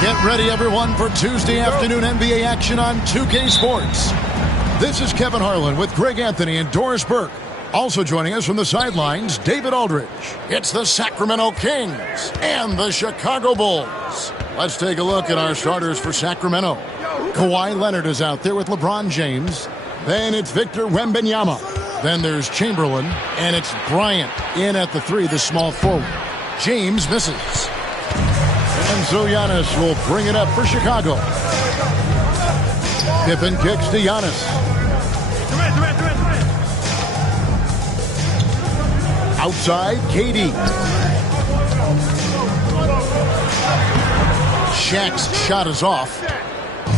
Get ready, everyone, for Tuesday afternoon NBA action on 2K Sports. This is Kevin Harlan with Greg Anthony and Doris Burke. Also joining us from the sidelines, David Aldridge. It's the Sacramento Kings and the Chicago Bulls. Let's take a look at our starters for Sacramento. Kawhi Leonard is out there with LeBron James. Then it's Victor Wembanyama. Then there's Chamberlain. And it's Bryant in at the 3, the small forward. James misses. And so Giannis will bring it up for Chicago. Pippen kicks to Giannis. Outside, KD. Shaq's shot is off.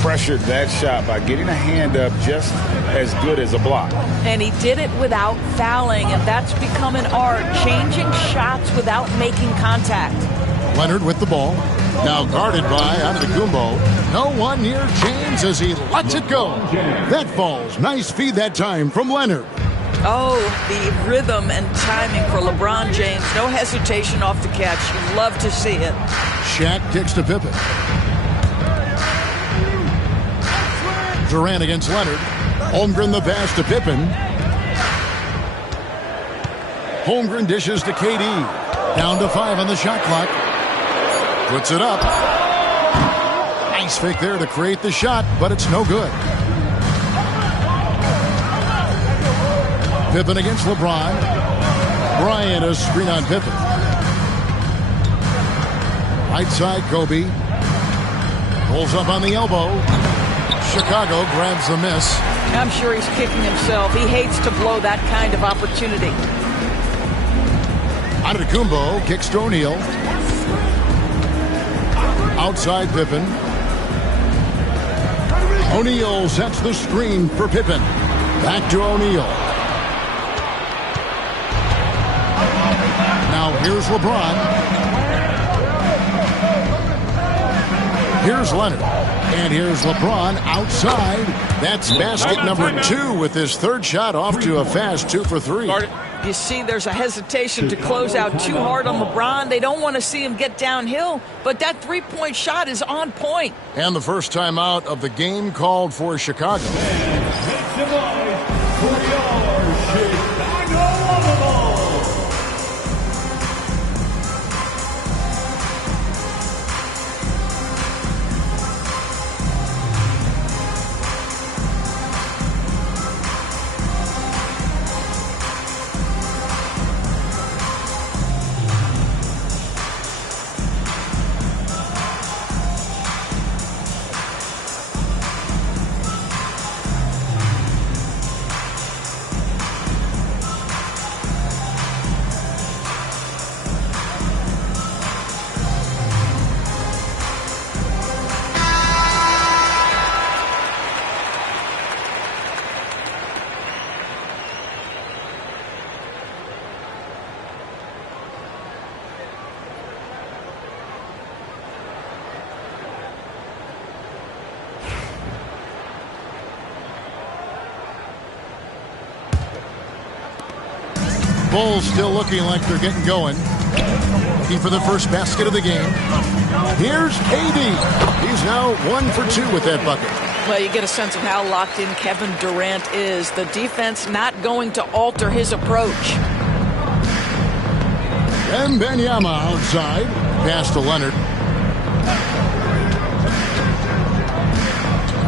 Pressured that shot by getting a hand up just as good as a block. And he did it without fouling, and that's become an art, changing shots without making contact. Leonard with the ball. Now guarded by Antetokounmpo. No one near James as he lets it go. That falls. Nice feed that time from Leonard. Oh, the rhythm and timing for LeBron James. No hesitation off the catch. You love to see it. Shaq kicks to Pippen. Durant against Leonard. Holmgren the pass to Pippen. Holmgren dishes to KD. Down to 5 on the shot clock. Puts it up. Nice fake there to create the shot, but it's no good. Pippen against LeBron. Bryant a screen on Pippen. Right side, Kobe. Pulls up on the elbow. Chicago grabs the miss. I'm sure he's kicking himself. He hates to blow that kind of opportunity. Antetokounmpo kicks to O'Neal. Outside Pippen. O'Neal sets the screen for Pippen. Back to O'Neal. Now here's LeBron. Here's Leonard. And here's LeBron outside. That's basket number 2 with his third shot off to a fast 2 for 3. You see there's a hesitation to close out too hard on LeBron. They don't want to see him get downhill, but that three-point shot is on point. And the first timeout of the game called for Chicago. Bulls still looking like they're getting going. Looking for the first basket of the game. Here's KD. He's now 1 for 2 with that bucket. Well, you get a sense of how locked in Kevin Durant is. The defense not going to alter his approach. And Wembanyama outside. Pass to Leonard.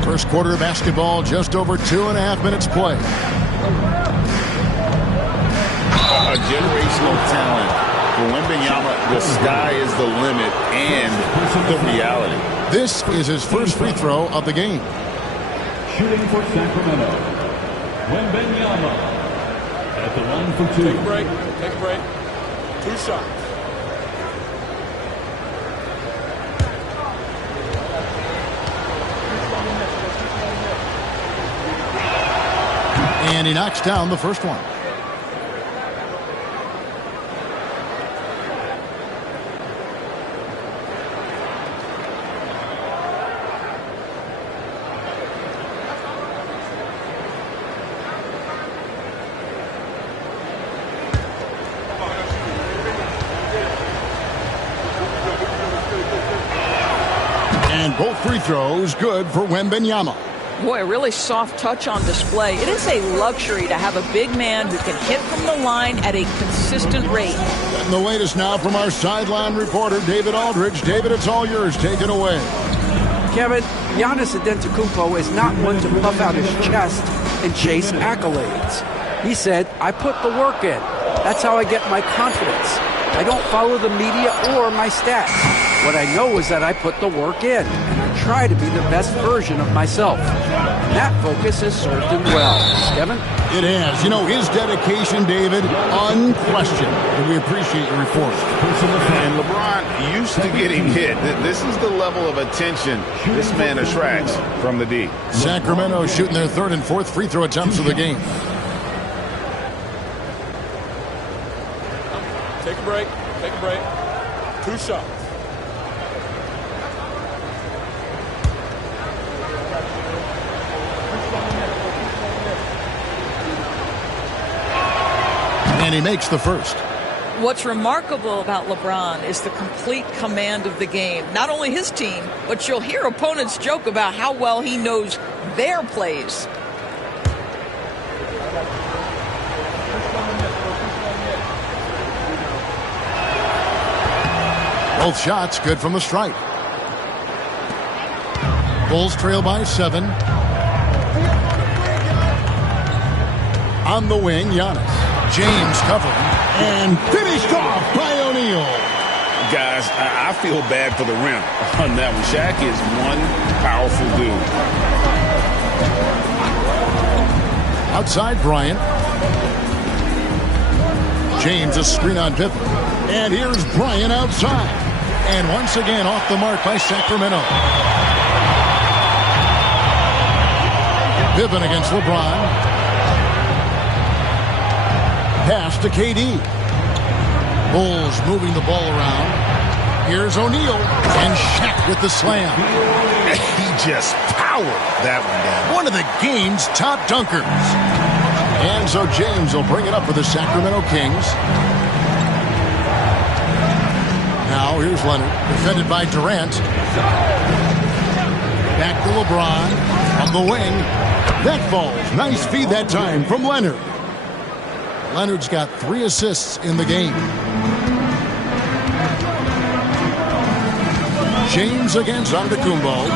First quarter of basketball, just over 2.5 minutes play. A generational talent. For Wembanyama, the sky is the limit and the reality. This is his first free throw of the game. Shooting for Sacramento, Wembanyama at the 1 for 2. Take a break. Take a break. 2 shots. And he knocks down the first one. And both free throws good for Wembanyama. Boy, a really soft touch on display. It is a luxury to have a big man who can hit from the line at a consistent rate. And the latest now from our sideline reporter, David Aldridge. David, it's all yours. Take it away. Kevin, Giannis Antetokounmpo is not one to puff out his chest and chase accolades. He said, I put the work in. That's how I get my confidence. I don't follow the media or my stats. What I know is that I put the work in, and I try to be the best version of myself. And that focus has served him well. Kevin? It has. You know, his dedication, David, unquestioned. And we appreciate your report. And LeBron used to getting hit. This is the level of attention this man attracts from the D. Sacramento shooting their third and fourth free throw attempts of the game. Take a break. Take a break. 2 shots. And he makes the first. What's remarkable about LeBron is the complete command of the game. Not only his team, but you'll hear opponents joke about how well he knows their plays. Both shots good from the stripe. Bulls trail by 7. On the wing, Giannis. James covering and finished off by O'Neal. Guys, I feel bad for the rim on that one. Shaq is one powerful dude. Outside Bryant. James a screen on Pippen. And here's Bryant outside. And once again off the mark by Sacramento. Pippen against LeBron. Pass to KD. Bulls moving the ball around. Here's O'Neal. And Shaq with the slam. He just powered that one down. One of the game's top dunkers. And so James will bring it up for the Sacramento Kings. Now here's Leonard, defended by Durant. Back to LeBron on the wing. That falls. Nice feed that time from Leonard. Leonard's got 3 assists in the game. James against Antetokounmpo.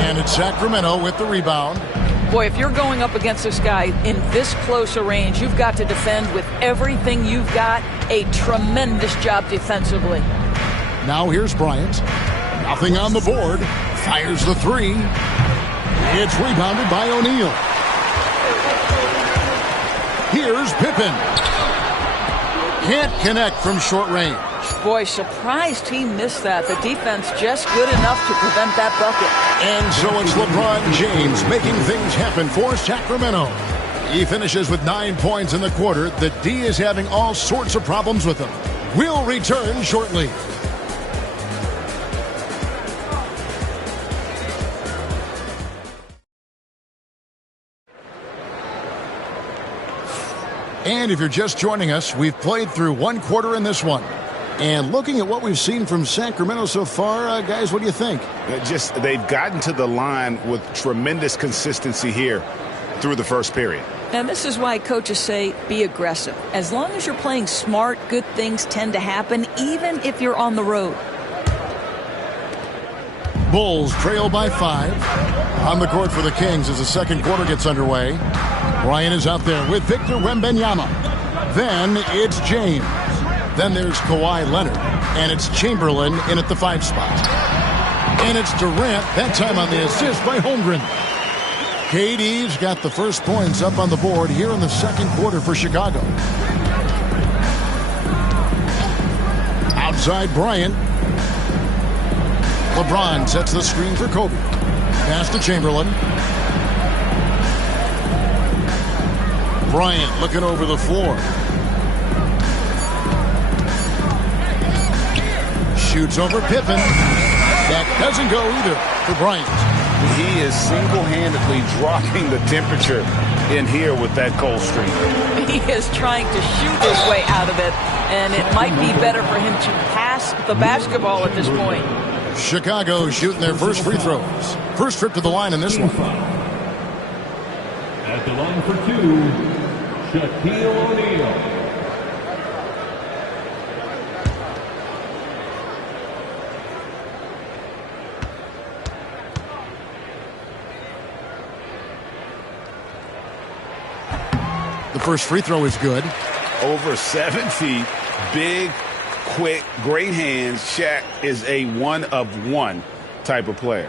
And it's Sacramento with the rebound. Boy, if you're going up against this guy in this close a range, you've got to defend with everything you've got. A tremendous job defensively. Now here's Bryant. Nothing on the board. Fires the 3. It's rebounded by O'Neal. Here's Pippen. Can't connect from short range. Boy, surprised he missed that. The defense just good enough to prevent that bucket. And so it's LeBron James making things happen for Sacramento. He finishes with 9 points in the quarter. The D is having all sorts of problems with him. We'll return shortly. And if you're just joining us, we've played through 1 quarter in this one. And looking at what we've seen from Sacramento so far, guys, what do you think? They've gotten to the line with tremendous consistency here through the first period. And this is why coaches say be aggressive. As long as you're playing smart, good things tend to happen, even if you're on the road. Bulls trail by 5. On the court for the Kings as the second quarter gets underway. Bryant is out there with Victor Wembanyama. Then it's James. Then there's Kawhi Leonard. And it's Chamberlain in at the 5 spot. And it's Durant, that time on the assist by Holmgren. KD's got the first points up on the board here in the second quarter for Chicago. Outside Bryant. LeBron sets the screen for Kobe. Pass to Chamberlain. Bryant looking over the floor. Shoots over Pippen. That doesn't go either for Bryant. He is single-handedly dropping the temperature in here with that cold streak. He is trying to shoot his way out of it, and it might be better for him to pass the basketball at this point. Chicago shooting their first free throws. First trip to the line in this one. At the line for 2, Shaquille O'Neal. The first free throw is good. Over 7 feet, big, quick, great hands. Shaq is a one-of-one type of player.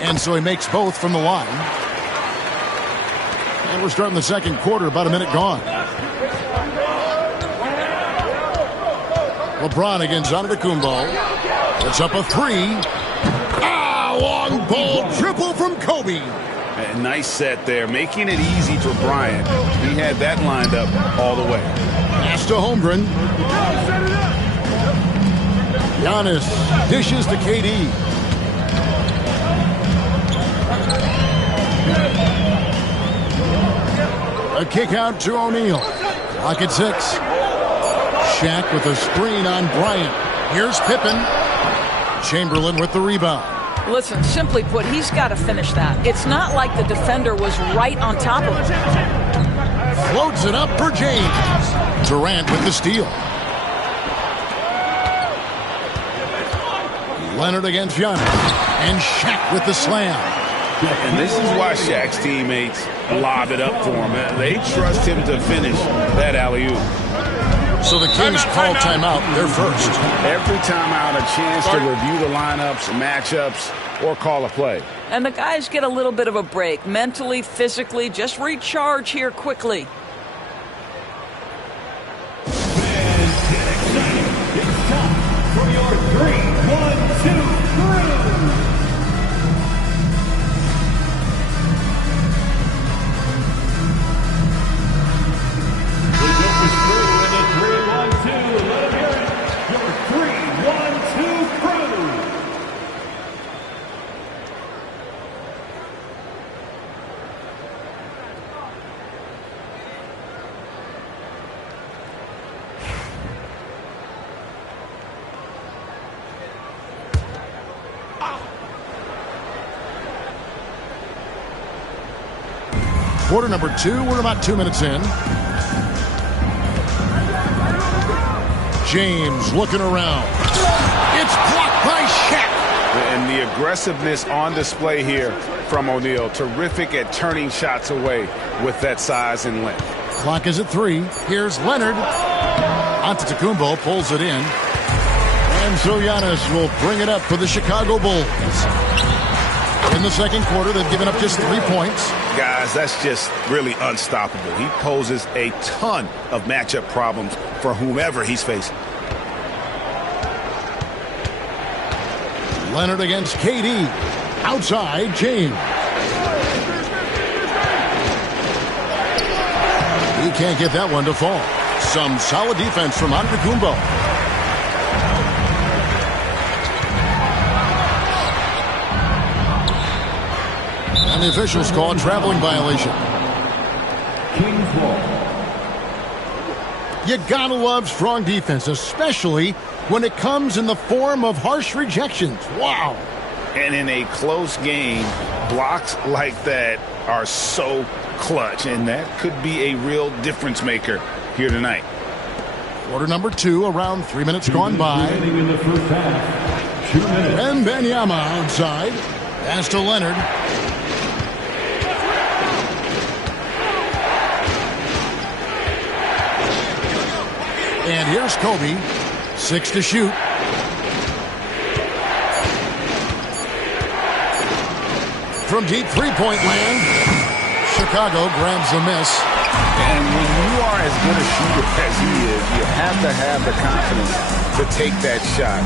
And so he makes both from the line. And we're starting the second quarter, about a minute gone. LeBron against Antetokounmpo. It's up a 3. Long ball triple from Kobe. A nice set there, making it easy for Bryant. He had that lined up all the way. Pass to Holmgren. Giannis dishes to KD. A kick out to O'Neal. Clock at 6. Shaq with a screen on Bryant. Here's Pippen. Chamberlain with the rebound. Listen, simply put, he's got to finish that. It's not like the defender was right on top of him. Floats it up for James. Durant with the steal. Leonard against Giannis. And Shaq with the slam. And this is why Shaq's teammates lob it up for him. They trust him to finish that alley-oop. So the Kings call timeout. They're first. Every timeout, a chance to review the lineups, matchups, or call a play. And the guys get a little bit of a break. Mentally, physically, just recharge here quickly. Fans, get excited. It's time for your 3-1-2 crew. Quarter number 2, we're about 2 minutes in. James looking around. It's blocked by Shaq. And the aggressiveness on display here from O'Neal. Terrific at turning shots away with that size and length. Clock is at 3. Here's Leonard. Antetokounmpo pulls it in. And so Giannis will bring it up for the Chicago Bulls. In the second quarter, they've given up just 3 points. Guys, that's just really unstoppable. He poses a ton of matchup problems for whomever he's facing. Leonard against KD. Outside, James. He can't get that one to fall. Some solid defense from Antetokounmpo. And the officials call a traveling violation. Kings ball. You gotta love strong defense, especially when it comes in the form of harsh rejections. Wow. And in a close game, blocks like that are so clutch, and that could be a real difference maker here tonight. Quarter number 2, around 3 minutes gone by. In the first half. 2 minutes. And Benyama outside. Pass to Leonard. And here's Kobe. 6 to shoot. From deep three-point land, Chicago grabs the miss. And when you are as good a shooter as he is, you have to have the confidence to take that shot.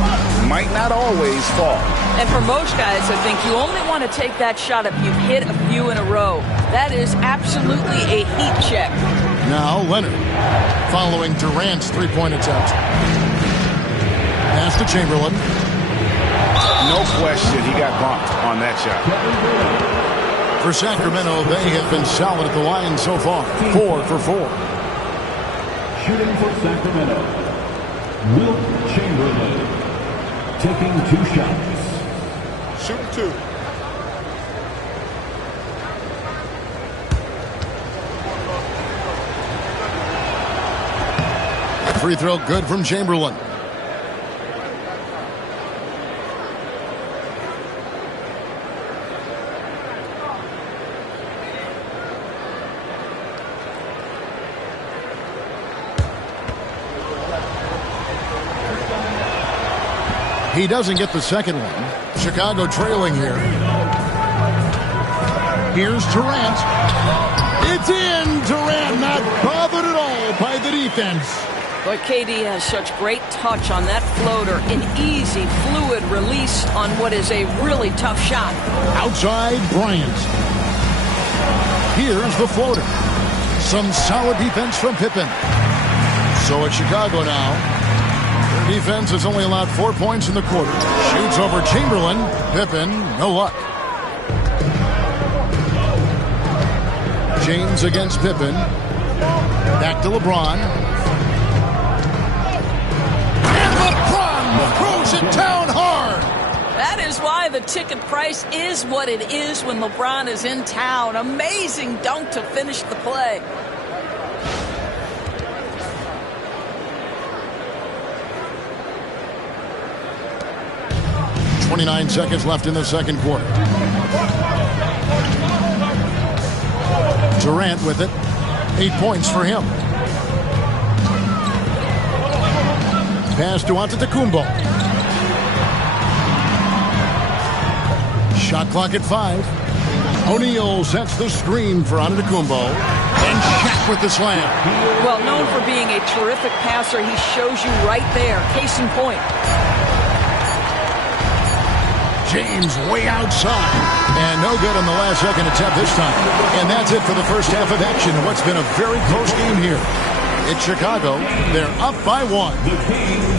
Might not always fall. And for most guys, I think you only want to take that shot if you've hit a few in a row. That is absolutely a heat check. Now Leonard, following Durant's three-point attempt. Pass to Chamberlain. No question he got bumped on that shot. For Sacramento, they have been solid at the line so far. 4 for 4. Shooting for Sacramento. Wilt Chamberlain. Taking 2 shots. Shooting 2. Free throw good from Chamberlain. He doesn't get the second one. Chicago trailing here. Here's Durant. It's in. Durant not bothered at all by the defense. But KD has such great touch on that floater. An easy, fluid release on what is a really tough shot. Outside Bryant. Here's the floater. Some solid defense from Pippen. So it's Chicago now. Their defense has only allowed 4 points in the quarter. Shoots over Chamberlain. Pippen, no luck. James against Pippen. Back to LeBron. And LeBron throws it down hard. That is why the ticket price is what it is when LeBron is in town. Amazing dunk to finish the play. .29 seconds left in the second quarter. Durant with it. 8 points for him. Pass to Antetokounmpo. Shot clock at 5. O'Neal sets the screen for Antetokounmpo. And Shaq with the slam. Well, known for being a terrific passer, he shows you right there. Case in point. James way outside. And no good on the last second attempt this time. And that's it for the first half of action in what's been a very close game here. It's Chicago. They're up by 1.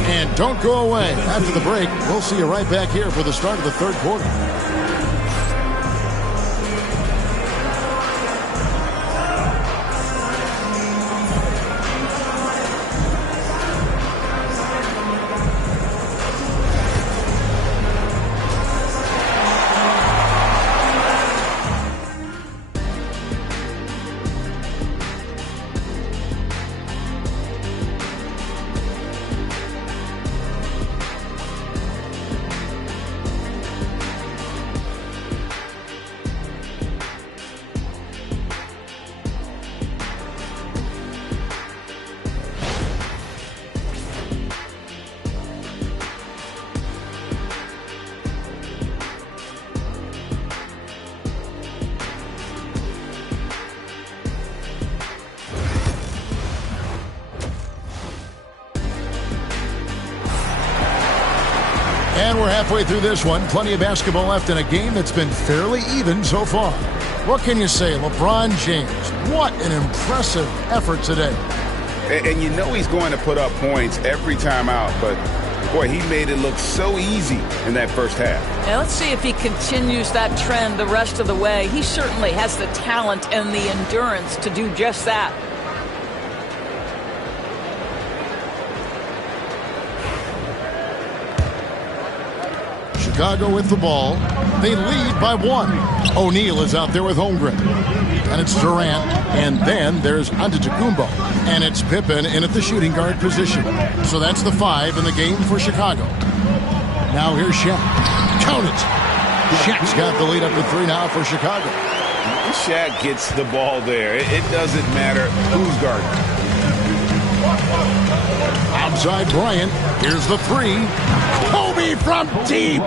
And don't go away. After the break, we'll see you right back here for the start of the third quarter. And we're halfway through this one. Plenty of basketball left in a game that's been fairly even so far. What can you say? LeBron James, what an impressive effort today. And you know he's going to put up points every time out, but boy, he made it look so easy in that first half. Now let's see if he continues that trend the rest of the way. He certainly has the talent and the endurance to do just that. Chicago with the ball. They lead by 1. O'Neal is out there with Holmgren. And it's Durant. And then there's Antetokounmpo. And it's Pippen in at the shooting guard position. So that's the 5 in the game for Chicago. Now here's Shaq. Count it. Shaq's got the lead up to 3 now for Chicago. Shaq gets the ball there. It doesn't matter who's guarding. Outside Bryant. Here's the 3. Kobe from deep.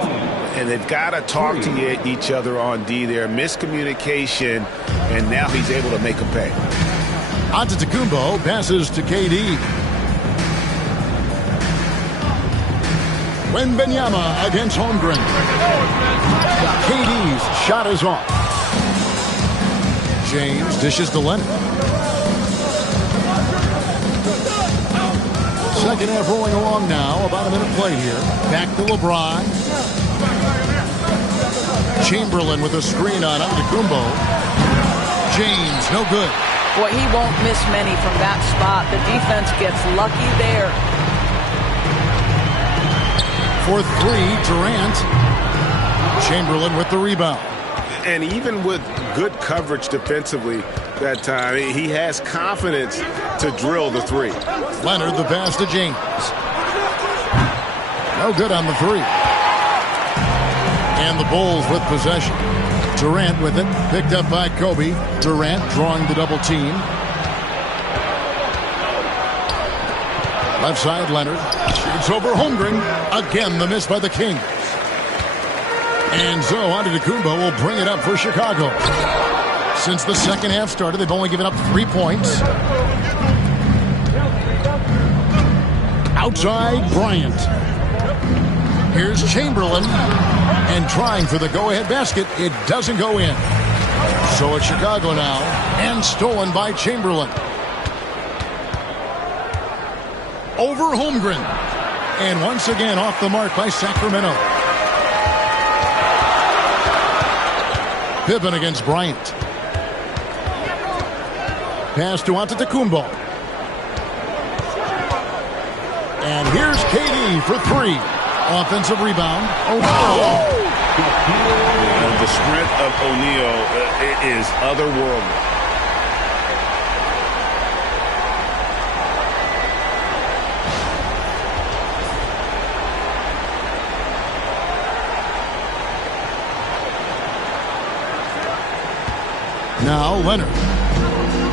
And they've got to talk to each other on D there. Miscommunication, and now he's able to make them pay. Antetokounmpo passes to KD. Wembanyama against Holmgren. KD's shot is off. James dishes to Leonard. Second half rolling along now. About a minute play here. Back to LeBron. Chamberlain with a screen on Antetokounmpo. James, no good. Boy, he won't miss many from that spot. The defense gets lucky there. For 3, Durant. Chamberlain with the rebound. And even with good coverage defensively that time, he has confidence to drill the 3. Leonard, the pass to James. No good on the 3. And the Bulls with possession. Durant with it, picked up by Kobe. Durant drawing the double team. Left side, Leonard. Shoots over Holmgren. Again, the miss by the Kings. And so Antetokounmpo will bring it up for Chicago. Since the second half started, they've only given up 3 points. Outside, Bryant. Here's Chamberlain. And trying for the go-ahead basket. It doesn't go in. So it's Chicago now. And stolen by Chamberlain. Over Holmgren. And once again off the mark by Sacramento. Pippen against Bryant. Pass to Antetokounmpo. And here's KD for 3. Offensive rebound. The strength of O'Neal is otherworldly. Now Leonard.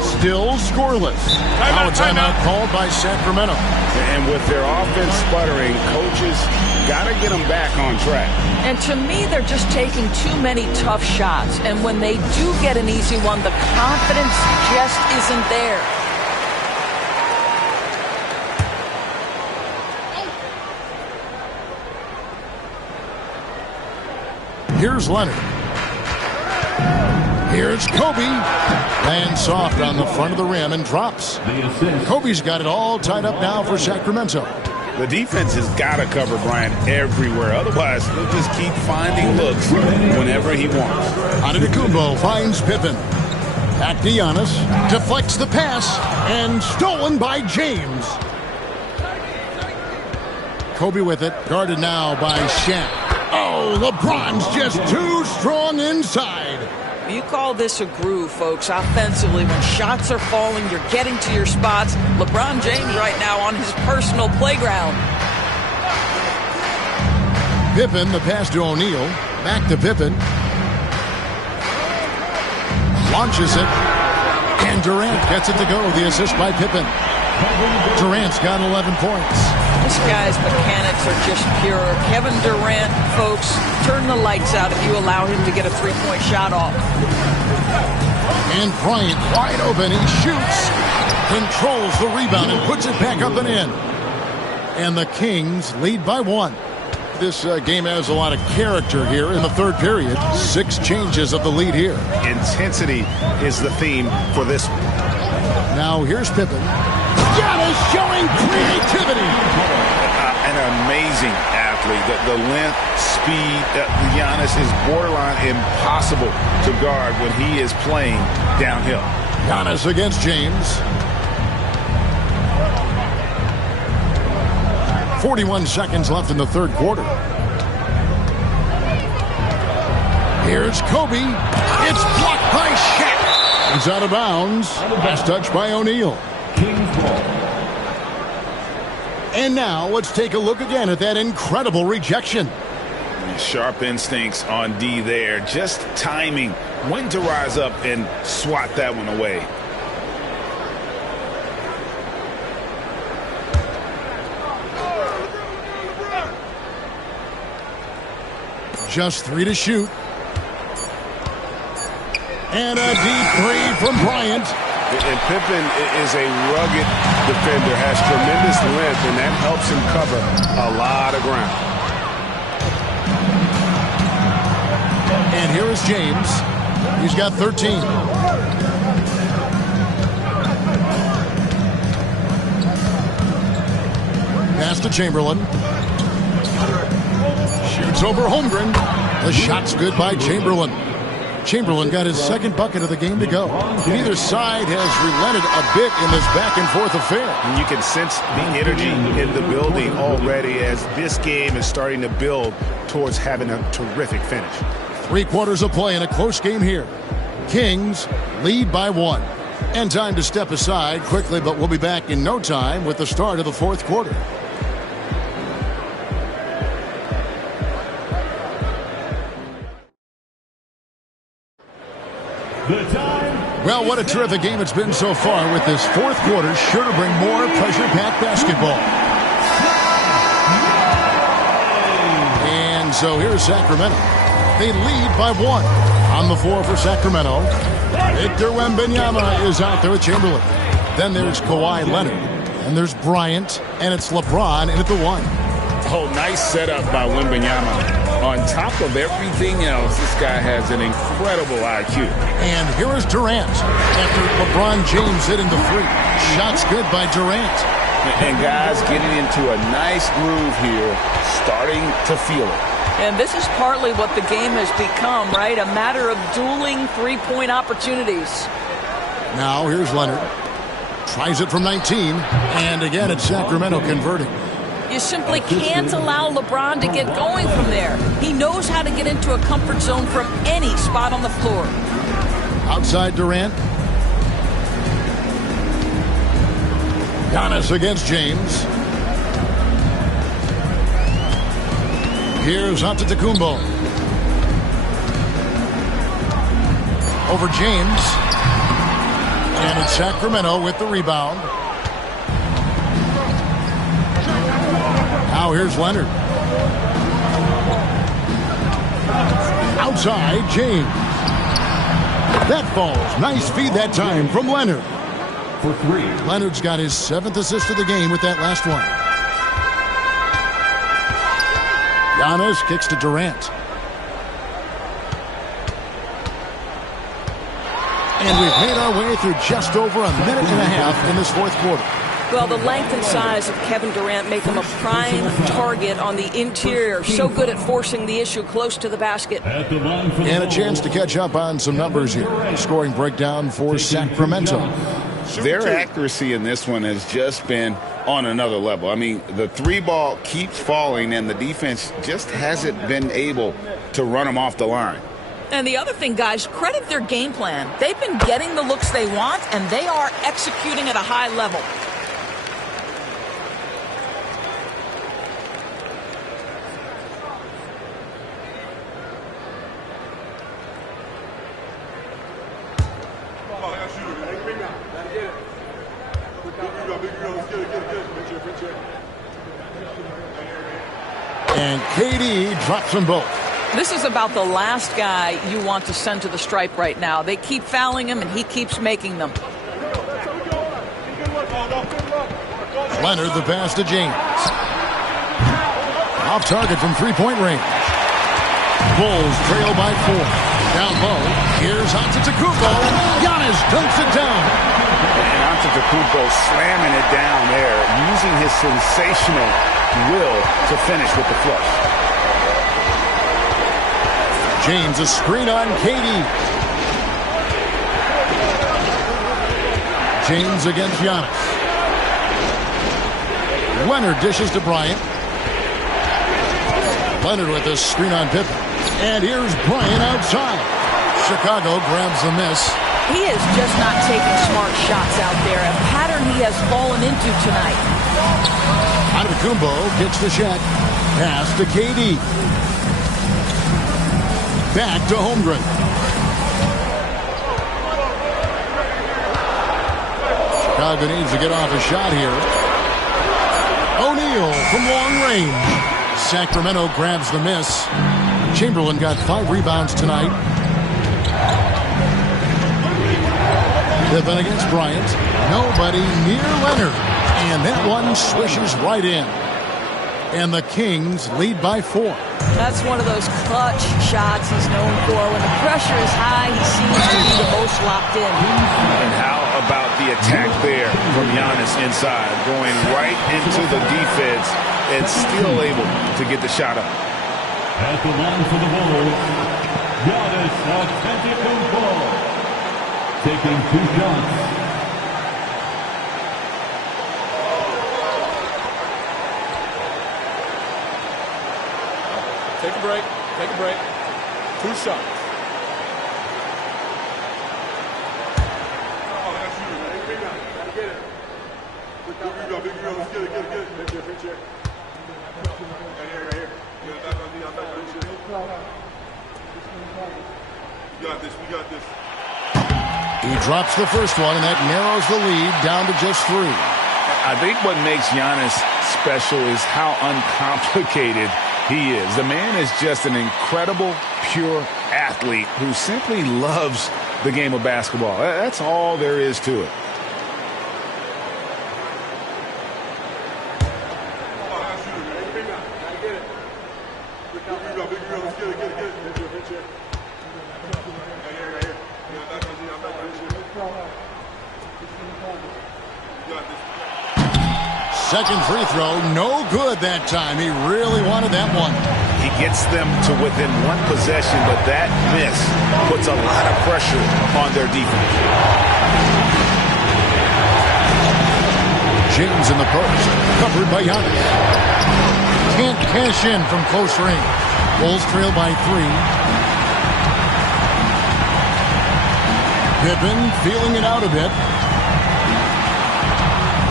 Still scoreless. Now a timeout called by Sacramento. And with their offense sputtering, coaches got to get them back on track. And to me, they're just taking too many tough shots. And when they do get an easy one, the confidence just isn't there. Here's Leonard. Here's Kobe. Lands soft on the front of the rim and drops. Kobe's got it all tied up now for Sacramento. The defense has got to cover Bryant everywhere. Otherwise, he'll just keep finding looks whenever he wants. Antetokounmpo finds Pippen. Back to Giannis. Deflects the pass. And stolen by James. Kobe with it. Guarded now by Shaq. Oh, LeBron's just too strong inside. You call this a groove, folks. Offensively, when shots are falling, you're getting to your spots. LeBron James right now on his personal playground. Pippen, the pass to O'Neal. Back to Pippen. Launches it. And Durant gets it to go. The assist by Pippen. Durant's got 11 points. This guy's mechanics are just pure. Kevin Durant, folks, turn the lights out if you allow him to get a three-point shot off. And Bryant wide open. He shoots, controls the rebound, and puts it back up and in. And the Kings lead by 1. This game has a lot of character here in the third period. 6 changes of the lead here. Intensity is the theme for this one. Now here's Pippen. Giannis showing creativity. An amazing athlete. The length, speed. Giannis is borderline impossible to guard when he is playing downhill. Giannis against James. 41 seconds left in the third quarter. Here's Kobe. It's blocked by Shaq. He's out of bounds. Last touch by O'Neal. And now let's take a look again at that incredible rejection. Sharp instincts on D there. Just timing when to rise up and swat that one away. Just 3 to shoot. And a deep 3 from Bryant. And Pippen is a rugged defender, has tremendous length, and that helps him cover a lot of ground. And here is James. He's got 13. Pass to Chamberlain. Shoots over Holmgren. The shot's good by Chamberlain. Chamberlain got his second bucket of the game to go. Neither side has relented a bit in this back-and-forth affair. And you can sense the energy in the building already as this game is starting to build towards having a terrific finish. 3 quarters of play in a close game here. Kings lead by 1. And time to step aside quickly, but we'll be back in no time with the start of the fourth quarter. Well, what a terrific game it's been so far, with this fourth quarter sure to bring more pressure-packed basketball. And so here's Sacramento. They lead by 1. On the floor for Sacramento, Victor Wembanyama is out there with Chamberlain. Then there's Kawhi Leonard. And there's Bryant. And it's LeBron in at the 1. Oh, nice setup by Wembanyama. On top of everything else, this guy has an incredible IQ. And here is Durant after LeBron James hitting the 3. Shots good by Durant. And guys getting into a nice groove here, starting to feel it. And this is partly what the game has become, right? A matter of dueling three-point opportunities. Now here's Leonard. Tries it from 19. And again, it's Sacramento converting. You simply can't allow LeBron to get going from there. He knows how to get into a comfort zone from any spot on the floor. Outside Durant. Giannis against James. Here's Antetokounmpo. Over James. And it's Sacramento with the rebound. Now here's Leonard. Outside, James. That falls. Nice feed that time from Leonard. For 3. Leonard's got his 7th assist of the game with that last one. Giannis kicks to Durant. And we've made our way through just over a minute and a half in this fourth quarter. Well, the length and size of Kevin Durant make him a prime target on the interior. So good at forcing the issue close to the basket. And a chance to catch up on some numbers here. Scoring breakdown for Sacramento. Their accuracy in this one has just been on another level. I mean, the 3 ball keeps falling, and the defense just hasn't been able to run them off the line. And the other thing, guys, credit their game plan. They've been getting the looks they want, and they are executing at a high level. And KD drops them both. This is about the last guy you want to send to the stripe right now. They keep fouling him, and he keeps making them. Leonard, the pass to James. Off target from three-point range. Bulls trail by 4. Down low. Here's Antetokounmpo. Giannis dunks it down. And Antetokounmpo slamming it down there, using his sensational will to finish with the flush. James, a screen on KD. James against Giannis. Leonard dishes to Bryant. Leonard with a screen on Pippen. And here's Bryant outside. Chicago grabs the miss. He is just not taking smart shots out there, a pattern he has fallen into tonight. Antetokounmpo kicks the shot. Pass to KD. Back to Holmgren. Chicago needs to get off a shot here. O'Neal from long range. Sacramento grabs the miss. Chamberlain got 5 rebounds tonight. Pippen against Bryant. Nobody near Leonard. And that one swishes right in. And the Kings lead by 4. That's one of those clutch shots he's known for. When the pressure is high, he seems to be the most locked in. And how about the attack there from Giannis inside, going right into the defense and still able to get the shot up. At the line for the Bulls, Giannis Antetokounmpo, taking 2 shots. Take a break. Take a break. 2 shots. We got this. He drops the first one, and that narrows the lead down to just 3. I think what makes Giannis special is how uncomplicated he is. The man is just an incredible, pure athlete who simply loves the game of basketball. That's all there is to it. Second free throw, no good that time. He really wanted that one. He gets them to within 1 possession, but that miss puts a lot of pressure on their defense. James in the post, covered by Giannis. Can't cash in from close range. Bulls trail by 3. Pippen feeling it out a bit.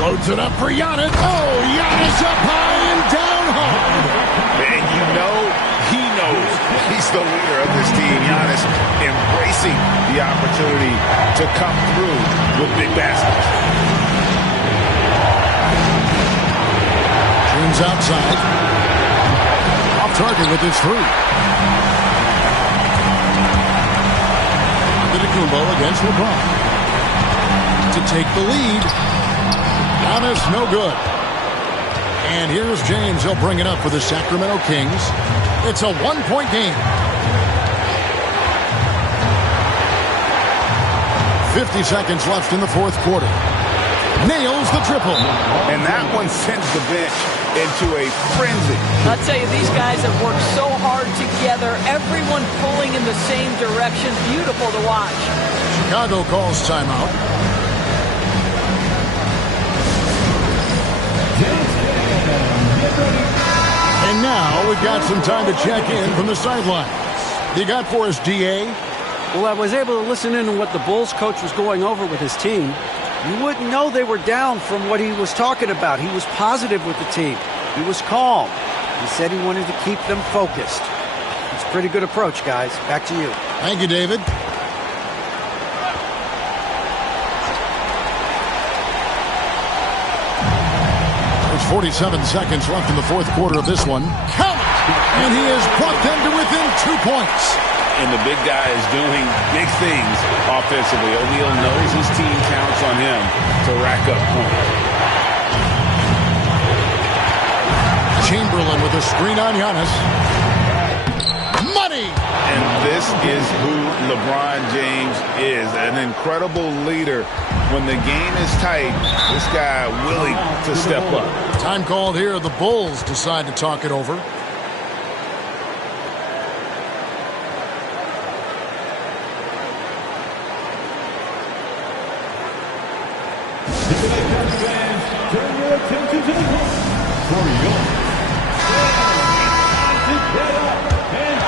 Loads it up for Giannis. Oh, Giannis up high and down hard. And you know he knows he's the leader of this team. Giannis embracing the opportunity to come through with big baskets. James outside. Off target with his 3. Antetokounmpo against LeBron. To take the lead. Giannis no good. And here's James. He'll bring it up for the Sacramento Kings. It's a 1-point game. 50 seconds left in the fourth quarter. Nails the triple. And that one sends the bench into a frenzy. I'll tell you, these guys have worked so hard together. Everyone pulling in the same direction. Beautiful to watch. Chicago calls timeout. And now we've got some time to check in from the sidelines. You got for us, D.A.? Well, I was able to listen in on what the Bulls coach was going over with his team. You wouldn't know they were down from what he was talking about. He was positive with the team. He was calm. He said he wanted to keep them focused. It's a pretty good approach, guys. Back to you. Thank you, David. There's 47 seconds left in the fourth quarter of this one. Count! And he has brought them to within 2 points. And the big guy is doing big things offensively. O'Neal knows his team counts on him to rack up points. Chamberlain with a screen on Giannis. Money! And this is who LeBron James is. An incredible leader. When the game is tight, this guy willing to step up. Time called here. The Bulls decide to talk it over. Turn your attention to the court for your to get up and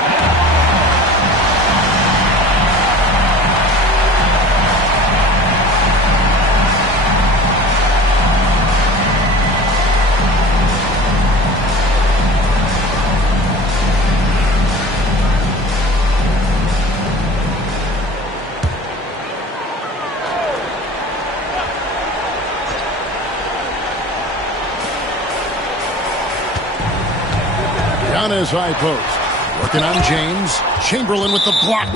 Giannis high post. Working on James. Chamberlain with the block.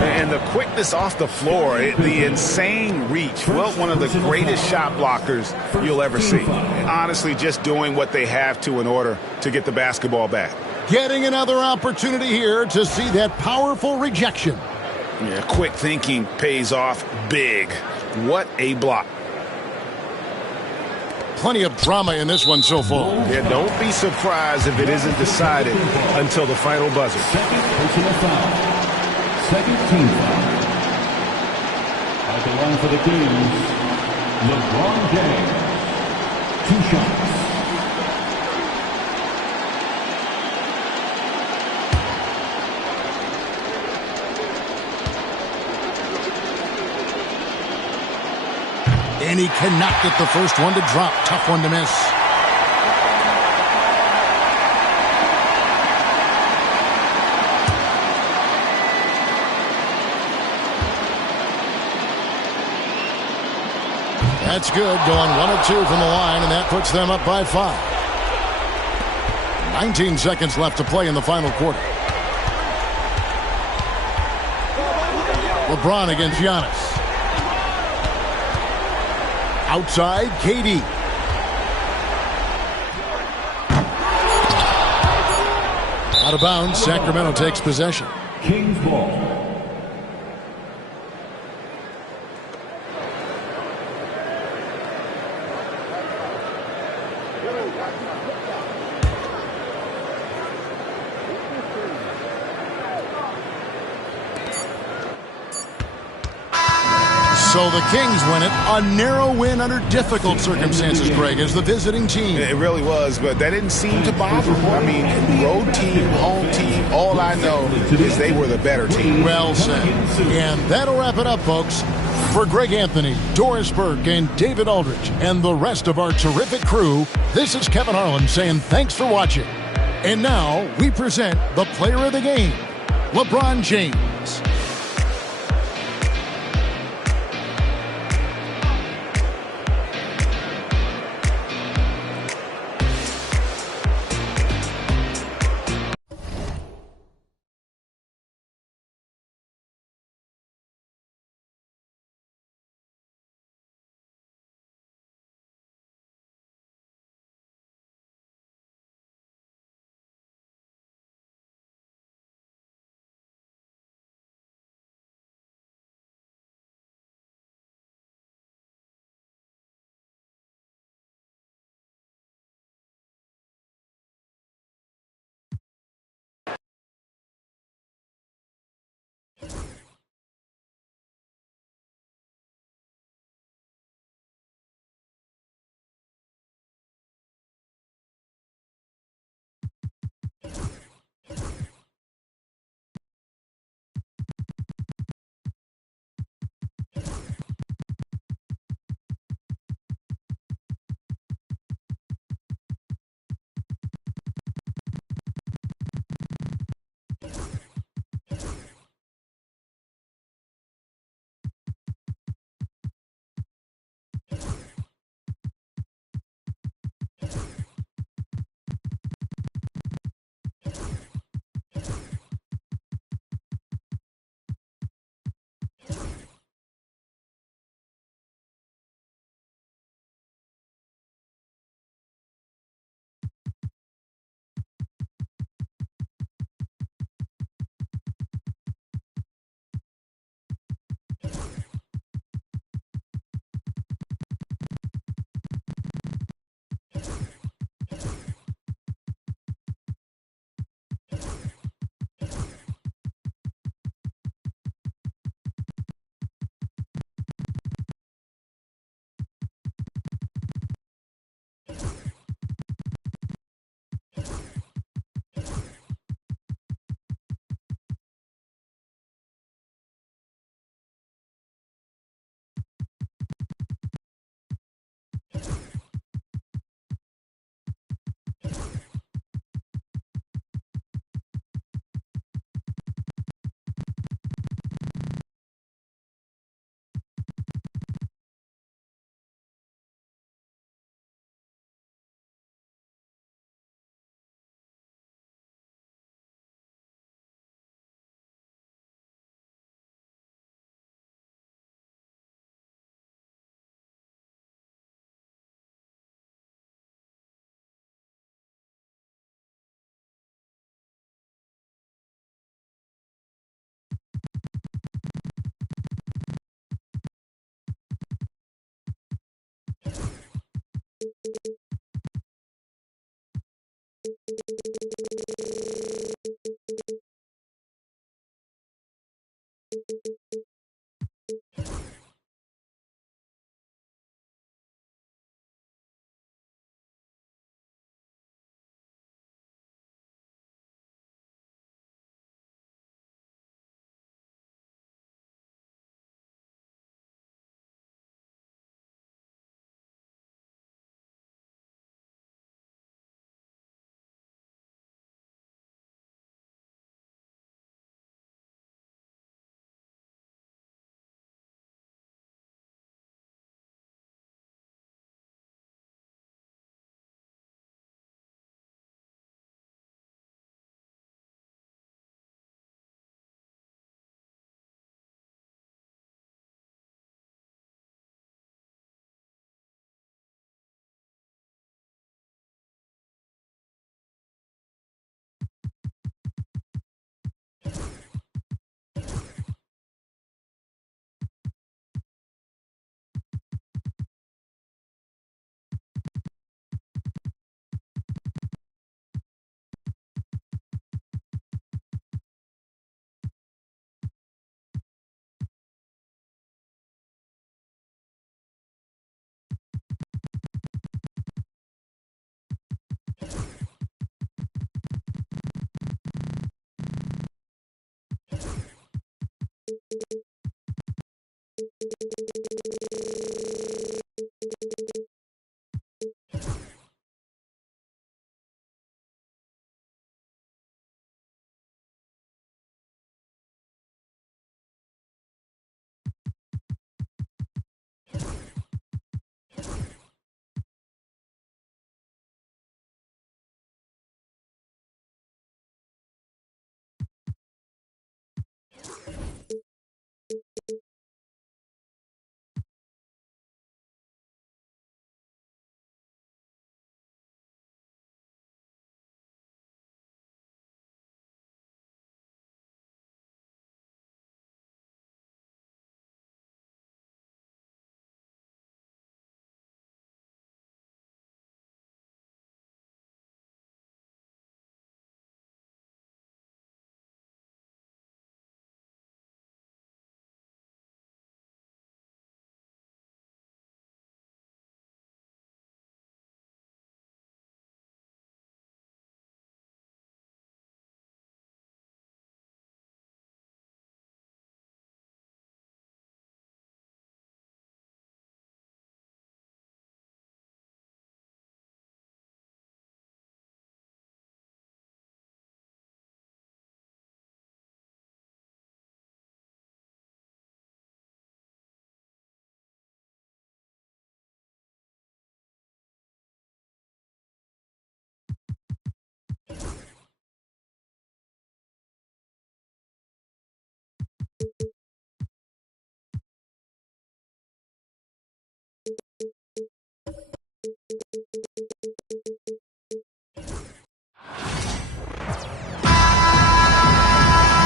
And the quickness off the floor, the insane reach. Well, one of the greatest shot blockers you'll ever see. Honestly, just doing what they have to in order to get the basketball back. Getting another opportunity here to see that powerful rejection. Yeah, quick thinking pays off big. What a block. Plenty of drama in this one so far. Yeah, don't be surprised if it isn't decided until the final buzzer. second personal foul. Second team foul. At the line for the Kings, LeBron James. 2 shots. And he cannot get the first one to drop. Tough one to miss. That's good. Going 1 of 2 from the line, and that puts them up by 5. 19 seconds left to play in the final quarter. LeBron against Giannis. Outside, KD. Out of bounds, Sacramento takes possession. Kings ball. So So the Kings win it. A narrow win under difficult circumstances, Greg, as the visiting team. It really was, but that didn't seem to bother them. I mean, road team, home team, all I know is they were the better team. Well said. And that'll wrap it up, folks. For Greg Anthony, Doris Burke, and David Aldridge, and the rest of our terrific crew, this is Kevin Harlan saying thanks for watching. And now we present the player of the game, LeBron James.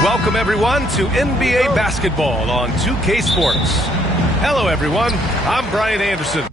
Welcome, everyone, to NBA basketball on 2K Sports. Hello, everyone. I'm Brian Anderson.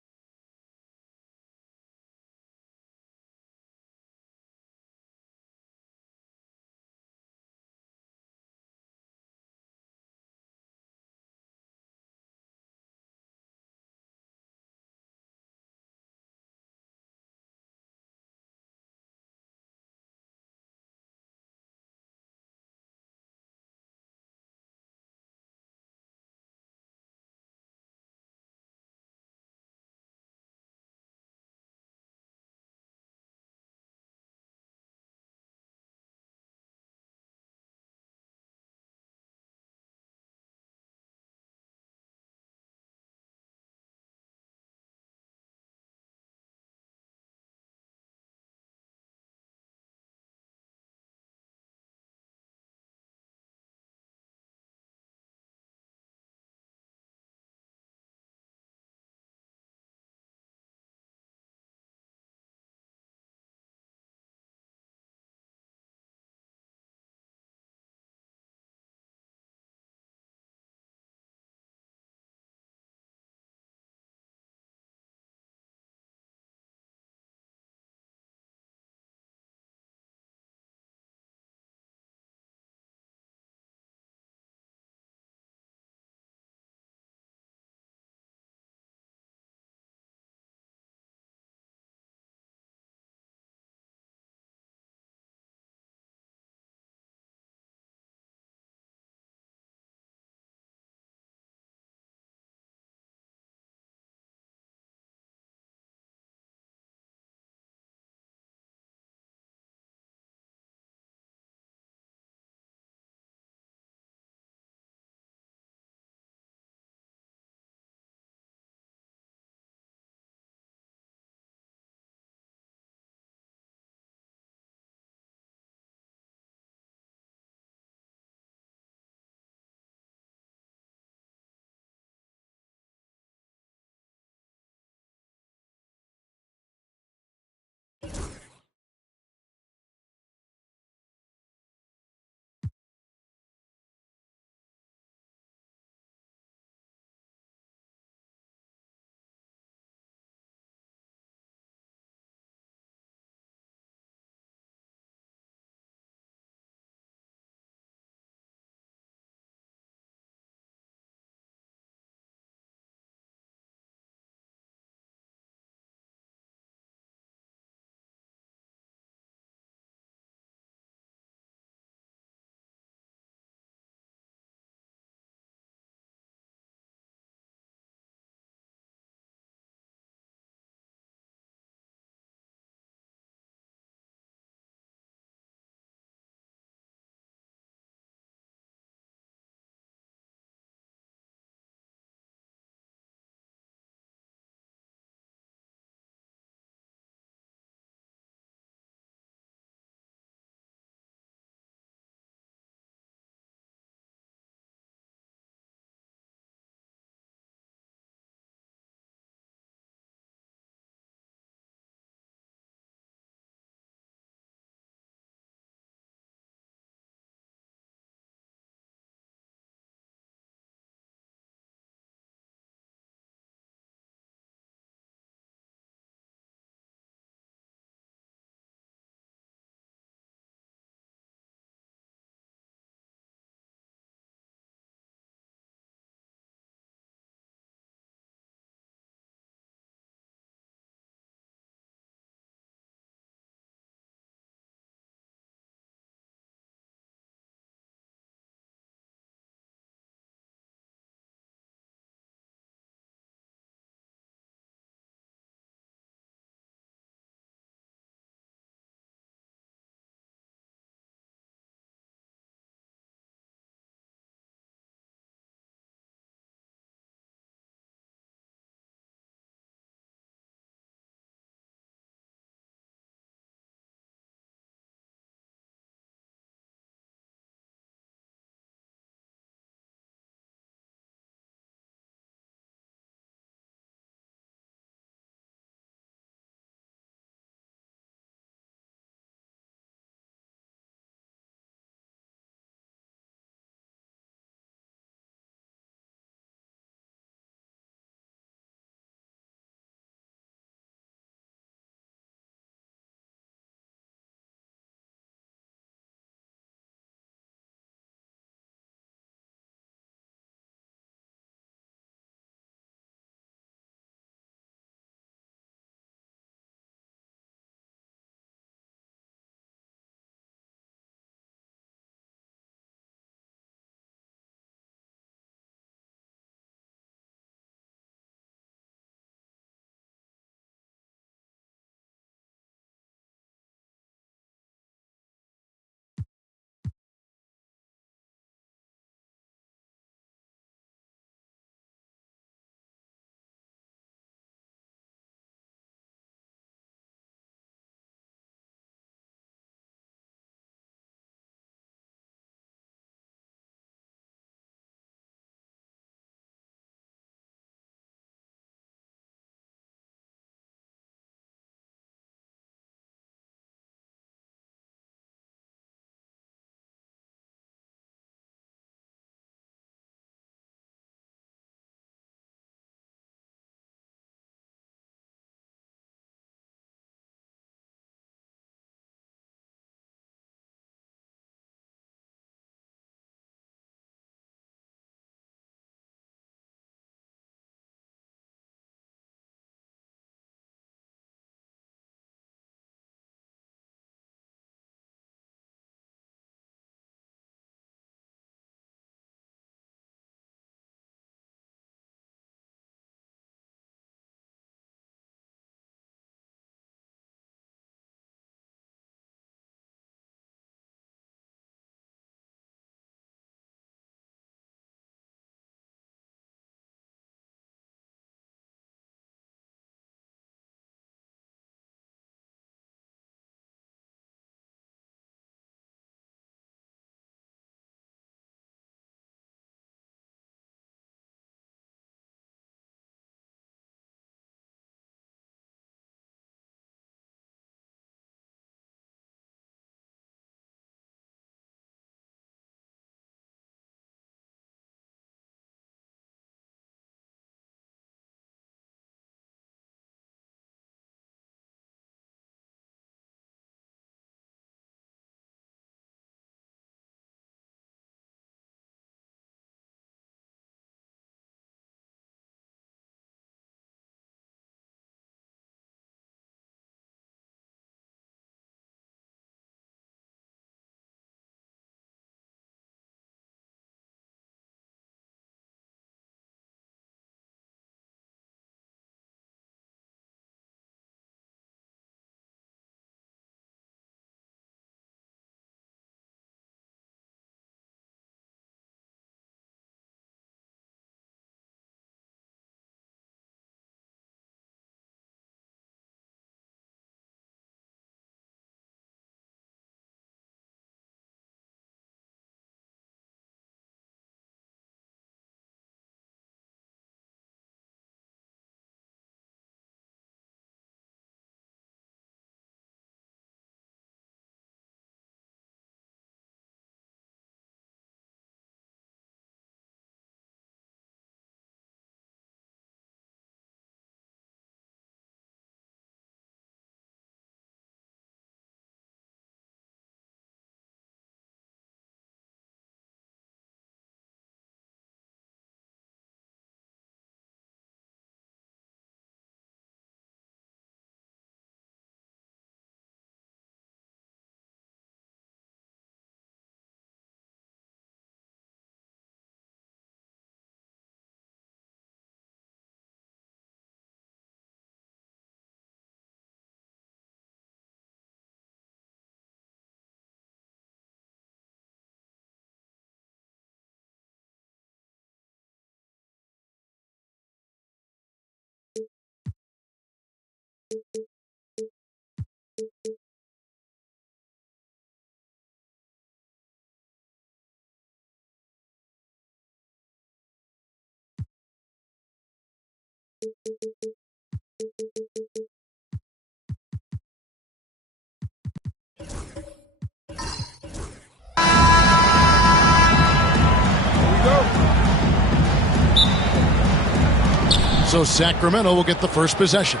So Sacramento will get the first possession.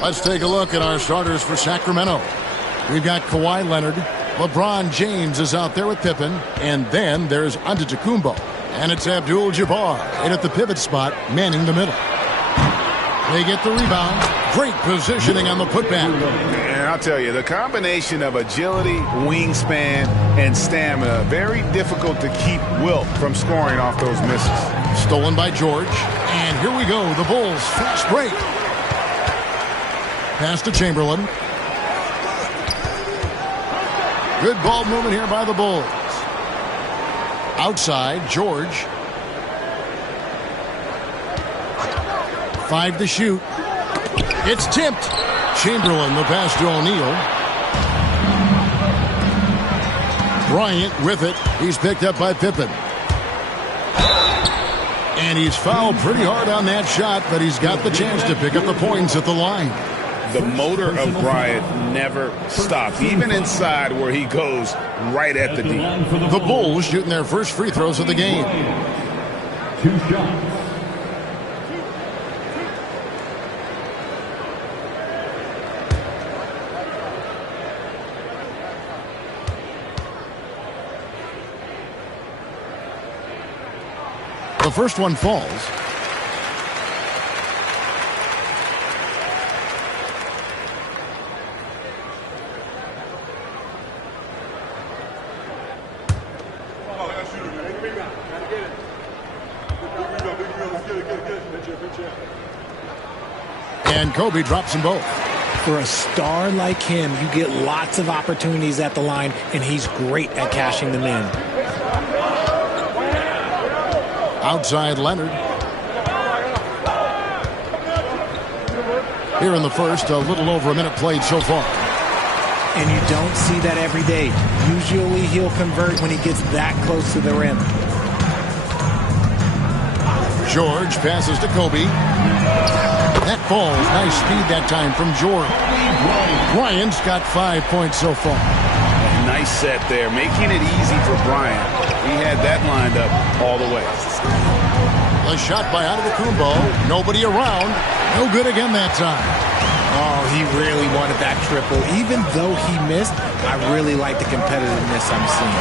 Let's take a look at our starters for Sacramento. We've got Kawhi Leonard. LeBron James is out there with Pippen. And then there's Antetokounmpo. And it's Abdul-Jabbar in at the pivot spot, manning the middle. They get the rebound. Great positioning on the putback. And I'll tell you, the combination of agility, wingspan, and stamina, very difficult to keep Wilt from scoring off those misses. Stolen by George. And here we go. The Bulls fast break. Pass to Chamberlain. Good ball movement here by the Bulls. Outside, George. 5 to shoot. It's tipped. Chamberlain, the pass to O'Neal. Bryant with it. He's picked up by Pippen. And he's fouled pretty hard on that shot, but he's got the chance to pick up the points at the line. The motor of Bryant never stops, even inside where he goes right at the deep. The Bulls shooting their first free throws of the game. 2 shots. The first one falls. And Kobe drops them both. For a star like him, you get lots of opportunities at the line, and he's great at cashing them in. Outside Leonard. Here in the first, a little over a minute played so far. And you don't see that every day. Usually he'll convert when he gets that close to the rim. George passes to Kobe. That falls. Nice speed that time from George. Bryant's got 5 points so far. Nice set there, making it easy for Bryant. He had that lined up all the way. A shot by Antetokounmpo. Nobody around. No good again that time. Oh, he really wanted that triple. Even though he missed, I really like the competitiveness I'm seeing.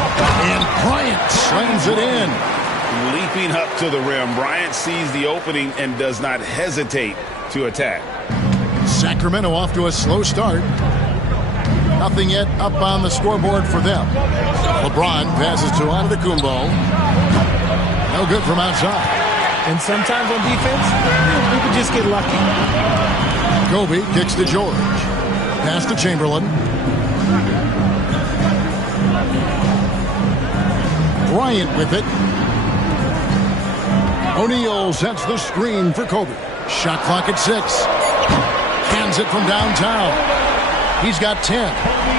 And Bryant slams it in. Leaping up to the rim, Bryant sees the opening and does not hesitate to attack. Sacramento off to a slow start. Nothing yet up on the scoreboard for them. LeBron passes to Antetokounmpo. No good from outside. And sometimes on defense, we could just get lucky. Kobe kicks to George. Pass to Chamberlain. Bryant with it. O'Neal sets the screen for Kobe. Shot clock at 6. Hands it from downtown. He's got 10.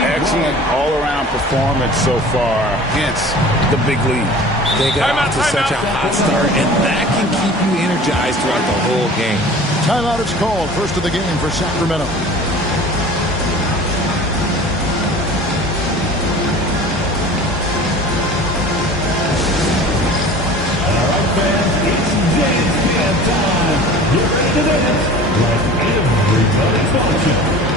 Excellent all-around performance so far. Hence the big lead. They got off to such a hot start, and that can keep you energized throughout the whole game. Timeout is called. First of the game for Sacramento. All right, fans, it's dance band time. Get ready to dance like everybody's watching.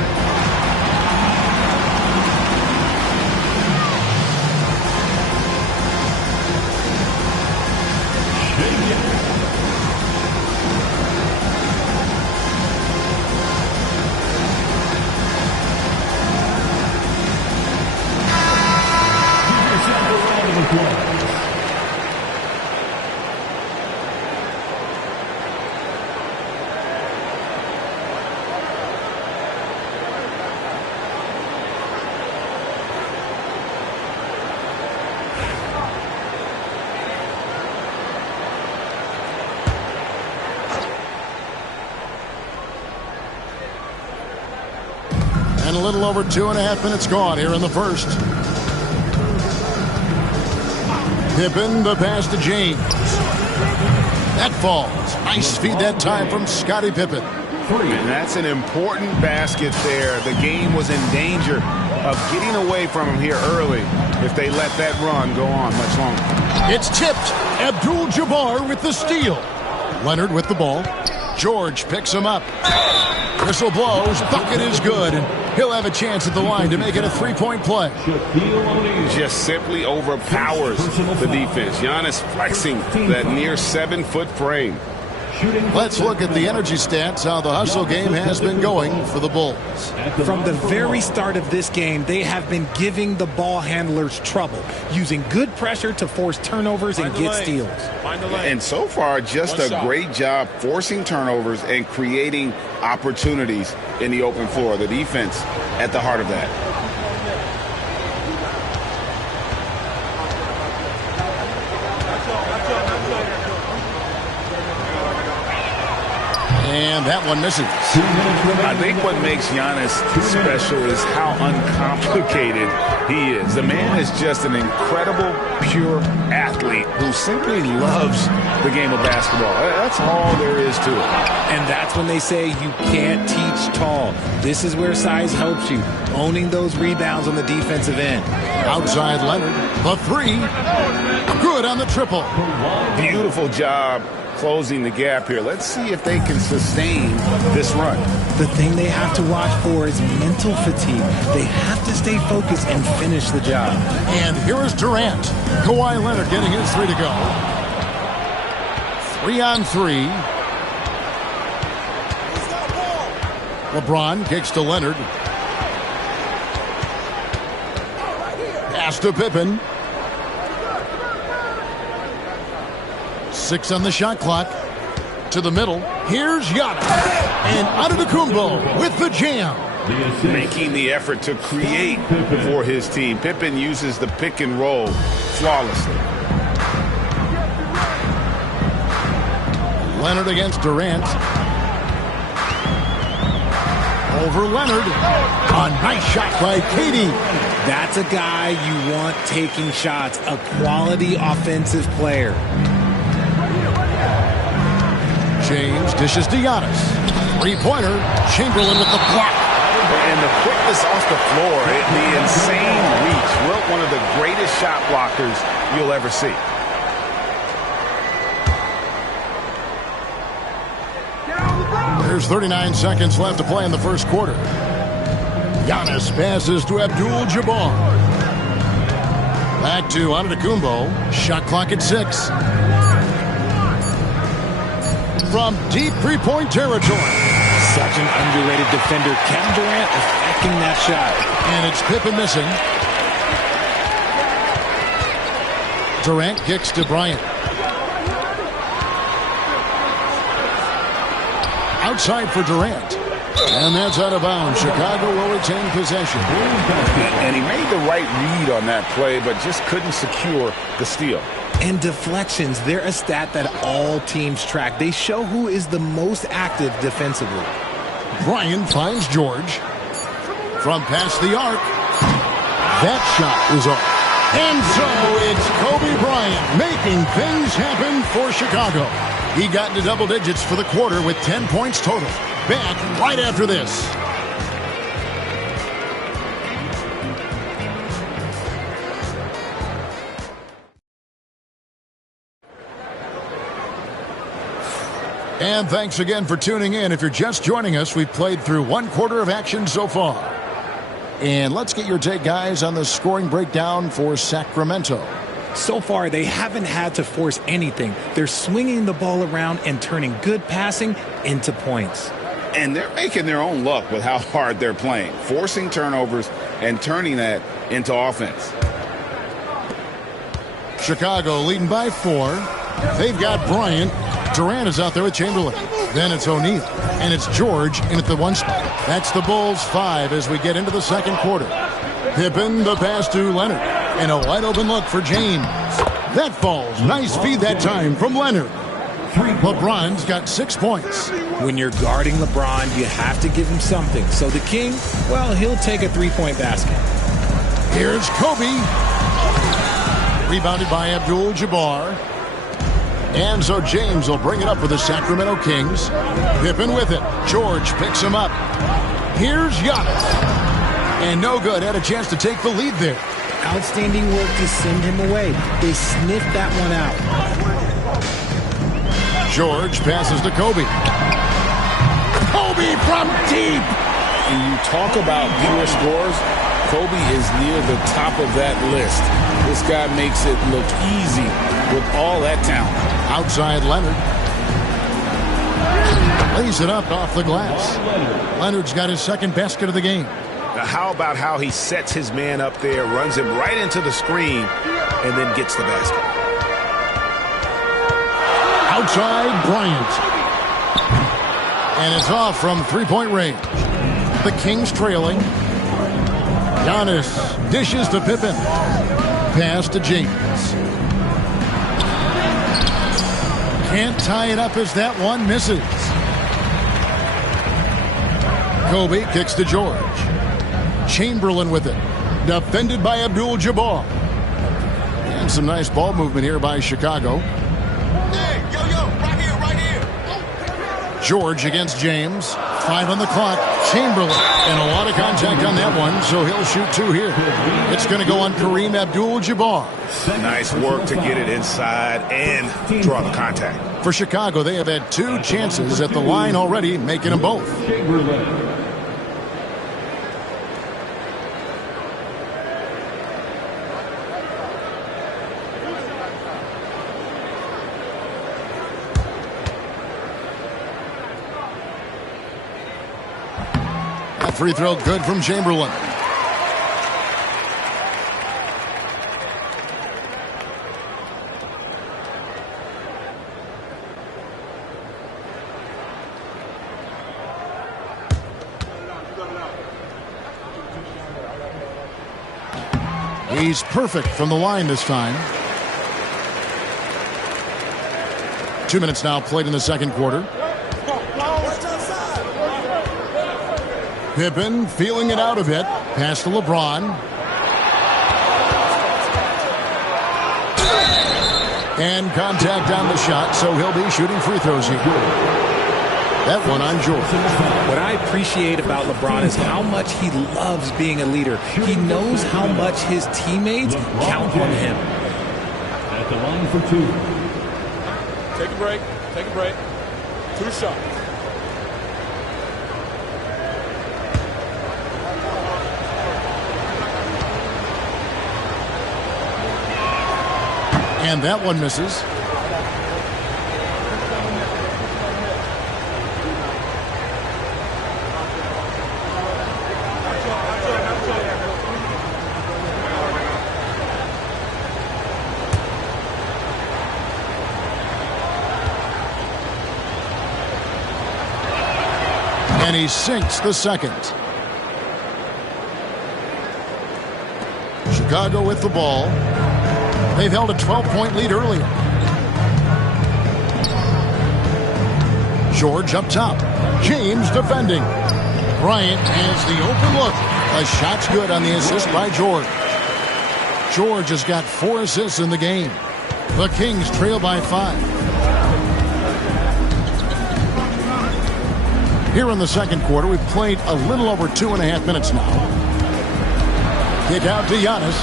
And a little over 2.5 minutes gone here in the first. Pippen, the pass to James. That falls. Nice feed that time from Scottie Pippen. And that's an important basket there. The game was in danger of getting away from him here early if they let that run go on much longer. It's tipped. Abdul-Jabbar with the steal. Leonard with the ball. George picks him up. Whistle blows. Bucket is good. And he'll have a chance at the line to make it a three-point play. Just simply overpowers the defense. Giannis flexing that near 7-foot frame. Let's look at the energy stats, how the hustle game has been going for the Bulls. From the very start of this game, they have been giving the ball handlers trouble, using good pressure to force turnovers and get steals. And so far, just a great job forcing turnovers and creating opportunities in the open floor. The defense at the heart of that. And that one misses. I think what makes Giannis special is how uncomplicated he is. The man is just an incredible, pure athlete who simply loves the game of basketball. That's all there is to it. And that's when they say you can't teach tall. This is where size helps you, owning those rebounds on the defensive end. Outside Leonard, the three. Good on the triple. Beautiful job closing the gap here. Let's see if they can sustain this run. The thing they have to watch for is mental fatigue. They have to stay focused and finish the job. And here is Durant. Kawhi Leonard getting his three to go. 3-on-3. LeBron kicks to Leonard. Pass to Pippen. 6 on the shot clock. To the middle. Here's Giannis. And Antetokounmpo with the jam. Making the effort to create for his team. Pippen uses the pick and roll flawlessly. Leonard against Durant. Over Leonard. A nice shot by KD. That's a guy you want taking shots. A quality offensive player. James dishes to Giannis. Three-pointer. Chamberlain with the block. And the quickness off the floor, the insane reach. Wilt, one of the greatest shot blockers you'll ever see. There's 39 seconds left to play in the first quarter. Giannis passes to Abdul-Jabbar. Back to Antetokounmpo. Shot clock at 6. From deep three-point territory. Such an underrated defender. Kevin Durant affecting that shot. And it's Pippen missing. Durant kicks to Bryant. Outside for Durant. And that's out of bounds. Chicago will retain possession. And he made the right read on that play, but just couldn't secure the steal. And deflections, they're a stat that all teams track. They show who is the most active defensively. Bryant finds George. From past the arc. That shot is off. And so it's Kobe Bryant making things happen for Chicago. He got into double digits for the quarter with 10 points total. Back right after this. And thanks again for tuning in. If you're just joining us, we've played through one quarter of action so far. And let's get your take, guys, on the scoring breakdown for Sacramento. So far, they haven't had to force anything. They're swinging the ball around and turning good passing into points. And they're making their own luck with how hard they're playing, forcing turnovers and turning that into offense. Chicago leading by 4. They've got Bryant. Durant is out there with Chamberlain. Then it's O'Neal. And it's George in at the 1 spot. That's the Bulls 5 as we get into the second quarter. Pippen, the pass to Leonard. And a wide open look for James. That falls. Nice feed that time from Leonard. LeBron's got 6 points. When you're guarding LeBron, you have to give him something. So the King, well, he'll take a three-point basket. Here's Kobe. Rebounded by Abdul-Jabbar. And so James will bring it up for the Sacramento Kings. Pippen with it. George picks him up. Here's Giannis. And no good. Had a chance to take the lead there. Outstanding work to send him away. They sniffed that one out. George passes to Kobe. Kobe from deep. When you talk about pure scores, Kobe is near the top of that list. This guy makes it look easy with all that talent. Outside Leonard. Lays it up off the glass. Leonard's got his second basket of the game. Now, how about how he sets his man up there, runs him right into the screen, and then gets the basket. Outside Bryant. And it's off from three-point range. The Kings trailing. Giannis dishes to Pippen. Pass to James. Can't tie it up as that one misses. Kobe kicks to George. Chamberlain with it. Defended by Abdul-Jabbar. And some nice ball movement here by Chicago. Hey, yo, right here, right here. George against James. 5 on the clock. Chamberlain. And a lot of contact on that one, so he'll shoot 2 here. It's going to go on Kareem Abdul-Jabbar. Nice work to get it inside and draw the contact. For Chicago, they have had 2 chances at the line already, making them both. That free throw good from Chamberlain. He's perfect from the line this time. 2 minutes now played in the second quarter. Pippen feeling it out a bit. Pass to LeBron. And contact on the shot, so he'll be shooting free throws here. That one on George. What I appreciate about LeBron is how much he loves being a leader. He knows how much his teammates count on him. At the line for 2. Take a break. Take a break. 2 shots. And that one misses. And he sinks the second. Chicago with the ball. They've held a 12-point lead earlier. George up top. James defending. Bryant has the open look. A shot's good on the assist by George. George has got 4 assists in the game. The Kings trail by 5. Here in the second quarter, we've played a little over 2.5 minutes now. Kick out to Giannis.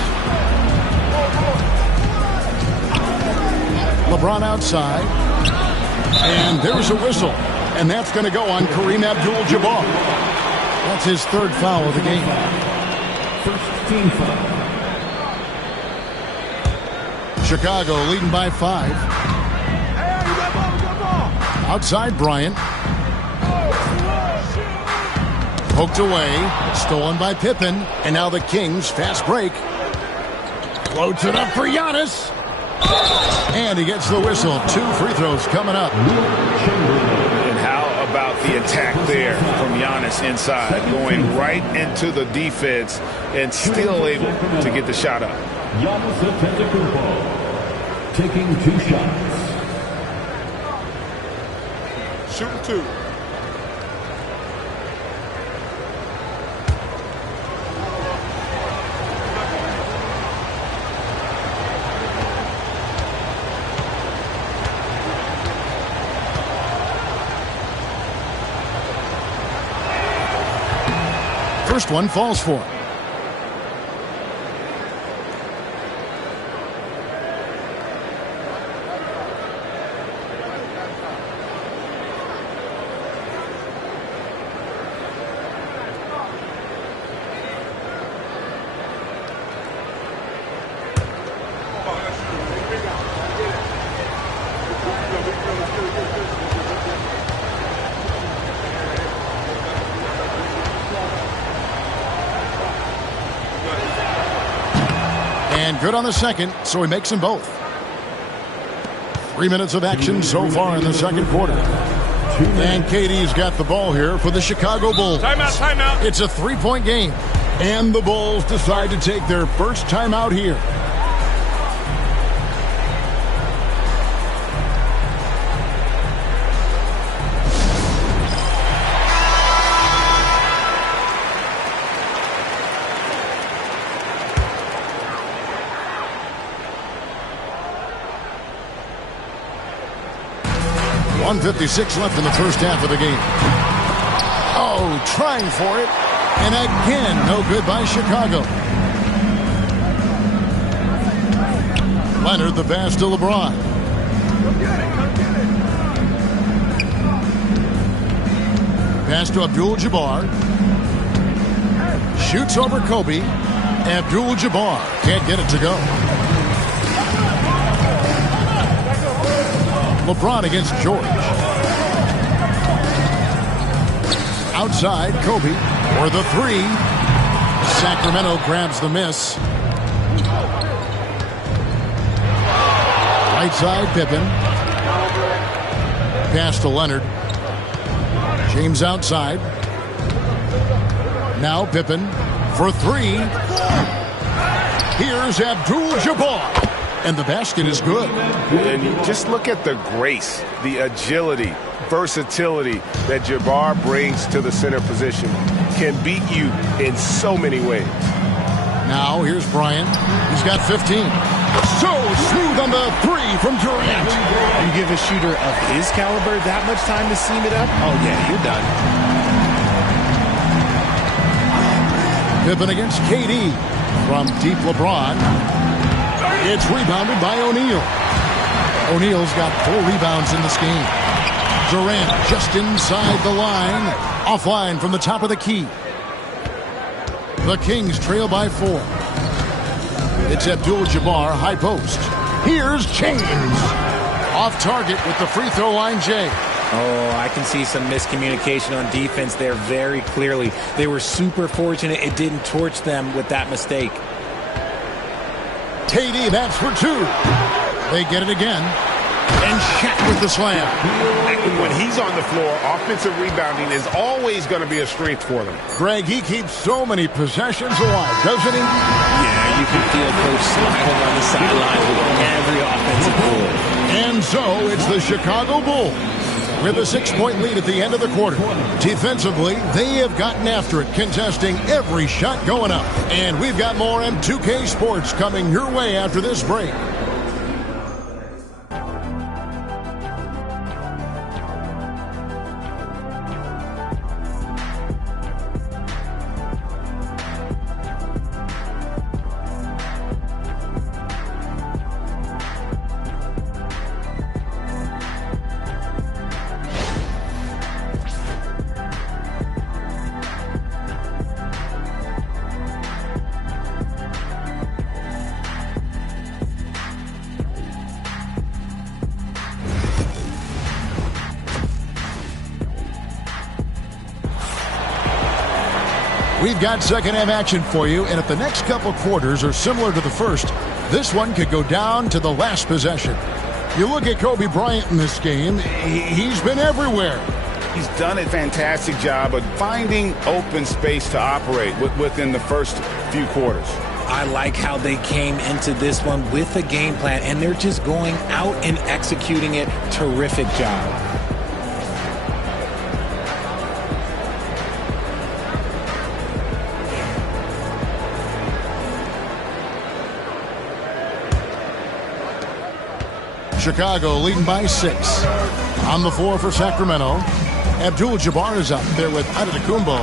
LeBron outside. And there's a whistle. And that's going to go on Kareem Abdul-Jabbar. That's his 3rd foul of the game. First team foul. Chicago leading by 5. Outside Bryant. Poked away. Stolen by Pippen. And now the Kings fast break. Floats it up for Giannis. And he gets the whistle. 2 free throws coming up. And how about the attack there from Giannis inside, going right into the defense and still able to get the shot up. Giannis Antetokounmpo taking 2 shots. Shooting 2. First one falls for him. And good on the second, so he makes them both. 3 minutes of action so far in the second quarter. And KD's got the ball here for the Chicago Bulls. Timeout, timeout. It's a 3-point game. And the Bulls decide to take their first timeout here. .156 left in the first half of the game. Oh, trying for it. And again, no good by Chicago. Leonard, the pass to LeBron. Pass to Abdul-Jabbar. Shoots over Kobe. Abdul-Jabbar can't get it to go. LeBron against George. Outside, Kobe for the three. Sacramento grabs the miss. Right side, Pippen. Pass to Leonard. James outside. Now Pippen for three. Here's Abdul-Jabbar. And the basket is good. And just look at the grace, the agility, versatility that Jabbar brings to the center position. Can beat you in so many ways. Now here's Bryant. He's got 15. So smooth on the three from Durant. You give a shooter of his caliber that much time to seam it up? Oh, yeah, you're done. Pippen against KD. From deep LeBron. It's rebounded by O'Neal. O'Neal's got 4 rebounds in this game. Durant just inside the line. Offline from the top of the key. The Kings trail by 4. It's Abdul-Jabbar, high post. Here's James. Off target with the free throw line, Jay. Oh, I can see some miscommunication on defense there very clearly. They were super fortunate it didn't torch them with that mistake. KD, that's for 2. They get it again. And Shaq with the slam. When he's on the floor, offensive rebounding is always going to be a strength for them. Greg, he keeps so many possessions alive, doesn't he? Yeah, you can feel Coach smiling on the sideline with every offensive goal. And so it's the Chicago Bulls with a 6-point lead at the end of the quarter. Defensively, they have gotten after it, contesting every shot going up. And we've got more M2K Sports coming your way after this break. We've got second half action for you, and if the next couple quarters are similar to the first, this one could go down to the last possession. You look at Kobe Bryant in this game, he's been everywhere. He's done a fantastic job of finding open space to operate within the first few quarters. I like how they came into this one with a game plan, and they're just going out and executing it. Terrific job. Chicago leading by 6. On the floor for Sacramento, Abdul-Jabbar is up there with Antetokounmpo,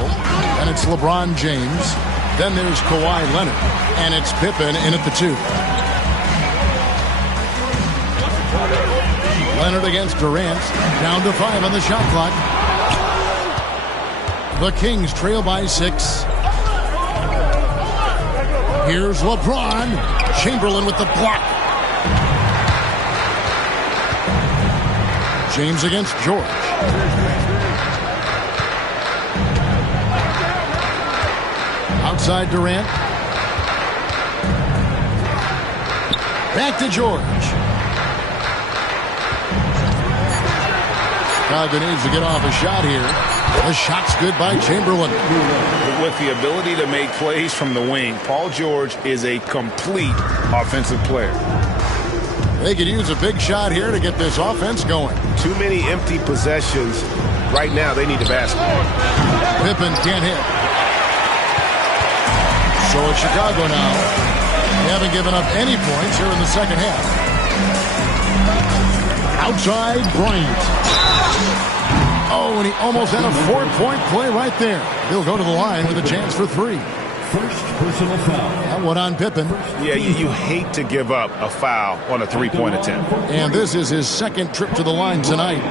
and it's LeBron James. Then there's Kawhi Leonard, and it's Pippen in at the 2. Leonard against Durant, down to 5 on the shot clock. The Kings trail by 6. Here's LeBron. Chamberlain with the block. James against George. Outside Durant. Back to George. Chicago needs to get off a shot here. The shot's good by Chamberlain. With the ability to make plays from the wing, Paul George is a complete offensive player. They could use a big shot here to get this offense going. Too many empty possessions. Right now, they need the basket. Pippen can't hit. So it's Chicago now. They haven't given up any points here in the second half. Outside Bryant. Oh, and he almost had a 4-point play right there. He'll go to the line with a chance for 3. First personal foul. That one on Pippen. Yeah, you hate to give up a foul on a 3-point attempt. And this is his second trip to the line tonight.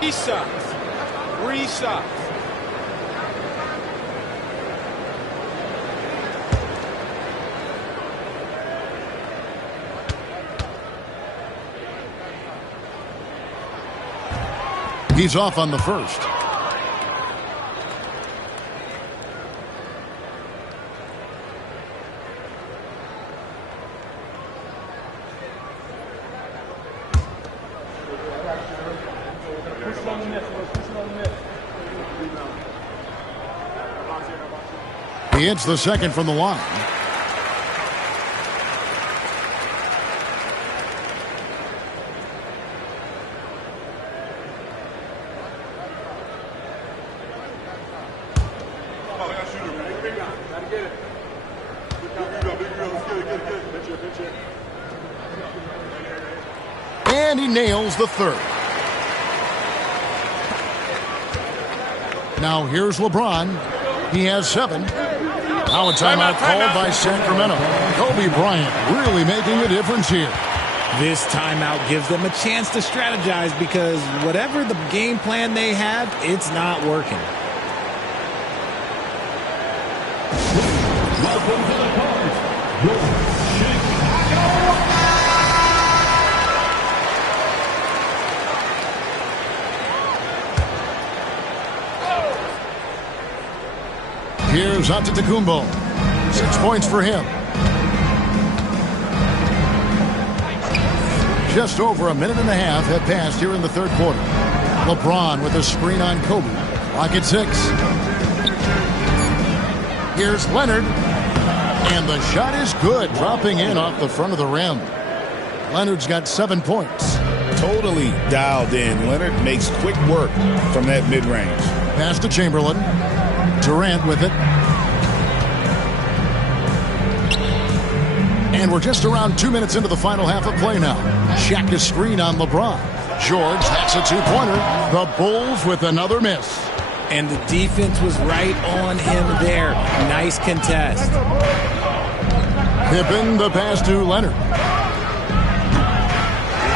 Three shots. He's off on the first. He hits the second from the line. And he nails the third. Now here's LeBron. He has 7. Now a timeout called by Sacramento. Kobe Bryant really making a difference here. This timeout gives them a chance to strategize because whatever the game plan they have, it's not working. Welcome to the Cards, your Chicago. Here's Antetokounmpo. 6 points for him. Just over a minute and a half have passed here in the third quarter. LeBron with a screen on Kobe. Clock at 6. Here's Leonard. And the shot is good, dropping in off the front of the rim. Leonard's got 7 points. Totally dialed in. Leonard makes quick work from that mid-range. Pass to Chamberlain. Durant with it. And we're just around 2 minutes into the final half of play now. Shaq is screen on LeBron. George, that's a 2-pointer. The Bulls with another miss. And the defense was right on him there. Nice contest. Pippen, the pass to Leonard.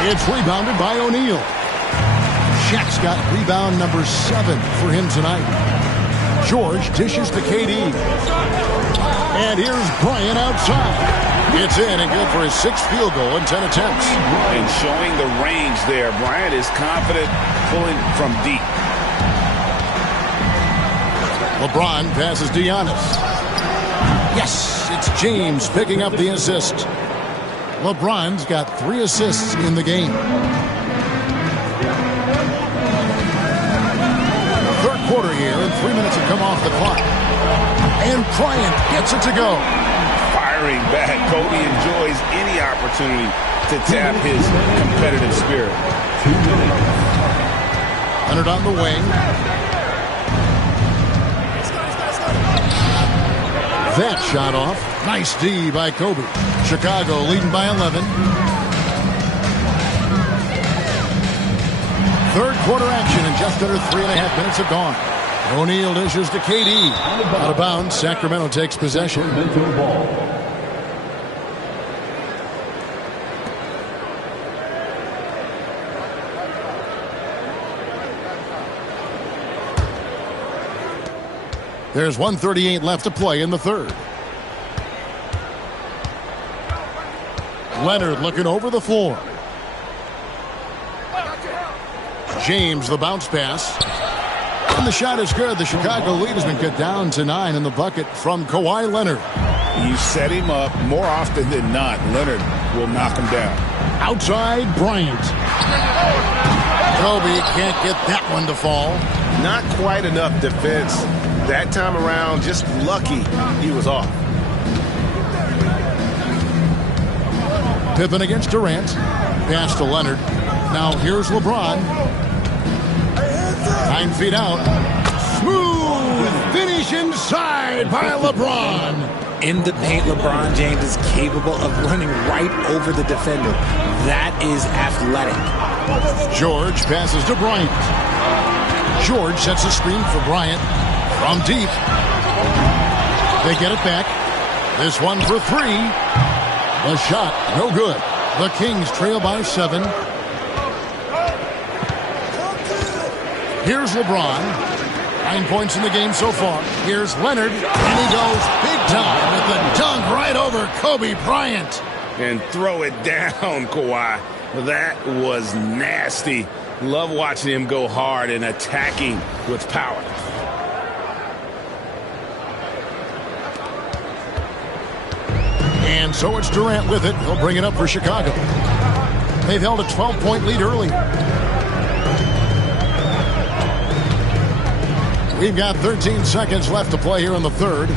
It's rebounded by O'Neal. Shaq's got rebound number 7 for him tonight. George dishes to KD. And here's Bryant outside. It's in and good for his 6th field goal in 10 attempts. And showing the range there. Bryant is confident pulling from deep. LeBron passes to Giannis. Yes, it's James picking up the assist. LeBron's got 3 assists in the game. Third quarter here, and 3 minutes have come off the clock. And Bryant gets it to go. Firing back. Kobe enjoys any opportunity to tap his competitive spirit. 2 minutes. Leonard on the wing. That shot off. Nice D by Kobe. Chicago leading by 11. Third quarter action, and just under 3.5 minutes have gone. O'Neal dishes to KD. Out of bounds. Sacramento takes possession. There's 1:38 left to play in the third. Leonard looking over the floor. James, the bounce pass. And the shot is good. The Chicago lead has been cut down to 9 in the bucket from Kawhi Leonard. You set him up more often than not. Leonard will knock him down. Outside, Bryant. Kobe can't get that one to fall. Not quite enough defense. That time around, just lucky he was off. Pippen against Durant. Pass to Leonard. Now here's LeBron. 9 feet out. Smooth finish inside by LeBron. In the paint, LeBron James is capable of running right over the defender. That is athletic. George passes to Bryant. George sets a screen for Bryant from deep. They get it back. This one for 3. The shot, no good. The Kings trail by 7. Here's LeBron. 9 points in the game so far. Here's Leonard, and he goes big time with the dunk right over Kobe Bryant. And throw it down, Kawhi. That was nasty. Love watching him go hard and attacking with power. And so it's Durant with it. He'll bring it up for Chicago. They've held a 12-point lead early. We've got 13 seconds left to play here in the third.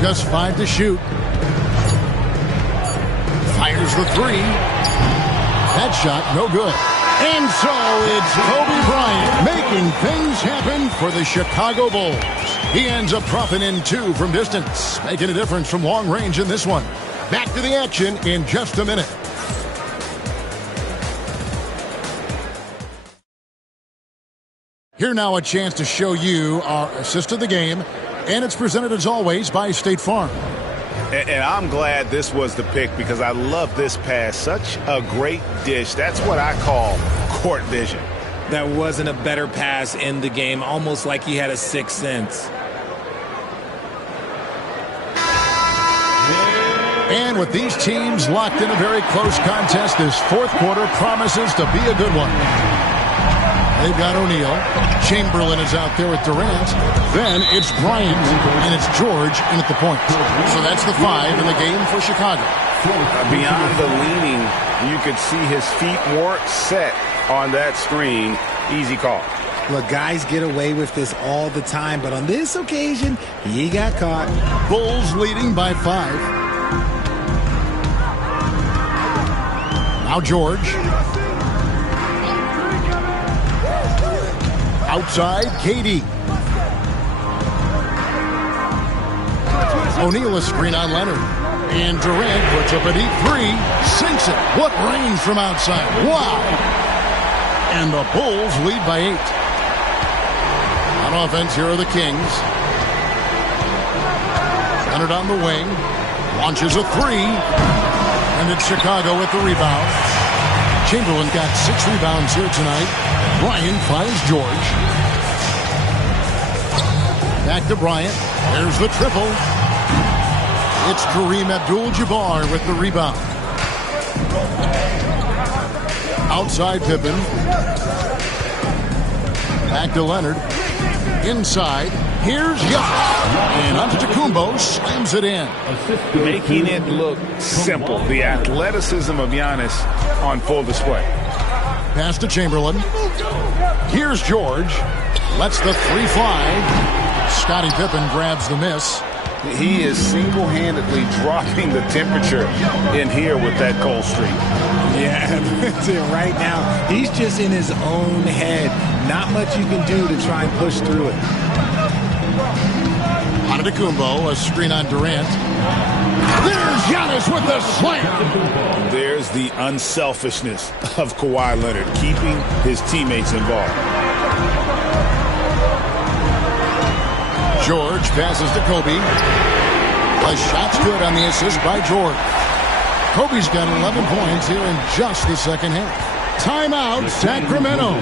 Just 5 to shoot. Fires the 3. That shot, no good. And so it's Kobe Bryant making things happen for the Chicago Bulls. He ends up dropping in 2 from distance, making a difference from long range in this one. Back to the action in just a minute. Here now a chance to show you our assist of the game, and it's presented as always by State Farm. And I'm glad this was the pick because I love this pass. Such a great dish. That's what I call court vision. That wasn't a better pass in the game, almost like he had a sixth sense. And with these teams locked in a very close contest, this fourth quarter promises to be a good one. They've got O'Neal. Chamberlain is out there with Durant. Then it's Bryant, and it's George in at the point. So that's the 5 in the game for Chicago. Beyond the leaning, you could see his feet weren't set on that screen. Easy call. Look, guys get away with this all the time, but on this occasion, he got caught. Bulls leading by 5. Now George. Outside, KD. O'Neal a screen on Leonard. And Durant puts up a deep 3. Sinks it. What range from outside. Wow. And the Bulls lead by 8. On offense, here are the Kings. Leonard on the wing. Launches a 3. And it's Chicago with the rebound. Chamberlain got 6 rebounds here tonight. Bryant finds George. Back to Bryant. There's the triple. It's Kareem Abdul-Jabbar with the rebound. Outside Pippen. Back to Leonard. Inside. Here's Giannis. And Antetokounmpo slams it in. Making it look simple. The athleticism of Giannis on full display. Pass to Chamberlain. Here's George. Lets the 3 fly. Scottie Pippen grabs the miss. He is single-handedly dropping the temperature in here with that cold streak. Yeah, right now, he's just in his own head. Not much you can do to try and push through it. Antetokounmpo, a screen on Durant. There's Giannis with the slam. There's the unselfishness of Kawhi Leonard, keeping his teammates involved. George passes to Kobe. A shot's good on the assist by George. Kobe's got 11 points here in just the second half. Timeout, Sacramento.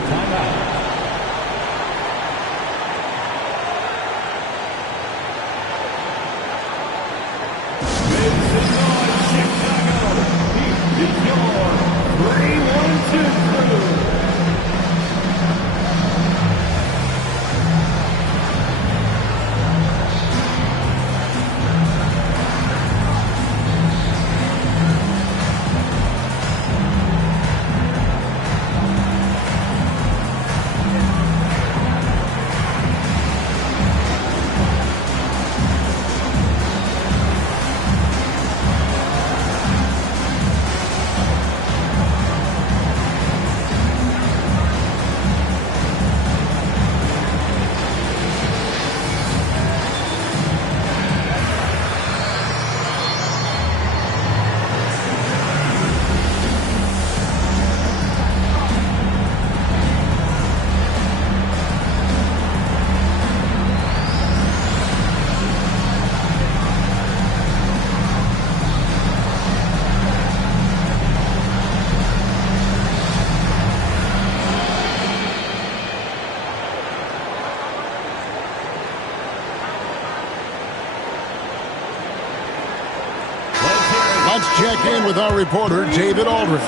Let's check in with our reporter, David Aldridge.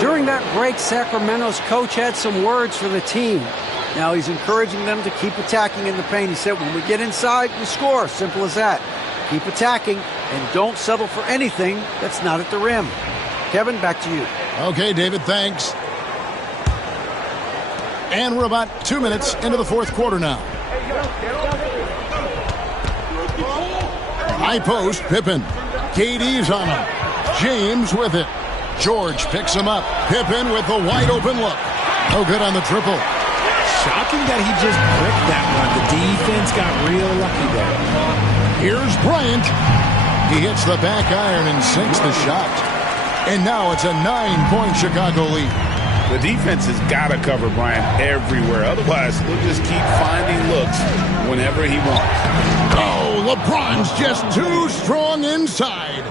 During that break, Sacramento's coach had some words for the team. Now he's encouraging them to keep attacking in the paint. He said, when we get inside, we score. Simple as that. Keep attacking and don't settle for anything that's not at the rim. Kevin, back to you. Okay, David, thanks. And we're about 2 minutes into the fourth quarter now. High post, Pippen. KD's on him. James with it. George picks him up. Pippen with the wide open look. No good on the triple. Shocking that he just bricked that one. The defense got real lucky there. Here's Bryant. He hits the back iron and sinks the shot. And now it's a 9-point Chicago lead. The defense has got to cover Bryant everywhere. Otherwise, he'll just keep finding looks whenever he wants. Oh, LeBron's just too strong inside.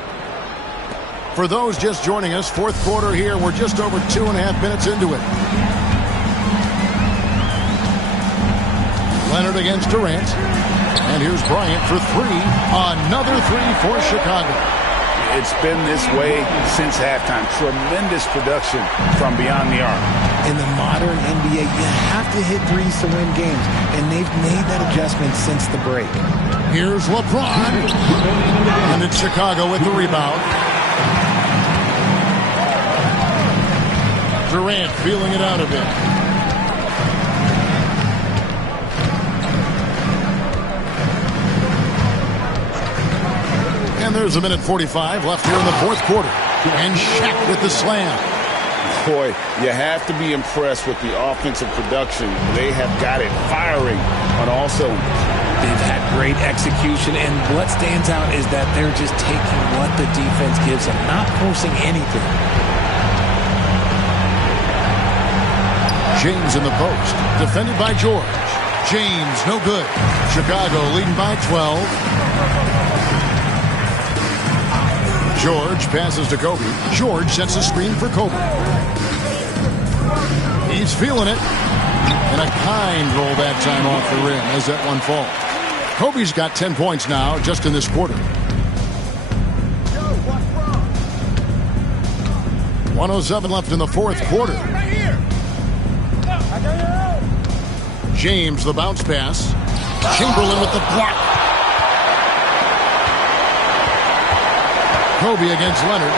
For those just joining us, fourth quarter here. We're just over 2.5 minutes into it. Leonard against Durant. And here's Bryant for three. Another three for Chicago. It's been this way since halftime. Tremendous production from beyond the arc. In the modern NBA, you have to hit threes to win games, and they've made that adjustment since the break. Here's LeBron. And it's Chicago with the rebound. Durant feeling it out a bit. And there's a minute 45 left here in the fourth quarter. And Shaq with the slam. Boy, you have to be impressed with the offensive production. They have got it firing on all cylinders. They've had great execution, and what stands out is that they're just taking what the defense gives them, not forcing anything. James in the post, defended by George. James, no good. Chicago leading by 12. George passes to Kobe. George sets a screen for Kobe. He's feeling it. And a kind roll that time off the rim as that one falls. Kobe's got 10 points now just in this quarter. 1:07 left in the fourth quarter. James, the bounce pass. Chamberlain with the block. Kobe against Leonard.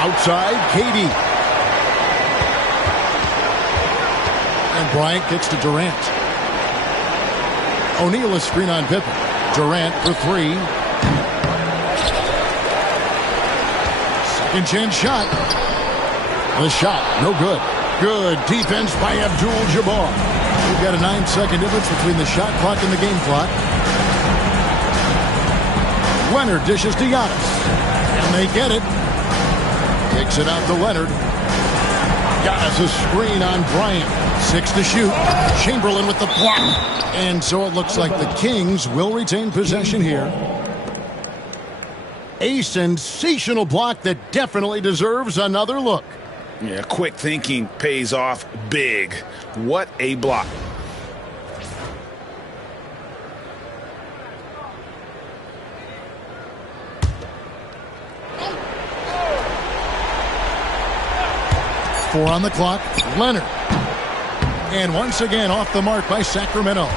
Outside, KD. And Bryant gets to Durant. O'Neal is screen on Pippen. Durant for three. Second chance shot. The shot, no good. Good defense by Abdul-Jabbar. got a 9-second difference between the shot clock and the game clock. Leonard dishes to Giannis. And they get it. Kicks it out to Leonard. Giannis a screen on Bryant. 6 to shoot. Chamberlain with the block. And so it looks like the Kings will retain possession here. A sensational block that definitely deserves another look. Yeah, quick thinking pays off big. What a block. Four on the clock. Leonard. And once again off the mark by Sacramento.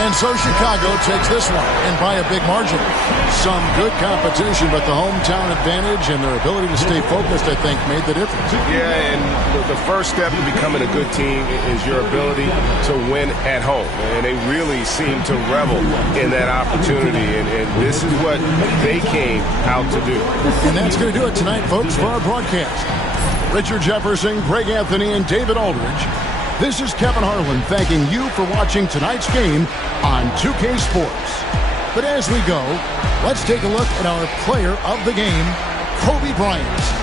And so Chicago takes this one, and by a big margin. Some good competition, but the hometown advantage and their ability to stay focused, I think, made the difference. Yeah, and the first step to becoming a good team is your ability to win at home. And they really seem to revel in that opportunity, and this is what they came out to do. And that's going to do it tonight, folks, for our broadcast. Richard Jefferson, Greg Anthony, and David Aldridge. This is Kevin Harlan thanking you for watching tonight's game on 2K Sports. But as we go, let's take a look at our player of the game, Kobe Bryant.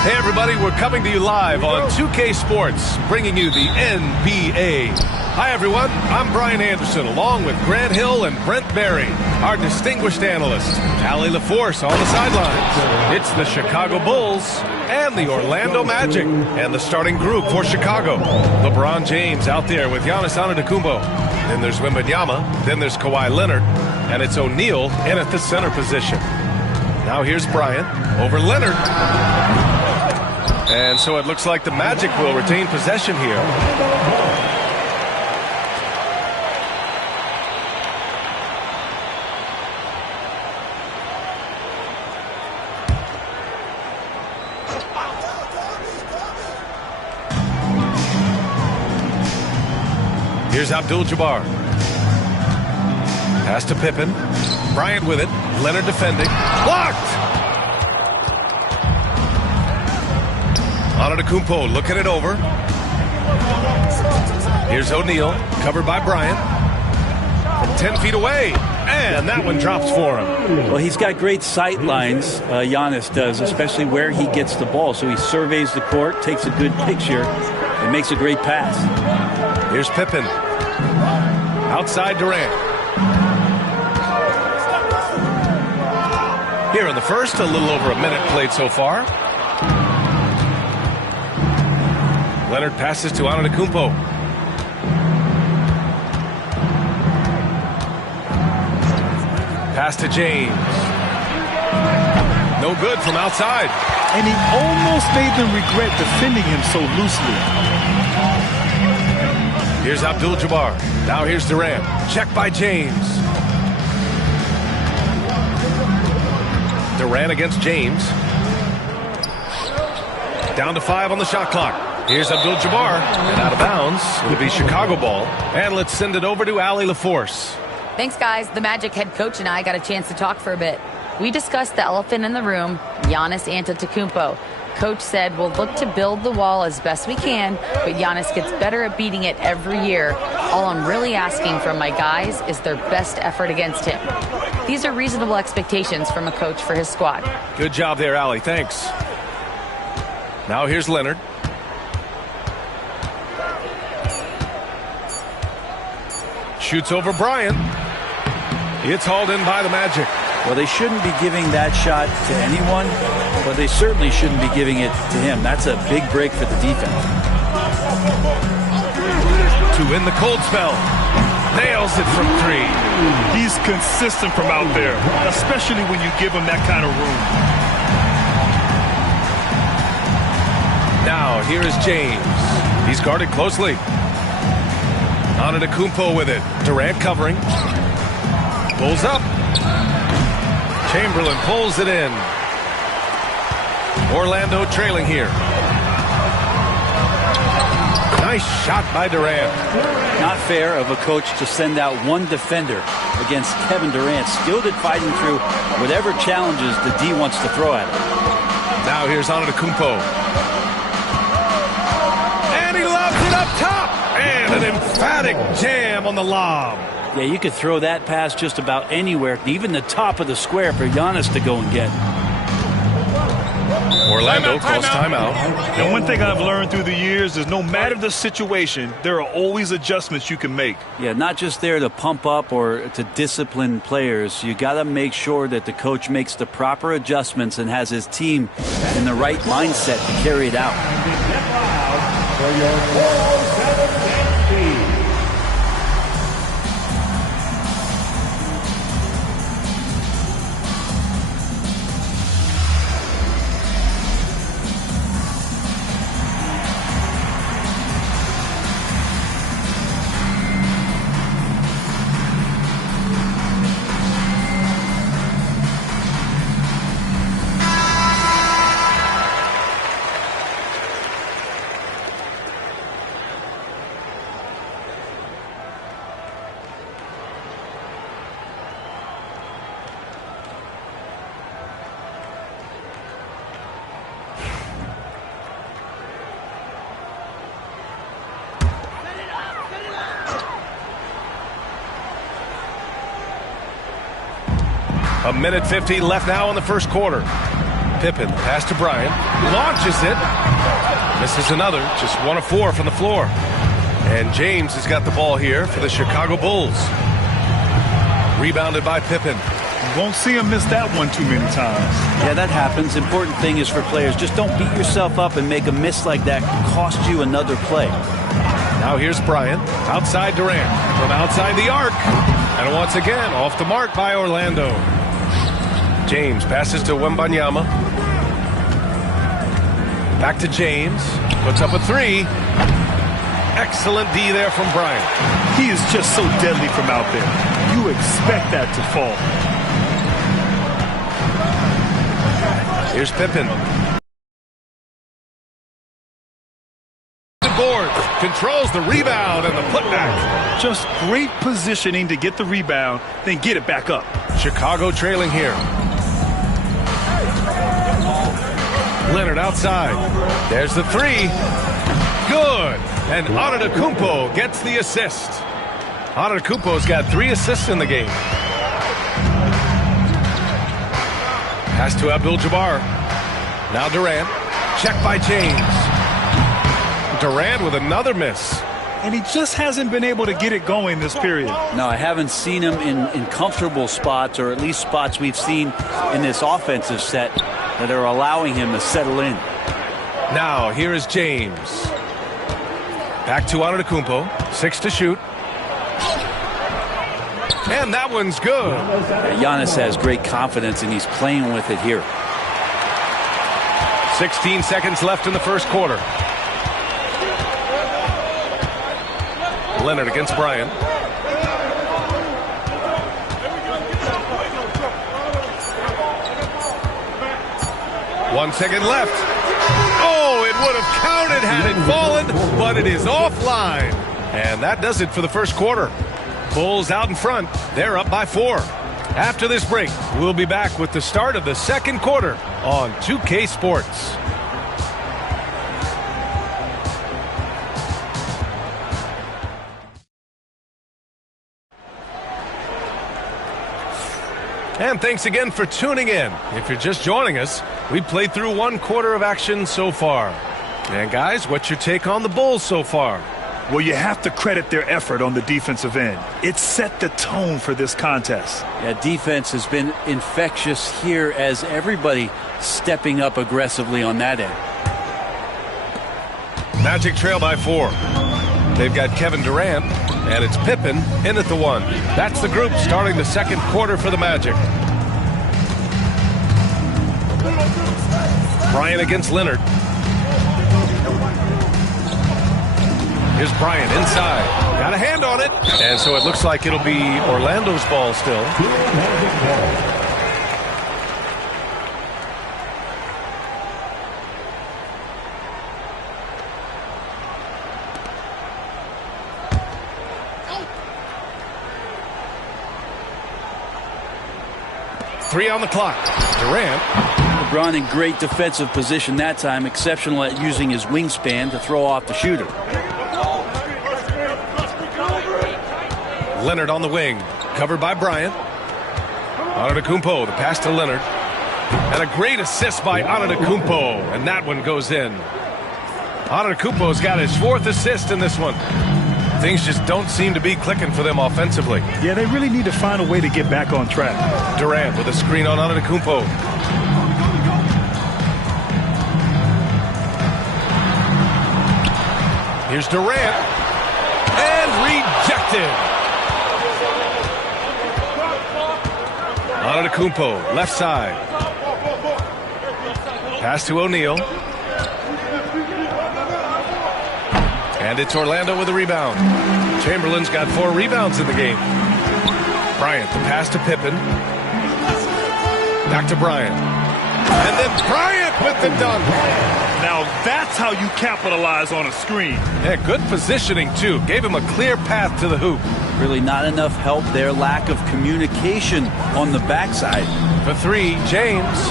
Hey everybody, we're coming to you live on 2K Sports, bringing you the NBA. Hi everyone, I'm Brian Anderson, along with Grant Hill and Brent Berry, our distinguished analyst, Allie LaForce on the sidelines. It's the Chicago Bulls and the Orlando Magic, and the starting group for Chicago. LeBron James out there with Giannis Antetokounmpo. Then there's Wembanyama, then there's Kawhi Leonard, and it's O'Neal in at the center position. Now here's Bryant over Leonard. And so it looks like the Magic will retain possession here. Here's Abdul-Jabbar. Pass to Pippen. Bryant with it. Leonard defending. Blocked! Antetokounmpo looking it over. Here's O'Neal, covered by Bryant. From 10 feet away. And that one drops for him. Well, he's got great sight lines, Giannis does, especially where he gets the ball. So he surveys the court, takes a good picture, and makes a great pass. Here's Pippen. Outside Durant. Here in the first, a little over a minute played so far. Leonard passes to Antetokounmpo. Pass to James. No good from outside. And he almost made them regret defending him so loosely. Here's Abdul-Jabbar. Now here's Durant. Check by James. Durant against James. Down to 5 on the shot clock. Here's Abdul-Jabbar. And out of bounds. It'll be Chicago ball. And let's send it over to Allie LaForce. Thanks, guys. The Magic head coach and I got a chance to talk for a bit. We discussed the elephant in the room, Giannis Antetokounmpo. Coach said we'll look to build the wall as best we can, but Giannis gets better at beating it every year. All I'm really asking from my guys is their best effort against him. These are reasonable expectations from a coach for his squad. Good job there, Allie. Thanks. Now here's Leonard. Shoots over Bryant. It's hauled in by the Magic. Well, they shouldn't be giving that shot to anyone, but they certainly shouldn't be giving it to him. That's a big break for the defense. To win the cold spell. Nails it from 3. He's consistent from out there, especially when you give him that kind of room. Now, here is James. He's guarded closely. Antetokounmpo with it. Durant covering. Pulls up. Chamberlain pulls it in. Orlando trailing here. Nice shot by Durant. Not fair of a coach to send out one defender against Kevin Durant, skilled at fighting through whatever challenges the D wants to throw at him. Now here's Antetokounmpo. And he lobs it up top. And an emphatic jam on the lob. Yeah, you could throw that pass just about anywhere, even the top of the square for Giannis to go and get. Orlando calls timeout. And one thing I've learned through the years is no matter the situation, there are always adjustments you can make. Yeah, not just there to pump up or to discipline players. You got to make sure that the coach makes the proper adjustments and has his team in the right mindset to carry it out. For your 4-7 team. A minute 50 left now in the first quarter. Pippen, pass to Bryant, launches it, misses another, just 1 of 4 from the floor. And James has got the ball here for the Chicago Bulls. Rebounded by Pippen. You won't see him miss that one too many times. Yeah, that happens. Important thing is for players, just don't beat yourself up and make a miss like that cost you another play. Now here's Bryant, outside Durant, from outside the arc. And once again, off the mark by Orlando. James passes to Wembanyama. Back to James, puts up a 3. Excellent D there from Bryant. He is just so deadly from out there. You expect that to fall. Here's Pippen. The board controls the rebound and the putback. Just great positioning to get the rebound, then get it back up. Chicago trailing here. Leonard outside. There's the 3. Good. And Antetokounmpo gets the assist. Antetokounmpo's got 3 assists in the game. Pass to Abdul-Jabbar. Now Durant. Check by James. Durant with another miss. And he just hasn't been able to get it going this period. No, I haven't seen him in comfortable spots, or at least spots we've seen in this offensive set that are allowing him to settle in. Now here is James. Back to Antetokounmpo. 6 to shoot. And that one's good. Giannis has great confidence, and he's playing with it here. 16 seconds left in the first quarter. Leonard against Bryant. One second left. Oh, it would have counted had it fallen, but it is offline. And that does it for the first quarter. Bulls out in front. They're up by 4. After this break, we'll be back with the start of the second quarter on 2K Sports. And thanks again for tuning in. If you're just joining us, we played through 1 quarter of action so far. And guys, what's your take on the Bulls so far? Well, you have to credit their effort on the defensive end. It set the tone for this contest. Yeah, defense has been infectious here as everybody stepping up aggressively on that end. Magic trail by 4. They've got Kevin Durant, and it's Pippen in at the 1. That's the group starting the second quarter for the Magic. Bryant against Leonard. Here's Bryant inside. Got a hand on it. And so it looks like it'll be Orlando's ball still. Three on the clock. Durant. LeBron in great defensive position that time. Exceptional at using his wingspan to throw off the shooter. Leonard on the wing. Covered by Bryant. Antetokounmpo, the pass to Leonard. And a great assist by Antetokounmpo. And that one goes in. Antetokounmpo's got his 4th assist in this one. Things just don't seem to be clicking for them offensively. Yeah, they really need to find a way to get back on track. Durant with a screen on Antetokounmpo. Here's Durant. And rejected. Antetokounmpo, left side. Pass to O'Neal. And it's Orlando with a rebound. Chamberlain's got 4 rebounds in the game. Bryant, the pass to Pippen. Back to Bryant. And then Bryant with the dunk. Now that's how you capitalize on a screen. Yeah, good positioning, too. Gave him a clear path to the hoop. Really not enough help there. Lack of communication on the backside. For 3, James.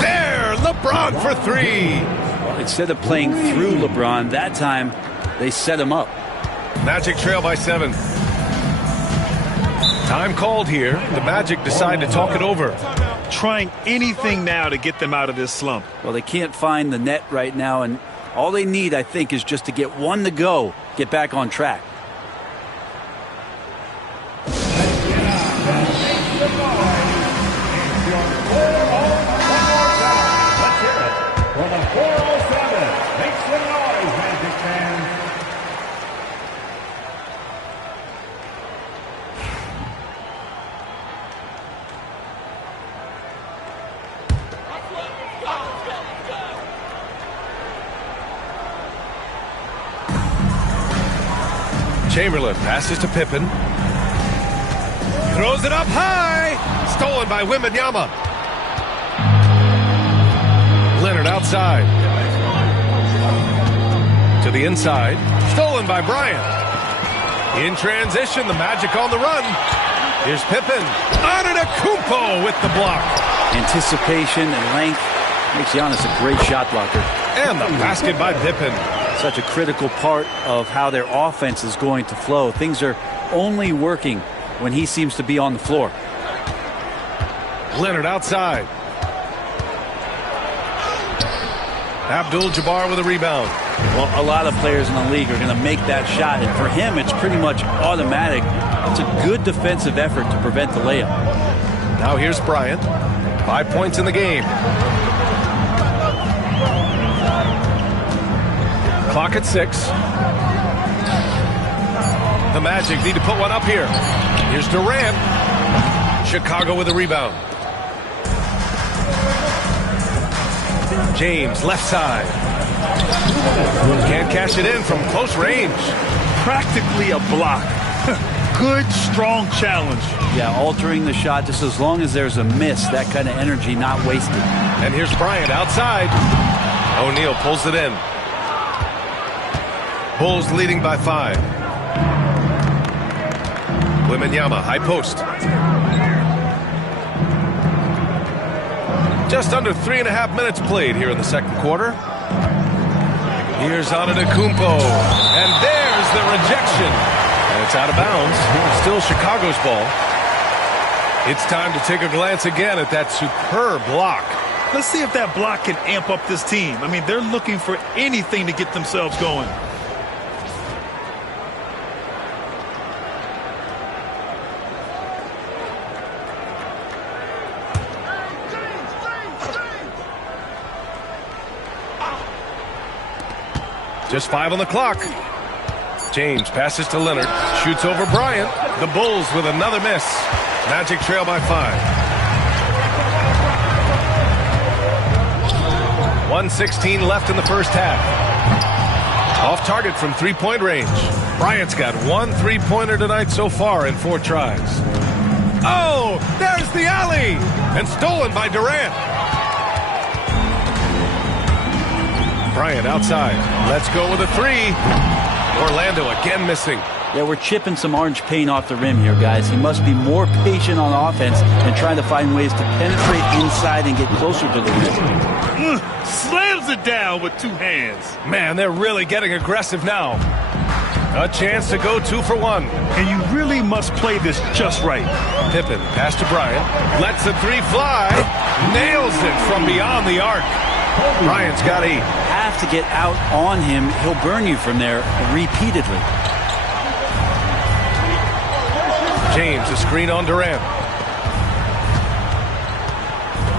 There, LeBron for 3. Well, instead of playing through LeBron, that time they set him up. Magic trail by 7. Time called here. The Magic decide to talk it over. trying anything now to get them out of this slump. Well, they can't find the net right now, and all they need, I think, is just to get one to go, get back on track. Chamberlain passes to Pippen. Throws it up high. Stolen by Wembanyama. Leonard outside. To the inside. Stolen by Bryant. In transition, the Magic on the run. Here's Pippen. Antetokounmpo with the block. Anticipation and length makes Giannis a great shot blocker. And the basket by Pippen. Such a critical part of how their offense is going to flow. Things are only working when he seems to be on the floor. Leonard outside. Abdul-Jabbar with a rebound. Well, a lot of players in the league are going to make that shot, and for him, it's pretty much automatic. It's a good defensive effort to prevent the layup. Now here's Bryant. 5 points in the game. Clock at 6. The Magic need to put one up here. Here's Durant. Chicago with a rebound. James, left side. Can't cash it in from close range. Practically a block. Good, strong challenge. Yeah, altering the shot just as long as there's a miss. That kind of energy not wasted. And here's Bryant outside. O'Neal pulls it in. Bulls leading by 5. Wembanyama, high post. Just under 3.5 minutes played here in the second quarter. Here's Antetokounmpo. And there's the rejection. And it's out of bounds. Still Chicago's ball. It's time to take a glance again at that superb block. Let's see if that block can amp up this team. I mean, they're looking for anything to get themselves going. Just 5 on the clock. James passes to Leonard. Shoots over Bryant. The Bulls with another miss. Magic trail by 5. 1:16 left in the first half. Off target from three-point range. Bryant's got 1 3-pointer tonight so far in 4 tries. Oh, there's the alley. And stolen by Durant. Bryant outside. Let's go with a 3. Orlando again missing. Yeah, we're chipping some orange paint off the rim here, guys. He must be more patient on offense and trying to find ways to penetrate inside and get closer to the rim. Slams it down with 2 hands. Man, they're really getting aggressive now. A chance to go 2 for 1. And you really must play this just right. Pippen, pass to Bryant. Lets the 3 fly. Nails it from beyond the arc. Bryant's got 8. Have to get out on him. He'll burn you from there repeatedly. James, a screen on Durant.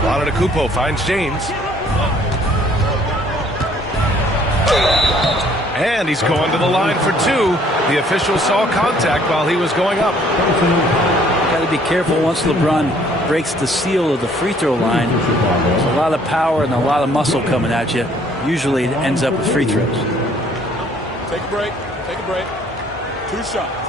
Antetokounmpo finds James. And he's going to the line for 2. The official saw contact while he was going up. Got to be careful once LeBron breaks the seal of the free throw line. There's a lot of power and a lot of muscle coming at you. Usually it ends up with free throws. Take a break. Take a break. 2 shots.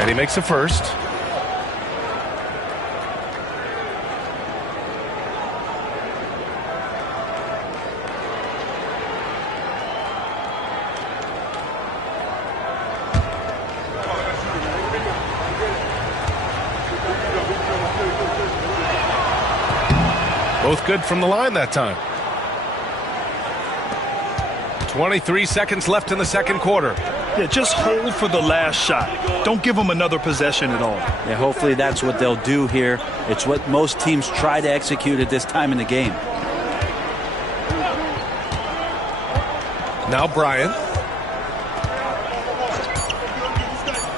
And he makes a first. Both good from the line that time. 23 seconds left in the second quarter. Yeah, just hold for the last shot. Don't give them another possession at all. Yeah, hopefully that's what they'll do here. It's what most teams try to execute at this time in the game. Now Bryant.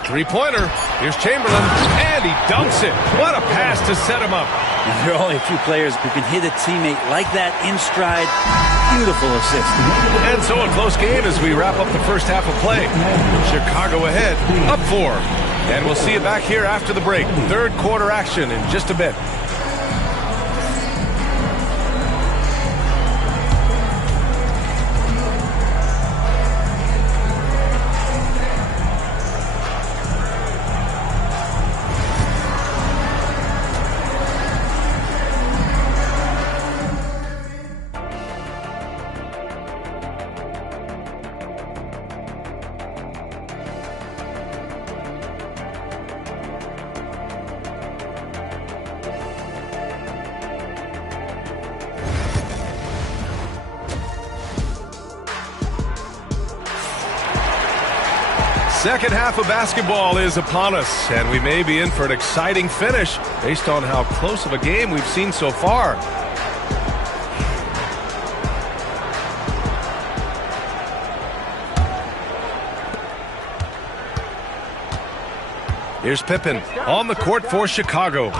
Three-pointer. Here's Chamberlain, and he dunks it. What a pass to set him up. And there are only a few players who can hit a teammate like that in stride. Beautiful assist. And so a close game as we wrap up the first half of play. Chicago ahead, up 4. And we'll see you back here after the break. Third quarter action in just a bit. Second half of basketball is upon us, and we may be in for an exciting finish based on how close of a game we've seen so far. Here's Pippen on the court for Chicago.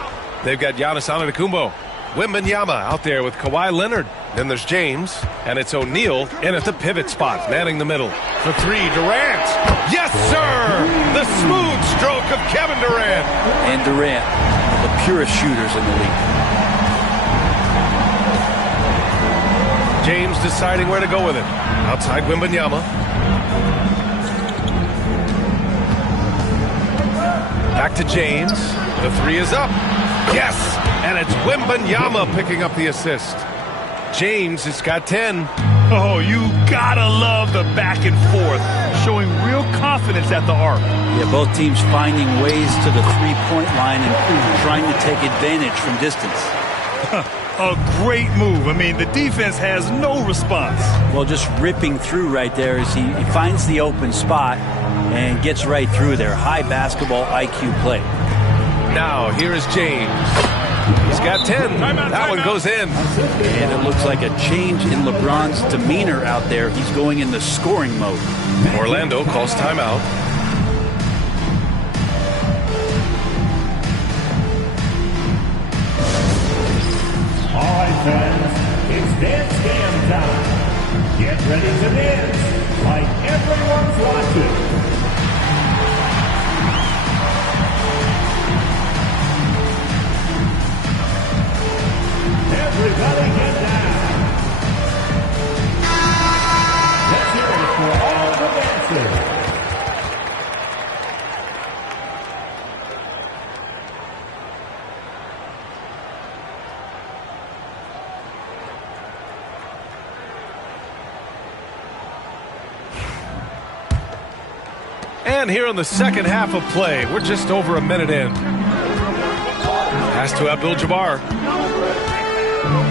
They've got Giannis Antetokounmpo. Wembanyama out there with Kawhi Leonard. Then there's James, and it's O'Neal in at the pivot spot, manning the middle. For three, Durant. Yes, sir! The smooth stroke of Kevin Durant. And Durant, one of the purest shooters in the league. James deciding where to go with it. Outside Wembanyama. Back to James. The three is up. Yes! And it's Wembanyama picking up the assist. James has got 10. Oh, you gotta love the back and forth, showing real confidence at the arc. Yeah, both teams finding ways to the three-point line and trying to take advantage from distance. A great move. I mean, the defense has no response. Well, just ripping through right there as he finds the open spot and gets right through there. High basketball IQ play. Now, here is James. He's got 10. That one goes in. And it looks like a change in LeBron's demeanor out there. He's going into scoring mode. Orlando calls timeout. All right, friends, it's dance game time. Get ready to dance like everyone's watching. Everybody get down. Let's hear it for all the dancers. And here in the second half of play, we're just over a minute in. Pass to Abdul-Jabbar.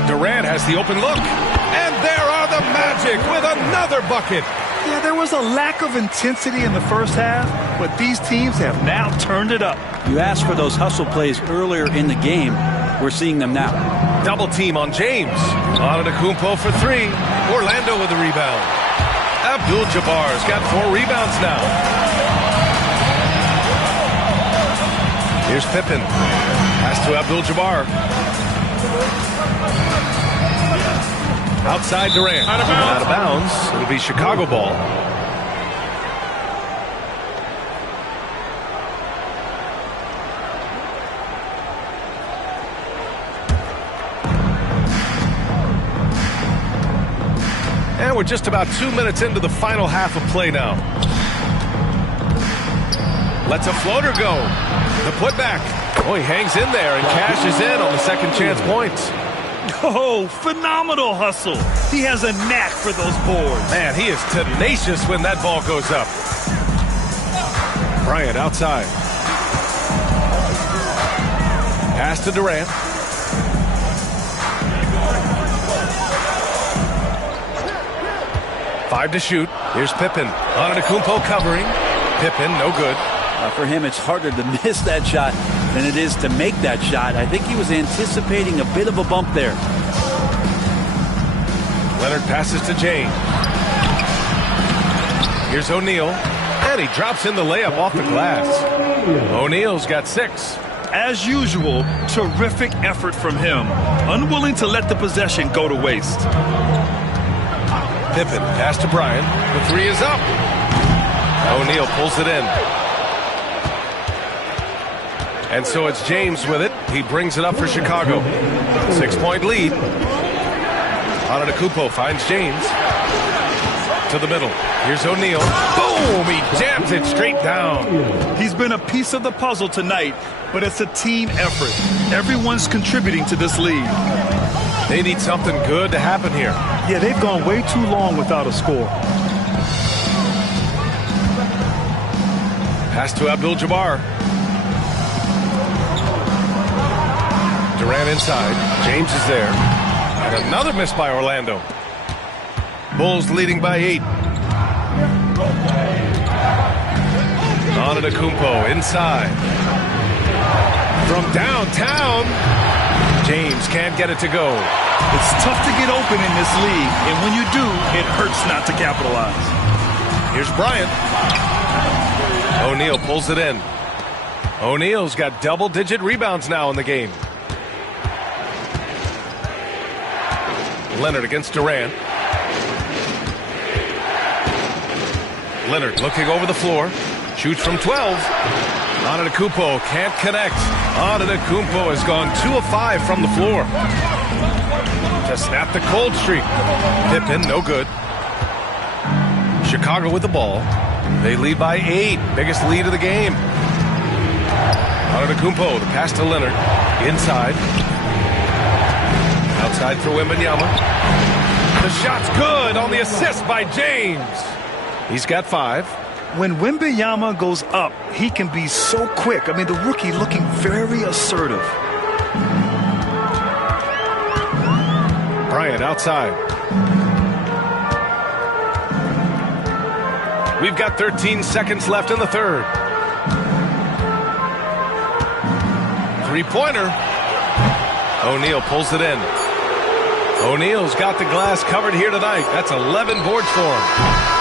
Durant has the open look. And there are the Magic with another bucket. Yeah, there was a lack of intensity in the first half, but these teams have now turned it up. You asked for those hustle plays earlier in the game. We're seeing them now. Double team on James. Antetokounmpo for three. Orlando with the rebound. Abdul-Jabbar's got 4 rebounds now. Here's Pippen. Pass to Abdul-Jabbar. Outside Durant. Out of bounds. It'll be Chicago ball. And we're just about 2 minutes into the final half of play now. Lets a floater go. The putback. Oh, he hangs in there and cashes in on the second chance points. Oh, phenomenal hustle. He has a knack for those boards. Man, he is tenacious when that ball goes up. Bryant outside. Pass to Durant. 5 to shoot. Here's Pippen. Antetokounmpo covering. Pippen, no good. For him, it's harder to miss that shot than it is to make that shot. I think he was anticipating a bit of a bump there. Leonard passes to James. Here's O'Neal. And he drops in the layup off the glass. O'Neal's got 6. As usual, terrific effort from him. Unwilling to let the possession go to waste. Pippen, pass to Bryant. The 3 is up. O'Neal pulls it in. And so it's James with it. He brings it up for Chicago. 6-point lead. Antetokounmpo finds James. To the middle. Here's O'Neal. Boom! He jams it straight down. He's been a piece of the puzzle tonight, but it's a team effort. Everyone's contributing to this lead. They need something good to happen here. Yeah, they've gone way too long without a score. Pass to Abdul-Jabbar. Durant inside. James is there. And another miss by Orlando. Bulls leading by 8. Antetokounmpo inside. From downtown. James can't get it to go. It's tough to get open in this league, and when you do, it hurts not to capitalize. Here's Bryant. O'Neal pulls it in. O'Neal's got double-digit rebounds now in the game. Leonard against Durant. Leonard looking over the floor. Shoots from 12. Antetokounmpo can't connect. Antetokounmpo has gone 2 of 5 from the floor. To snap the cold streak. Pippen, no good. Chicago with the ball. They lead by 8. Biggest lead of the game. Antetokounmpo, the pass to Leonard. Inside. Outside for Wembanyama. The shot's good on the assist by James. He's got 5. When Wembanyama goes up, he can be so quick. I mean, the rookie looking very assertive. Bryant outside. We've got 13 seconds left in the third. 3-pointer. O'Neal pulls it in. O'Neal's got the glass covered here tonight. That's 11 boards for him.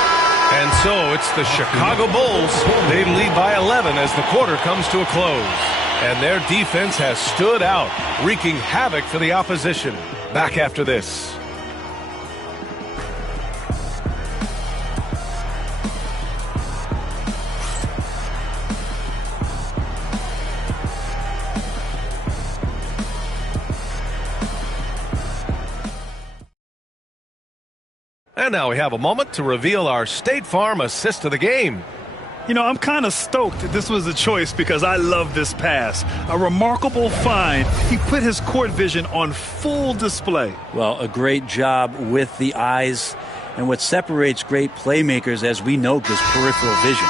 And so it's the Chicago Bulls. They lead by 11 as the quarter comes to a close. And their defense has stood out, wreaking havoc for the opposition. Back after this. And now we have a moment to reveal our State Farm assist of the game. You know, I'm kind of stoked that this was a choice because I love this pass. A remarkable find. He put his court vision on full display. Well, a great job with the eyes. And what separates great playmakers, as we know, is peripheral vision.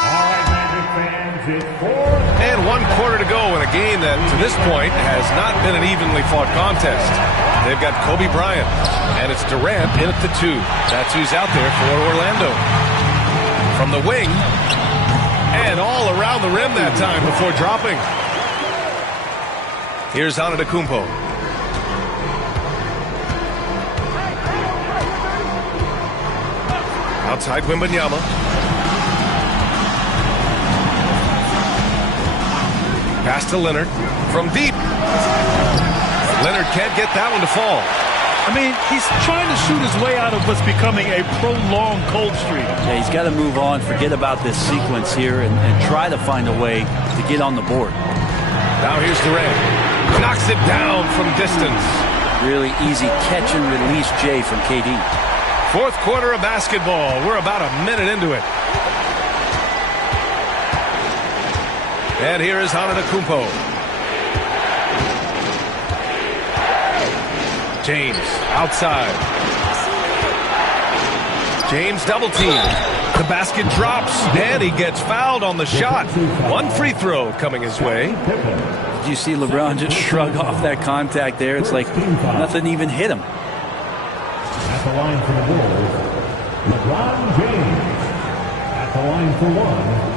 And 1 quarter to go in a game that, to this point, has not been an evenly fought contest. They've got Kobe Bryant, and it's Durant in at the 2. That's who's out there for Orlando. From the wing, and all around the rim that time before dropping. Here's Antetokounmpo. Outside Wembanyama. Pass to Leonard from deep. Leonard can't get that one to fall. I mean, he's trying to shoot his way out of what's becoming a prolonged cold streak. Yeah, he's got to move on, forget about this sequence here, and try to find a way to get on the board. Now here's Durant. Knocks it down from distance. Really easy catch and release, Jay, from KD. Fourth quarter of basketball. We're about a minute into it. And here is Antetokounmpo. James outside. James double team. The basket drops, and he gets fouled on the shot. 1 free throw coming his way. Did you see LeBron just shrug off that contact there? It's like nothing even hit him. At the line for the Bulls, LeBron James at the line for one.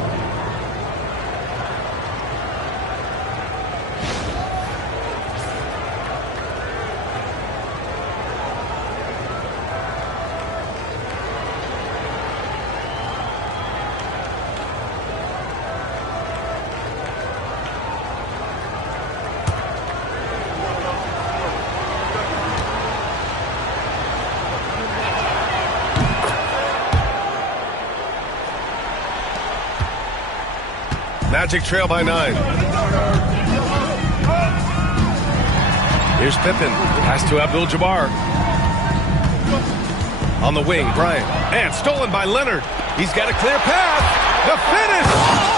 Magic trail by 9. Here's Pippen. Pass to Abdul-Jabbar. On the wing, Bryant. And stolen by Leonard. He's got a clear path. The finish!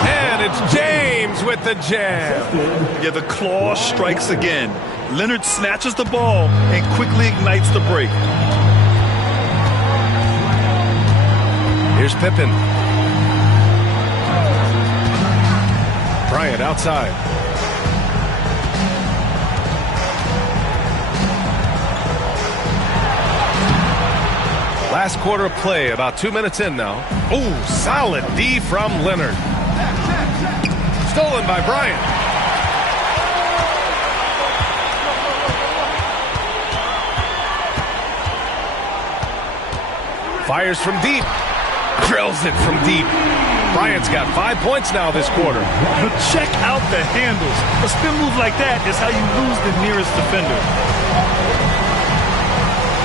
And it's James with the jam. Yeah, the claw strikes again. Leonard snatches the ball and quickly ignites the break. Here's Pippen. Bryant outside. Last quarter of play, about 2 minutes in now. Oh, solid D from Leonard. Stolen by Bryant. Fires from deep. Drills it from deep. Bryant's got 5 points now this quarter. But check out the handles. A spin move like that is how you lose the nearest defender.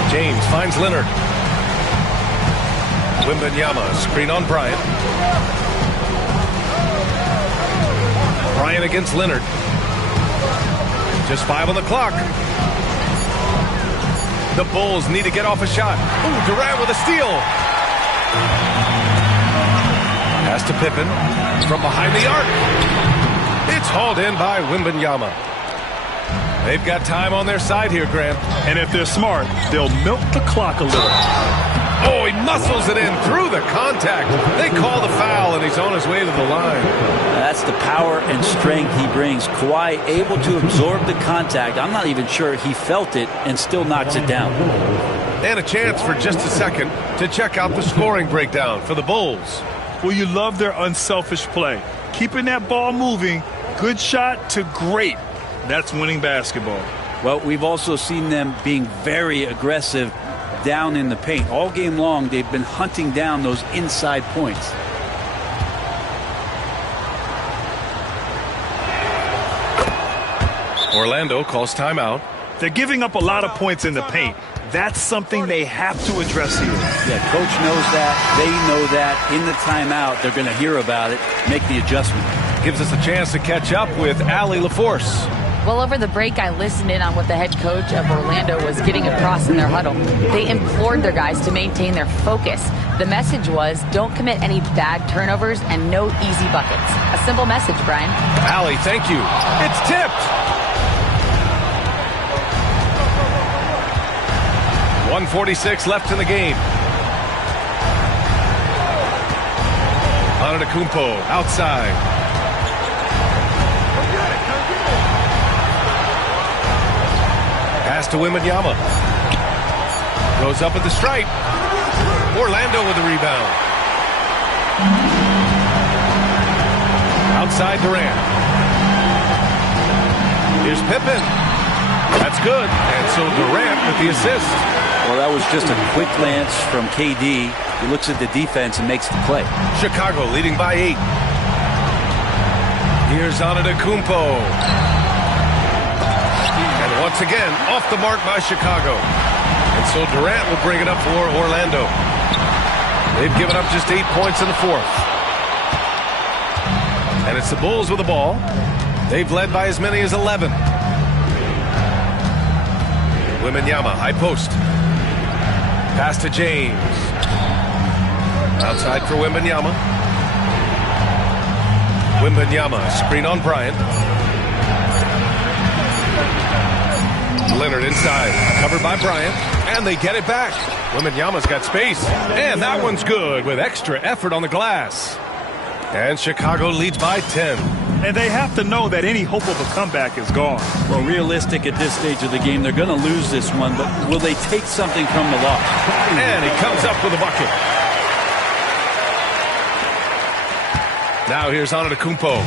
James finds Leonard. Wembanyama, screen on Bryant. Bryant against Leonard. Just 5 on the clock. The Bulls need to get off a shot. Ooh, Durant with a steal. Pass to Pippen from behind the arc. It's hauled in by Wembanyama. They've got time on their side here, Grant. And if they're smart, they'll milk the clock a little. Oh, he muscles it in through the contact. They call the foul, and he's on his way to the line. That's the power and strength he brings. Kawhi able to absorb the contact. I'm not even sure he felt it and still knocks it down. And a chance for just a second to check out the scoring breakdown for the Bulls. Well, you love their unselfish play. Keeping that ball moving, good shot to great. That's winning basketball. Well, we've also seen them being very aggressive down in the paint. All game long, they've been hunting down those inside points. Orlando calls timeout. They're giving up a lot of points in the paint. That's something they have to address here. Yeah, coach knows that. They know that. In the timeout, they're going to hear about it, make the adjustment. Gives us a chance to catch up with Allie LaForce. Well, over the break, I listened in on what the head coach of Orlando was getting across in their huddle. They implored their guys to maintain their focus. The message was, don't commit any bad turnovers and no easy buckets. A simple message, Brian. Allie, thank you. It's tipped. 1:46 left in the game. Antetokounmpo outside. Pass to Wembanyama. Goes up at the stripe. Orlando with the rebound. Outside Durant. Here's Pippen. That's good. And so Durant with the assist. Well, that was just a quick glance from KD. He looks at the defense and makes the play. Chicago leading by 8. Here's Antetokounmpo. And once again, off the mark by Chicago. And so Durant will bring it up for Orlando. They've given up just 8 points in the fourth. And it's the Bulls with the ball. They've led by as many as 11. Wembanyama, high post. Pass to James. Outside for Wembanyama. Wembanyama, screen on Bryant. Leonard inside, covered by Bryant, and they get it back. Wembanyama's got space, and that one's good with extra effort on the glass. And Chicago leads by 10. And they have to know that any hope of a comeback is gone. Well, realistic at this stage of the game, they're going to lose this one, but will they take something from the loss? And he comes up with a bucket. Now here's Antetokounmpo.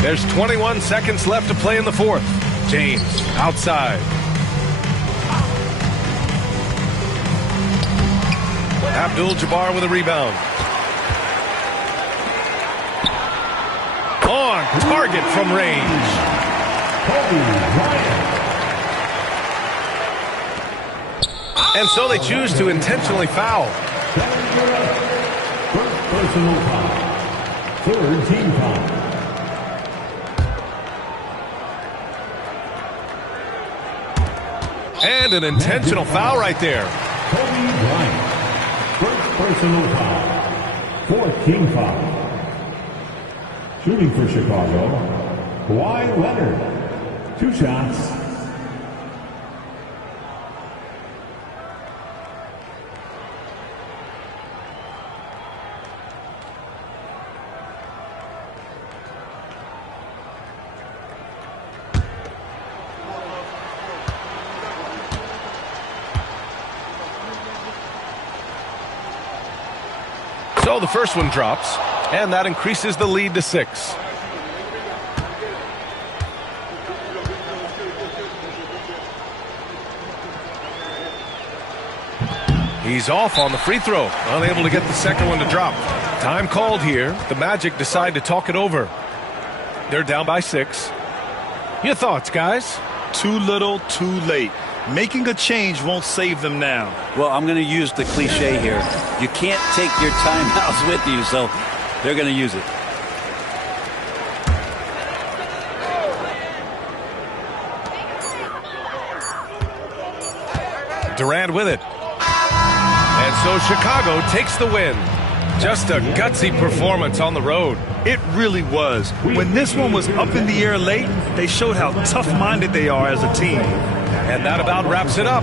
There's 21 seconds left to play in the fourth. James outside. Abdul-Jabbar with a rebound. On target from range. And so they choose to intentionally foul. First personal foul. Third team foul. And an intentional foul right there. Kobe Bryant. First personal foul. Fourth team foul. Shooting for Chicago, Kawhi Leonard. 2 shots. So the first one drops, and that increases the lead to 6. He's off on the free throw, unable to get the second one to drop. Time called here. The Magic decide to talk it over. They're down by 6. Your thoughts, guys? Too little, too late. Making a change won't save them now. Well, I'm going to use the cliche here. You can't take your timeouts with you, so they're going to use it. Durant with it. And so Chicago takes the win. Just a gutsy performance on the road. It really was. When this one was up in the air late, they showed how tough-minded they are as a team. And that about wraps it up.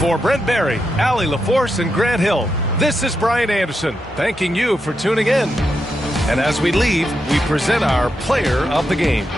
For Brent Barry, Allie LaForce, and Grant Hill, this is Brian Anderson, thanking you for tuning in. And as we leave, we present our player of the game.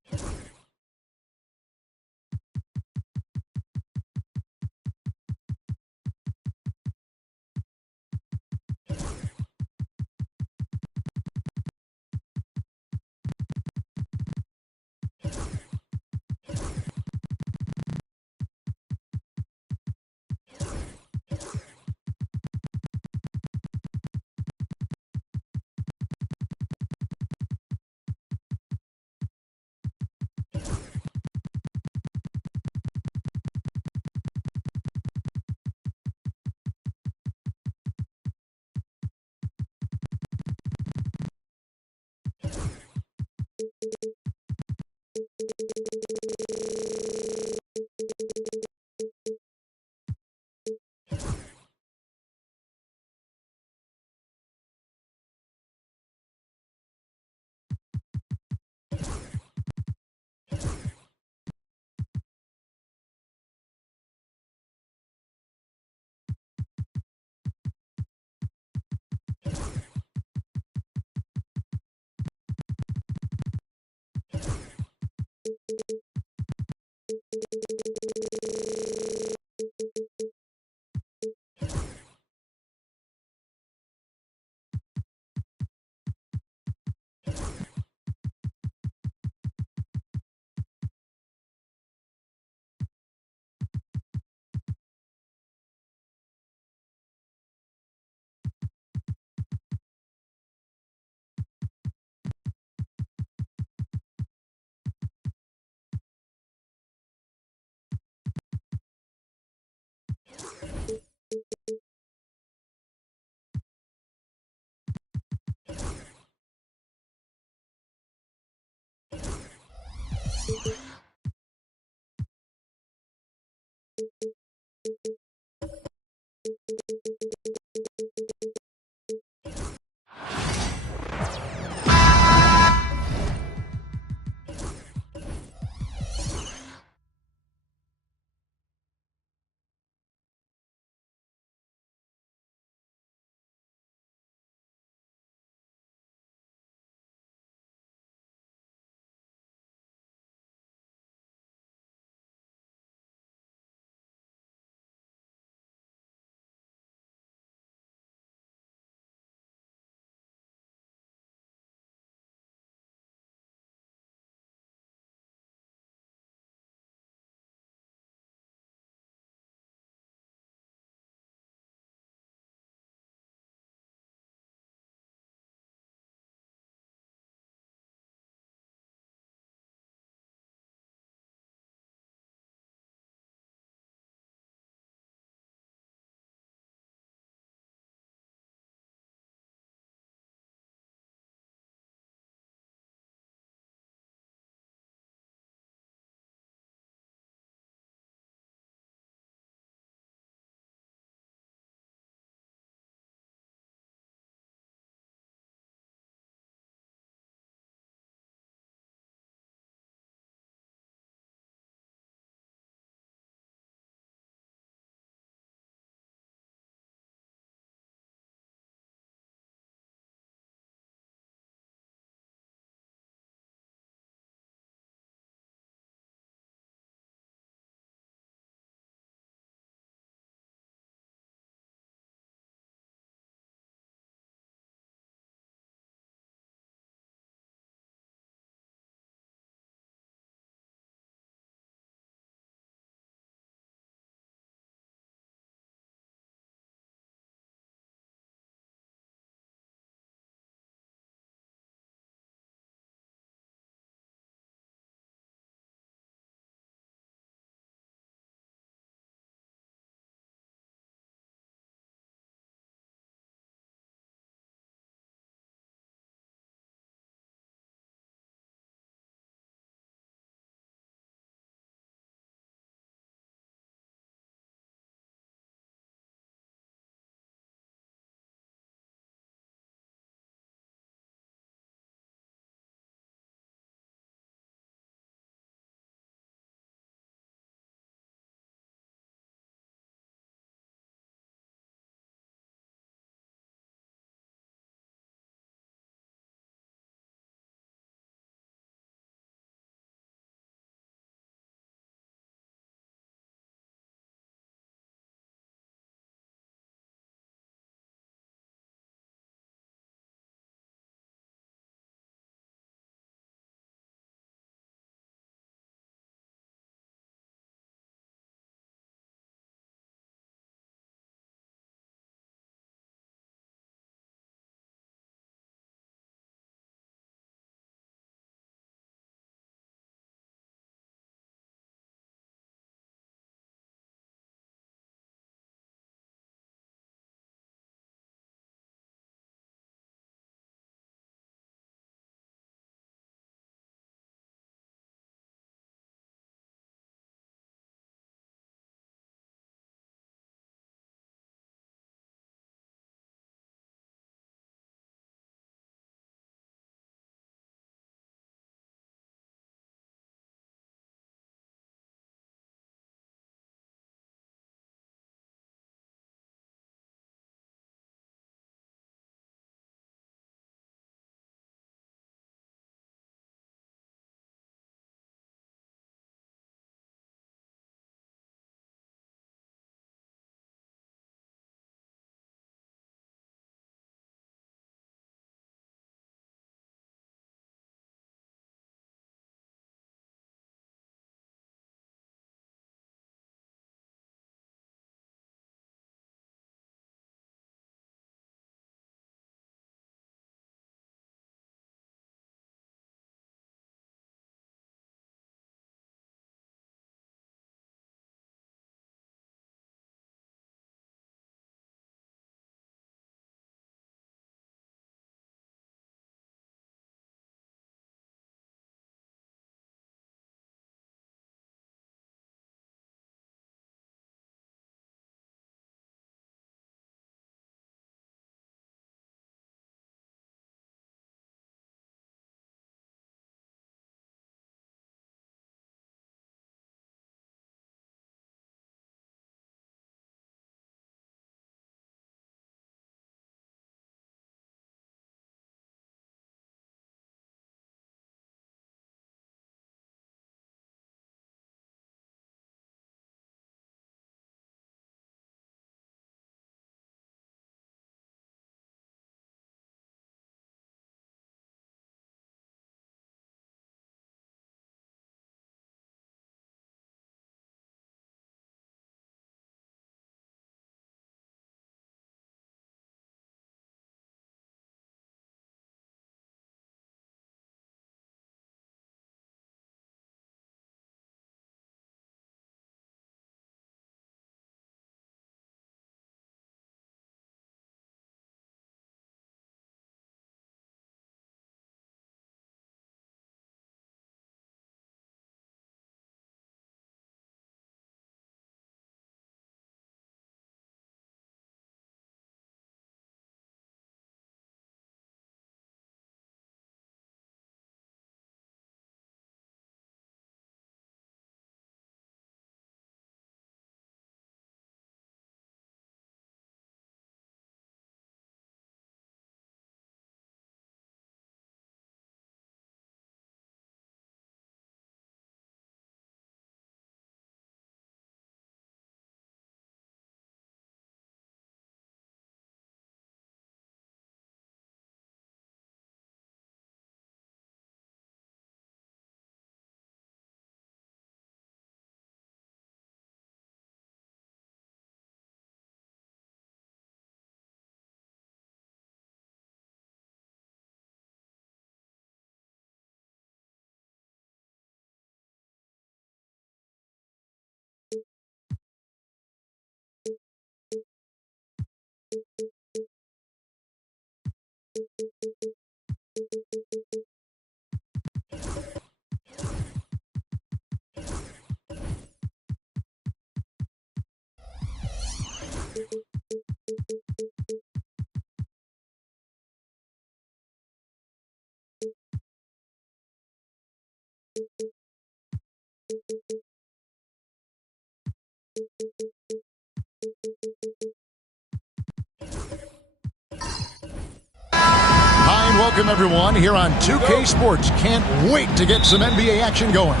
Hi, and welcome everyone here on 2K Sports. Can't wait to get some NBA action going.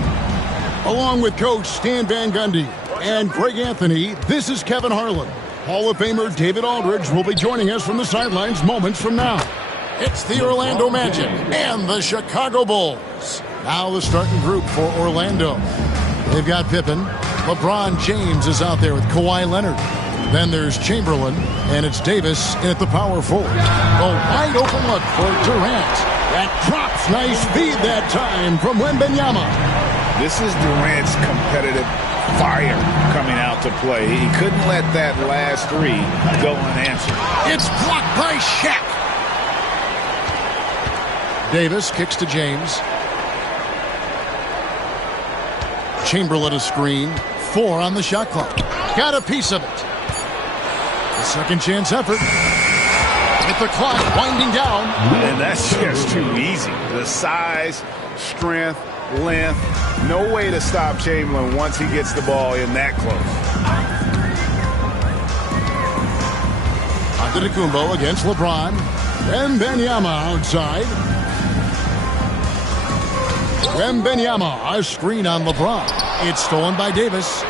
Along with Coach Stan Van Gundy and Greg Anthony, this is Kevin Harlan. Hall of Famer David Aldridge will be joining us from the sidelines moments from now. It's the Orlando Magic and the Chicago Bulls. Now the starting group for Orlando. They've got Pippen. LeBron James is out there with Kawhi Leonard. Then there's Chamberlain, and it's Davis in at the power forward. A wide open look for Durant. That drops. Nice feed that time from Wembanyama. This is Durant's competitive fire coming out to play. He couldn't let that last three go unanswered. It's blocked by Shaq. Davis kicks to James. Chamberlain a screen. 4 on the shot clock. Got a piece of it. A second chance effort. With the clock winding down. And that's just too easy. The size, strength, length. No way to stop Chamberlain once he gets the ball in that close. Antetokounmpo against LeBron. Wembanyama outside. Wembanyama, a screen on LeBron. It's stolen by Davis.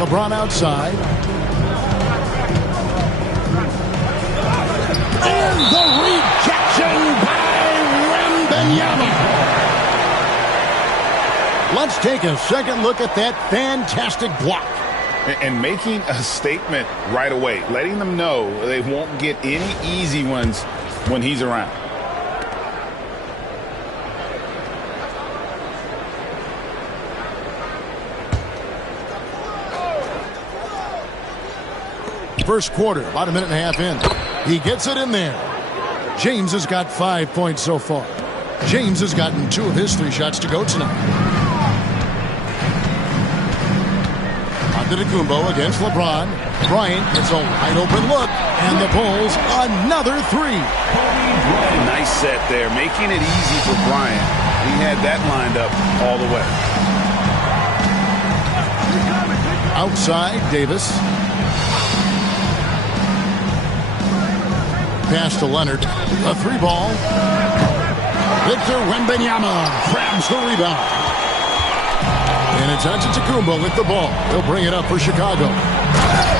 LeBron outside. And the rejection by Wembanyama. Let's take a second look at that fantastic block. And making a statement right away, letting them know they won't get any easy ones when he's around. First quarter, about a minute and a half in. He gets it in there. James has got 5 points so far. James has gotten 2 of his 3 shots to go tonight. Antetokounmpo against LeBron. Bryant gets a wide open look, and the Bulls another 3. Nice set there, making it easy for Bryant. He had that lined up all the way. Outside, Davis. Pass to Leonard. A 3 ball. Victor Wembanyama grabs the rebound. And it's Antetokounmpo with the ball. He'll bring it up for Chicago.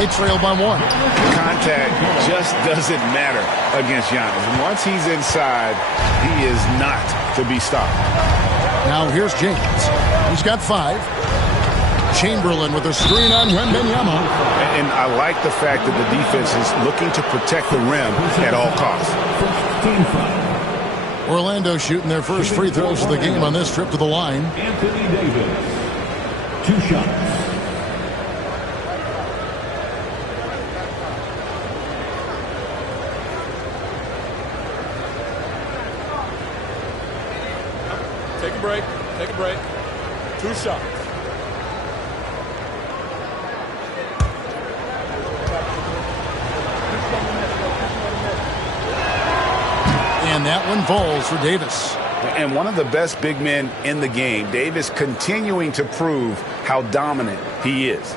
They trail by 1. Contact just doesn't matter against Giannis. Once he's inside, he is not to be stopped. Now here's James. He's got 5. Chamberlain with a screen on Wembanyama. And I like the fact that the defense is looking to protect the rim at all costs. Orlando shooting their first free throws of the game on this trip to the line. Anthony Davis, 2 shots. Take a break. Take a break. 2 shots. And that one falls for Davis. And one of the best big men in the game, Davis continuing to prove how dominant he is.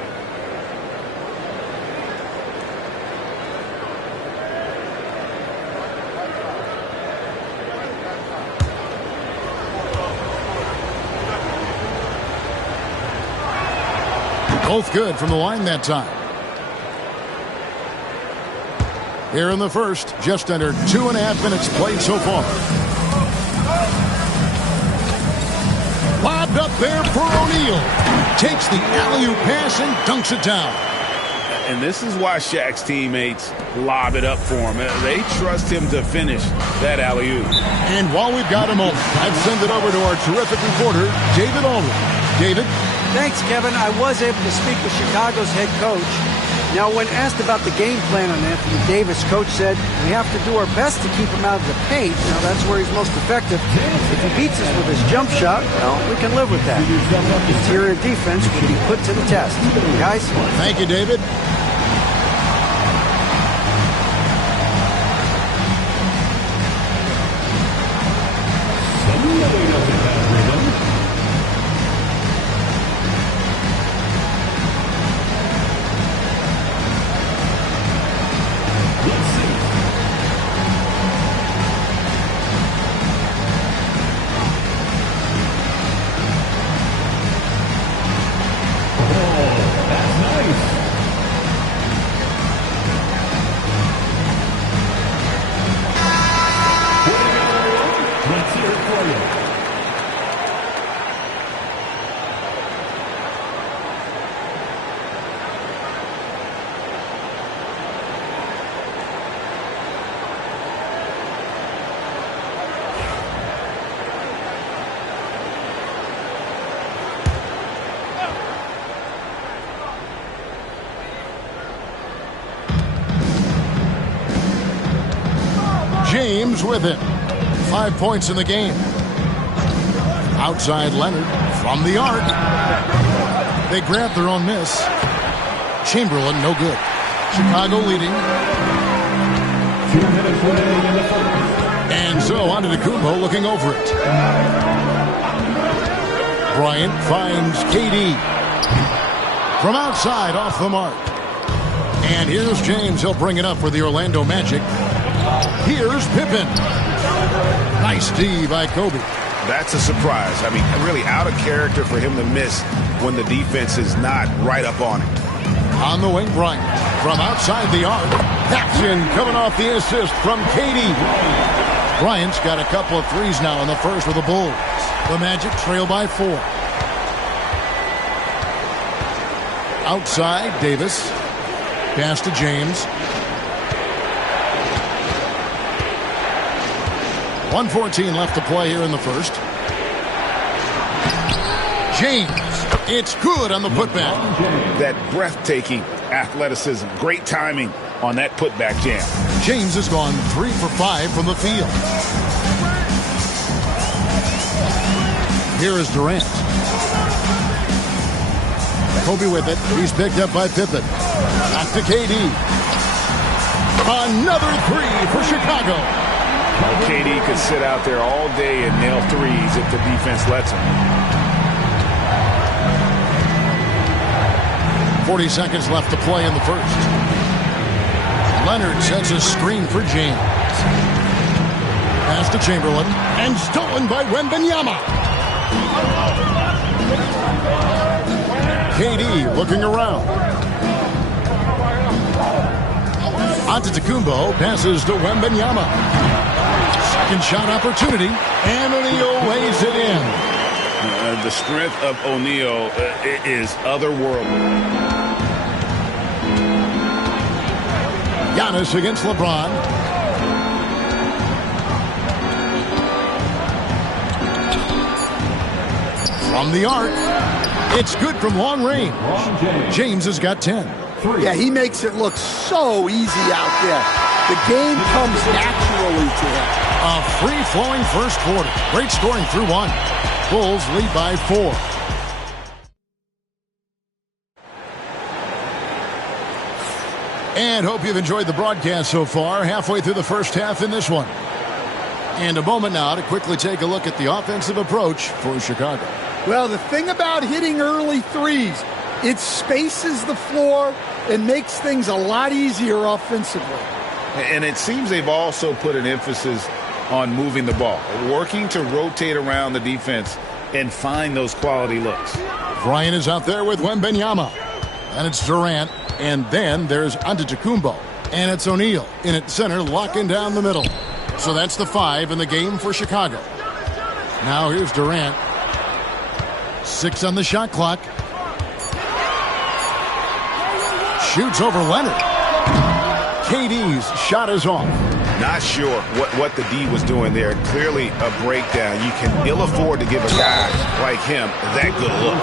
Both good from the line that time. Here in the first, just under 2.5 minutes played so far. Lobbed up there for O'Neal. Takes the alley-oop pass and dunks it down. And this is why Shaq's teammates lob it up for him. They trust him to finish that alley-oop. And while we've got a moment, I'd send it over to our terrific reporter, David Aldridge. David? Thanks, Kevin. I was able to speak with Chicago's head coach. Now, when asked about the game plan on Anthony Davis, Coach said, we have to do our best to keep him out of the paint. Now, that's where he's most effective. If he beats us with his jump shot, well, we can live with that. Interior defense will be put to the test. Guys? Thank you, David. James with it. 5 points in the game. Outside Leonard from the arc. They grab their own miss. Chamberlain, no good. Chicago leading. 2 minutes remaining in the first. And so Antetokounmpo looking over it. Bryant finds KD. From outside, off the mark. And here's James. He'll bring it up for the Orlando Magic. Here's Pippen. Nice D by Kobe. That's a surprise. I mean, really out of character for him to miss when the defense is not right up on him. On the wing, Bryant. From outside the arc. That's in, coming off the assist from KD. Bryant's got a couple of threes now in the first with the Bulls. The Magic trail by 4. Outside, Davis. Pass to James. 1:14 left to play here in the first. James. It's good on the putback. That breathtaking athleticism. Great timing on that putback jam. James has gone 3 for 5 from the field. Here is Durant. Kobe with it. He's picked up by Pippen. Back to KD. Another 3 for Chicago. KD could sit out there all day and nail threes if the defense lets him. 40 seconds left to play in the first. Leonard sets a screen for James. Pass to Chamberlain. And stolen by Wembanyama. KD looking around. Antetokounmpo passes to Wembanyama. Second shot opportunity. And O'Neal weighs it in. The strength of O'Neal is otherworldly. Giannis against LeBron. From the arc. It's good from long range. James has got 10. Yeah, he makes it look so easy out there. The game comes naturally to him. A free-flowing first quarter. Great scoring through 1. Bulls lead by 4. And hope you've enjoyed the broadcast so far. Halfway through the first half in this one. And a moment now to quickly take a look at the offensive approach for Chicago. Well, the thing about hitting early threes, it spaces the floor and makes things a lot easier offensively. And it seems they've also put an emphasis on moving the ball, working to rotate around the defense and find those quality looks. Bryant is out there with Wembanyama. And it's Durant. And then there's Antetokounmpo. And it's O'Neal in at center, locking down the middle. So that's the 5 in the game for Chicago. Now here's Durant. 6 on the shot clock. Shoots over Leonard. KD's shot is off. Not sure what the D was doing there. Clearly a breakdown. You can ill afford to give a guy like him that good look.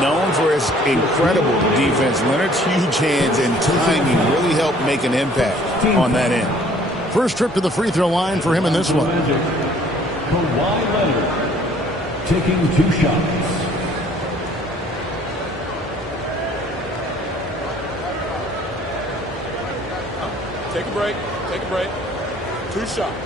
Known for his incredible defense, Leonard's huge hands and timing really helped make an impact on that end. First trip to the free throw line for him in this one. Kawhi Leonard taking 2 shots. Take a break. Take a break. 2 shots.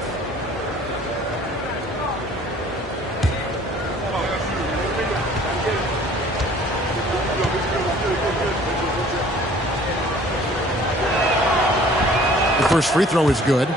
The first free throw is good.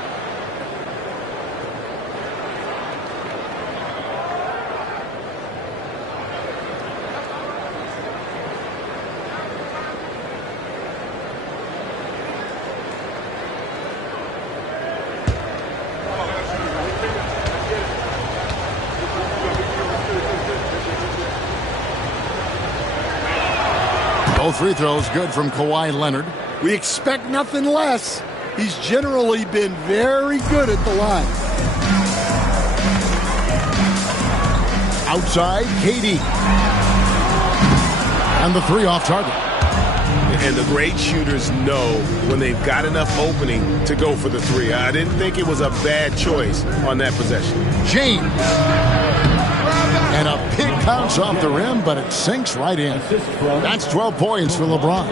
Both free throws good from Kawhi Leonard. We expect nothing less. He's generally been very good at the line. Outside, KD. And the 3 off target. And the great shooters know when they've got enough opening to go for the 3. I didn't think it was a bad choice on that possession. James. And a pick bounce off the rim, but it sinks right in. That's 12 points for LeBron.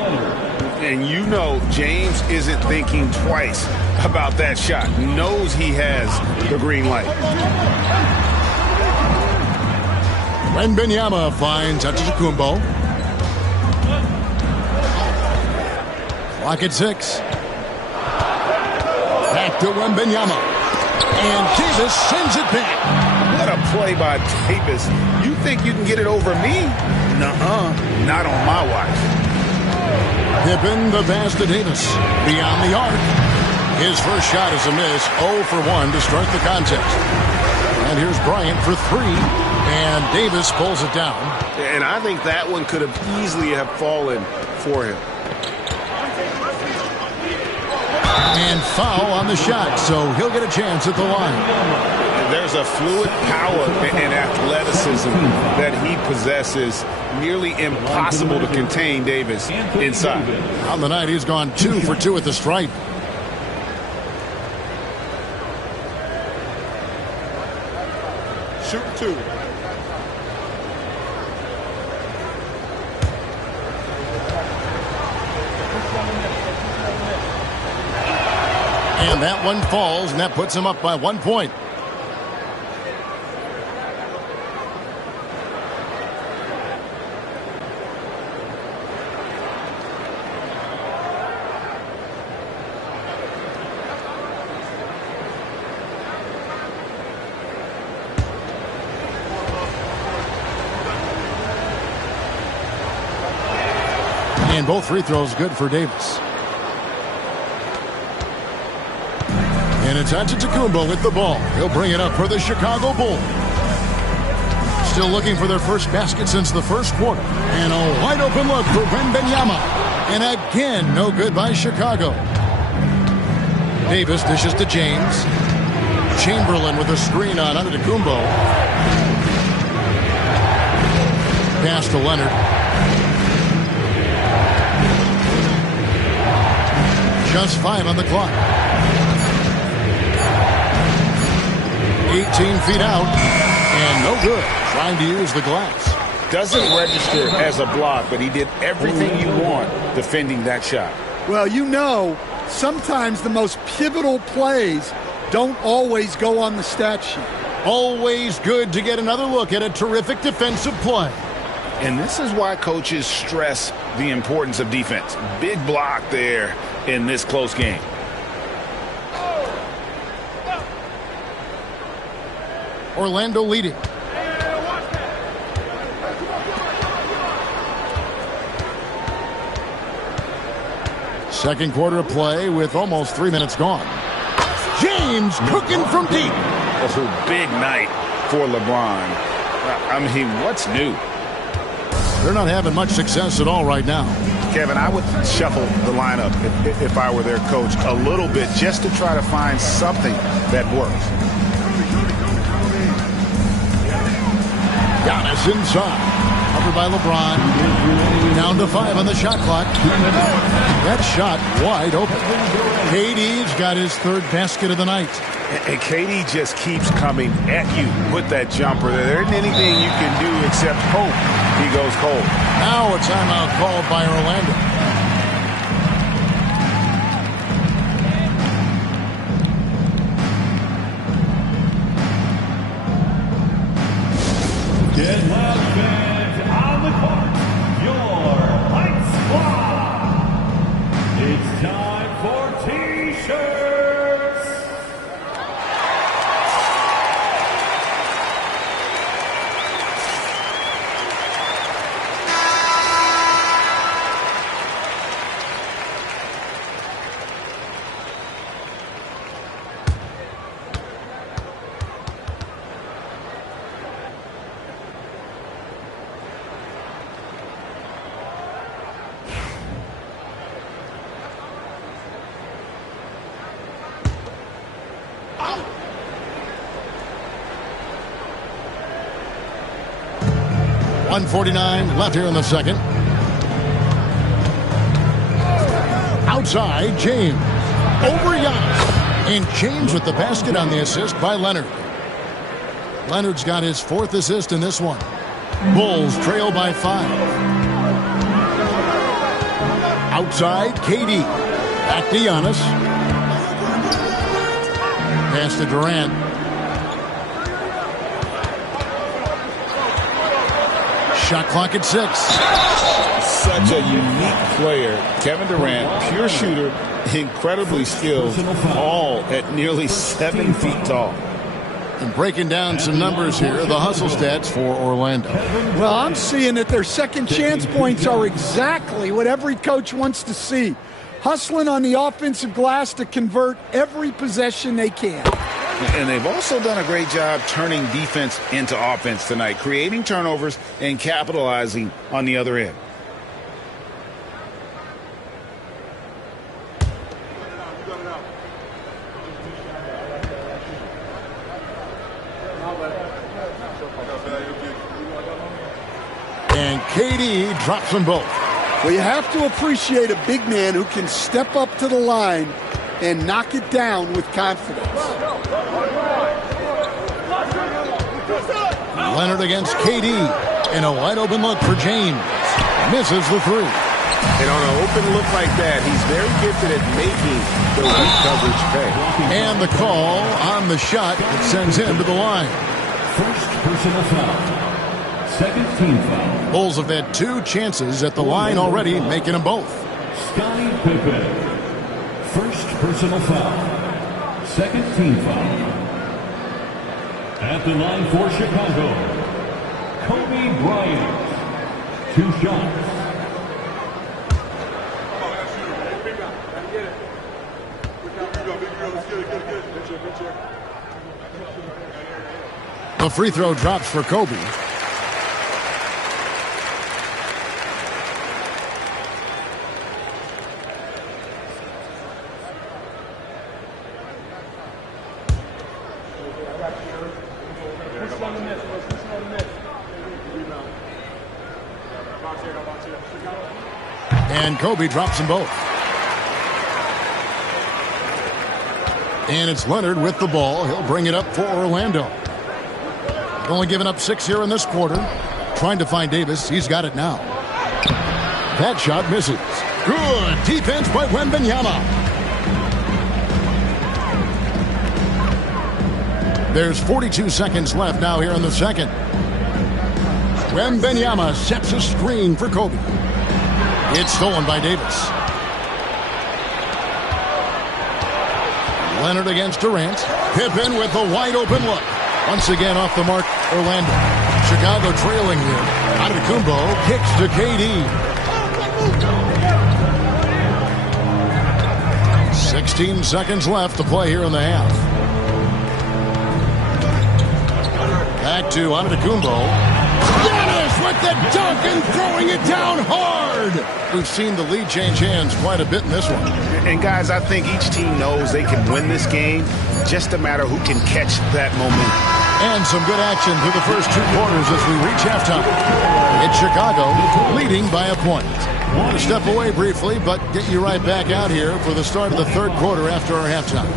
And you know James isn't thinking twice about that shot. Knows he has the green light. Wembanyama finds Antetokounmpo. Clock at 6. Back to Wembanyama. And Davis sends it back. What a play by Davis. You think you can get it over me? Nuh-uh. Not on my watch. Pippen the pass to Davis. Beyond the arc. His first shot is a miss. 0 for 1 to start the contest. And here's Bryant for 3. And Davis pulls it down. And I think that one could have easily have fallen for him. And foul on the shot, so he'll get a chance at the line. There's a fluid power and athleticism that he possesses. Nearly impossible to contain Davis inside. On the night, he's gone 2 for 2 at the stripe. Shoot 2. And that one falls, and that puts him up by 1 point. And both free throws good for Davis. And it's Antetokounmpo with the ball. He'll bring it up for the Chicago Bulls. Still looking for their first basket since the first quarter. And a wide open look for Wembanyama. And again, no good by Chicago. Davis dishes to James. Chamberlain with a screen on Antetokounmpo. Pass to Leonard. Just 5 on the clock. 18 feet out. And no good. Trying to use the glass. Doesn't register as a block, but he did everything you want defending that shot. Well, you know, sometimes the most pivotal plays don't always go on the stat sheet. Always good to get another look at a terrific defensive play. And this is why coaches stress the importance of defense. Big block there in this close game. Orlando leading. Second quarter of play with almost 3 minutes gone. James cooking from deep. Oh, big night for LeBron. I mean, what's new? They're not having much success at all right now. Kevin, I would shuffle the lineup if I were their coach a little bit just to try to find something that works. Giannis inside. Covered by LeBron. Down to 5 on the shot clock. That shot wide open. KD's got his 3rd basket of the night. And KD just keeps coming at you with that jumper. There isn't anything you can do except hope he goes cold. Now a timeout called by Orlando. Get loud, fans, on the court, your Light Squad. It's time for T-shirts. .149 left here in the second. Outside, James. Over Giannis. And James with the basket on the assist by Leonard. Leonard's got his 4th assist in this one. Bulls trail by 5. Outside, KD. Back to Giannis. Pass to Durant. Shot clock at 6. Such a unique player. Kevin Durant, pure shooter, incredibly skilled, all at nearly 7 feet tall. And breaking down some numbers here, the hustle stats for Orlando. Well, I'm seeing that their second chance points are exactly what every coach wants to see. Hustling on the offensive glass to convert every possession they can. And they've also done a great job turning defense into offense tonight, creating turnovers and capitalizing on the other end. And KD drops them both. Well, you have to appreciate a big man who can step up to the line and knock it down with confidence. Leonard against KD. And a wide open look for James. Misses the 3. And on an open look like that, he's very gifted at making the weak coverage pay. And the call on the shot that sends him to the line. First personal foul. Second team foul. Bulls have had 2 chances at the line already, making them both. Scottie Pippen. First personal foul. Second team foul. At the line for Chicago, Kobe Bryant. 2 shots. The free throw drops for Kobe. And Kobe drops them both. And it's Leonard with the ball. He'll bring it up for Orlando. Only given up 6 here in this quarter. Trying to find Davis. He's got it now. That shot misses. Good defense by Wembanyama. There's 42 seconds left now here in the second. Wembanyama sets a screen for Kobe. It's stolen by Davis. Leonard against Durant. Pippen with the wide open look. Once again off the mark, Orlando. Chicago trailing here. Antetokounmpo kicks to KD. 16 seconds left to play here in the half. Back to Antetokounmpo. Giannis with the dunk and throwing it down hard. We've seen the lead change hands quite a bit in this one. And guys, I think each team knows they can win this game. Just a matter who can catch that momentum. And some good action through the first 2 quarters as we reach halftime. It's Chicago leading by a point. I want to step away briefly, but get you right back out here for the start of the 3rd quarter after our halftime.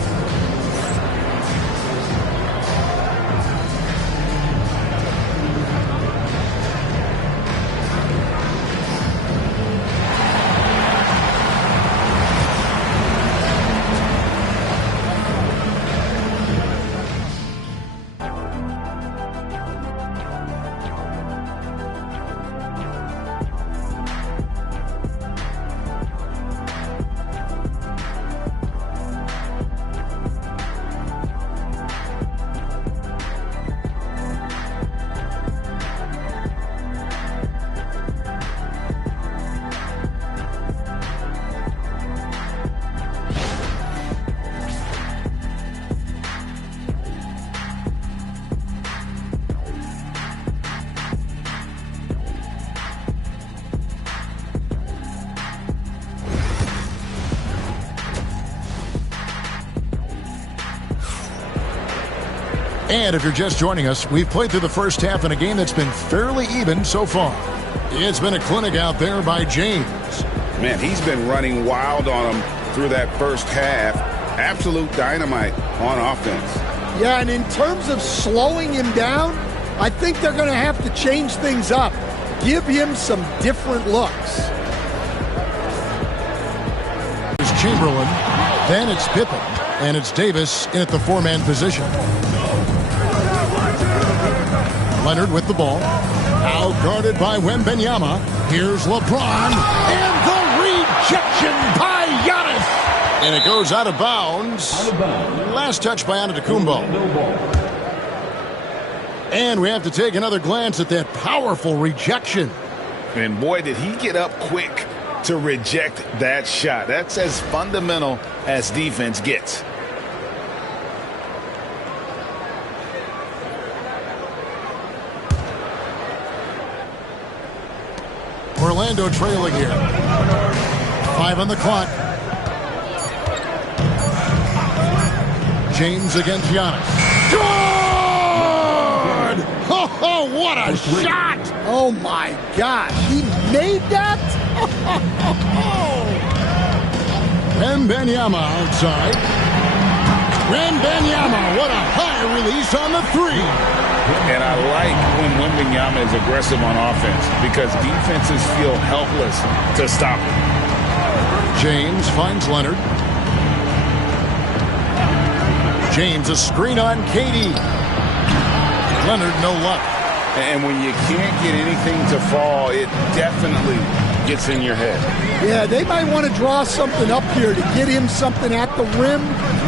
And if you're just joining us, we've played through the first half in a game that's been fairly even so far. It's been a clinic out there by James. Man, he's been running wild on him through that first half. Absolute dynamite on offense. Yeah, and in terms of slowing him down, I think they're going to have to change things up. Give him some different looks. It's Chamberlain, then it's Pippen, and it's Davis in at the 4-man position. Leonard with the ball. Out guarded by Wembanyama. Here's LeBron. And the rejection by Giannis. And it goes out of bounds. Last touch by Antetokounmpo. And we have to take another glance at that powerful rejection. And boy, did he get up quick to reject that shot. That's as fundamental as defense gets. Orlando trailing here. 5 on the clock. James against Giannis. Good! Oh, what a shot! Oh, my gosh. He made that? Wembanyama outside. Wembanyama, what a high release on the 3. And I like when Wembanyama is aggressive on offense because defenses feel helpless to stop him. James finds Leonard. James, a screen on KD. Leonard, no luck. And when you can't get anything to fall, it definitely gets in your head. Yeah, they might want to draw something up here to get him something at the rim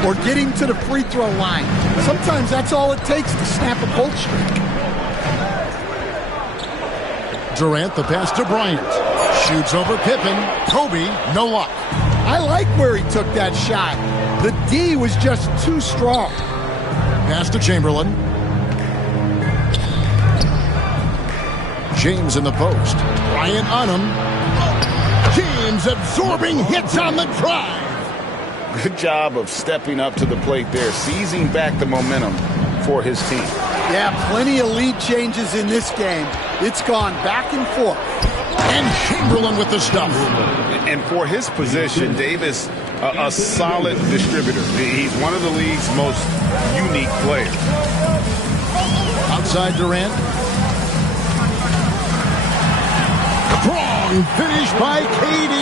or get him to the free throw line. Sometimes that's all it takes to snap a cold streak. Durant, the pass to Bryant. Shoots over Pippen. Kobe, no luck. I like where he took that shot. The D was just too strong. Pass to Chamberlain. James in the post. Bryant on him. James absorbing hits on the drive. Good job of stepping up to the plate there, seizing back the momentum for his team. Yeah, plenty of lead changes in this game. It's gone back and forth. And Chamberlain with the stuff. And for his position, Davis, a solid distributor. He's one of the league's most unique players. Outside Durant. Strong finish by KD.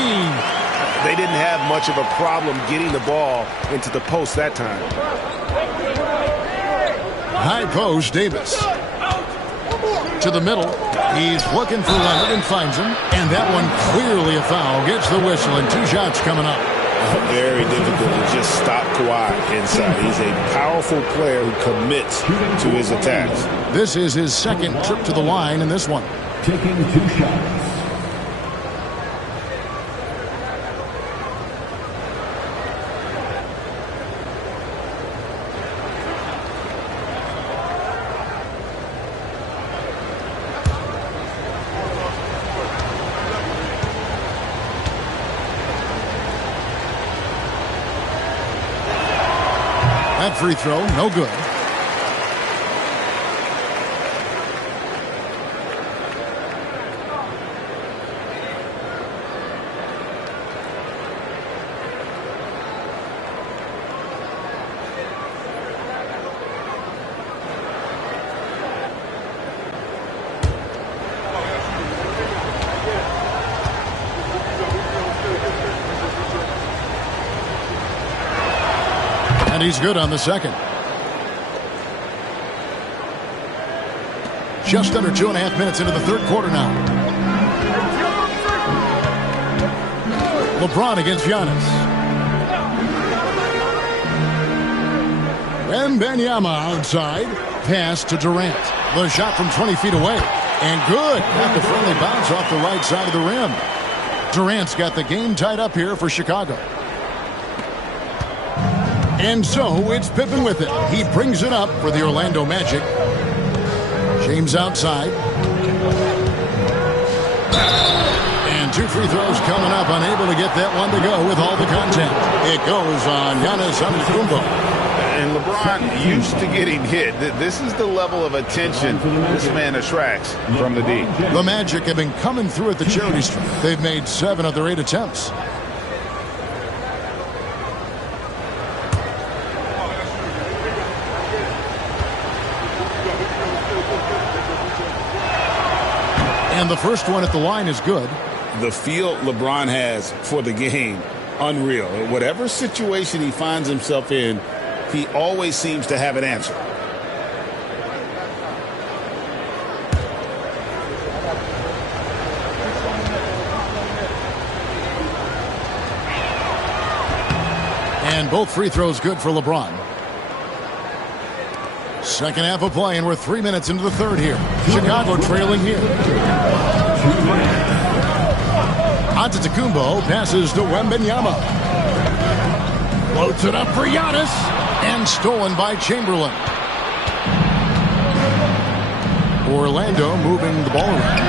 They didn't have much of a problem getting the ball into the post that time. High post, Davis. To the middle. He's looking for Leonard and finds him. And that one clearly a foul. Gets the whistle and 2 shots coming up. Very difficult to just stop Kawhi inside. He's a powerful player who commits to his attacks. This is his second trip to the line in this one. Taking 2 shots. That free throw, no good. And he's good on the second. Just under 2.5 minutes into the third quarter now. LeBron against Giannis. Wembanyama outside. Pass to Durant. The shot from 20 feet away. And good. Got the friendly bounce off the right side of the rim. Durant's got the game tied up here for Chicago. And so it's Pippen with it. He brings it up for the Orlando Magic. James outside. And 2 free throws coming up. Unable to get that one to go with all the contact. It goes on Giannis Antetokounmpo. And LeBron used to getting hit. This is the level of attention this man attracts from the D. The Magic have been coming through at the charity stripe. They've made 7 of their 8 attempts. And the first one at the line is good. The feel LeBron has for the game, unreal. Whatever situation he finds himself in, he always seems to have an answer. And both free throws good for LeBron. Second half of play, and we're 3 minutes into the third here. Chicago trailing here. Antetokounmpo passes to Wembanyama. Floats it up for Giannis. And stolen by Chamberlain. Orlando moving the ball around.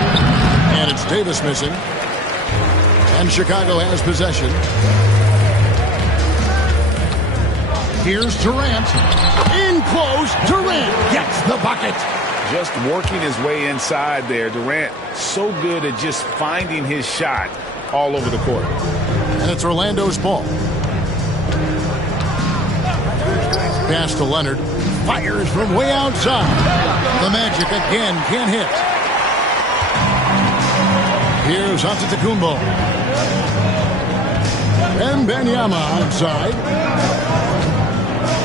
And it's Davis missing. And Chicago has possession. Here's Durant. In close, Durant gets the bucket. Just working his way inside there. Durant so good at just finding his shot all over the court. And it's Orlando's ball. Pass to Leonard. Fires from way outside. The Magic again can't hit. Here's Antetokounmpo. Wembanyama outside.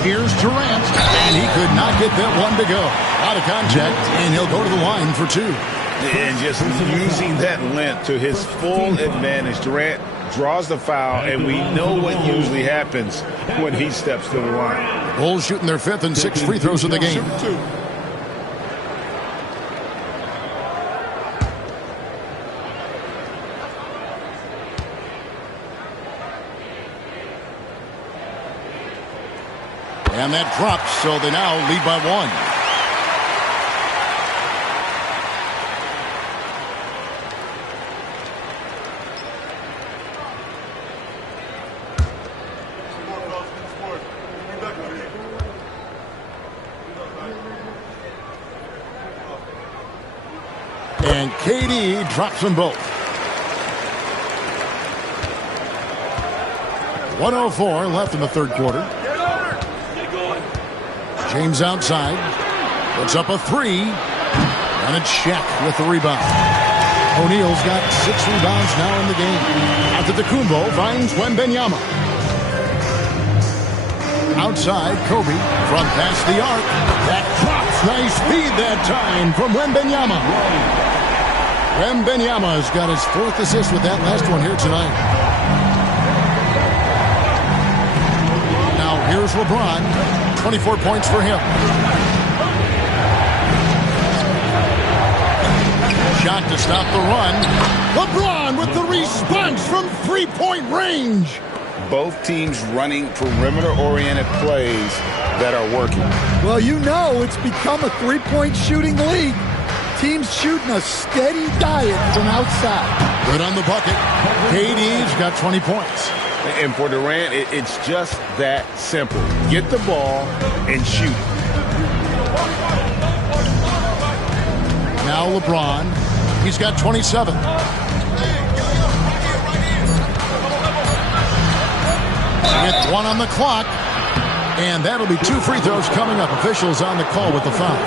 Here's Durant, and he could not get that one to go. Out of contact, and he'll go to the line for 2. And just using that length to his full advantage. Durant draws the foul, and we know what usually happens when he steps to the line. Bulls shooting their 5th and 6th free throws of the game. And that drops, so they now lead by 1. And KD drops them both. 1:04 left in the third quarter. James outside. Puts up a 3. And it's Shaq with the rebound. O'Neal's got 6 rebounds now in the game. Antetokounmpo finds Wembanyama. Outside, Kobe. Front past the arc. That drops. Nice speed that time from Wembanyama. Wembanyama's got his 4th assist with that last one here tonight. Now here's LeBron. 24 points for him. Shot to stop the run. LeBron with the response from 3-point range. Both teams running perimeter-oriented plays that are working. Well, you know it's become a 3-point shooting league. Teams shooting a steady diet from outside. Good on the bucket. KD's got 20 points. And for Durant, it's just that simple. Get the ball and shoot it. Now LeBron. He's got 27. With 1 on the clock. And that'll be 2 free throws coming up. Officials on the call with the foul.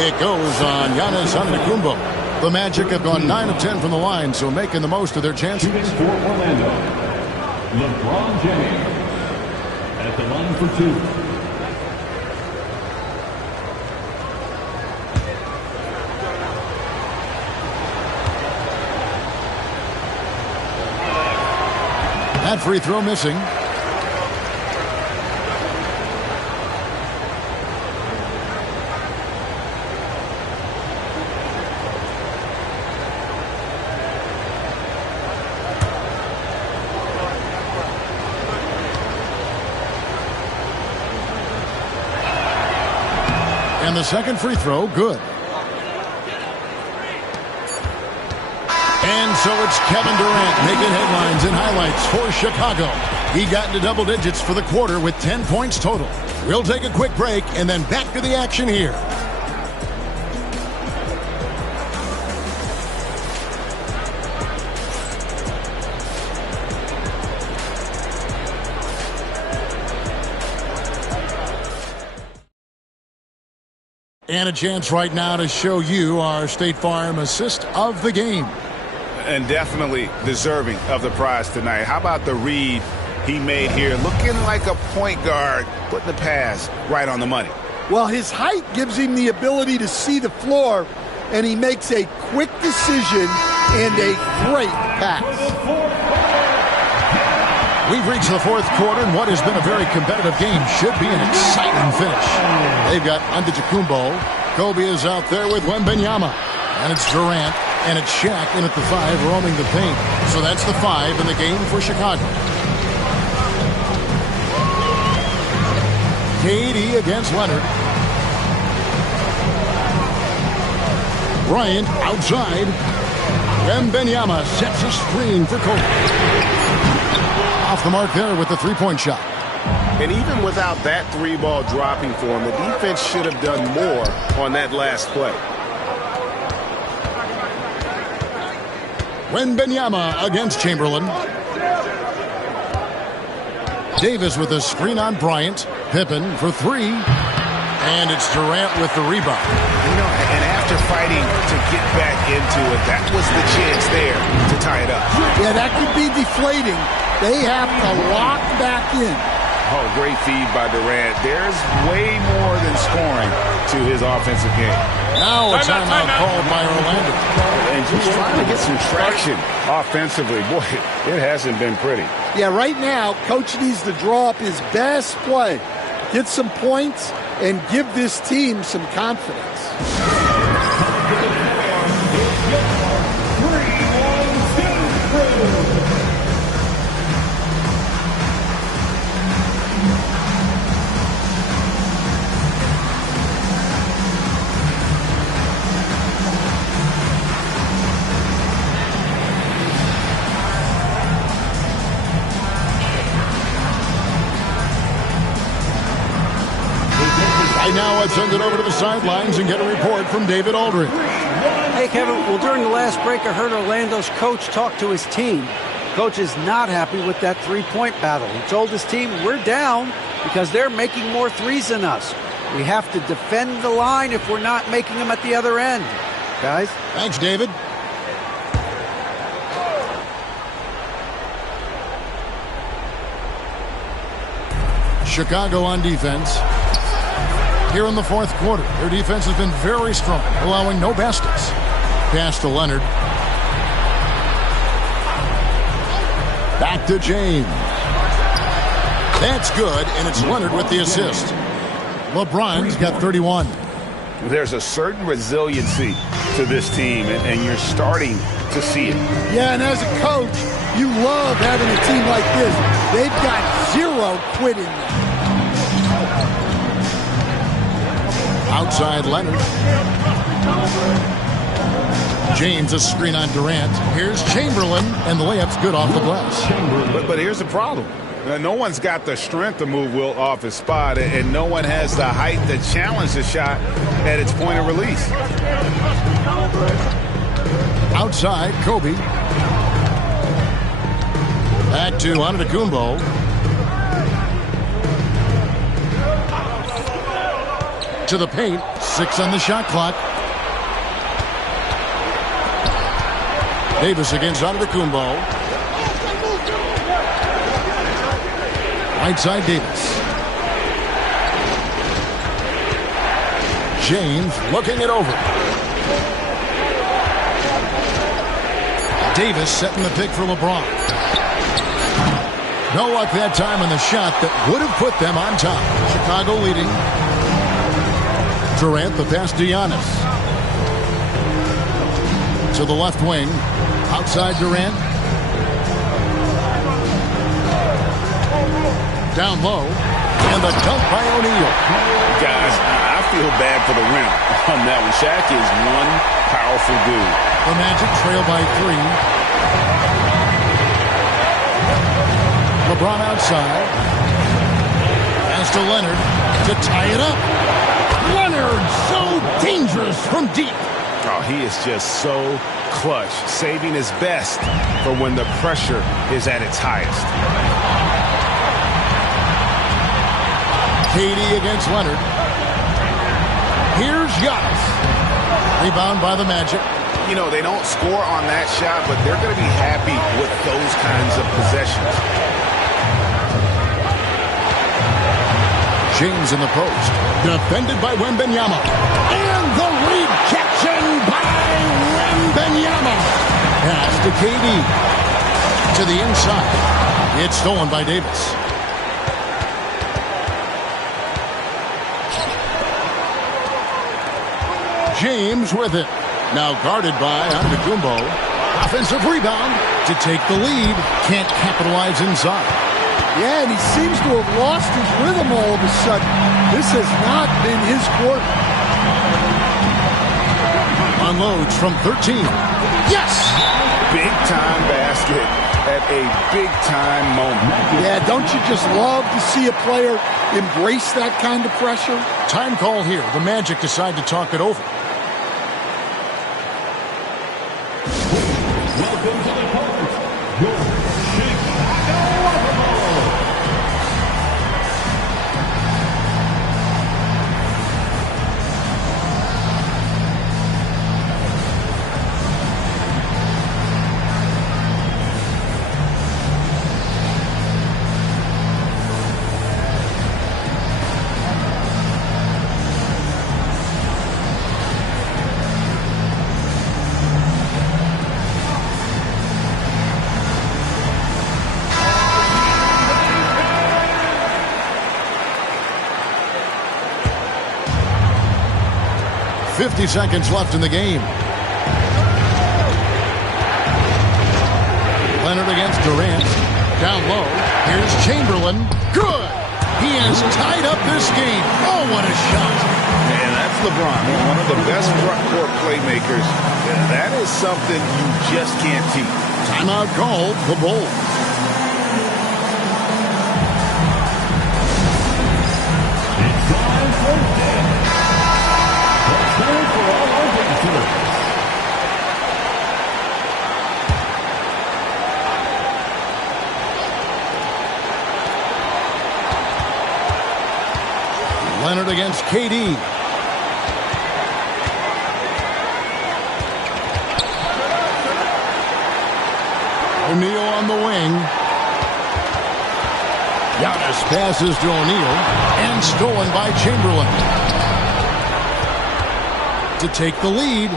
It goes on Giannis Antetokounmpo. The Magic have gone 9 of 10 from the line, so making the most of their chances. For Orlando, LeBron James at the line for 2. That free throw missing. And the second free throw, good. And so it's Kevin Durant making headlines and highlights for Chicago. He got into double digits for the quarter with 10 points total. We'll take a quick break and then back to the action here. And a chance right now to show you our State Farm assist of the game. And definitely deserving of the prize tonight. How about the read he made here? Looking like a point guard, putting the pass right on the money. Well, his height gives him the ability to see the floor, and he makes a quick decision and a great pass. We've reached the fourth quarter, and what has been a very competitive game should be an exciting finish. They've got Antetokounmpo. Kobe is out there with Wembanyama. And it's Durant, and it's Shaq in at the 5, roaming the paint. So that's the 5 in the game for Chicago. KD against Leonard. Bryant outside. Wembanyama sets a screen for Kobe. Off the mark there with the three-point shot. And even without that 3-ball dropping for him, the defense should have done more on that last play. Wembanyama against Chamberlain. Davis with a screen on Bryant. Pippen for 3. And it's Durant with the rebound. You know, and after fighting to get back into it, that was the chance there to tie it up. Yeah, that could be deflating. They have to lock back in. Oh, great feed by Durant. There's way more than scoring to his offensive game. Now a timeout called by Orlando. And just trying to get some traction offensively. Boy, it hasn't been pretty. Yeah, right now, Coach needs to draw up his best play, get some points, and give this team some confidence. Right now, let's send it over to the sidelines and get a report from David Aldridge. Hey, Kevin. Well, during the last break, I heard Orlando's coach talk to his team. Coach is not happy with that three-point battle. He told his team, we're down because they're making more threes than us. We have to defend the line if we're not making them at the other end. Guys? Thanks, David. Chicago on defense. Here in the fourth quarter, their defense has been very strong, allowing no baskets. Pass to Leonard. Back to James. That's good, and it's Leonard with the assist. LeBron's got 31. There's a certain resiliency to this team, and you're starting to see it. Yeah, and as a coach, you love having a team like this. They've got zero quitting. Outside Leonard. James a screen on Durant. Here's Chamberlain, and the layup's good off the glass. But here's the problem. No one's got the strength to move Wilt off his spot, and no one has the height to challenge the shot at its point of release. Outside, Kobe. Back to Antetokounmpo. To the paint. 6 on the shot clock. Davis against Antetokounmpo. Right side, Davis. James looking it over. Davis setting the pick for LeBron. No luck that time on the shot that would have put them on top. Chicago leading. Durant the pass to Giannis. To the left wing. Outside Durant. Down low. And the dunk by O'Neal. Guys, I feel bad for the rim on that one. Shaq is one powerful dude. The Magic trail by 3. LeBron outside. Pass to Leonard to tie it up. Leonard so dangerous from deep. Oh, he is just so clutch, saving his best for when the pressure is at its highest. KD against Leonard. Here's Giannis. Rebound by the Magic. You know, they don't score on that shot, but they're going to be happy with those kinds of possessions. James in the post. Defended by Wembanyama. And the rejection by Wembanyama. Pass to KD. To the inside. It's stolen by Davis. James with it. Now guarded by Antetokounmpo. Offensive rebound to take the lead. Can't capitalize inside. Yeah, and he seems to have lost his rhythm all of a sudden. This has not been his quarter. Unloads from 13. Yes! Big time basket at a big time moment. Yeah, don't you just love to see a player embrace that kind of pressure? Time call here. The Magic decide to talk it over. Welcome to the court, your Chicago Bulls. 50 seconds left in the game. Leonard against Durant. Down low. Here's Chamberlain. Good. He has tied up this game. Oh, what a shot. And that's LeBron, one of the best front court playmakers. That is something you just can't teach. Timeout called. The Bulls. Leonard against KD. O'Neal on the wing. Giannis passes to O'Neal and stolen by Chamberlain. To take the lead.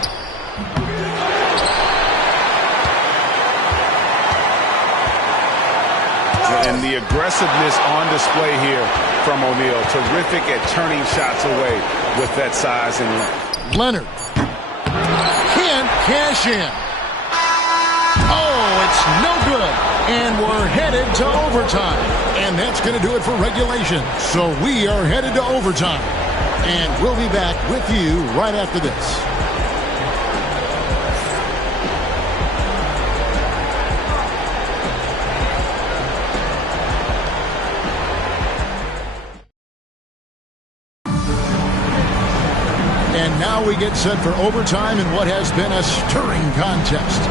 And the aggressiveness on display here from O'Neal. Terrific at turning shots away with that size and length. Leonard can't cash in. Oh, it's no good. And we're headed to overtime. And that's going to do it for regulation. So we are headed to overtime. And we'll be back with you right after this. And now we get set for overtime in what has been a stirring contest.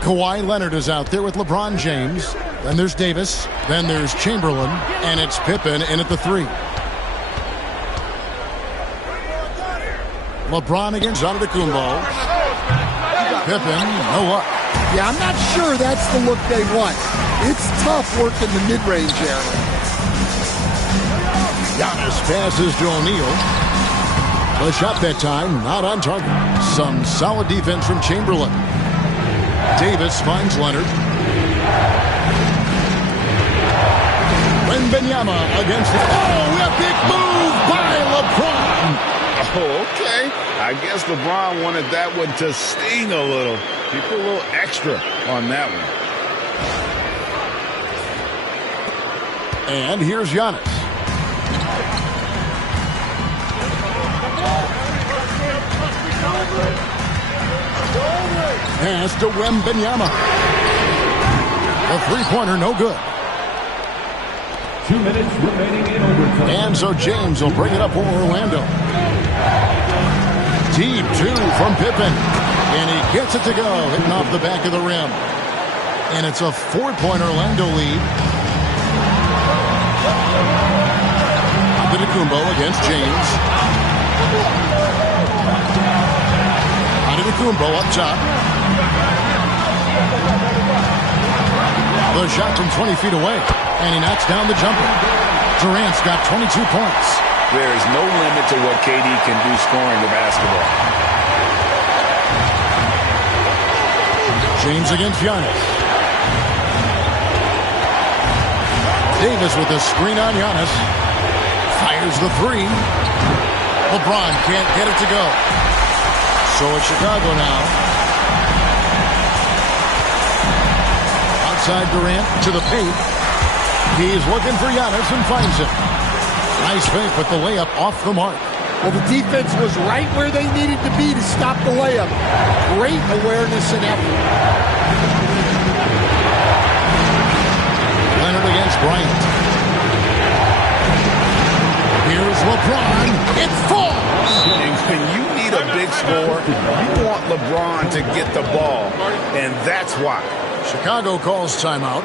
Kawhi Leonard is out there with LeBron James. Then there's Davis. Then there's Chamberlain. And it's Pippen in at the 3. LeBron against Antetokounmpo. Pippen, no luck. Yeah, I'm not sure that's the look they want. It's tough working the mid-range area. Giannis passes to O'Neal. The shot that time, not on target. Some solid defense from Chamberlain. Davis finds Leonard. Wembanyama against the... Oh, epic move by LeBron. Oh, okay. I guess LeBron wanted that one to sting a little. He put a little extra on that one. And here's Giannis. Pass to Wembanyama. A three-pointer, no good. 2 minutes remaining in overtime. And so James will bring it up for Orlando. Deep 2 from Pippen. And he gets it to go, hitting off the back of the rim. And it's a 4-point Orlando lead. Antetokounmpo against James. Antetokounmpo up top. The shot from 20 feet away. And he knocks down the jumper. Durant's got 22 points. There is no limit to what KD can do scoring the basketball. James against Giannis. Davis with a screen on Giannis. Fires the 3. LeBron can't get it to go. So it's Chicago now. Outside Durant to the paint. He's looking for Giannis and finds him. Nice fake with the layup off the mark. Well, the defense was right where they needed to be to stop the layup. Great awareness and effort. Leonard against Bryant. Here's LeBron. It falls. And when you need a big score, you want LeBron to get the ball. And that's why. Chicago calls timeout.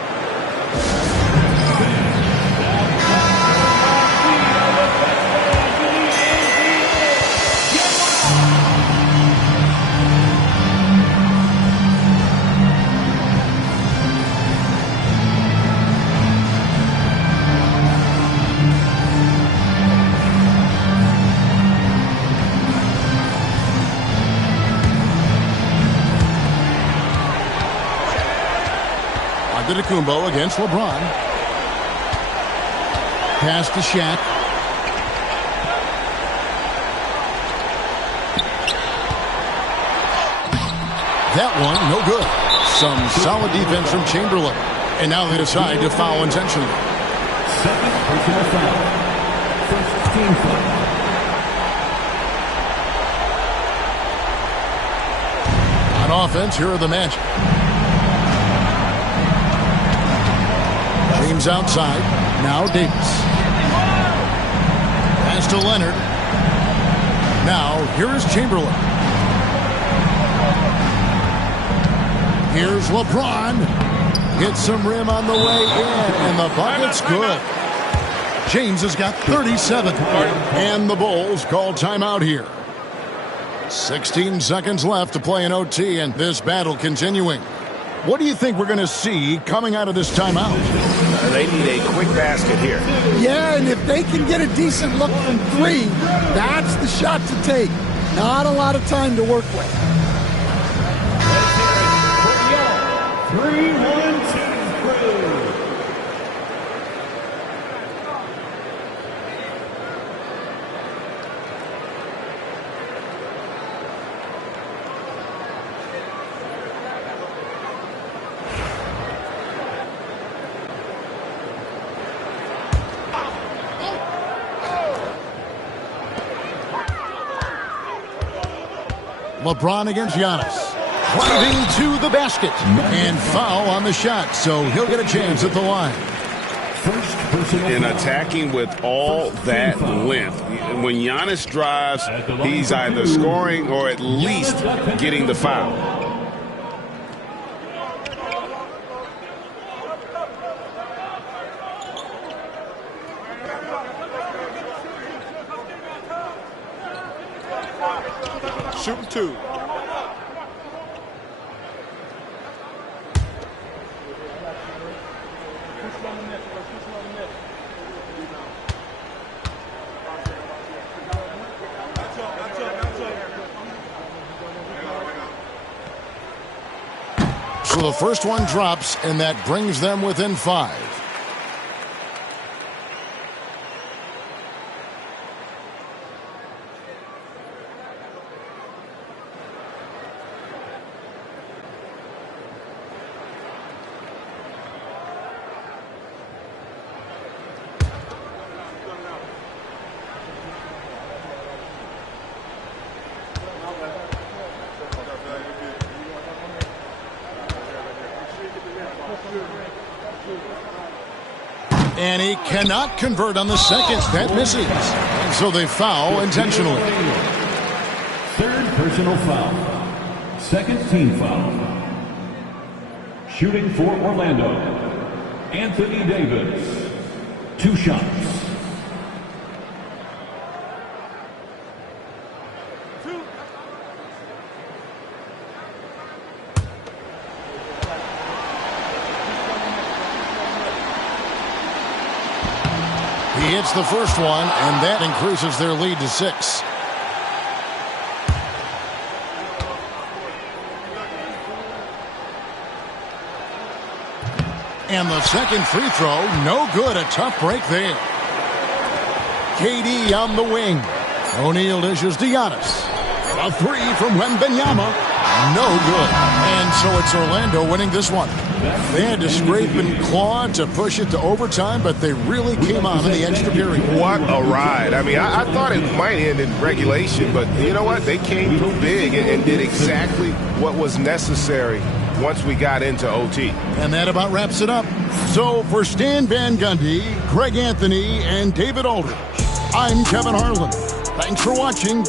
Antetokounmpo against LeBron. Pass to Shaq. That one, no good. Some solid defense from Chamberlain. And now they decide to foul intentionally. Second personal foul. First team foul. On offense, here are the Magic. James outside. Now Davis. Pass to Leonard. Now here's Chamberlain. Here's LeBron. Gets some rim on the way in, and the bucket's good. James has got 37. And the Bulls call timeout here. 16 seconds left to play in OT, and this battle continuing. What do you think we're going to see coming out of this timeout? They need a quick basket here. Yeah, and if they can get a decent look from 3, that's the shot to take. Not a lot of time to work with. 3-1-2 crew. LeBron against Giannis. Driving to the basket. And foul on the shot, so he'll get a chance at the line. And attacking with all that length. When Giannis drives, he's either scoring or at least getting the foul. Shooting two. So the first one drops, and that brings them within 5. And he cannot convert on the second. That misses. And so they foul intentionally. Third personal foul. Second team foul. Shooting for Orlando, Anthony Davis. 2 shots. He hits the first one, and that increases their lead to 6. And the second free throw, no good. A tough break there. KD on the wing. O'Neal dishes to Giannis. A 3 from Wembanyama. No good. And so it's Orlando winning this one. They had to scrape and claw to push it to overtime, but they really came on in the extra period. What a ride. I mean, I thought it might end in regulation, but you know what? They came through big and did exactly what was necessary once we got into OT. And that about wraps it up. So for Stan Van Gundy, Greg Anthony, and David Aldridge, I'm Kevin Harlan. Thanks for watching.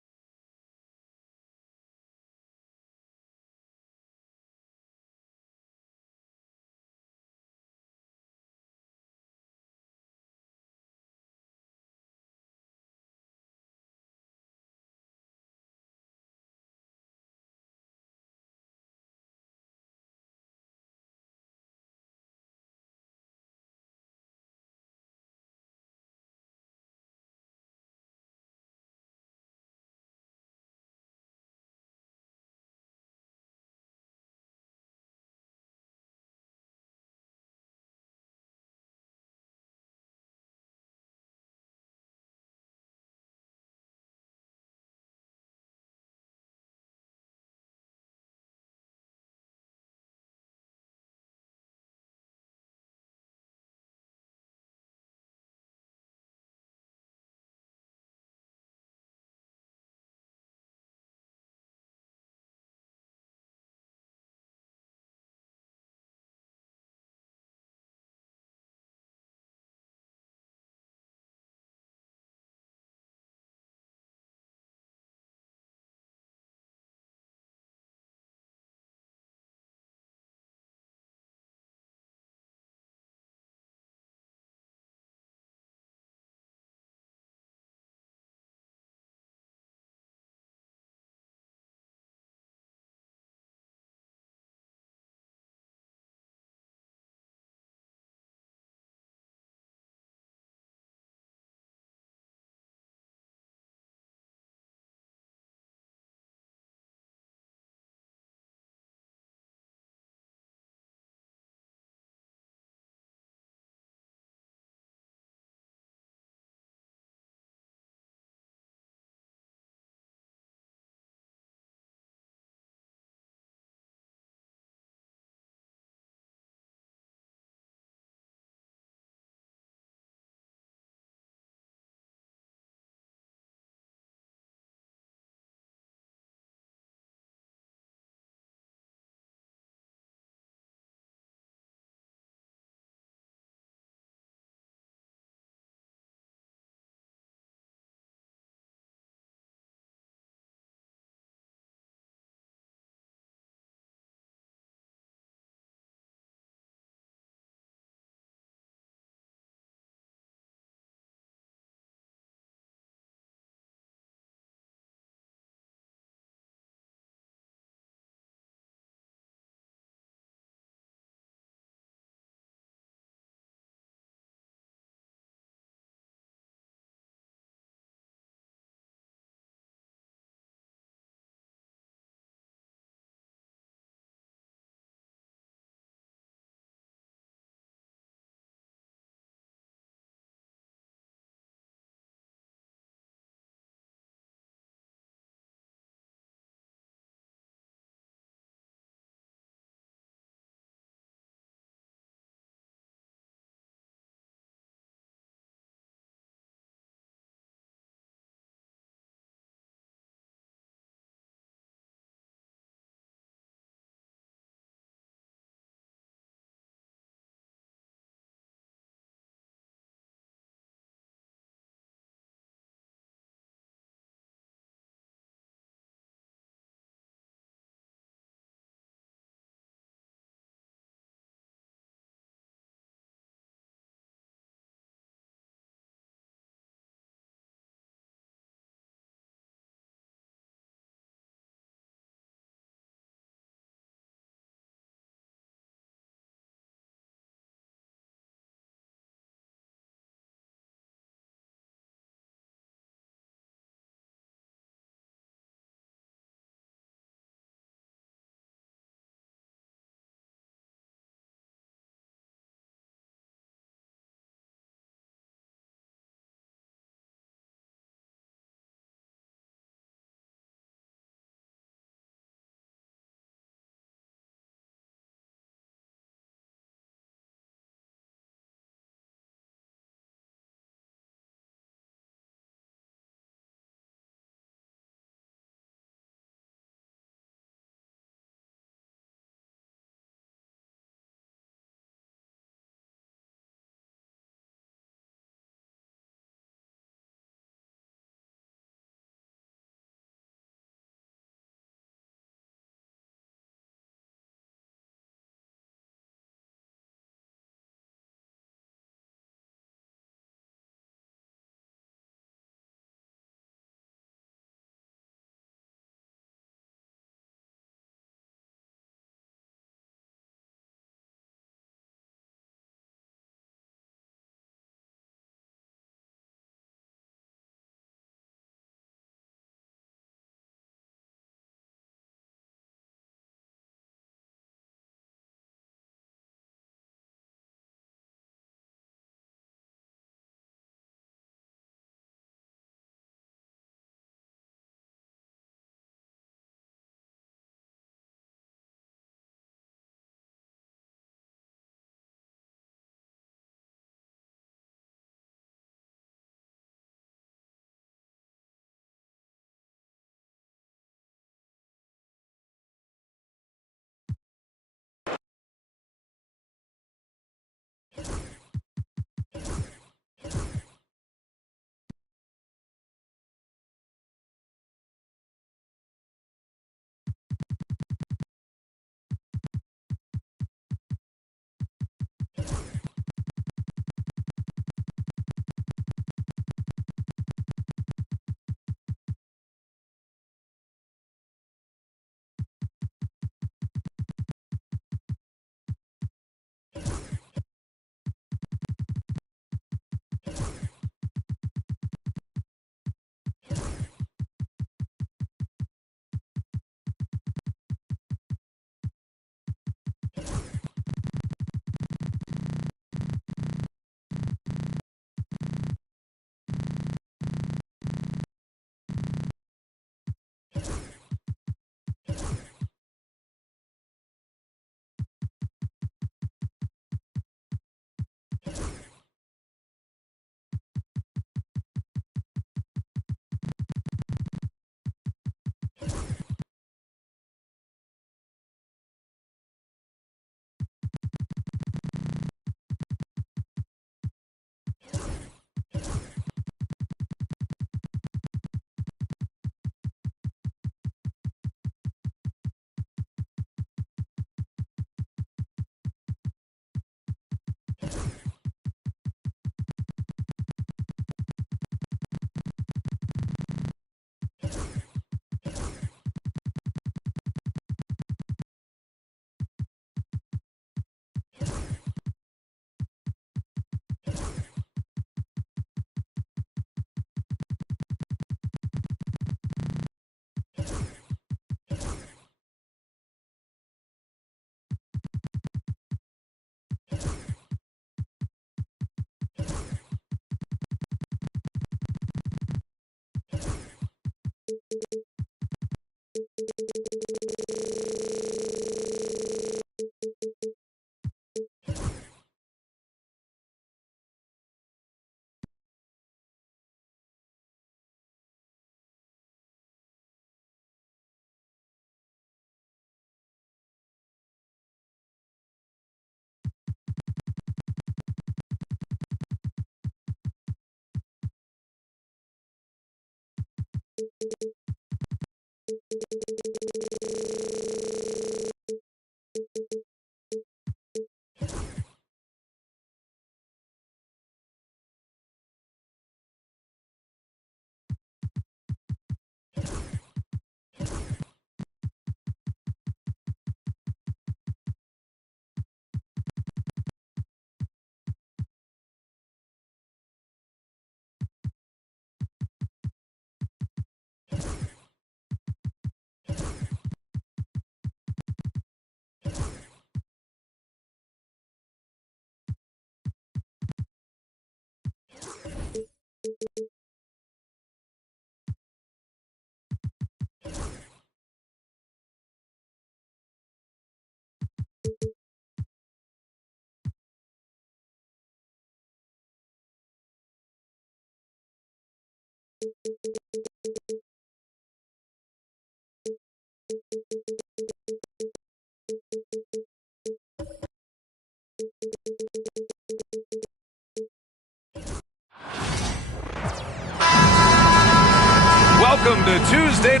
Welcome to Tuesday.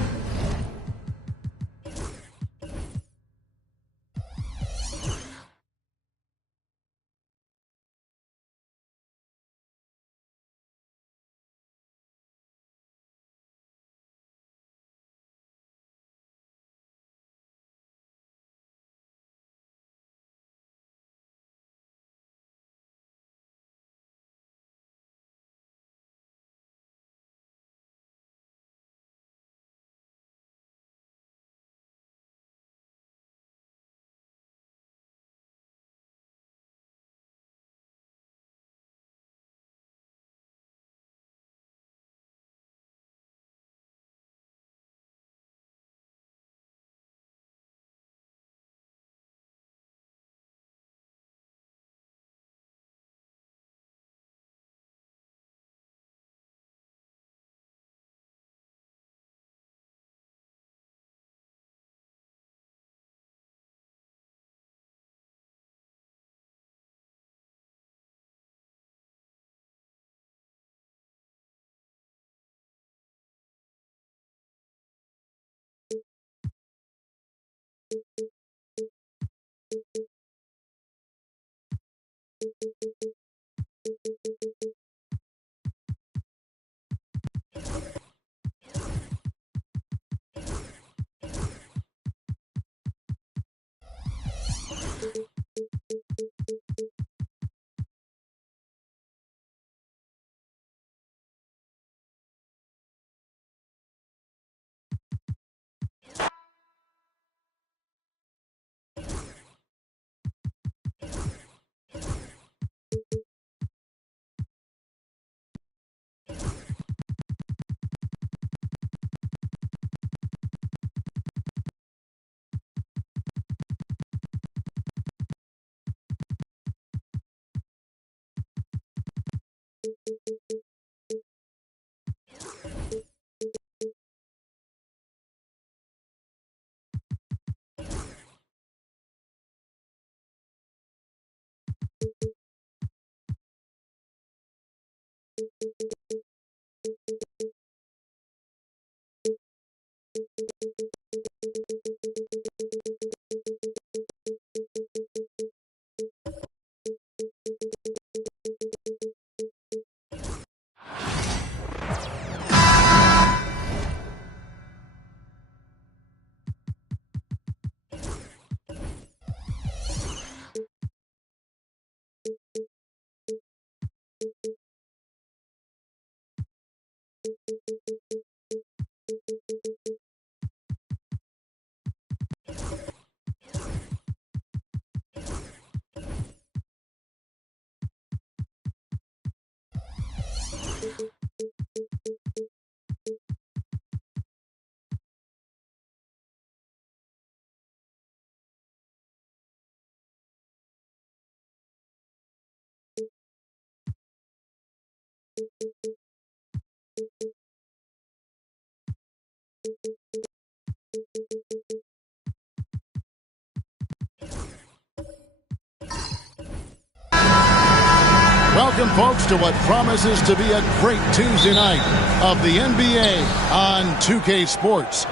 Welcome, folks, to what promises to be a great Tuesday night of the NBA on 2K Sports.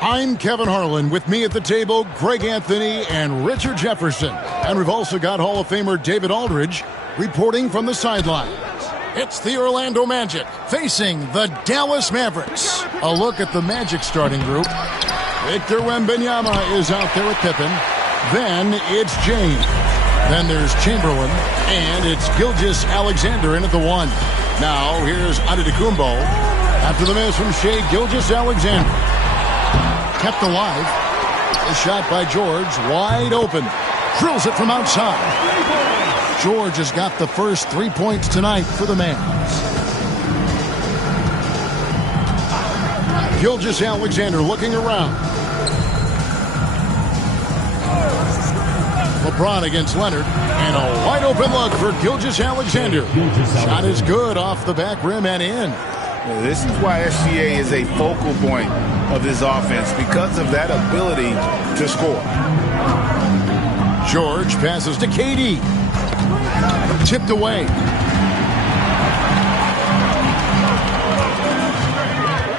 I'm Kevin Harlan. With me at the table, Greg Anthony and Richard Jefferson. And we've also got Hall of Famer David Aldridge reporting from the sidelines. It's the Orlando Magic facing the Dallas Mavericks. A look at the Magic starting group. Victor Wembanyama is out there with Pippen. Then it's James. Then there's Chamberlain, and it's Gilgeous-Alexander in at the 1. Now, here's Antetokounmpo. After the miss from Shai Gilgeous-Alexander. Kept alive. A shot by George, wide open. Drills it from outside. George has got the first 3 points tonight for the Mavs. Gilgeous-Alexander looking around. LeBron against Leonard, and a wide open look for Gilgeous-Alexander. Shot is good off the back rim and in. This is why SGA is a focal point of this offense, because of that ability to score. George passes to KD. Tipped away.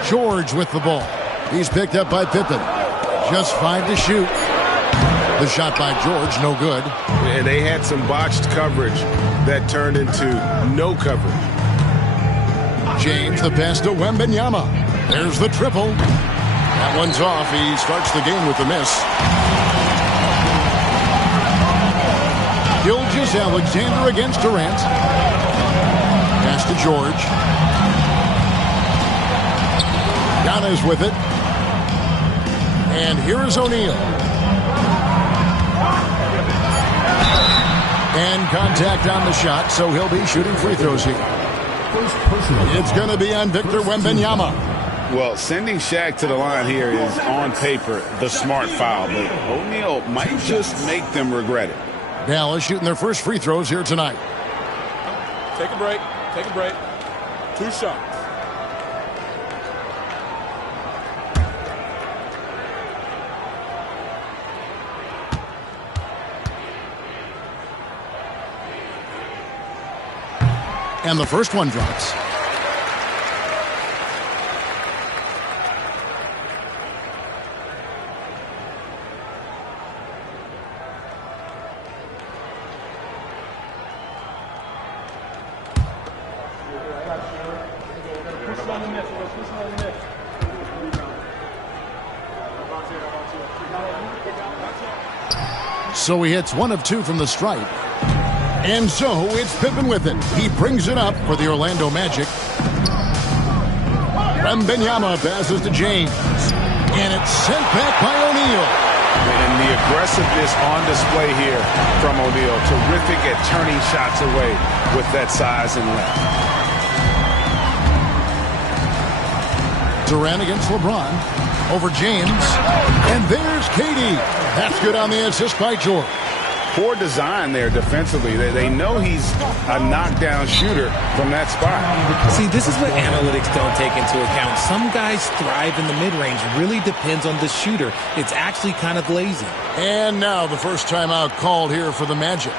George with the ball. He's picked up by Pippen. Just 5 to shoot. The shot by George, no good. And they had some botched coverage that turned into no coverage. James, the pass to Wembanyama. There's the triple. That one's off. He starts the game with the miss. Gilgeous-Alexander against Durant. Pass to George. Giannis with it. And here is O'Neal. And contact on the shot, so he'll be shooting free throws here. It's going to be on Victor Wembanyama. Well, sending Shaq to the line here is, on paper, the smart foul, but O'Neal might just make them regret it. Dallas shooting their first free throws here tonight. Take a break. Take a break. 2 shots. And the first one drops. So he hits 1 of 2 from the stripe. And so it's Pippen with it. He brings it up for the Orlando Magic. Wembanyama passes to James. And it's sent back by O'Neal. And the aggressiveness on display here from O'Neal. Terrific at turning shots away with that size and length. Durant against LeBron. Over James. And there's KD. That's good on the assist by George. Poor design there defensively. They know he's a knockdown shooter from that spot. See, this is what analytics don't take into account. Some guys thrive in the mid-range. Really depends on the shooter. It's actually kind of lazy. And now the first timeout called here for the Magic.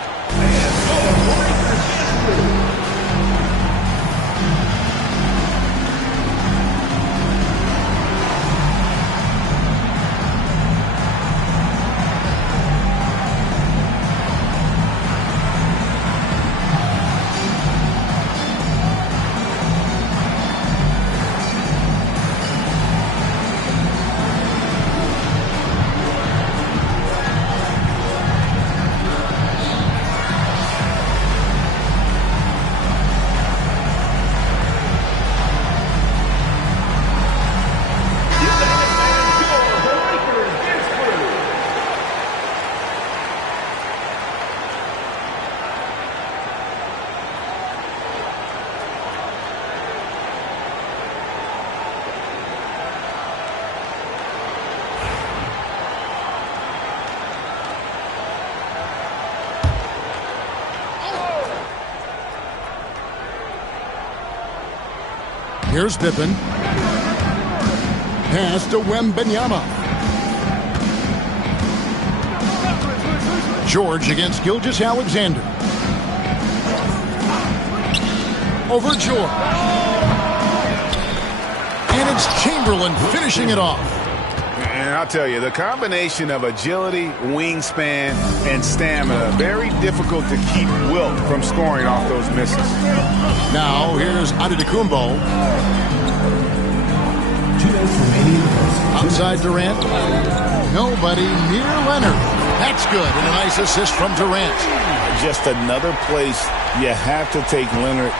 Here's Pippen. Pass to Wembanyama. George against Gilgeous-Alexander. Over George. And it's Chamberlain finishing it off. And I'll tell you, the combination of agility, wingspan, and stamina, very difficult to keep Wilt from scoring off those misses. Now, here's Antetokounmpo. Outside Durant. Nobody near Leonard. That's good. And a nice assist from Durant. Just another place you have to take Leonard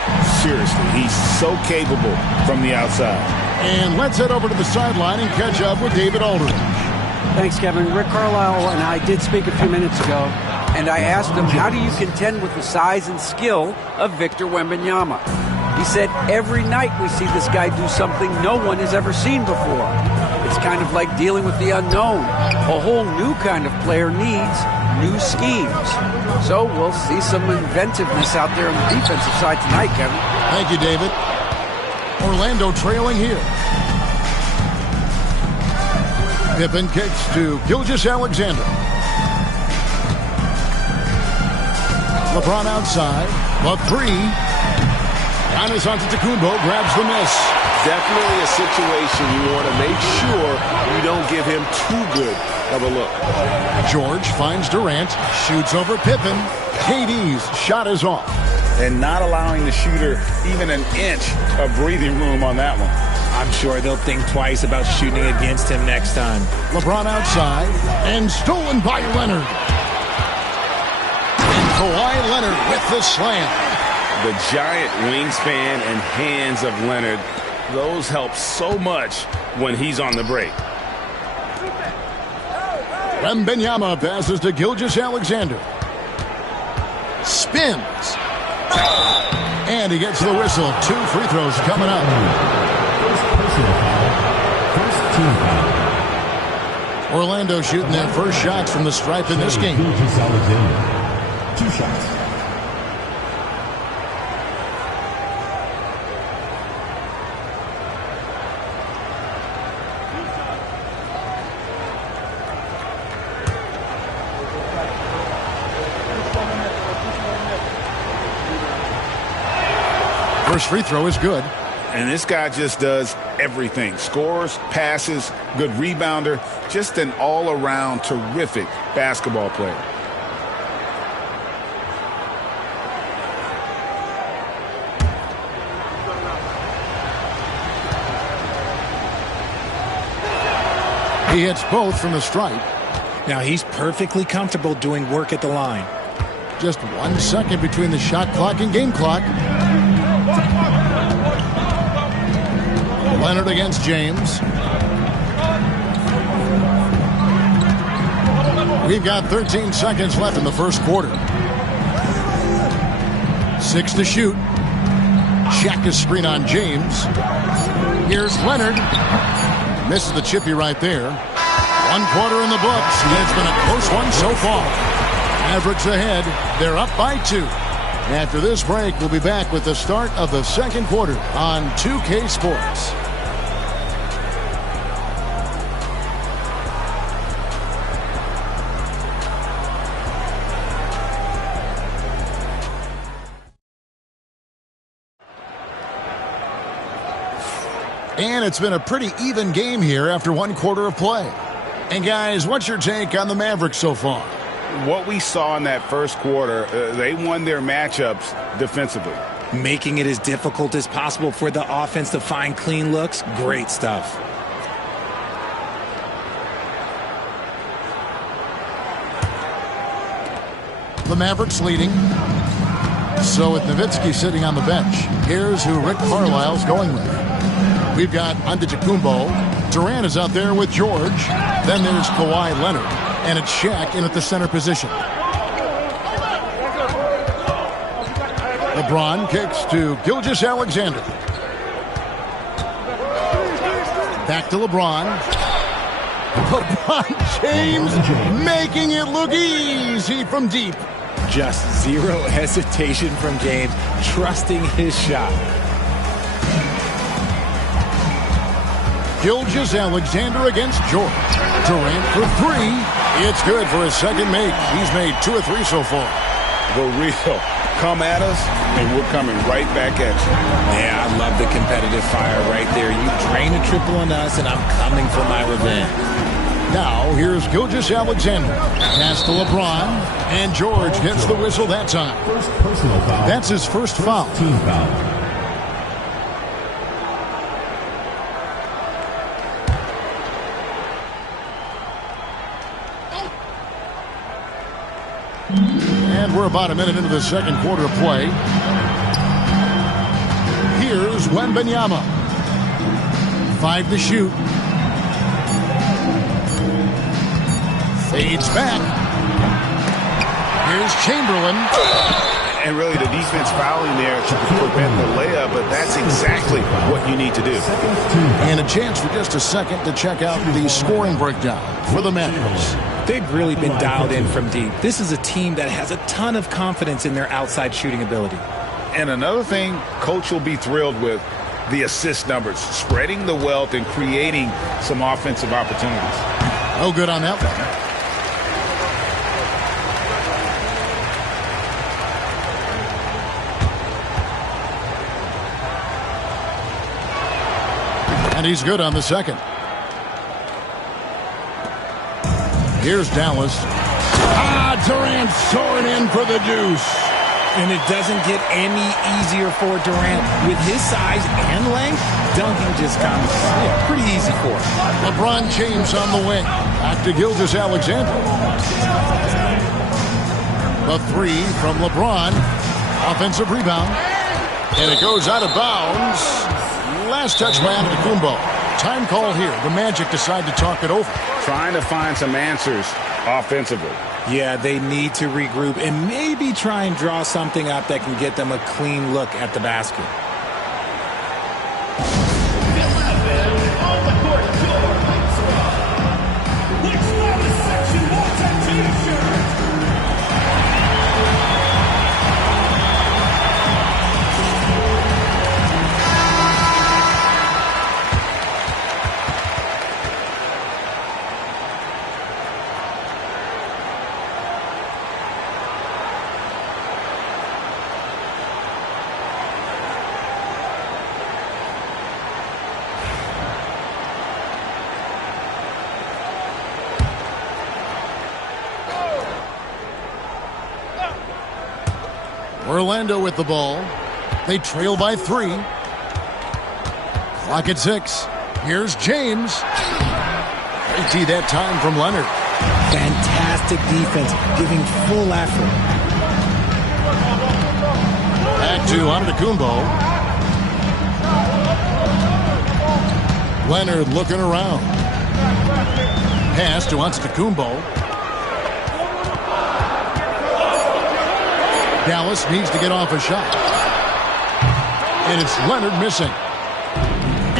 seriously. He's so capable from the outside. And let's head over to the sideline and catch up with David Aldridge. Thanks, Kevin. Rick Carlisle and I did speak a few minutes ago, and I asked him, how do you contend with the size and skill of Victor Wembanyama? He said, every night we see this guy do something no one has ever seen before. It's kind of like dealing with the unknown. A whole new kind of player needs new schemes. So we'll see some inventiveness out there on the defensive side tonight, Kevin. Thank you, David. Orlando trailing here. Pippen kicks to Gilgeous-Alexander. LeBron outside. The three. Giannis Antetokounmpo grabs the miss. Definitely a situation you want to make sure you don't give him too good of a look. George finds Durant. Shoots over Pippen. KD's shot is off. And not allowing the shooter even an inch of breathing room on that one. I'm sure they'll think twice about shooting against him next time. LeBron outside. And stolen by Leonard. And Kawhi Leonard with the slam. The giant wingspan and hands of Leonard, those help so much when he's on the break. Wembanyama passes to Gilgeous-Alexander. Spins. And he gets the whistle. 2 free throws coming up. Orlando shooting their first shots from the stripe in this game. 2 shots. First free throw is good. And this guy just does everything. Scores, passes, good rebounder. Just an all-around terrific basketball player. He hits both from the stripe. Now he's perfectly comfortable doing work at the line. Just 1 second between the shot clock and game clock. Leonard against James. We've got 13 seconds left in the first quarter. 6 to shoot. Check his screen on James. Here's Leonard. Misses the chippy right there. 1 quarter in the books. And it's been a close one so far. Mavericks ahead. They're up by 2. After this break, we'll be back with the start of the second quarter on 2K Sports. And it's been a pretty even game here after 1 quarter of play. And guys, what's your take on the Mavericks so far? What we saw in that first quarter, they won their matchups defensively. Making it as difficult as possible for the offense to find clean looks. Great stuff. The Mavericks leading. So with Nowitzki sitting on the bench, here's who Rick Carlisle's going with. We've got Antetokounmpo. Durant is out there with George. Then there's Kawhi Leonard. And it's Shaq in at the center position. LeBron kicks to Gilgeous-Alexander. Back to LeBron. LeBron James making it look easy from deep. Just zero hesitation from James, trusting his shot. Gilgeous-Alexander against George. Durant for 3. It's good for his second make. He's made 2 or 3 so far. The real come at us, and we're coming right back at you. Yeah, I love the competitive fire right there. You drain a triple on us, and I'm coming for my revenge. Now, here's Gilgeous-Alexander. Pass to LeBron, and George gets the whistle that time. First personal foul. That's his first foul. Team foul. And we're about a minute into the second quarter of play. Here's Wembanyama. 5 to shoot. Fades back. Here's Chamberlain. And really the defense fouling there to prevent the layup, but that's exactly what you need to do. And a chance for just a second to check out the scoring breakdown for the Mavericks. They've really been dialed in from deep. This is a team that has a ton of confidence in their outside shooting ability. And another thing Coach will be thrilled with, the assist numbers, spreading the wealth and creating some offensive opportunities. No good on that one. And he's good on the second. Here's Dallas. Durant soaring in for the deuce. And it doesn't get any easier for Durant. With his size and length, dunking just comes pretty easy for him. LeBron James on the wing. Back to Gilgeous-Alexander. The three from LeBron. Offensive rebound. And it goes out of bounds. Last touch by Antetokounmpo. Time call here. The Magic decide to talk it over. Trying to find some answers offensively. Yeah, they need to regroup and maybe try and draw something up that can get them a clean look at the basket. Orlando with the ball. They trail by 3. Clock at 6. Here's James. AT that time from Leonard. Fantastic defense, giving full effort. Back to Antetokounmpo. Leonard looking around. Pass to Antetokounmpo. Dallas needs to get off a shot. And it's Leonard missing.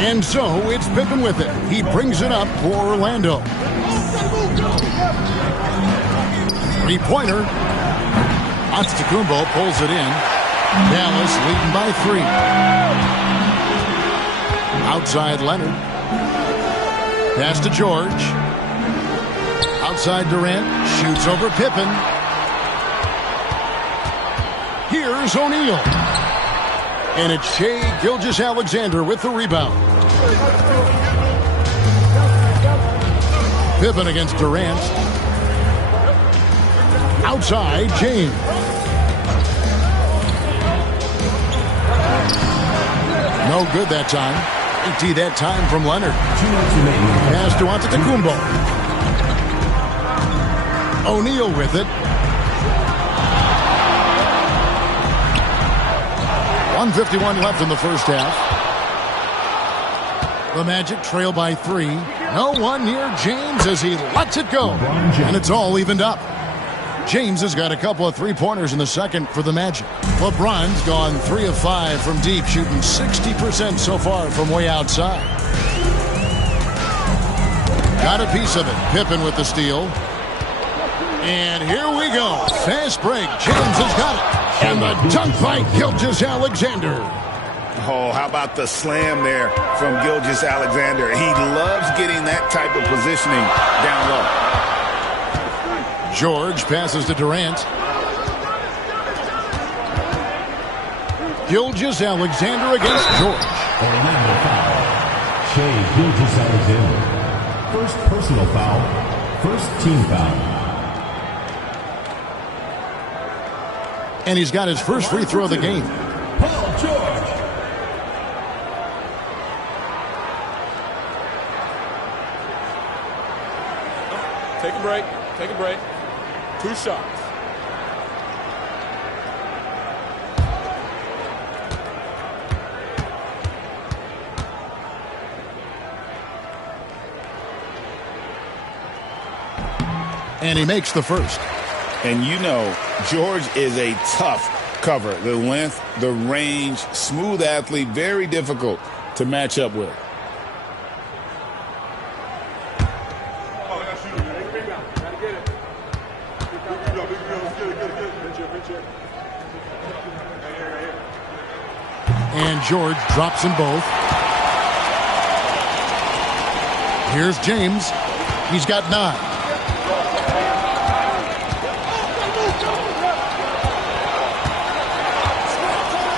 And so it's Pippen with it. He brings it up for Orlando. Three-pointer. Antetokounmpo pulls it in. Dallas leading by 3. Outside Leonard. Pass to George. Outside Durant. Shoots over Pippen. Here's O'Neal. And it's Shai Gilgeous-Alexander with the rebound. Pippen against Durant. Outside, James. No good that time. AT that time from Leonard. Pass to Antetokounmpo. O'Neal with it. 1:51 left in the first half. The Magic trail by 3. No one near James as he lets it go. And it's all evened up. James has got a couple of three-pointers in the second for the Magic. LeBron's gone 3 of 5 from deep, shooting 60% so far from way outside. Got a piece of it. Pippen with the steal. And here we go. Fast break. James has got it. And the dunk by Gilgeous-Alexander. Oh, how about the slam there from Gilgeous-Alexander? He loves getting that type of positioning down low. George passes to Durant. Gilgeous-Alexander against George. Orlando foul. Shai Gilgeous-Alexander. First personal foul. First team foul. And he's got his first free throw of the game. Paul George. Take a break. Take a break. 2 shots. And he makes the first. And you know, George is a tough cover. The length, the range, smooth athlete, very difficult to match up with. And George drops them both. Here's James. He's got 9.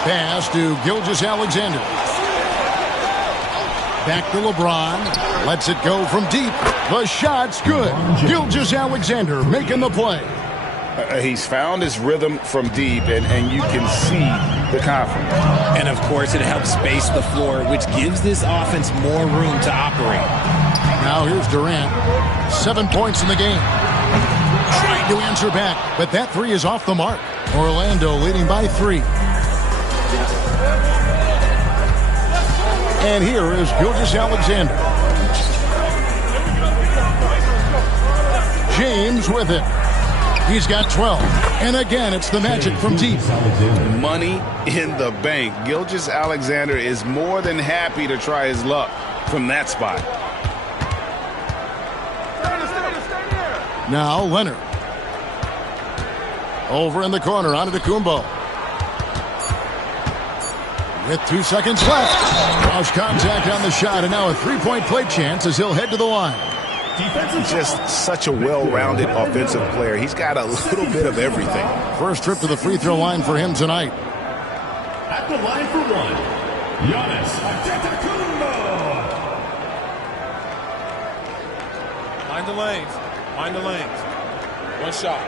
Pass to Gilgeous-Alexander. Back to LeBron. Lets it go from deep. The shot's good. Gilgeous-Alexander making the play. He's found his rhythm from deep, and you can see the confidence. And, of course, it helps space the floor, which gives this offense more room to operate. Now here's Durant. 7 points in the game. Trying to answer back, but that 3 is off the mark. Orlando leading by 3. And here is Gilgeous-Alexander. James with it. He's got 12. And again, it's the Magic from deep. Money in the bank. Gilgeous-Alexander is more than happy to try his luck from that spot. Now Leonard. Over in the corner, Antetokounmpo. With 2 seconds left. Cross contact on the shot, and now a 3-point play chance as he'll head to the line. He's just such a well-rounded offensive player. He's got a little bit of everything. First trip to the free throw line for him tonight. At the line for 1, Giannis Antetokounmpo. Mind the lanes. Mind the lanes. One shot.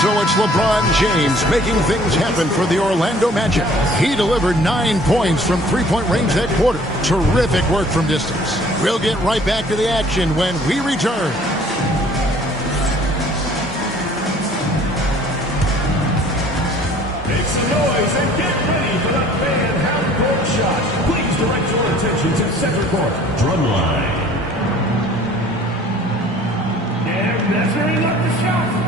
So it's LeBron James making things happen for the Orlando Magic. He delivered 9 points from 3-point range that quarter. Terrific work from distance. We'll get right back to the action when we return. Make some noise and get ready for the fan half-court shot. Please direct your attention to center court. Drumline. And measuring up the shot.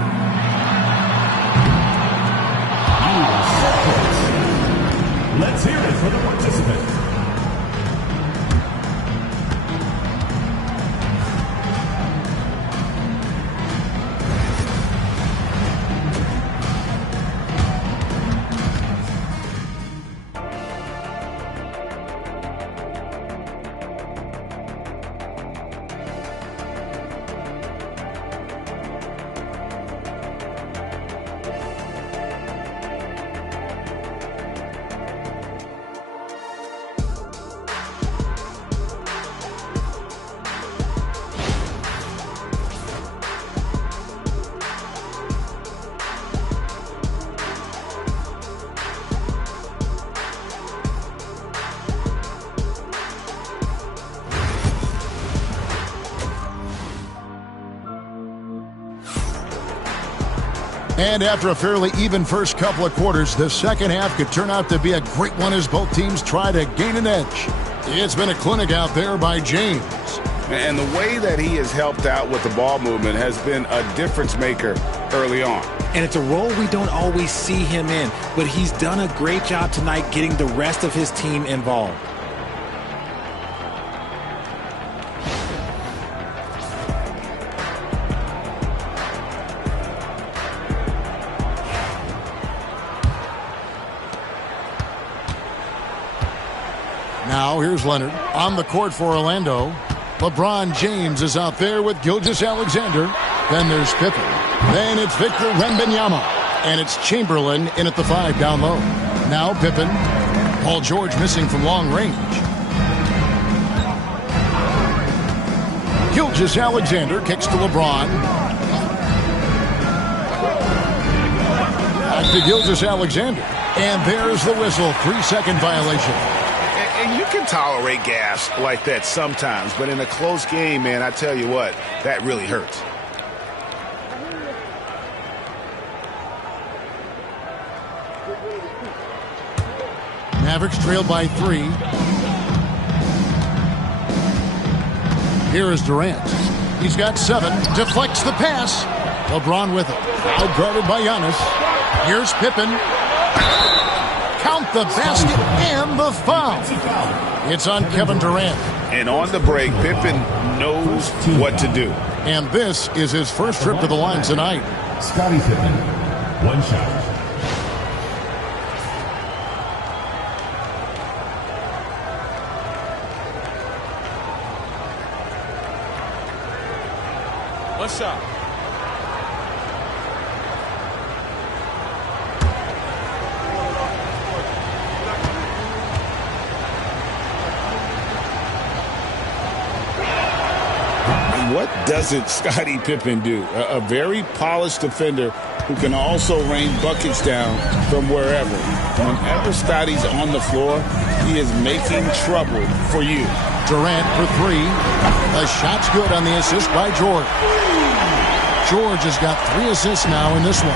Let's hear it for the participant. And after a fairly even first couple of quarters, the second half could turn out to be a great one as both teams try to gain an edge. It's been a clinic out there by James. And the way that he has helped out with the ball movement has been a difference maker early on. And it's a role we don't always see him in, but he's done a great job tonight getting the rest of his team involved. Now here's Leonard on the court for Orlando. LeBron James is out there with Gilgeous-Alexander. Then there's Pippen. Then it's Victor Wembanyama. And it's Chamberlain in at the 5 down low. Now Pippen. Paul George missing from long range. Gilgeous-Alexander kicks to LeBron. Back to Gilgeous-Alexander. And there's the whistle. 3-second violation. And you can tolerate gas like that sometimes, but in a close game, man, I tell you what, that really hurts. Mavericks trailed by 3. Here is Durant. He's got 7. Deflects the pass. LeBron with it. Out guarded by Giannis. Here's Pippen. Count the basket and the foul. It's on Kevin Durant. And on the break, Pippen knows what to do. And this is his first trip to the line tonight. Scottie Pippen, 1 shot. One shot. What doesn't Scottie Pippen do? A very polished defender who can also rain buckets down from wherever. Whenever Scottie's on the floor, he is making trouble for you. Durant for 3. The shot's good on the assist by George. George has got 3 assists now in this one.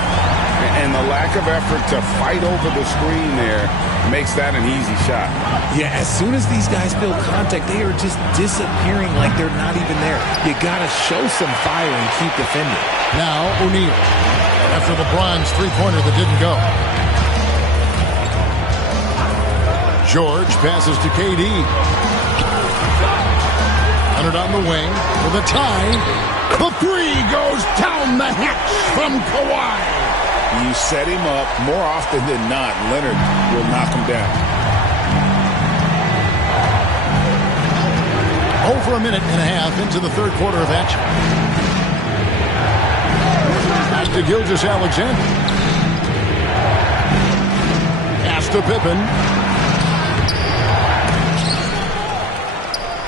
And the lack of effort to fight over the screen there makes that an easy shot. Yeah, as soon as these guys feel contact, they are just disappearing like they're not even there. You got to show some fire and keep defending. Now O'Neal. After LeBron's three-pointer that didn't go. George passes to KD. Leonard on the wing with a tie. The 3 goes down the hatch from Kawhi. You set him up more often than not. Leonard will knock him down. Over a minute and a half into the third quarter of action. Back to Gilgeous-Alexander. Pass to Pippen.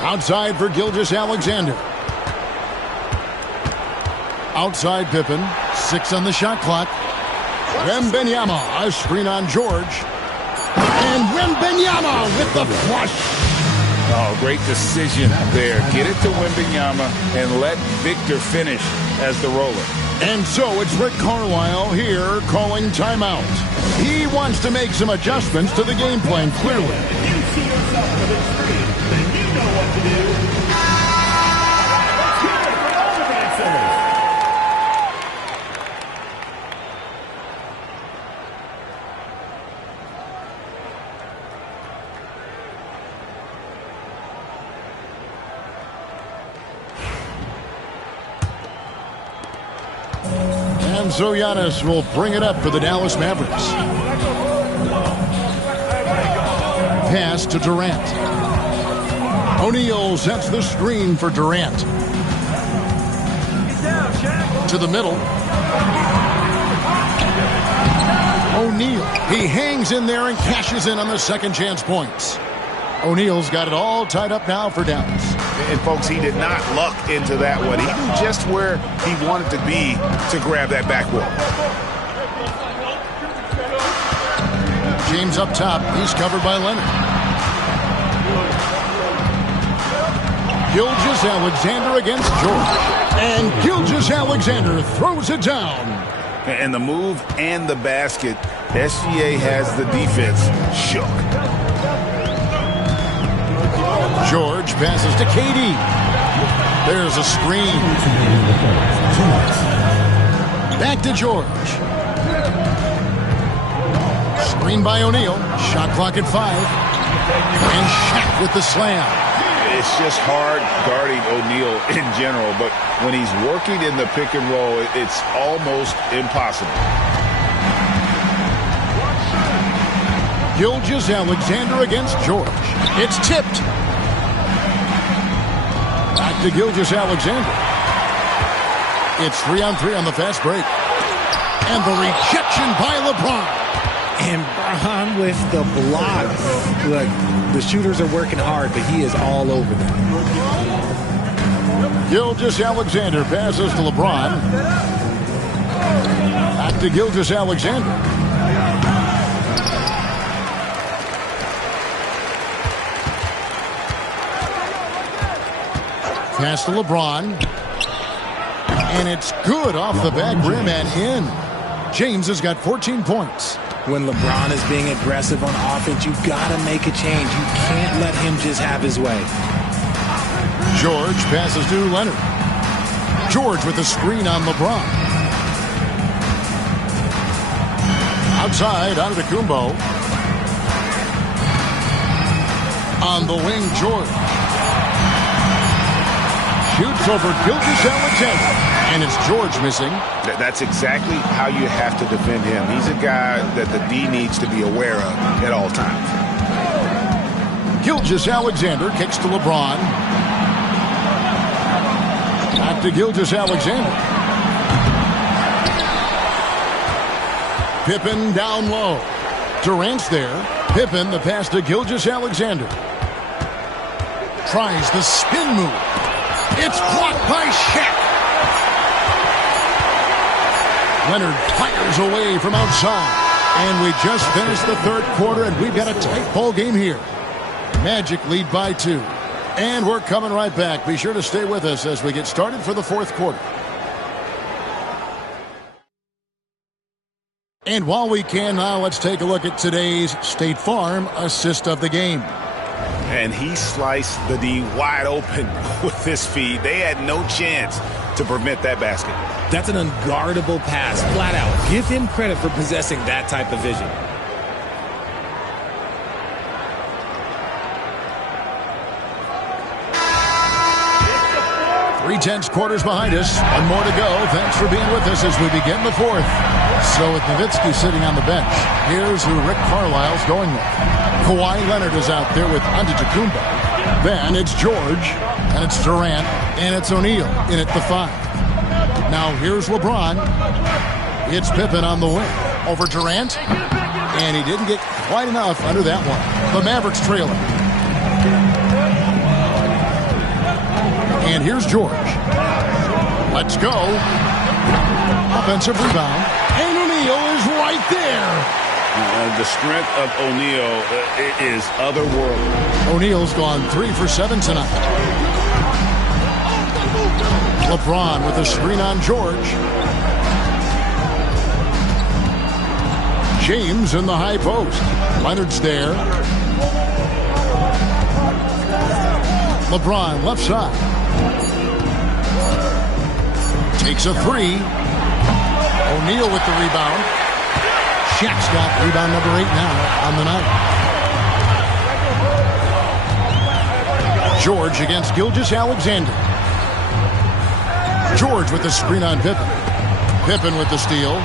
Outside for Gilgeous-Alexander. Outside Pippen. 6 on the shot clock. Wembanyama, a screen on George. And Wembanyama with the flush. Oh, great decision there. Get it to Wembanyama and let Victor finish as the roller. And so it's Rick Carlisle here calling timeout. He wants to make some adjustments to the game plan, clearly. If you see yourself on the screen, then you know what to do. Let's hear it for all the dancers. And so Giannis will bring it up for the Dallas Mavericks. Pass to Durant. O'Neal sets the screen for Durant. To the middle. O'Neal. He hangs in there and cashes in on the second chance points. O'Neal's got it all tied up now for Dallas. And, folks, he did not luck into that one. He knew just where he wanted to be to grab that backboard. James up top. He's covered by Leonard. Gilgeous-Alexander against George. And Gilgeous-Alexander throws it down. And the move and the basket, SGA has the defense shook. George passes to KD. There's a screen. Back to George. Screen by O'Neal. Shot clock at 5. And Shaq with the slam. It's just hard guarding O'Neal in general, but when he's working in the pick and roll, it's almost impossible. Gilgeous-Alexander against George. It's tipped. Back to Gilgeous-Alexander. It's 3-on-3 on the fast break. And the rejection by LeBron. And Bron with the block. Look, the shooters are working hard, but he is all over them. Gilgeous-Alexander passes to LeBron. Back to Gilgeous-Alexander. Pass to LeBron. And it's good off the back rim and in. James has got 14 points. When LeBron is being aggressive on offense, you've got to make a change. You can't let him just have his way. George passes to Leonard. George with the screen on LeBron. Outside, Antetokounmpo. On the wing, George. Shoots over Gilgeous-Alexander. And it's George missing. That's exactly how you have to defend him. He's a guy that the D needs to be aware of at all times. Gilgeous-Alexander kicks to LeBron. Back to Gilgeous-Alexander. Pippen down low. Durant's there. Pippen, the pass to Gilgeous-Alexander. Tries the spin move. It's blocked by Shaq. Leonard fires away from outside. And we just finished the third quarter, and we've got a tight ball game here. Magic lead by 2. And we're coming right back. Be sure to stay with us as we get started for the fourth quarter. And while we can now, let's take a look at today's State Farm assist of the game. And he sliced the D wide open with his feed. They had no chance to prevent that basket. That's an unguardable pass, flat out. Give him credit for possessing that type of vision. 3/10 quarters behind us. One more to go. Thanks for being with us as we begin the fourth. So with Nowitzki sitting on the bench, here's who Rick Carlisle's going with. Kawhi Leonard is out there with Antetokounmpo. Then it's George, and it's Durant, and it's O'Neal in at the 5. Now here's LeBron. It's Pippen on the wing. Over Durant, and he didn't get quite enough under that one. The Mavericks trailing. And here's George. Let's go. Offensive rebound. And O'Neal is right there. The strength of O'Neal is otherworldly. O'Neal's gone 3 for 7 tonight. LeBron with a screen on George. James in the high post. Leonard's there. LeBron left side. Takes a 3. O'Neal with the rebound. Shaq's got rebound number 8 now on the night. George against Gilgeous-Alexander. George with the screen on Pippen. Pippen with the steal.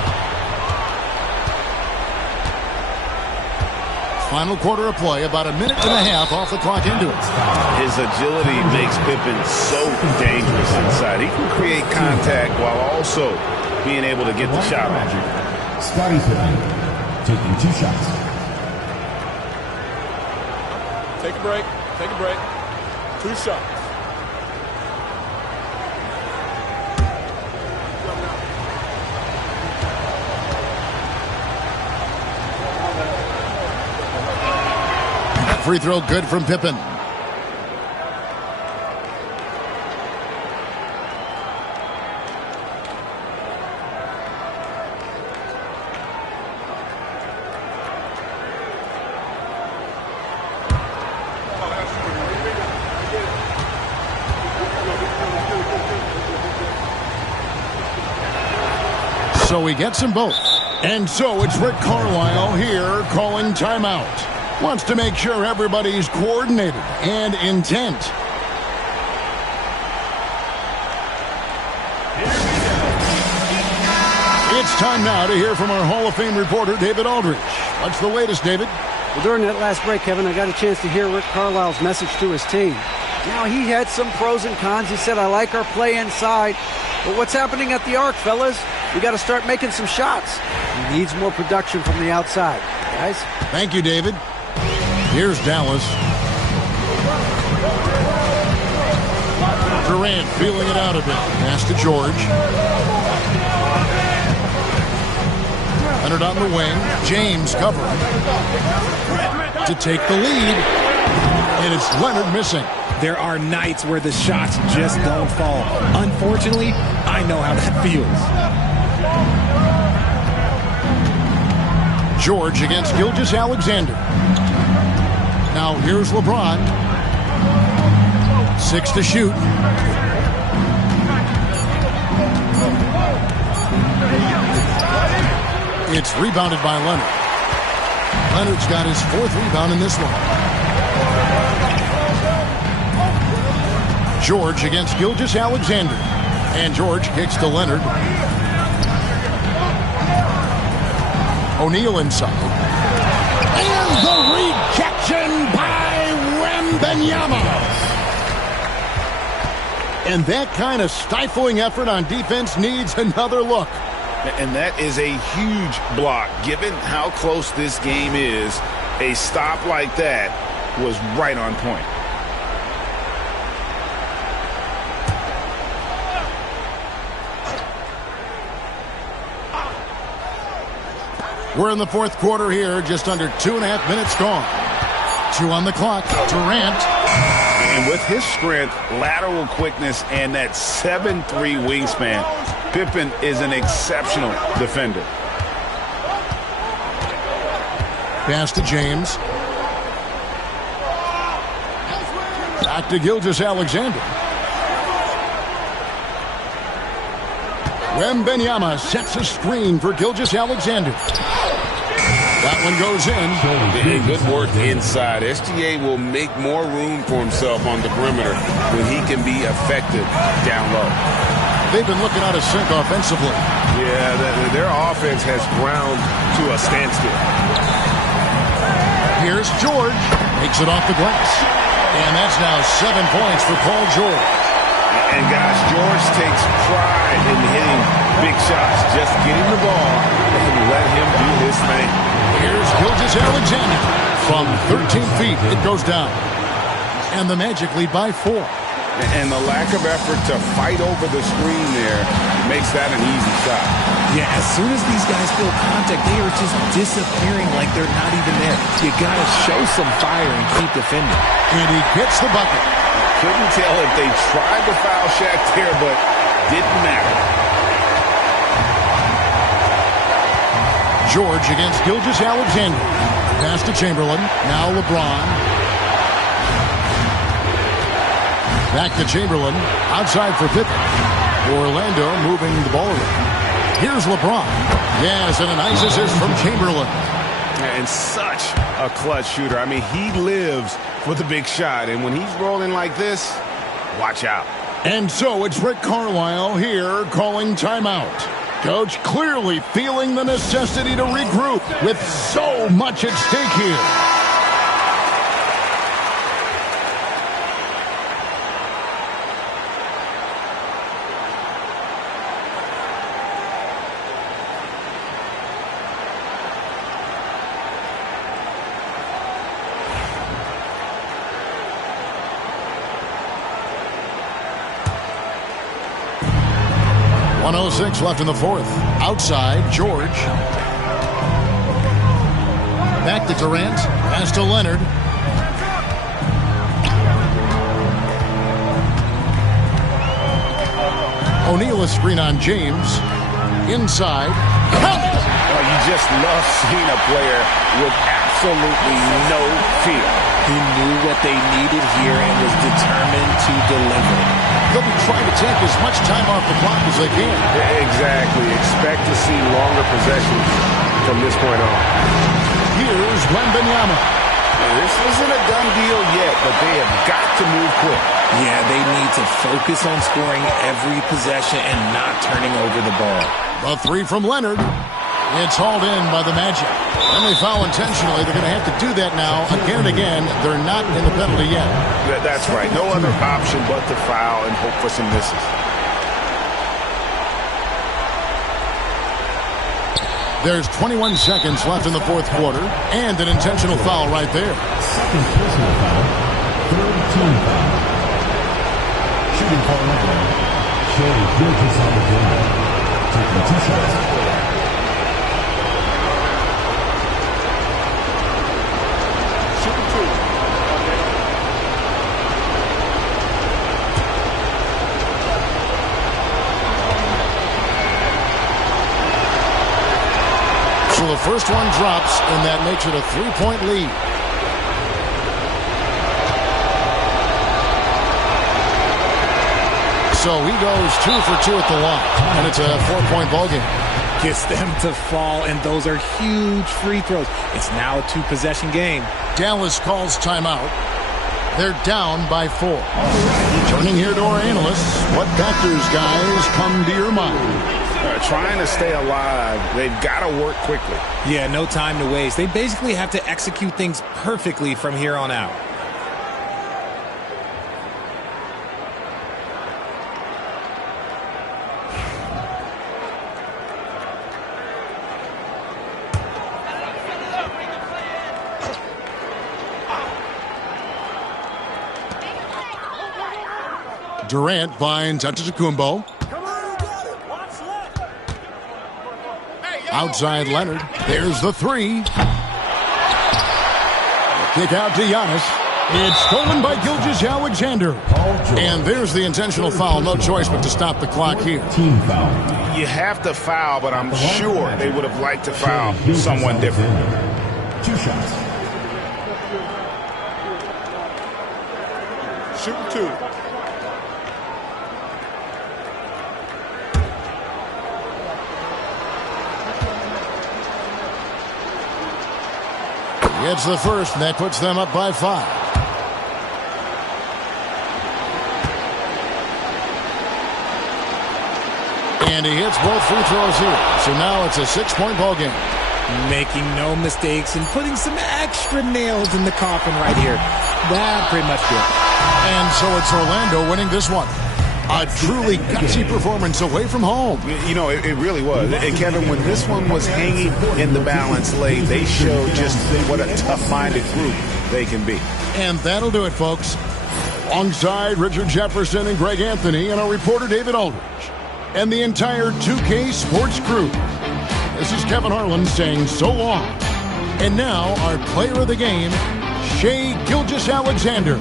Final quarter of play, about a minute and a half off the clock into it. His agility makes Pippen so dangerous inside. He can create contact while also being able to get the shot off. Scottie Pippen taking 2 shots. Take a break. Take a break. 2 shots. Free throw good from Pippen. So he gets them both. And so it's Rick Carlisle here calling timeout. Wants to make sure everybody's coordinated and intent. It's time now to hear from our Hall of Fame reporter, David Aldridge. What's the latest, David? Well, during that last break, Kevin, I got a chance to hear Rick Carlisle's message to his team. Now, he had some pros and cons. He said, I like our play inside. But what's happening at the arc, fellas? We got to start making some shots. He needs more production from the outside. Guys? Thank you, David. Here's Dallas. Durant feeling it out a bit. Pass to George. Leonard on the wing. James covering. To take the lead. And it's Leonard missing. There are nights where the shots just don't fall. Unfortunately, I know how that feels. George against Gilgeous-Alexander. Now here's LeBron. 6 to shoot. It's rebounded by Leonard. Leonard's got his 4th rebound in this one. George against Gilgeous-Alexander. And George kicks to Leonard. O'Neal inside. And the rejection by Wembanyama. And that kind of stifling effort on defense needs another look. And that is a huge block. Given how close this game is, a stop like that was right on point. We're in the 4th quarter here, just under 2.5 minutes gone. 2 on the clock. Durant. And with his strength, lateral quickness, and that 7'3" wingspan, Pippen is an exceptional defender. Pass to James. Back to Gilgeous-Alexander. Wembanyama sets a screen for Gilgeous-Alexander. That one goes in. Good work inside. SGA will make more room for himself on the perimeter when he can be effective down low. They've been looking out of sync offensively. Yeah, their offense has ground to a standstill. Here's George. Makes it off the glass. And that's now 7 points for Paul George. And guys, George takes pride in hitting big shots. Just get him the ball and let him do his thing. Here's Gilgeous-Alexander. From 13 feet, it goes down. And the Magic lead by 4. And the lack of effort to fight over the screen there makes that an easy shot. Yeah, as soon as these guys feel contact, they are just disappearing like they're not even there. You got to show some fire and keep defending. And he gets the bucket. Couldn't tell if they tried to foul Shaq there, but didn't matter. George against Gilgeous-Alexander. Pass to Chamberlain. Now LeBron. Back to Chamberlain. Outside for Pippen. Orlando moving the ball around. Here's LeBron. Yes, and a nice assist from Chamberlain. And such a clutch shooter. I mean, he lives for the big shot. And when he's rolling like this, watch out. And so it's Rick Carlisle here calling timeout. Coach clearly feeling the necessity to regroup with so much at stake here. .106 left in the 4th. Outside, George. Back to Durant. Pass to Leonard. O'Neal a screen on James. Inside. Oh, you just love seeing a player with absolutely no fear. He knew what they needed here and was determined to deliver. They'll be trying to take as much time off the clock as they can. Exactly. Expect to see longer possessions from this point on. Here's Wembanyama. This isn't a done deal yet, but they have got to move quick. Yeah, they need to focus on scoring every possession and not turning over the ball. The 3 from Leonard. It's hauled in by the Magic. And they foul intentionally. They're going to have to do that now again and again. They're not in the penalty yet. That's right. No other option but to foul and hope for some misses. There's 21 seconds left in the 4th quarter. And an intentional foul right there. Second personal foul. Third team foul. Shooting foul number. Shea Gilgeous-Alexander. Taking 2 shots. So the first one drops, and that makes it a 3-point lead. So he goes 2 for 2 at the line, and it's a 4-point ball game. gets them to fall, and those are huge free throws. It's now a 2-possession game. Dallas calls timeout. They're down by 4. Turning here to our analysts, what factors, guys, come to your mind? Trying to stay alive, they've got to work quickly. Yeah, no time to waste. They basically have to execute things perfectly from here on out. Durant finds Antetokounmpo. Outside Leonard. There's the 3. Kick out to Giannis. It's stolen by Gilgeous-Alexander. And there's the intentional foul. No choice but to stop the clock here. Team foul. You have to foul, but I'm sure they would have liked to foul someone different. 2 shots. Shoot 2. Gets the first, and that puts them up by 5. And he hits both free throws here. So now it's a 6-point ball game. Making no mistakes and putting some extra nails in the coffin right here. That pretty much did. And so it's Orlando winning this one. A truly gutsy performance away from home. You know, it really was. And Kevin, when this one was hanging in the balance late, they showed just what a tough-minded group they can be. And that'll do it, folks. Alongside Richard Jefferson and Greg Anthony and our reporter David Aldridge and the entire 2K Sports crew, this is Kevin Harlan saying so long. And now our player of the game, Shai Gilgeous-Alexander.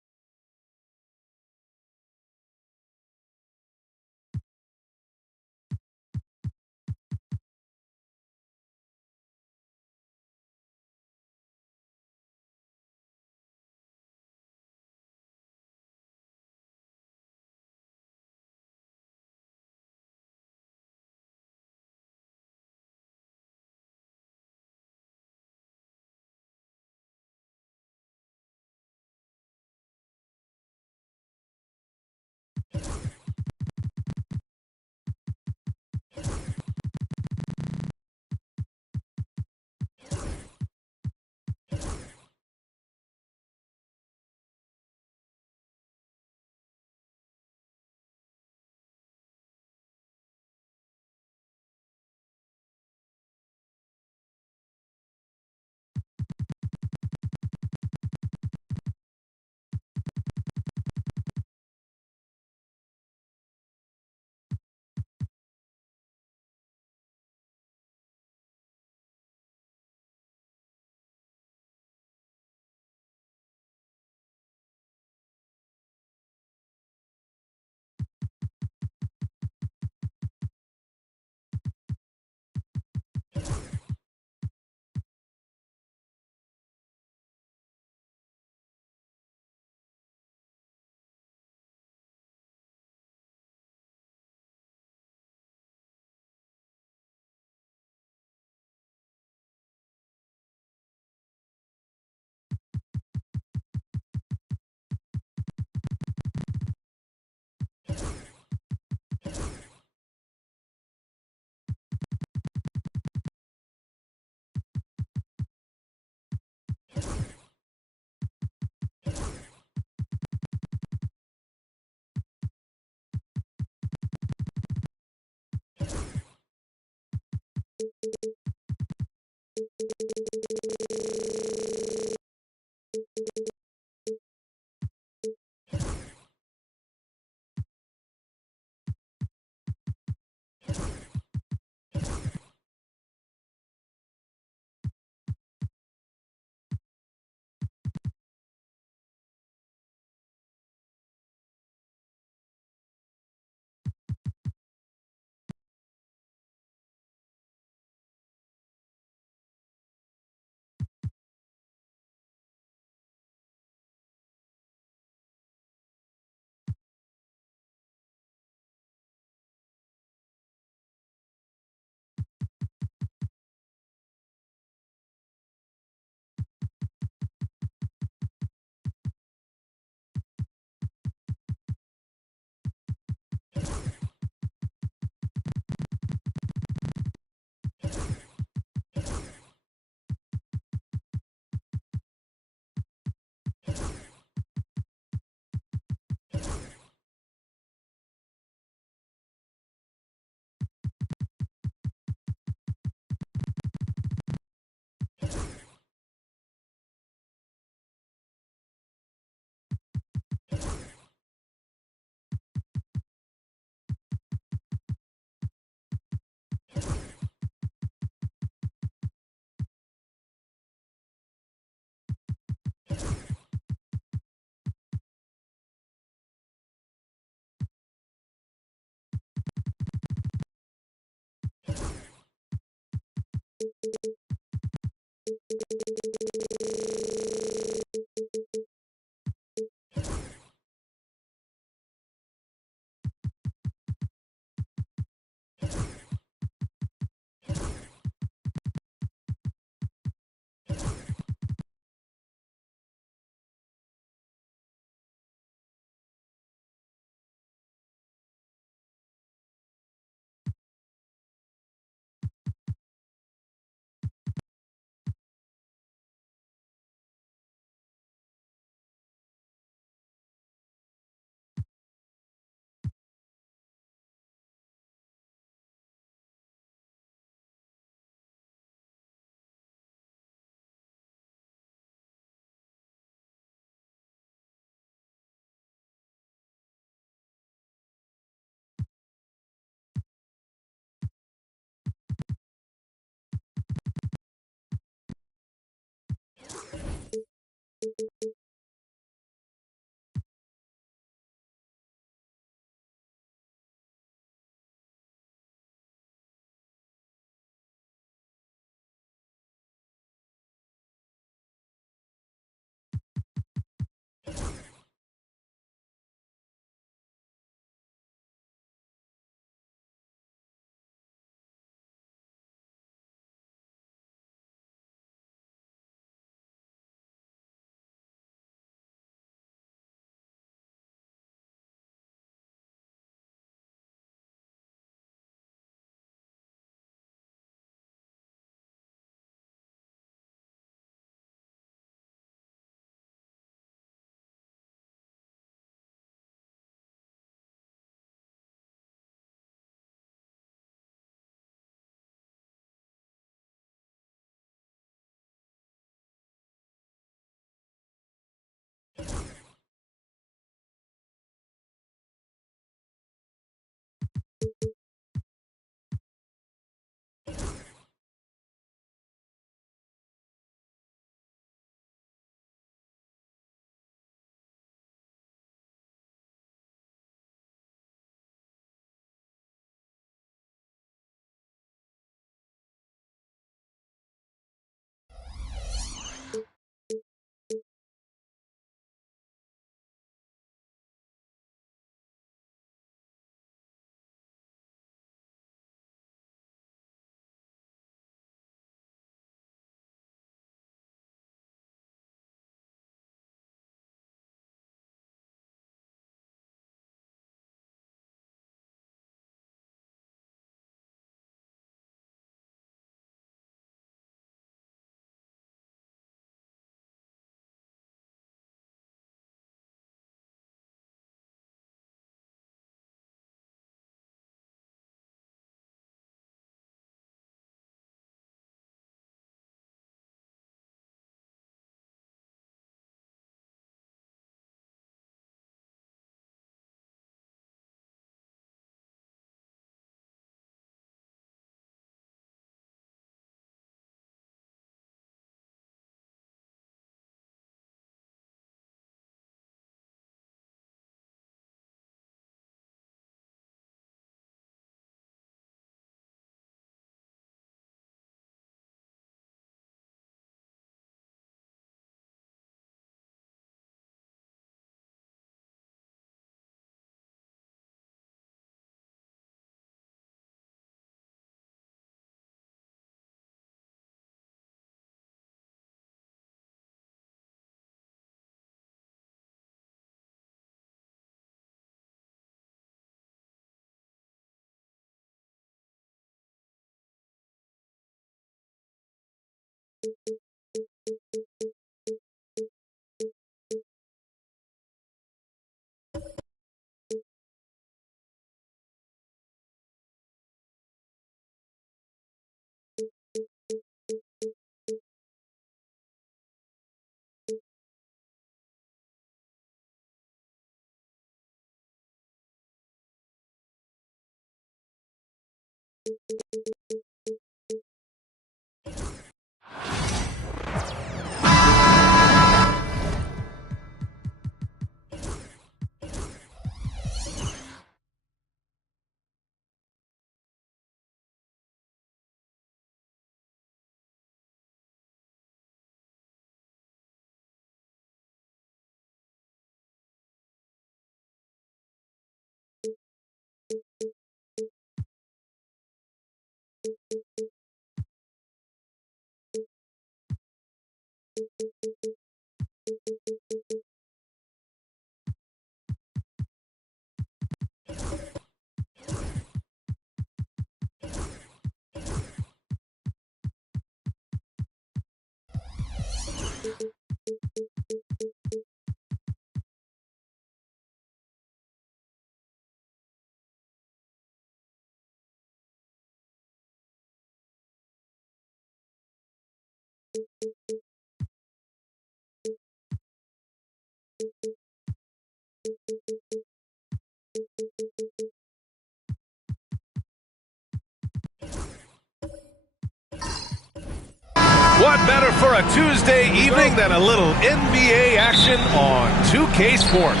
What better for a Tuesday evening than a little NBA action on 2K Sports?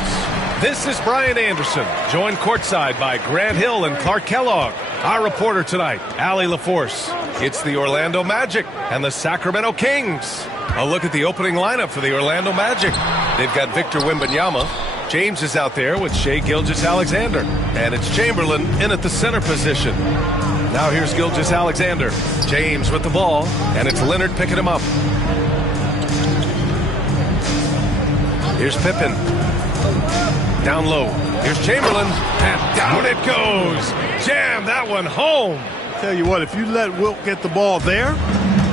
This is Brian Anderson, joined courtside by Grant Hill and Clark Kellogg. Our reporter tonight, Allie LaForce. It's the Orlando Magic and the Sacramento Kings. A look at the opening lineup for the Orlando Magic. They've got Victor Wembanyama. James is out there with Shai Gilgeous-Alexander. And it's Chamberlain in at the center position. Now here's Gilgeous-Alexander. James with the ball, and it's Leonard picking him up. Here's Pippen. Down low. Here's Chamberlain, and down it goes. Jam that one home. Tell you what, if you let Wilt get the ball there,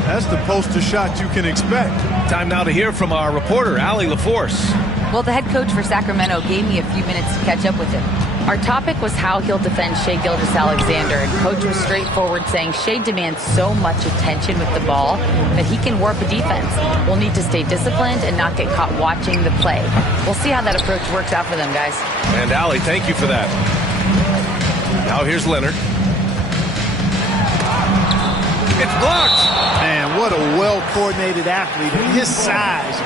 that's the poster shot you can expect. Time now to hear from our reporter, Allie LaForce. Well, the head coach for Sacramento gave me a few minutes to catch up with him. Our topic was how he'll defend Shai Gilgeous-Alexander, and Coach was straightforward, saying Shai demands so much attention with the ball that he can warp a defense. We'll need to stay disciplined and not get caught watching the play. We'll see how that approach works out for them, guys. And Allie, thank you for that. Now here's Leonard. It's blocked. Man, what a well-coordinated athlete at his size.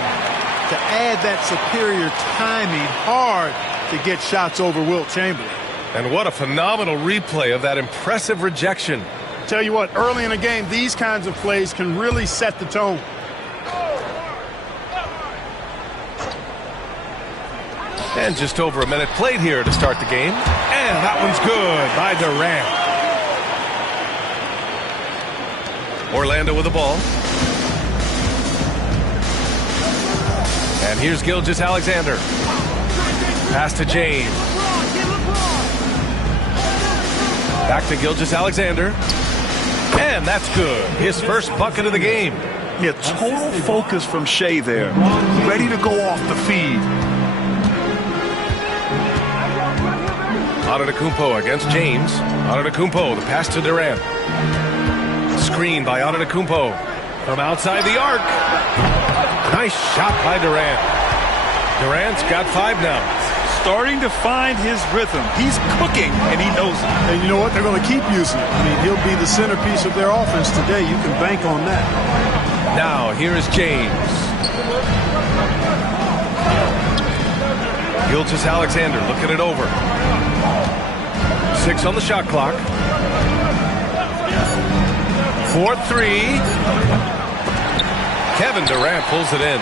To add that superior timing, hard to get shots over Wilt Chamberlain. And what a phenomenal replay of that impressive rejection. Tell you what, early in the game, these kinds of plays can really set the tone. And just over a minute played here to start the game. And that one's good by Durant. Orlando with the ball. And here's Gilgeous-Alexander. Pass to James. Back to Gilgeous-Alexander. And that's good. His first bucket of the game. Yeah, total focus from Shai there. Ready to go off the feed. Antetokounmpo against James. Antetokounmpo, the pass to Durant. Screen by Antetokounmpo. From outside the arc. Nice shot by Durant. Durant's got 5 now. Starting to find his rhythm. He's cooking, and he knows it. And you know what? They're going to keep using it. I mean, he'll be the centerpiece of their offense today. You can bank on that. Now, here is James. Gilgeous-Alexander looking it over. 6 on the shot clock. 4-3. Kevin Durant pulls it in.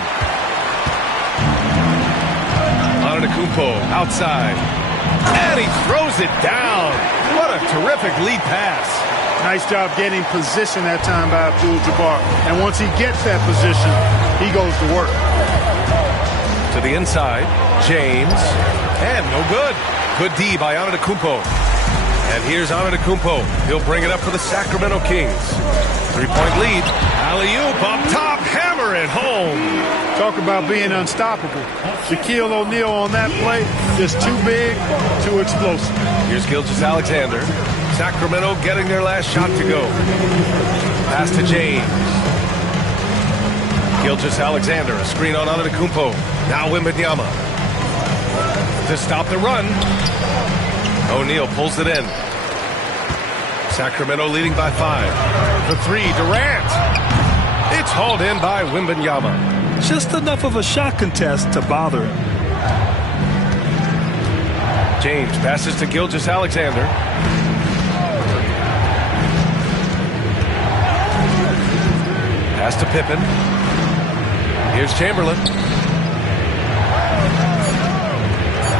Antetokounmpo outside. And he throws it down. What a terrific lead pass. Nice job getting position that time by Abdul-Jabbar. And once he gets that position, he goes to work. To the inside, James. And no good. Good D by Antetokounmpo. And here's Antetokounmpo. He'll bring it up for the Sacramento Kings. 3-point lead. Alley-oop up top. Hammer it home. Talk about being unstoppable. Shaquille O'Neal on that play, just too big, too explosive. Here's Gilgeous-Alexander. Sacramento getting their last shot to go. Pass to James. Gilgeous-Alexander, a screen on Antetokounmpo. Now Wembanyama. To stop the run. O'Neal pulls it in. Sacramento leading by 5. The 3, Durant. It's hauled in by Wembanyama. Just enough of a shot contest to bother him. James passes to Gilgeous-Alexander. Pass to Pippen. Here's Chamberlain.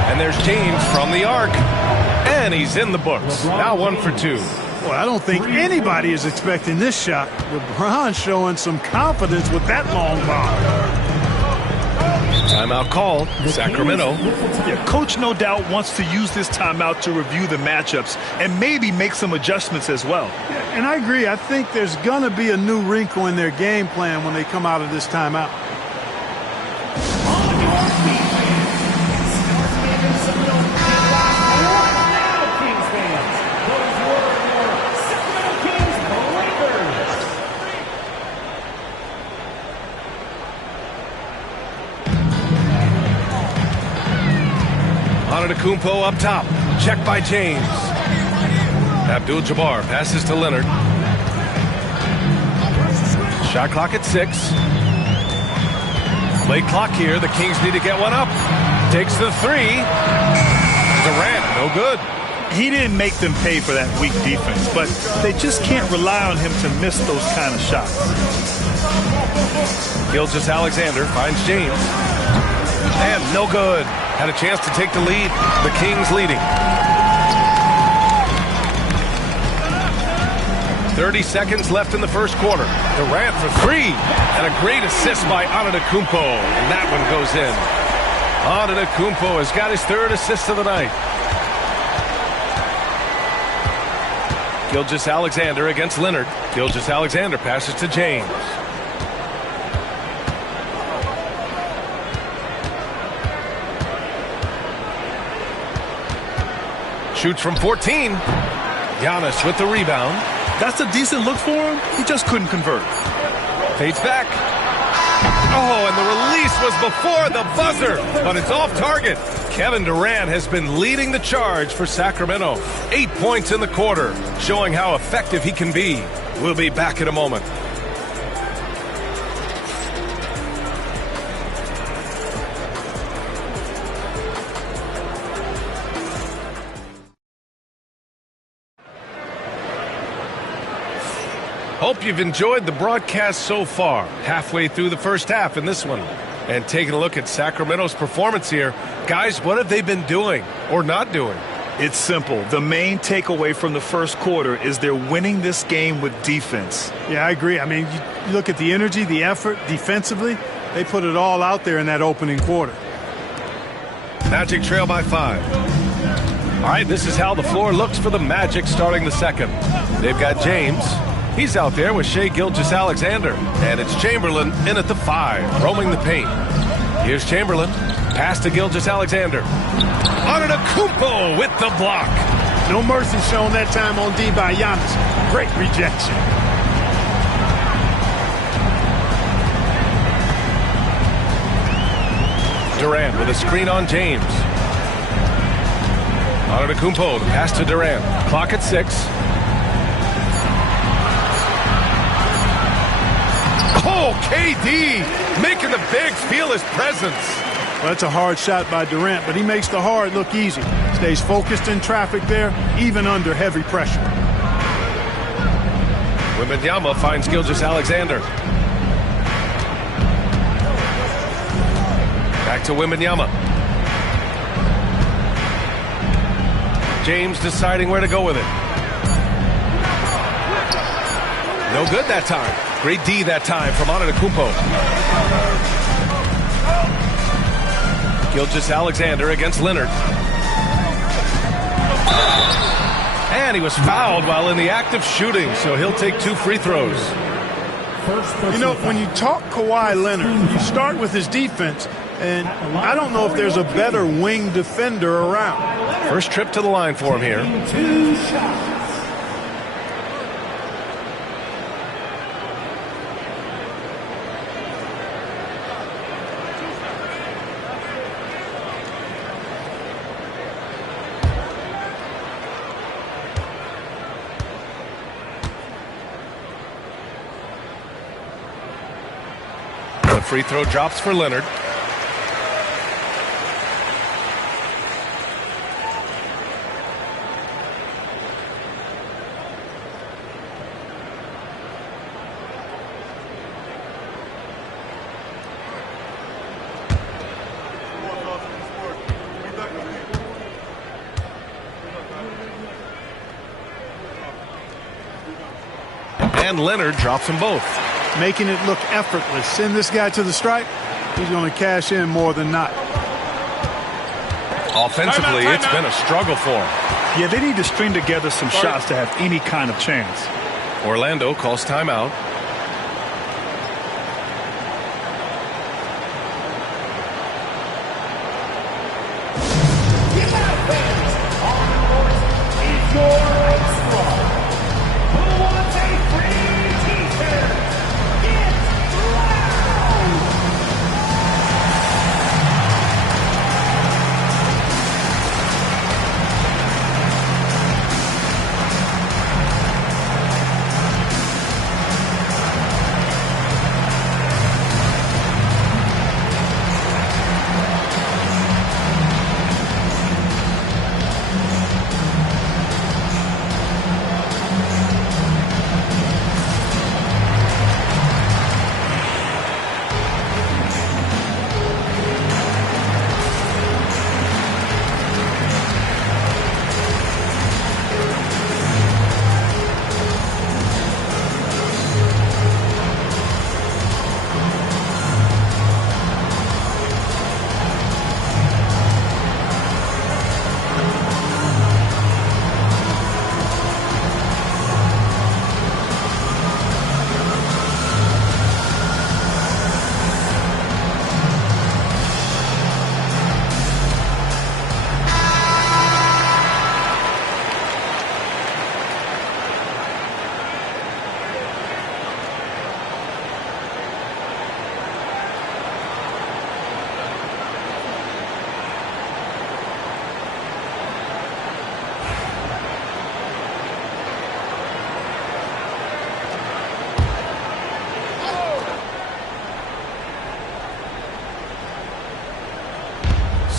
And there's James from the arc. And he's in the books. Now 1 for 2. Well, I don't think anybody is expecting this shot. LeBron showing some confidence with that long bomb. Timeout called. Sacramento. Yeah, coach no doubt wants to use this timeout to review the matchups and maybe make some adjustments as well. And I agree. I think there's going to be a new wrinkle in their game plan when they come out of this timeout. Antetokounmpo up top. Check by James. Abdul-Jabbar passes to Leonard. Shot clock at 6. Late clock here. The Kings need to get one up. Takes the 3. Durant, no good. He didn't make them pay for that weak defense, but they just can't rely on him to miss those kind of shots. Gilgeous-Alexander finds James. And no good. Had a chance to take the lead. The Kings leading. 30 seconds left in the first quarter. Durant for 3. And a great assist by Antetokounmpo. And that one goes in. Antetokounmpo has got his 3rd assist of the night. Gilgeous-Alexander against Leonard. Gilgeous-Alexander passes to James. Shoots from 14. Giannis with the rebound. That's a decent look for him. He just couldn't convert. Fades back. Oh, and the release was before the buzzer, but it's off target. Kevin Durant has been leading the charge for Sacramento. 8 points in the quarter, showing how effective he can be. We'll be back in a moment. Hope you've enjoyed the broadcast so far. Halfway through the first half in this one. And taking a look at Sacramento's performance here. Guys, what have they been doing or not doing? It's simple. The main takeaway from the first quarter is they're winning this game with defense. Yeah, I agree. I mean, you look at the energy, the effort defensively. They put it all out there in that opening quarter. Magic trail by 5. All right, this is how the floor looks for the Magic starting the second. They've got James. He's out there with Shai Gilgeous-Alexander. And it's Chamberlain in at the 5, roaming the paint. Here's Chamberlain. Pass to Gilgeous-Alexander. Antetokounmpo with the block. No mercy shown that time on D by Giannis. Great rejection. Durant with a screen on James. Antetokounmpo, the pass to Durant. Clock at 6. Oh, KD making the bigs feel his presence. Well, that's a hard shot by Durant, but he makes the hard look easy. Stays focused in traffic there, even under heavy pressure. Wembanyama finds Gilgeous-Alexander. Back to Wembanyama. James deciding where to go with it. No good that time. Great D that time from Antetokounmpo. Gilgeous-Alexander against Leonard. And he was fouled while in the act of shooting, so he'll take 2 free throws. You know, when you talk Kawhi Leonard, you start with his defense, and I don't know if there's a better wing defender around. First trip to the line for him here. 2 shots. Free throw drops for Leonard. And Leonard drops them both. Making it look effortless. Send this guy to the stripe. He's going to cash in more than not. Offensively, it's been a struggle for him. Yeah, they need to string together some shots to have any kind of chance. Orlando calls timeout.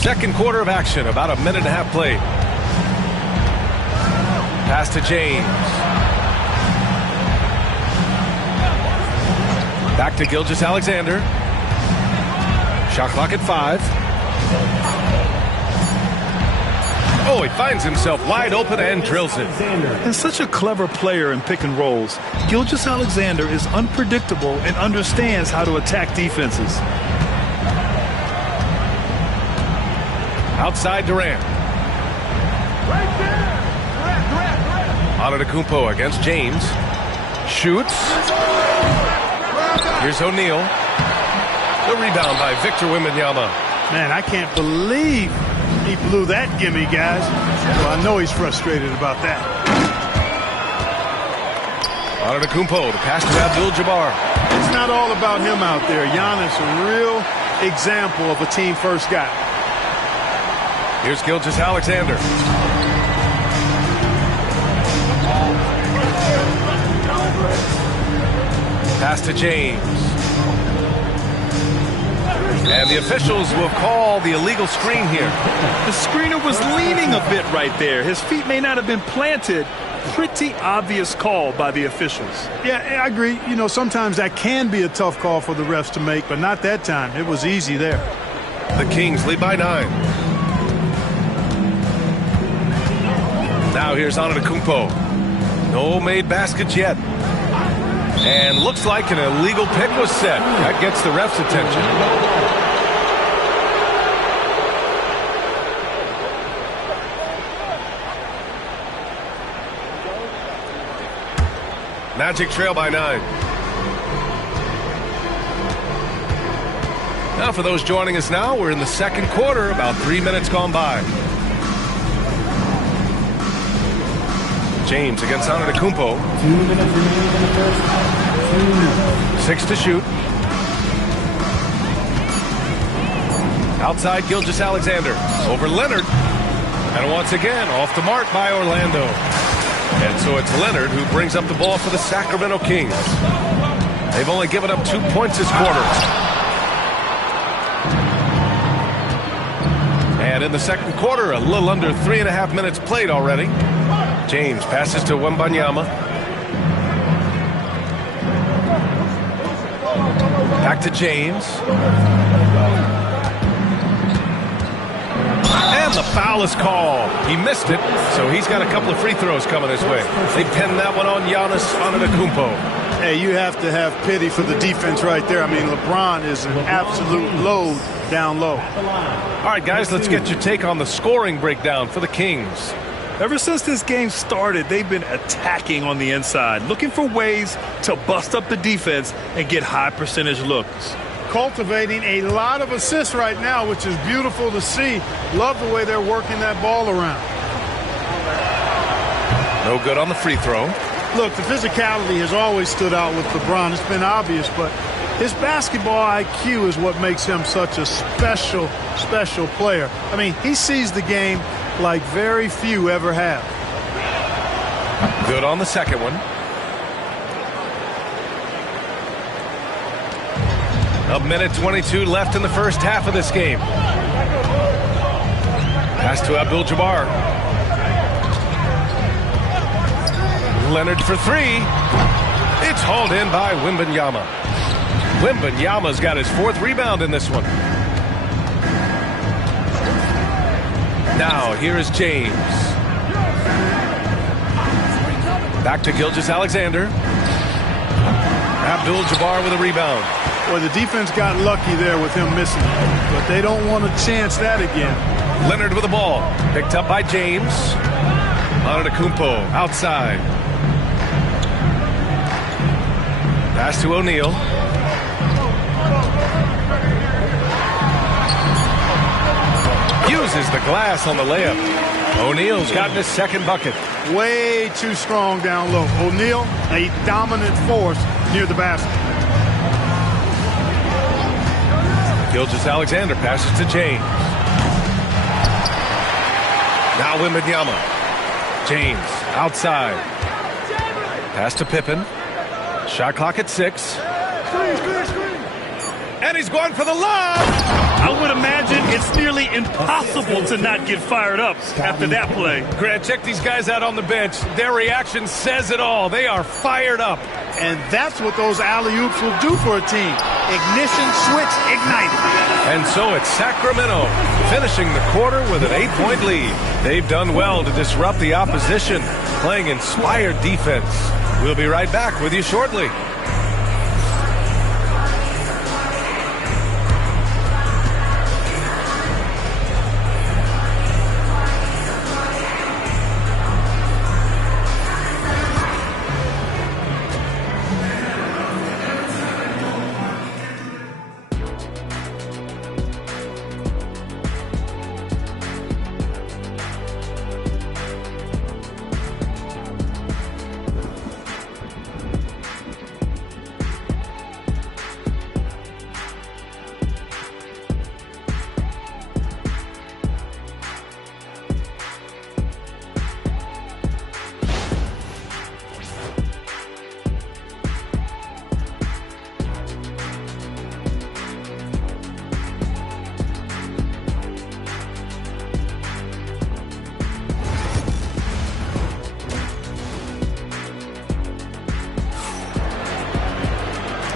Second quarter of action, about a minute and a half played. Pass to James. Back to Gilgeous-Alexander. Shot clock at 5. Oh, he finds himself wide open and drills it. And such a clever player in pick and rolls. Gilgeous-Alexander is unpredictable and understands how to attack defenses. Outside Durant. Antetokounmpo against James. Shoots. Here's O'Neal. The rebound by Victor Wembanyama. Man, I can't believe he blew that gimme, guys. Well, I know he's frustrated about that. Antetokounmpo, the pass to Abdul-Jabbar. It's not all about him out there. Giannis, a real example of a team-first guy. Here's Gilgeous-Alexander. Pass to James. And the officials will call the illegal screen here. The screener was leaning a bit right there. His feet may not have been planted. Pretty obvious call by the officials. Yeah, I agree. You know, sometimes that can be a tough call for the refs to make, but not that time. It was easy there. The Kings lead by 9. Now here's Antetokounmpo. No made baskets yet. And looks like an illegal pick was set. That gets the ref's attention. Magic trail by 9. Now for those joining us now, we're in the second quarter, about 3 minutes gone by. James against Antetokounmpo. 2 minutes remaining in the first half. 6 to shoot. Outside Gilgeous-Alexander. Over Leonard. And once again, off the mark by Orlando. And so it's Leonard who brings up the ball for the Sacramento Kings. They've only given up 2 points this quarter. And in the second quarter, a little under 3.5 minutes played already. James passes to Wembanyama. Back to James. And the foul is called. He missed it, so he's got a couple of free throws coming his way. They pinned that one on Giannis Antetokounmpo. Hey, you have to have pity for the defense right there. I mean, LeBron is an absolute load down low. All right, guys, let's get your take on the scoring breakdown for the Kings. Ever since this game started, they've been attacking on the inside, looking for ways to bust up the defense and get high percentage looks. Cultivating a lot of assists right now, which is beautiful to see. Love the way they're working that ball around. No good on the free throw. Look, the physicality has always stood out with LeBron. It's been obvious, but his basketball IQ is what makes him such a special, special player. I mean, he sees the game like very few ever have. Good on the second one. A minute 22 left in the first half of this game. Pass to Abdul-Jabbar. Leonard for three. It's hauled in by Wembanyama. Wembanyama's got his fourth rebound in this one. Now, here is James. Back to Gilgeous-Alexander. Abdul-Jabbar with a rebound. Well, the defense got lucky there with him missing, but they don't want to chance that again. Leonard with the ball. Picked up by James. Antetokounmpo outside. Pass to O'Neal. Uses the glass on the layup. O'Neal's gotten his second bucket. Way too strong down low. O'Neal, a dominant force near the basket. Gilgeous-Alexander passes to James. Now Wembanyama. James outside. Pass to Pippen. Shot clock at 6. And he's going for the lob. I would imagine it's nearly impossible to not get fired up after that play. Grant, check these guys out on the bench. Their reaction says it all. They are fired up. And that's what those alley-oops will do for a team. Ignition switch ignited. And so it's Sacramento finishing the quarter with an 8-point lead. They've done well to disrupt the opposition, playing inspired defense. We'll be right back with you shortly.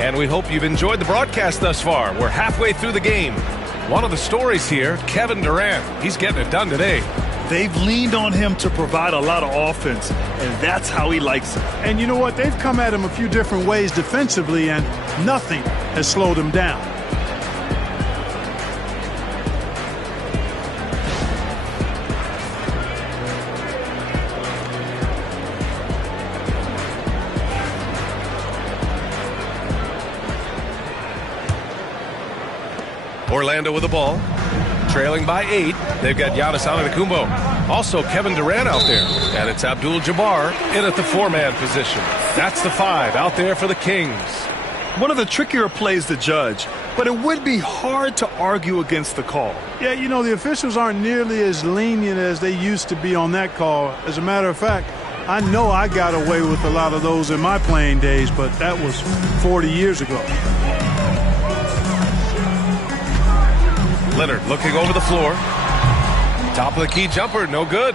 And we hope you've enjoyed the broadcast thus far. We're halfway through the game. One of the stories here, Kevin Durant. He's getting it done today. They've leaned on him to provide a lot of offense, and that's how he likes it. And you know what? They've come at him a few different ways defensively, and nothing has slowed him down. Orlando with the ball, trailing by 8. They've got Giannis Antetokounmpo. Also Kevin Durant out there. And it's Abdul-Jabbar in at the 4-man position. That's the 5 out there for the Kings. One of the trickier plays to judge, but it would be hard to argue against the call. Yeah, you know, the officials aren't nearly as lenient as they used to be on that call. As a matter of fact, I know I got away with a lot of those in my playing days, but that was 40 years ago. Leonard looking over the floor. Top of the key jumper, no good.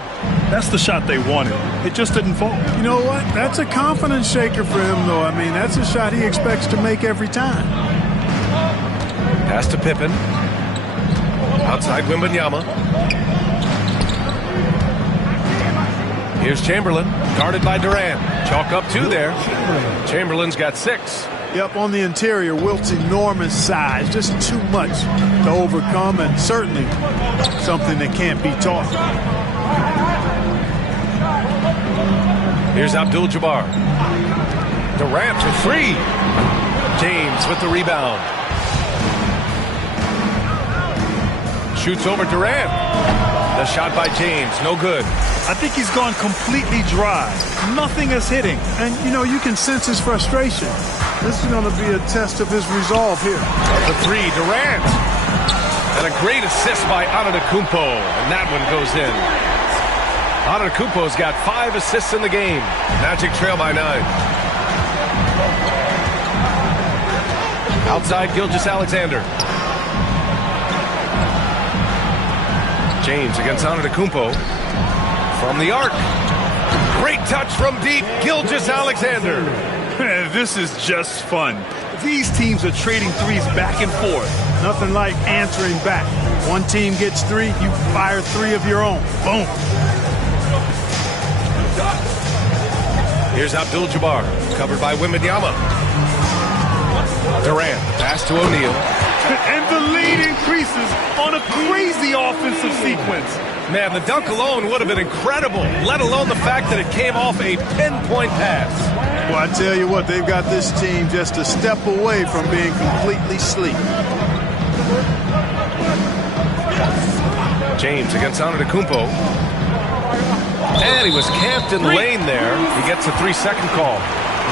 That's the shot they wanted. It just didn't fall. You know what? That's a confidence shaker for him, though. I mean, that's a shot he expects to make every time. Pass to Pippen. Outside Wembanyama. Here's Chamberlain, guarded by Durant. Chalk up 2 there. Chamberlain's got 6. Yep, on the interior, Wilt's enormous size. Just too much to overcome, and certainly something that can't be taught. Here's Abdul-Jabbar. Durant for 3. James with the rebound. Shoots over Durant. The shot by James, no good. I think he's gone completely dry. Nothing is hitting. And, you know, you can sense his frustration. This is going to be a test of his resolve here. The 3, Durant. And a great assist by Antetokounmpo. And that one goes in. Antetokounmpo's got 5 assists in the game. Magic trail by 9. Outside Gilgeous-Alexander. James against Antetokounmpo. From the arc. Great touch from deep. Gilgeous-Alexander. This is just fun. These teams are trading threes back and forth. Nothing like answering back. One team gets 3, you fire 3 of your own. Boom. Here's Abdul-Jabbar, covered by Wembanyama. Durant, pass to O'Neal. And the lead increases on a crazy offensive sequence. Man, the dunk alone would have been incredible, let alone the fact that it came off a pinpoint pass. Well, I tell you what, they've got this team just a step away from being completely asleep. James against Antetokounmpo. And he was camped in the lane there. He gets a 3-second call.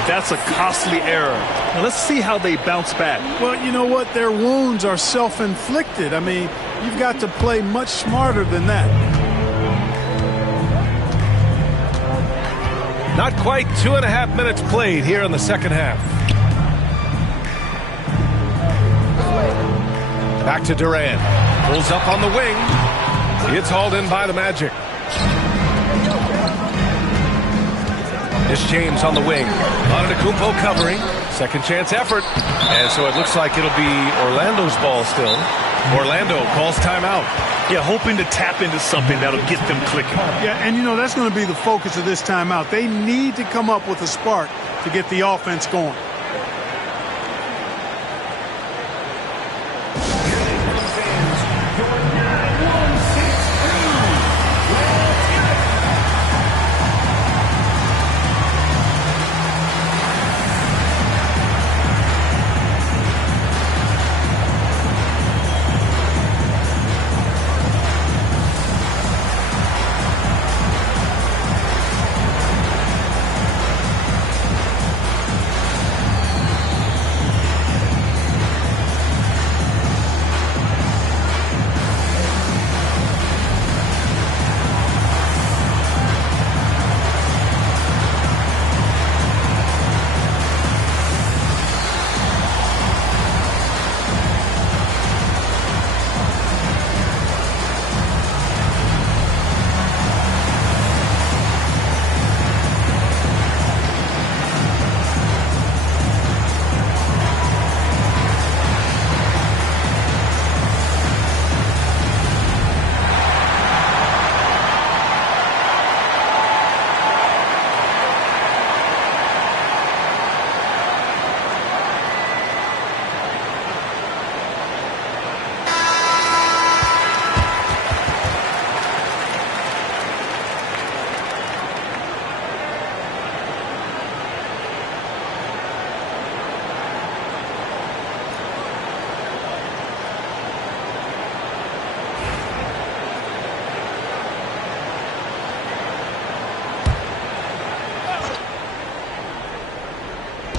That's a costly error. Now let's see how they bounce back. Well, you know what? Their wounds are self-inflicted. I mean, you've got to play much smarter than that. Not quite 2.5 minutes played here in the second half. Back to Durant. Pulls up on the wing. It's hauled in by the Magic. It's James on the wing. Antetokounmpo covering. Second chance effort. And so it looks like it'll be Orlando's ball still. Orlando calls timeout. Yeah, hoping to tap into something that'll get them clicking. Yeah, and you know, that's going to be the focus of this timeout. They need to come up with a spark to get the offense going.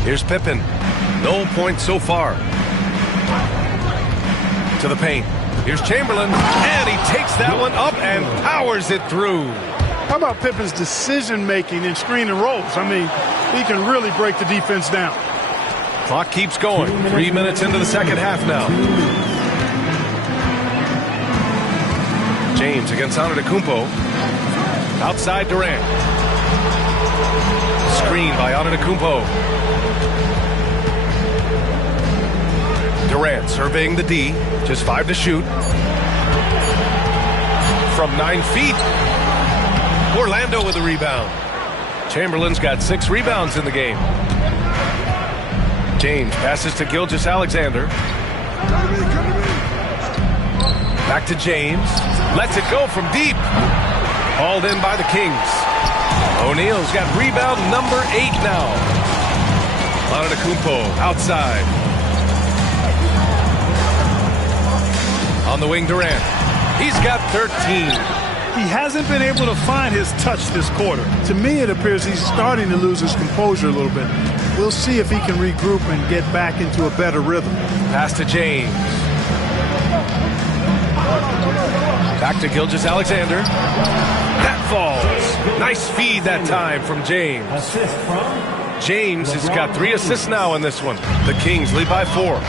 Here's Pippen. No points so far. To the paint. Here's Chamberlain. And he takes that one up and powers it through. How about Pippen's decision-making in screen and rolls? I mean, he can really break the defense down. Clock keeps going. 3 minutes into the second half now. James against Antetokounmpo. Outside Durant. Screen by Antetokounmpo. Durant surveying the D. Just 5 to shoot. From 9 feet. Orlando with the rebound. Chamberlain's got 6 rebounds in the game. James passes to Gilgeous-Alexander. Back to James. Lets it go from deep. Hauled in by the Kings. O'Neal's got rebound number 8 now. Antetokounmpo outside. On the wing, Durant. He's got 13. He hasn't been able to find his touch this quarter. To me, it appears he's starting to lose his composure a little bit. We'll see if he can regroup and get back into a better rhythm. Pass to James. Back to Gilgeous-Alexander. That falls. Nice feed that time from James. James has got 3 assists now in this one. The Kings lead by 4.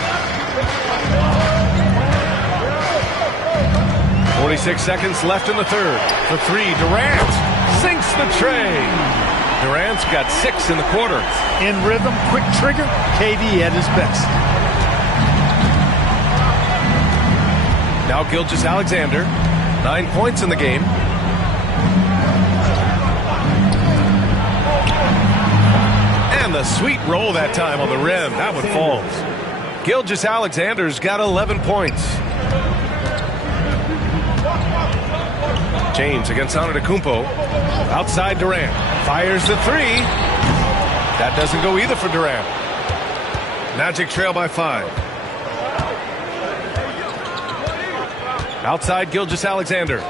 46 seconds left in the third. For 3, Durant sinks the tray. Durant's got 6 in the quarter. In rhythm, quick trigger, KD at his best. Now Gilgeous-Alexander, 9 points in the game. And the sweet roll that time on the rim. That one falls. Gilgeous-Alexander's got 11 points. James against Antetokounmpo. Outside Durant. Fires the 3. That doesn't go either for Durant. Magic trail by 5. Outside Gilgeous-Alexander.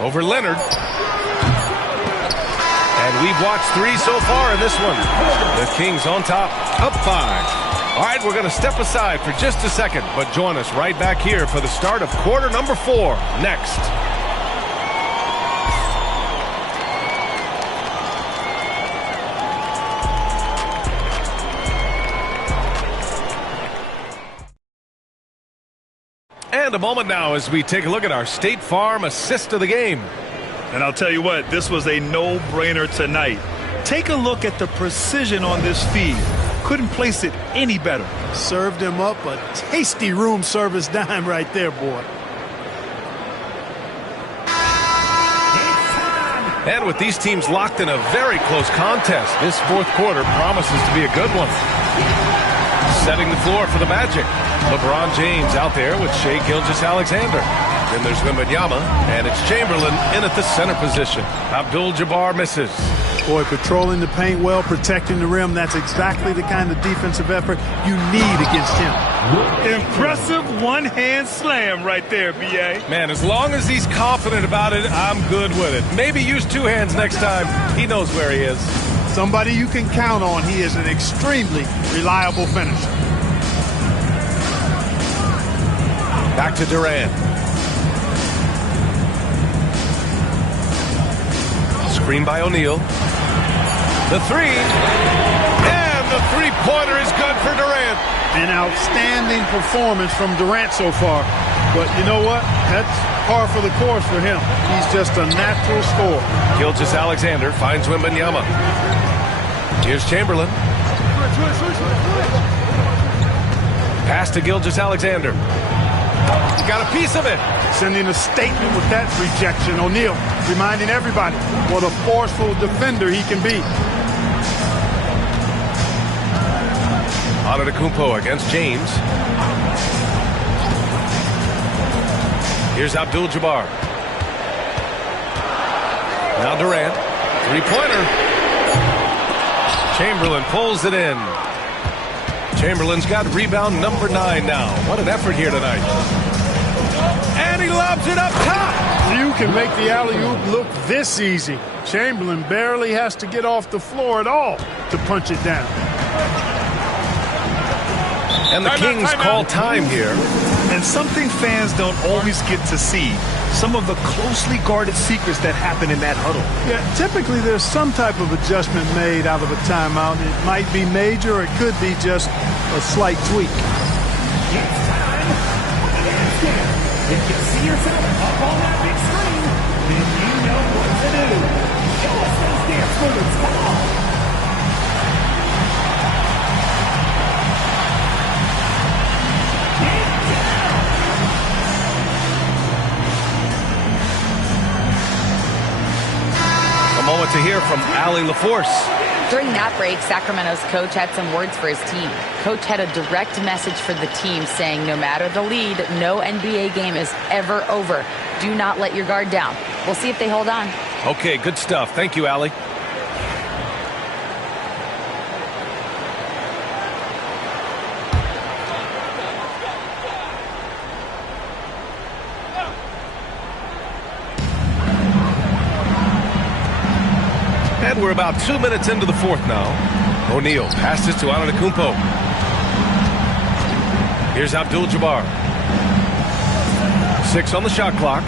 Over Leonard. And we've watched 3 so far in this one. The Kings on top, up 5. All right, we're going to step aside for just a second, but join us right back here for the start of quarter number 4 next. And a moment now as we take a look at our State Farm assist of the game. And I'll tell you what, this was a no-brainer tonight. Take a look at the precision on this feed. Couldn't place it any better. Served him up a tasty room service dime right there, boy. And with these teams locked in a very close contest, this fourth quarter promises to be a good one. Setting the floor for the Magic. LeBron James out there with Shai Gilgeous-Alexander. Then there's Wembanyama, and it's Chamberlain in at the center position. Abdul-Jabbar misses. Boy, patrolling the paint well, protecting the rim. That's exactly the kind of defensive effort you need against him. Impressive one-hand slam right there, B.A. Man, as long as he's confident about it, I'm good with it. Maybe use 2 hands next time. He knows where he is. Somebody you can count on. He is an extremely reliable finisher. Back to Durant. Screen by O'Neal. The 3. And the three-pointer is good for Durant. An outstanding performance from Durant so far. But you know what? That's par for the course for him. He's just a natural scorer. Gilgeous-Alexander finds Wembanyama. Here's Chamberlain. Pass to Gilgeous-Alexander. Got a piece of it. Sending a statement with that rejection. O'Neal reminding everybody what a forceful defender he can be. Antetokounmpo against James. Here's Abdul-Jabbar. Now Durant. Three-pointer. Chamberlain pulls it in. Chamberlain's got rebound number 9 now. What an effort here tonight. And he lobs it up top. You can make the alley-oop look this easy. Chamberlain barely has to get off the floor at all to punch it down. And the Kings call time here. And something fans don't always get to see. some of the closely guarded secrets that happen in that huddle. Yeah, typically there's some type of adjustment made out of a timeout. It might be major or it could be just a slight tweak. It's time for the dance game. If you see yourself up on that big screen, then you know what to do. Show us those dance moves. Come on. Moment to hear from Allie LaForce. During that break, Sacramento's coach had some words for his team. Coach had a direct message for the team saying no matter the lead, no NBA game is ever over. Do not let your guard down. We'll see if they hold on. Okay, good stuff. Thank you, Allie. And we're about 2 minutes into the fourth now. O'Neal passes to Antetokounmpo. Here's Abdul-Jabbar. 6 on the shot clock.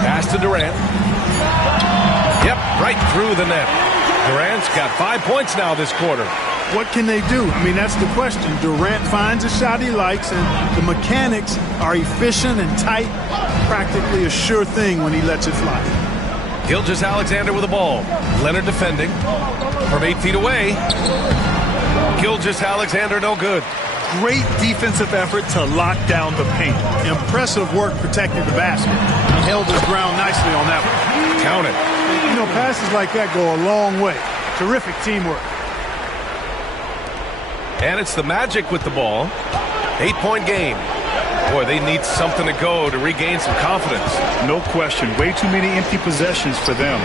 Pass to Durant. Yep, right through the net. Durant's got 5 points now this quarter. What can they do? I mean, that's the question. Durant finds a shot he likes, and the mechanics are efficient and tight. Practically a sure thing when he lets it fly. Gilgeous-Alexander with the ball. Leonard defending from 8 feet away. Gilgeous-Alexander no good. Great defensive effort to lock down the paint. Impressive work protecting the basket. He held his ground nicely on that one. Count it. You know, passes like that go a long way. Terrific teamwork. And it's the Magic with the ball. 8-point game. Boy, they need something to go to regain some confidence. No question. Way too many empty possessions for them.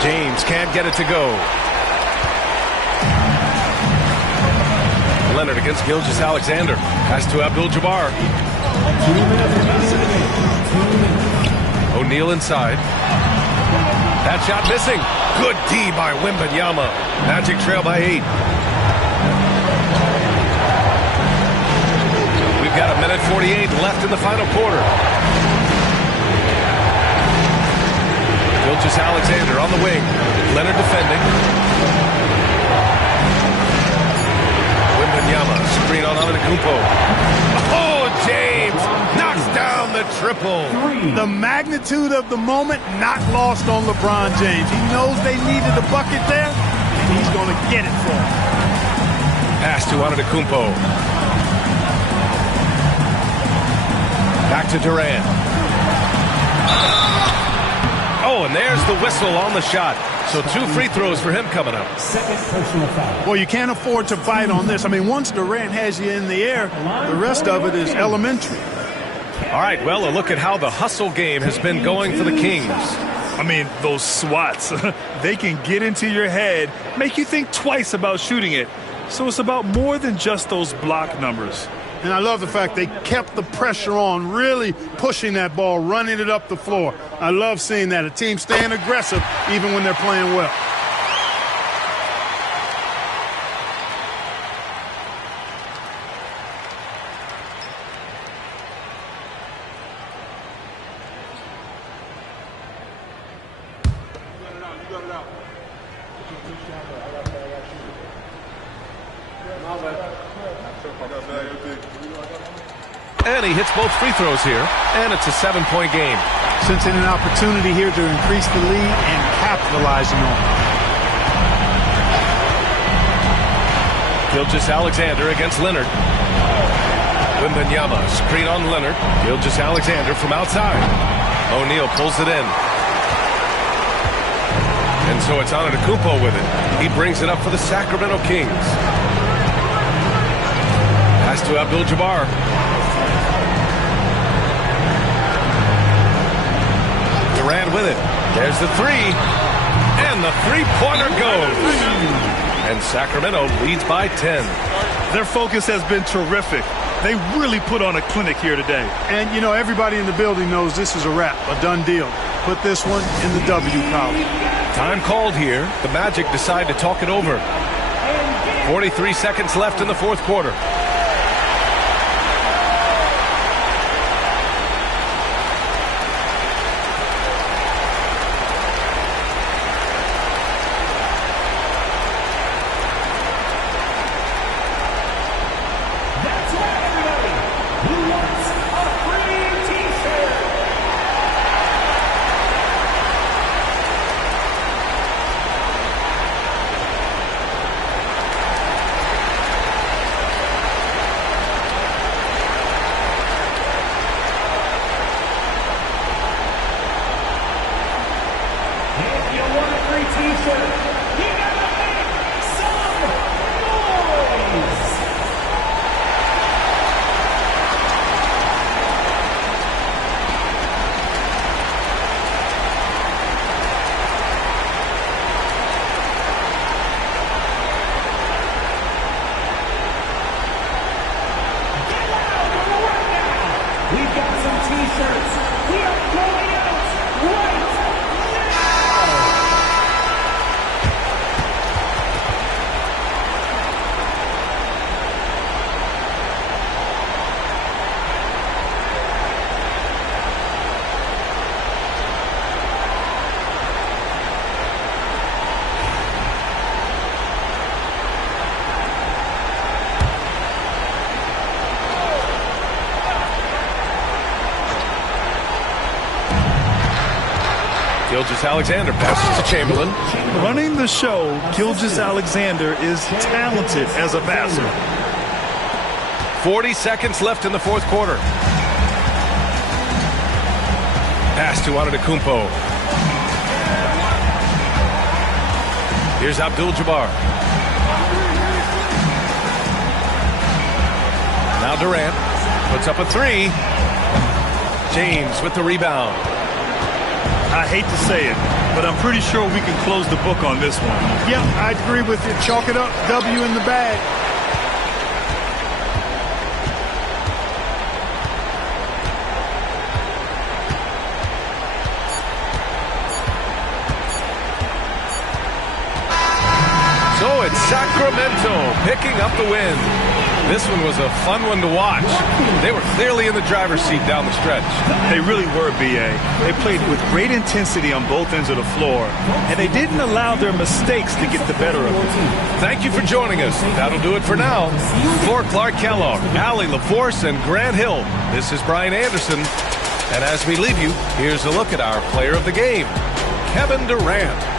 James can't get it to go. Leonard against Gilgeous-Alexander. Pass to Abdul-Jabbar. O'Neal inside. That shot missing. Good D by Wembanyama. Magic trail by 8. We've got 1:48 left in the final quarter. Gilgeous-Alexander on the wing. Leonard defending. Wembanyama, screen on Antetokounmpo. Oh, James knocks down the triple. The magnitude of the moment not lost on LeBron James. He knows they needed a bucket there, and he's going to get it for them. Pass to Antetokounmpo. Back to Durant. Oh, and there's the whistle on the shot. So 2 free throws for him coming up. Second personal foul. Well, you can't afford to fight on this. I mean, once Durant has you in the air, the rest of it is elementary. All right, well, a look at how the hustle game has been going for the Kings. I mean, those swats, they can get into your head, make you think twice about shooting it. So it's about more than just those block numbers. And I love the fact they kept the pressure on, really pushing that ball, running it up the floor. I love seeing that. A team staying aggressive even when they're playing well. And he hits both free throws here, and it's a 7-point game. Sensing an opportunity here to increase the lead and capitalizing on it. Gilgeous-Alexander against Leonard. Wembanyama, screen on Leonard. Gilgeous-Alexander from outside. O'Neal pulls it in. And so it's Antetokounmpo with it. He brings it up for the Sacramento Kings. Pass to Abdul-Jabbar. Durant with it. There's the 3. And the three-pointer goes. And Sacramento leads by 10. Their focus has been terrific. They really put on a clinic here today. And, you know, everybody in the building knows this is a wrap, a done deal. Put this one in the W column. Time called here. The Magic decide to talk it over. 43 seconds left in the fourth quarter. Gilgeous-Alexander passes to Chamberlain. Running the show, Gilgeous-Alexander is talented as a passer. 40 seconds left in the fourth quarter. Pass to Antetokounmpo. Here's Abdul-Jabbar. Now Durant puts up a three. James with the rebound. I hate to say it, but I'm pretty sure we can close the book on this one. Yeah, I agree with you. Chalk it up. W in the bag. So it's Sacramento picking up the win. This one was a fun one to watch. They were clearly in the driver's seat down the stretch. They really were, B.A. They played with great intensity on both ends of the floor, and they didn't allow their mistakes to get the better of them. Thank you for joining us. That'll do it for now. For Clark Kellogg, Allie LaForce, and Grant Hill, this is Brian Anderson. And as we leave you, here's a look at our player of the game, Kevin Durant.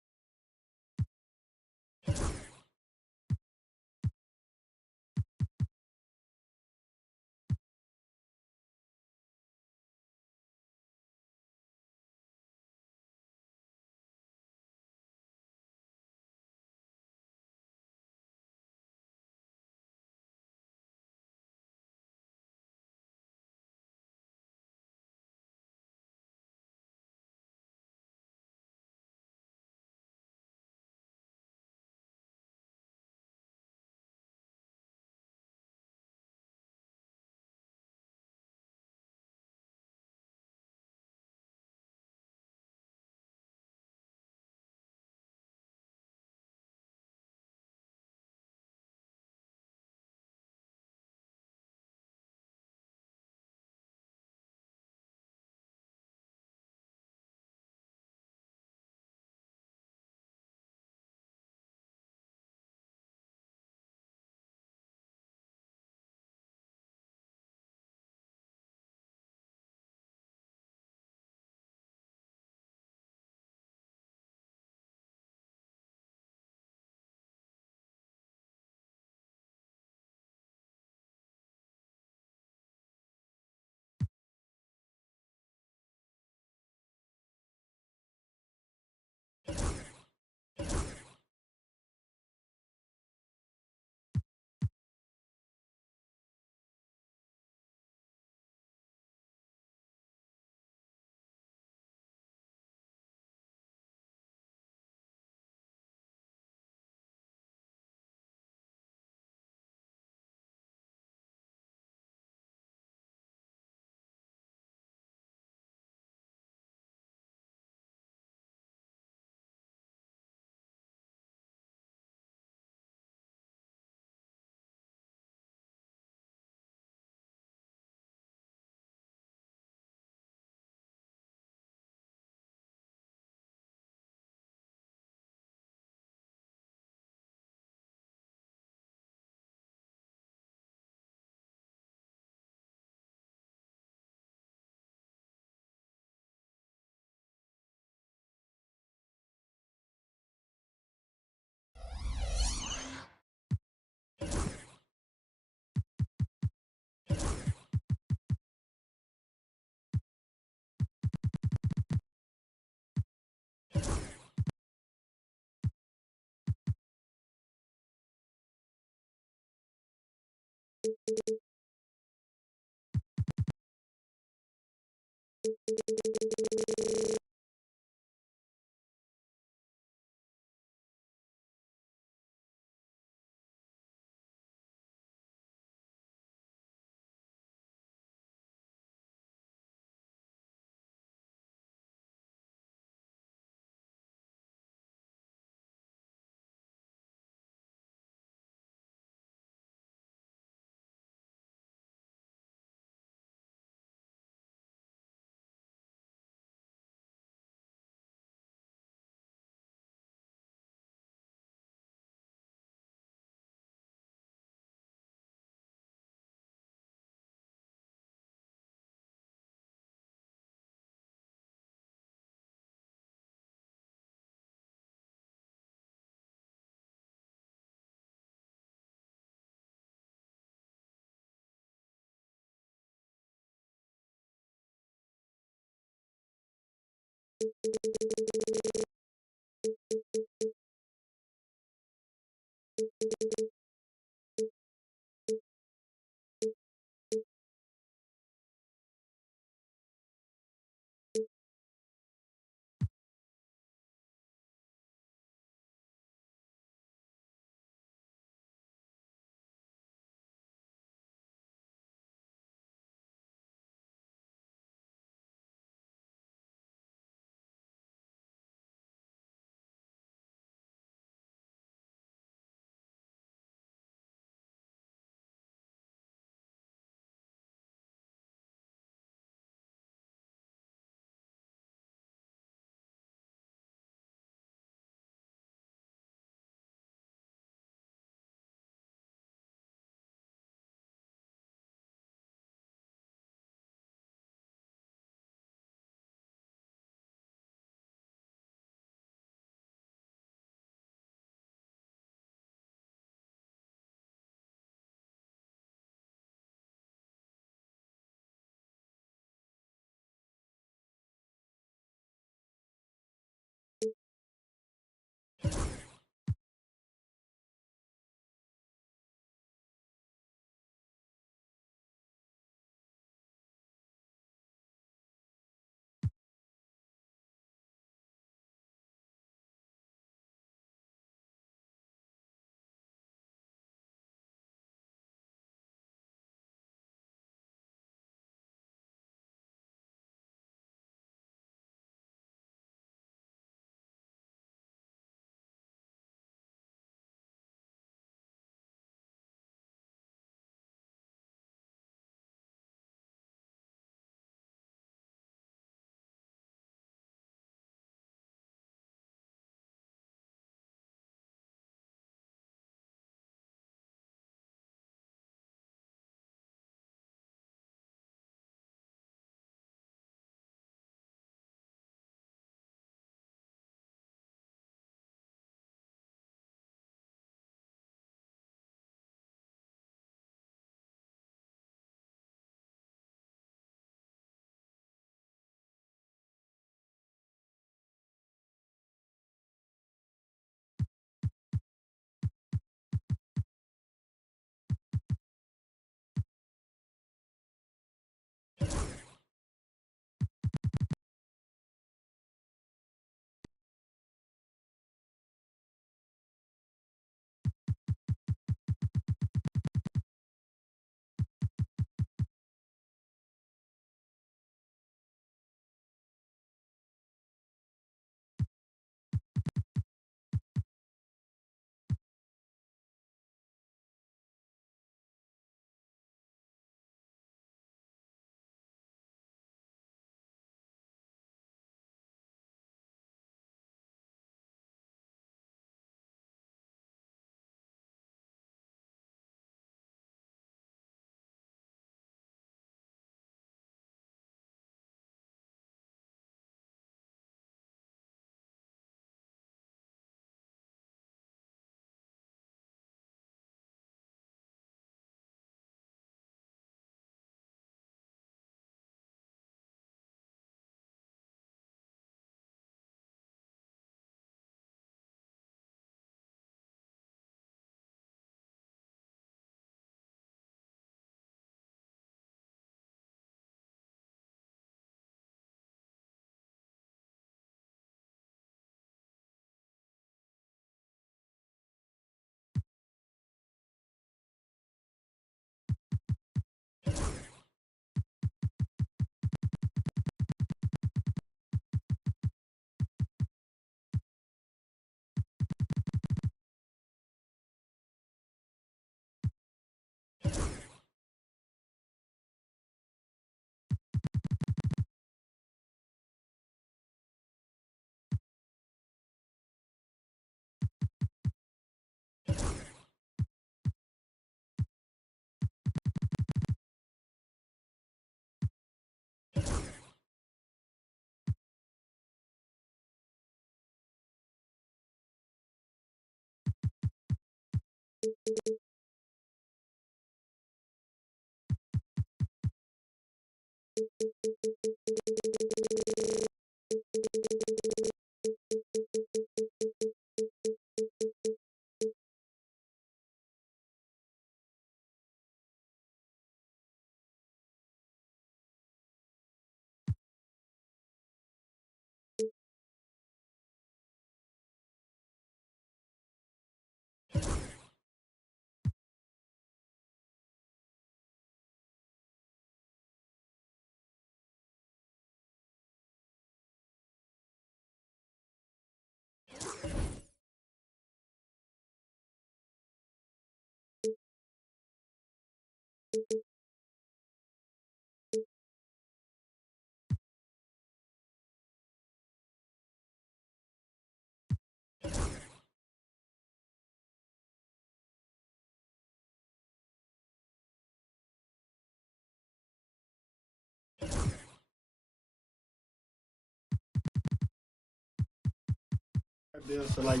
So like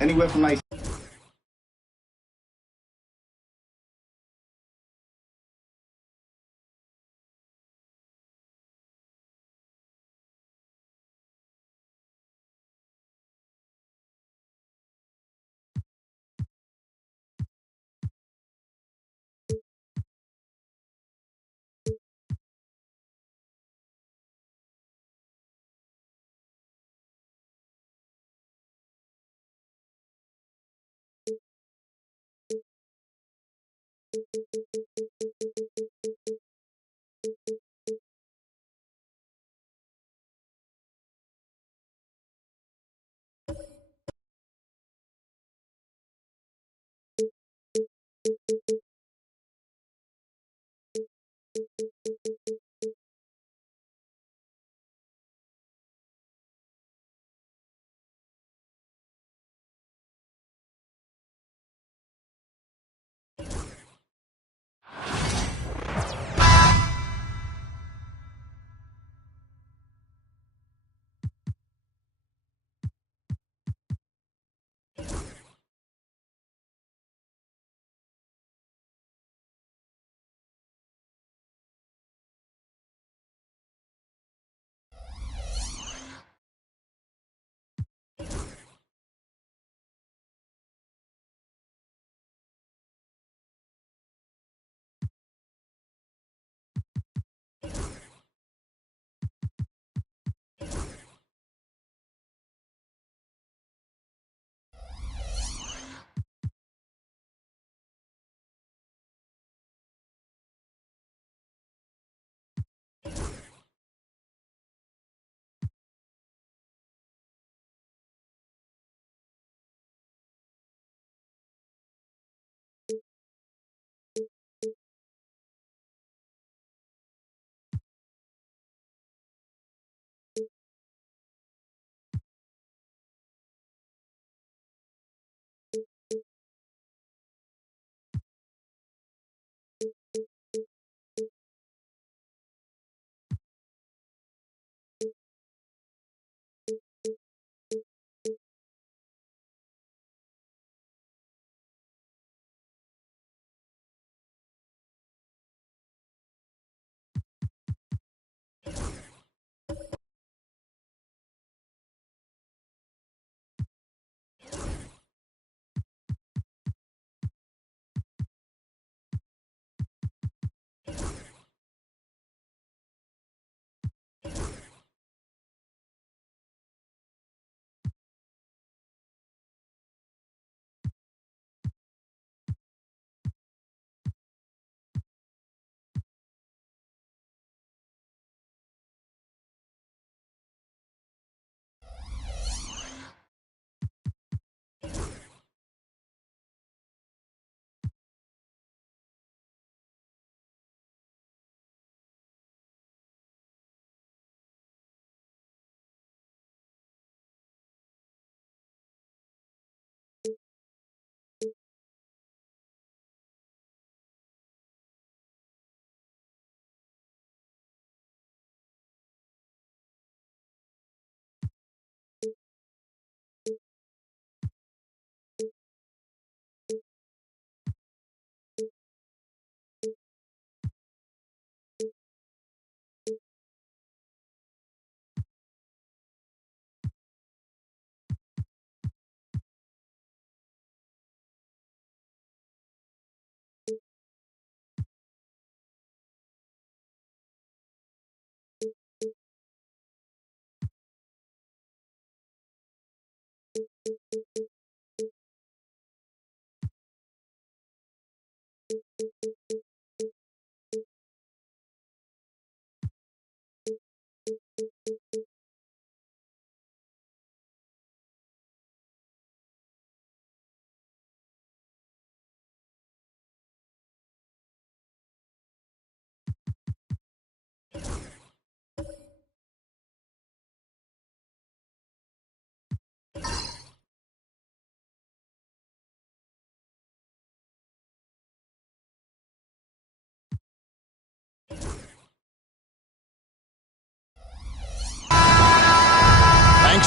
anywhere from like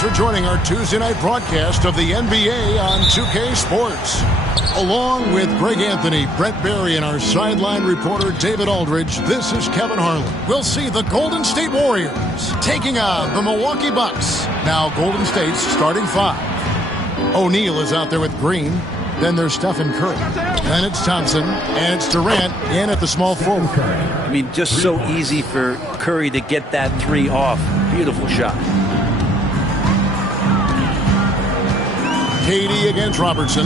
for joining our Tuesday night broadcast of the NBA on 2K Sports. Along with Greg Anthony, Brent Barry, and our sideline reporter David Aldridge, this is Kevin Harlan. We'll see the Golden State Warriors taking on the Milwaukee Bucks. Now Golden State's starting five. O'Neal is out there with Green. Then there's Stephen Curry. Then it's Thompson. And it's Durant in at the small forward. I mean, just so easy for Curry to get that three off. Beautiful shot. KD against Robertson.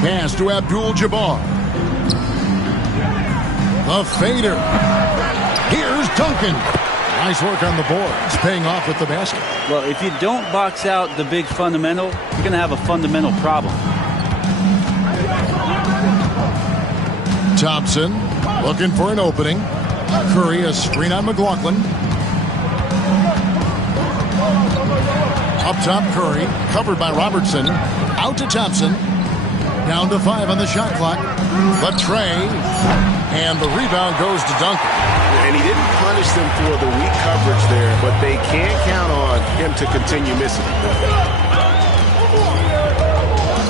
Pass to Abdul-Jabbar. The fader. Here's Duncan. Nice work on the boards, paying off with the basket. Well, if you don't box out the big fundamental, you're going to have a fundamental problem. Thompson looking for an opening. Curry, a screen on McLaughlin. Up top, Curry, covered by Robertson. Out to Thompson. Down to 5 on the shot clock. The tray. And the rebound goes to Duncan. And he didn't punish them for the weak coverage there, but they can't count on him to continue missing.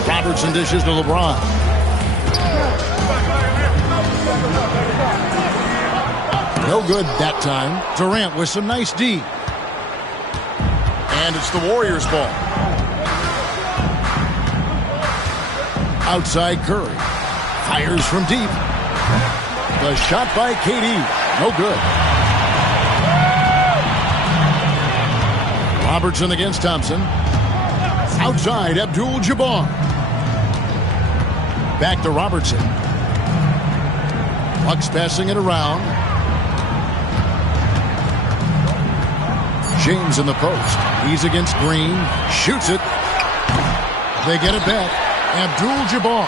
Robertson dishes to LeBron. No good that time. Durant with some nice D. And it's the Warriors' ball. Outside Curry. Fires from deep. The shot by KD. No good. Robertson against Thompson. Outside Abdul-Jabbar. Back to Robertson. Bucks passing it around. James in the post. He's against Green. Shoots it. They get it back. Abdul-Jabbar.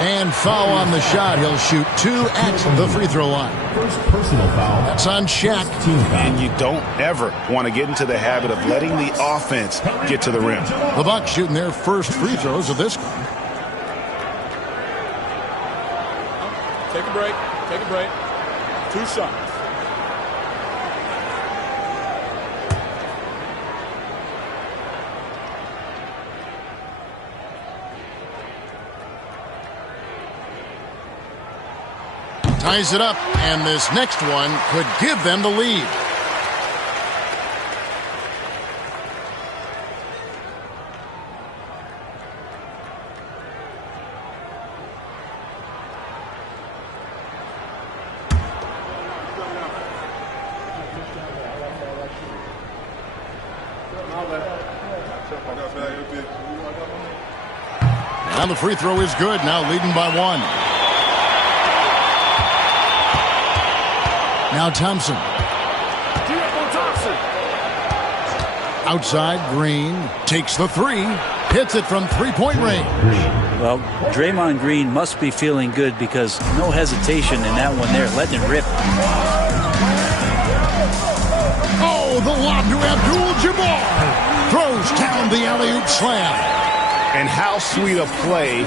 And foul on the shot. He'll shoot 2 at the free throw line. First personal foul. That's on Shaq. And you don't ever want to get into the habit of letting the offense get to the rim. The Bucks shooting their first free throws of this one. Take a break. Take a break. 2 shots. Ties it up, and this next one could give them the lead. And the free throw is good, now leading by 1. Now Thompson. Outside, Green takes the 3. Hits it from three-point range. Well, Draymond Green must be feeling good because no hesitation in that one there, letting it rip. Oh, the lob to Abdul-Jabbar. Throws down the alley-oop slam. And how sweet a play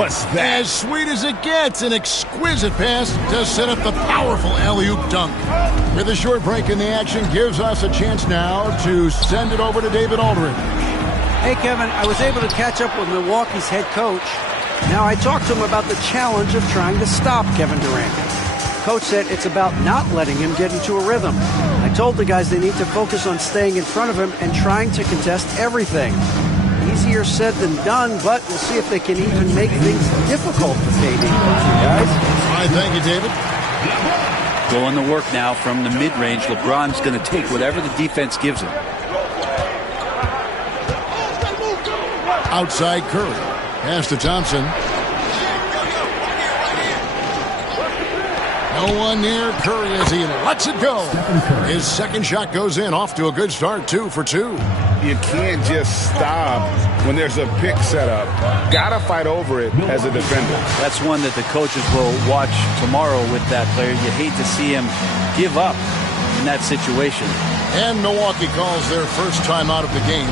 was that? As sweet as it gets, an exquisite pass to set up the powerful alley-oop dunk. With a short break in the action, gives us a chance now to send it over to David Aldridge. Hey, Kevin, I was able to catch up with Milwaukee's head coach. Now, I talked to him about the challenge of trying to stop Kevin Durant. Coach said it's about not letting him get into a rhythm. I told the guys they need to focus on staying in front of him and trying to contest everything. Easier said than done, but we'll see if they can even make things difficult for KD. Guys? All right, thank you, David. Going to work now from the mid-range. LeBron's going to take whatever the defense gives him. Outside Curry. Pass to Thompson. No one near Curry as he lets it go. His second shot goes in, off to a good start, 2 for 2. You can't just stop when there's a pick set up. Got to fight over it as a defender. That's one that the coaches will watch tomorrow with that player. You hate to see him give up in that situation. And Milwaukee calls their first time out of the game.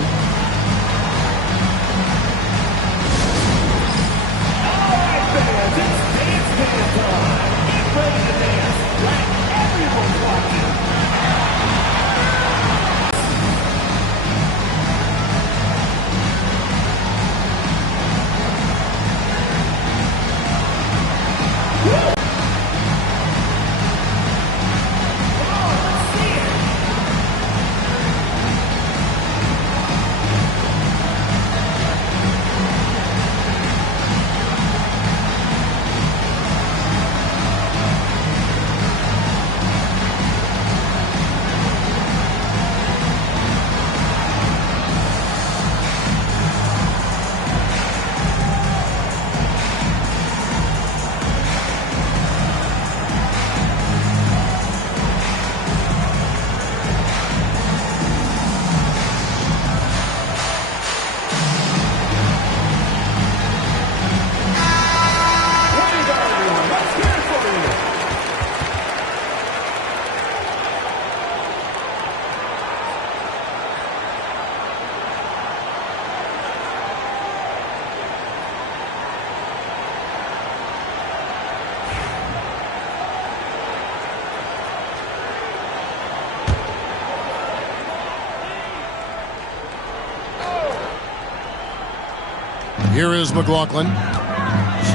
Here is McLaughlin.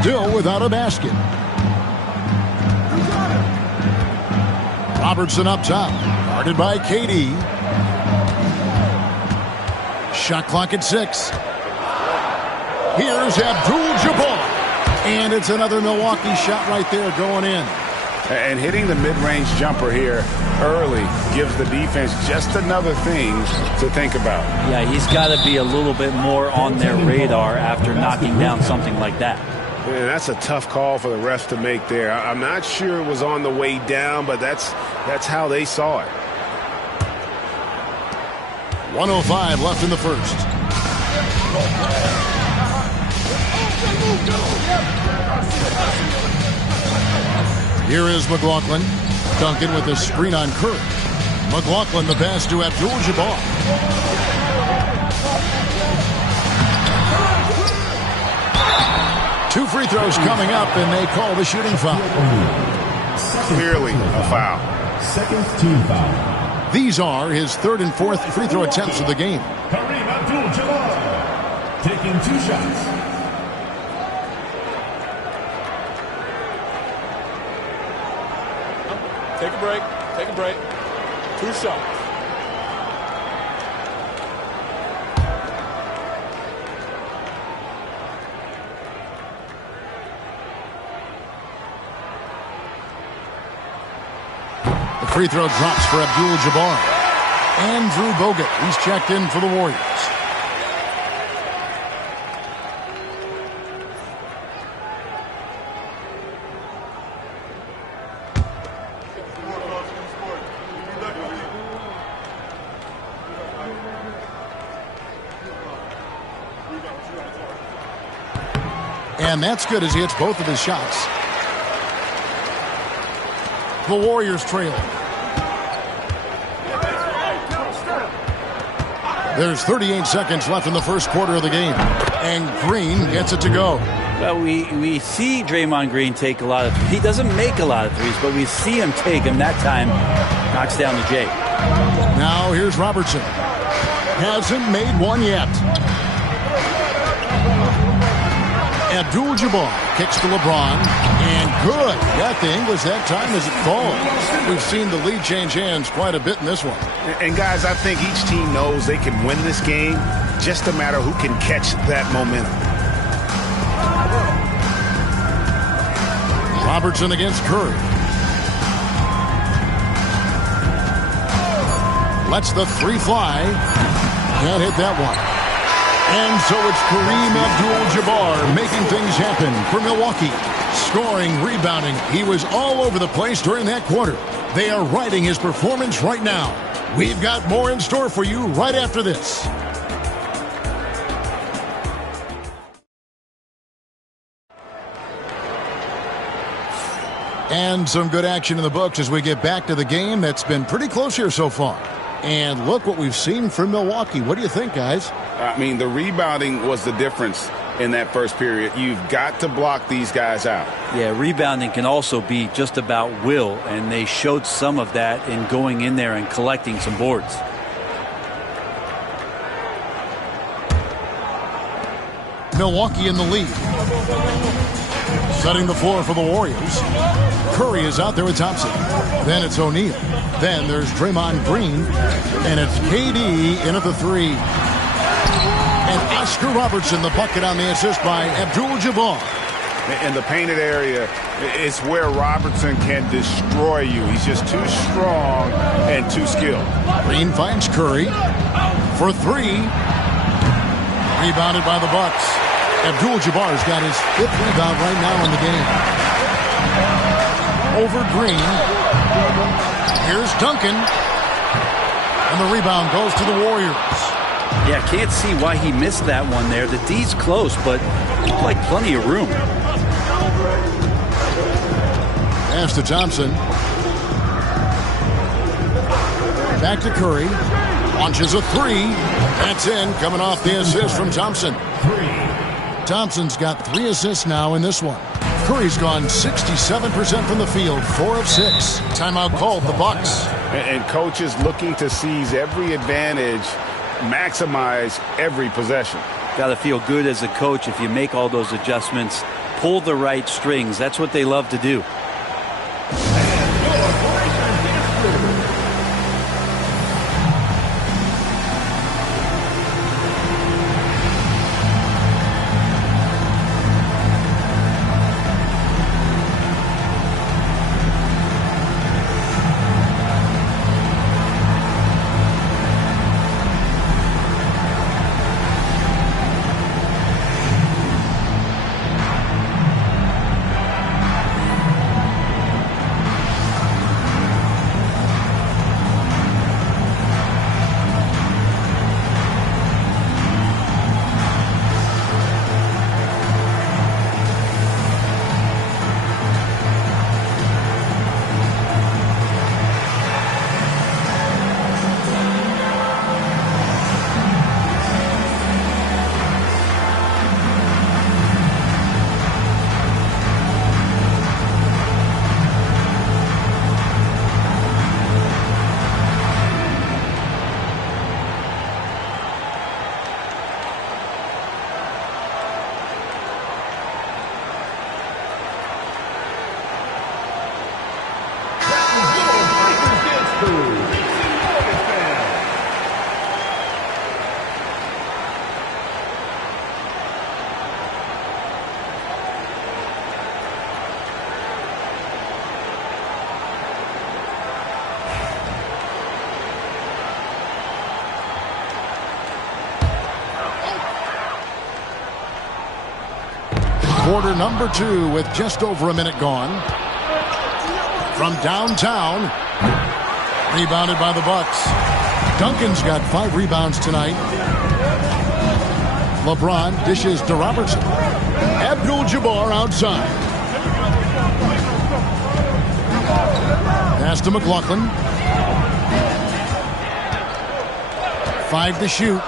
Still without a basket. Robertson up top. Guarded by KD. Shot clock at 6. Here's Abdul-Jabbar. And it's another Milwaukee shot right there going in. And hitting the mid-range jumper here early gives the defense just another thing to think about. Yeah, he's got to be a little bit more on their radar after knocking down something like that. Man, that's a tough call for the refs to make there. I'm not sure it was on the way down, but that's how they saw it. 1:05 left in the first. Here is McLaughlin. Duncan with a screen on Curry. McLaughlin the pass to Abdul-Jabbar. Two free throws coming up, and they call the shooting foul. Clearly a foul. Second team foul. These are his third and fourth free throw attempts of the game. Kareem Abdul-Jabbar taking 2 shots. Take a break. Take a break. 2 shots. The free throw drops for Abdul-Jabbar. Andrew Bogut, he's checked in for the Warriors. And that's good as he hits both of his shots. The Warriors trail. There's 38 seconds left in the first quarter of the game. And Green gets it to go. Well, we see Draymond Green take a lot of – he doesn't make a lot of threes, but we see him take them. That time, knocks down the J. Now here's Robertson. Hasn't made one yet. Abdul-Jabbar kicks to LeBron, and good. Got the English that time as it falls. We've seen the lead change hands quite a bit in this one. And guys, I think each team knows they can win this game. Just a matter who can catch that momentum. Robertson against Curry. Lets the 3 fly. Can't hit that one. And so it's Kareem Abdul-Jabbar making things happen for Milwaukee. Scoring, rebounding. He was all over the place during that quarter. They are riding his performance right now. We've got more in store for you right after this. And some good action in the books as we get back to the game that's been pretty close here so far. And look what we've seen from Milwaukee. What do you think, guys? I mean, the rebounding was the difference in that first period. You've got to block these guys out. Yeah, rebounding can also be just about will, and they showed some of that in going in there and collecting some boards. Milwaukee in the lead. Setting the floor for the Warriors. Curry is out there with Thompson. Then it's O'Neal. Then there's Draymond Green. And it's KD in at the 3. And Oscar Robertson, the bucket on the assist by Abdul-Jabbar. In the painted area, it's where Robertson can destroy you. He's just too strong and too skilled. Green finds Curry for 3. Rebounded by the Bucks. Abdul-Jabbar's got his 5th rebound right now in the game. Over Green. Here's Duncan. And the rebound goes to the Warriors. Yeah, can't see why he missed that one there. The D's close, but looked like plenty of room. Pass to Thompson. Back to Curry. Launches a 3. That's in, coming off the assist from Thompson. Thompson's got 3 assists now in this one. Curry's gone 67% from the field, 4 of 6. Timeout called, the Bucks. And coaches looking to seize every advantage, maximize every possession. Got to feel good as a coach if you make all those adjustments, pull the right strings. That's what they love to do. Quarter number 2 with just over a minute gone. From downtown, rebounded by the Bucks. Duncan's got 5 rebounds tonight. LeBron dishes to Robertson. Abdul-Jabbar outside. Pass to McLaughlin. 5 to shoot.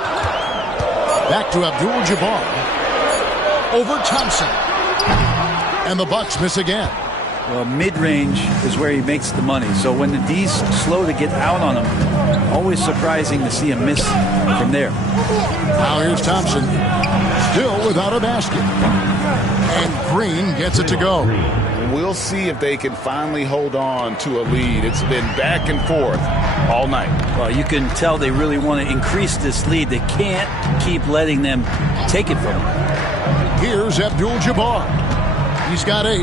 Back to Abdul-Jabbar. Over Thompson. And the Bucks miss again. Well, mid-range is where he makes the money. So when the D's slow to get out on him, always surprising to see him miss from there. Now here's Thompson. Still without a basket. And Green gets it to go. We'll see if they can finally hold on to a lead. It's been back and forth all night. Well, you can tell they really want to increase this lead. They can't keep letting them take it from them. Here's Abdul-Jabbar. He's got 8.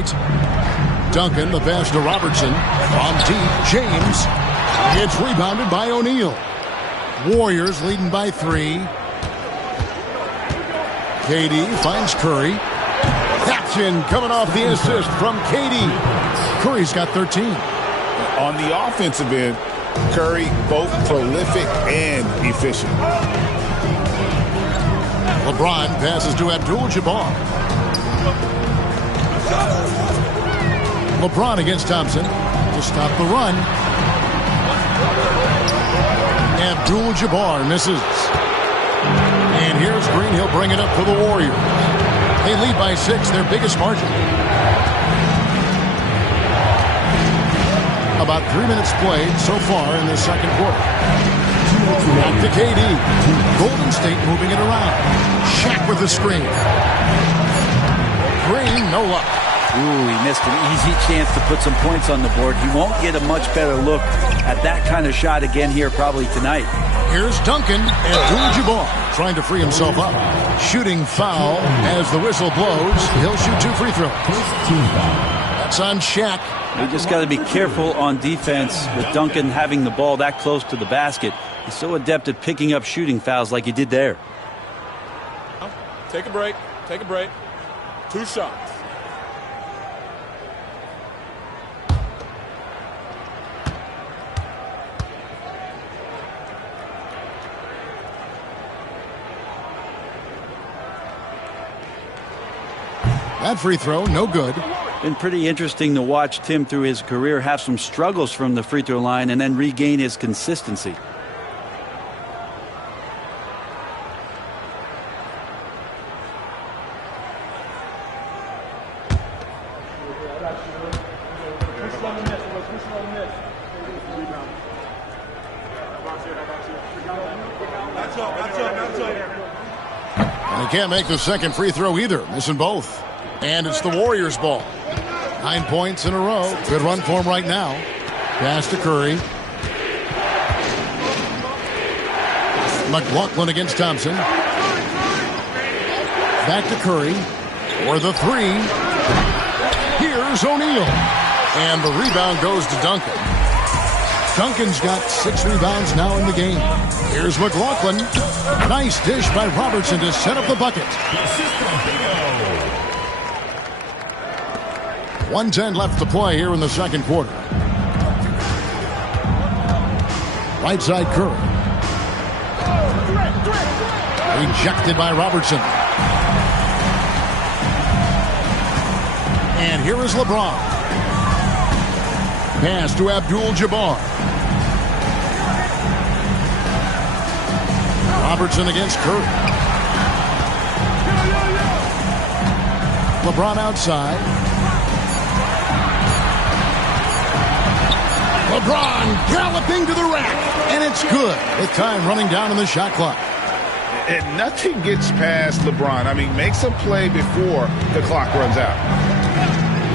Duncan, the pass to Robertson. From deep, James. It's rebounded by O'Neal. Warriors leading by 3. KD finds Curry. That's in, coming off the assist from KD. Curry's got 13. On the offensive end, Curry both prolific and efficient. LeBron passes to Abdul-Jabbar. LeBron against Thompson to stop the run. Abdul-Jabbar misses. And here's Green. He'll bring it up for the Warriors. They lead by 6, their biggest margin. About 3 minutes played so far in the second quarter. Back to KD. Golden State moving it around. Shaq with the screen. Green, no luck. Ooh, he missed an easy chance to put some points on the board. He won't get a much better look at that kind of shot again here probably tonight. Here's Duncan and Abdul-Jabbar trying to free himself up. Shooting foul as the whistle blows. He'll shoot 2 free throws. That's on Shaq. You just got to be careful on defense with Duncan having the ball that close to the basket. He's so adept at picking up shooting fouls like he did there. Take a break. Take a break. 2 shots. That free throw, no good. Been pretty interesting to watch Tim through his career have some struggles from the free throw line and then regain his consistency. And he can't make the second free throw either, missing both. And it's the Warriors' ball. 9 points in a row. Good run for him right now. Pass to Curry. McLaughlin against Thompson. Back to Curry for the three. Here's O'Neal. And the rebound goes to Duncan. Duncan's got 6 rebounds now in the game. Here's McLaughlin. Nice dish by Robertson to set up the bucket. 1:10 left to play here in the second quarter. Right side Curry. Rejected by Robertson. And here is LeBron. Pass to Abdul-Jabbar. Robertson against Curry. LeBron outside. LeBron galloping to the rack. And it's good with time running down in the shot clock. And nothing gets past LeBron. I mean, makes a play before the clock runs out.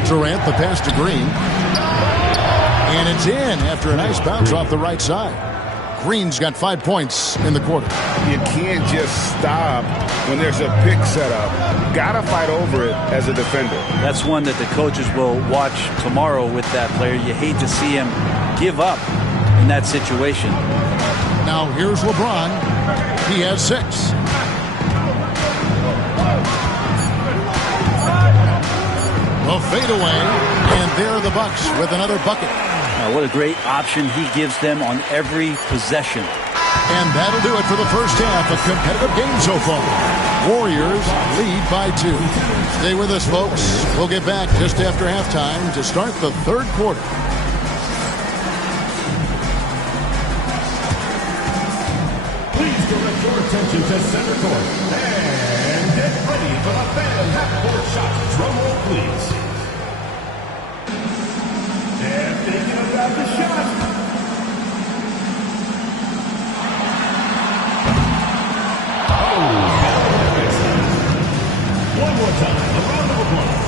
Durant, the pass to Green. And it's in after a nice bounce off the right side. Green's got 5 points in the quarter. You can't just stop when there's a pick set up. Got to fight over it as a defender. That's one that the coaches will watch tomorrow with that player. You hate to see him give up in that situation. Now here's LeBron. He has 6. A fadeaway, and there are the Bucks with another bucket. Now, what a great option he gives them on every possession. And that'll do it for the first half. A competitive game so far. Warriors lead by 2. Stay with us, folks. We'll get back just after halftime to start the third quarter. Please direct your attention to center court. And get ready for the fan half-court shot. Drum roll, please. They're thinking about the shot. One more time, a round of applause.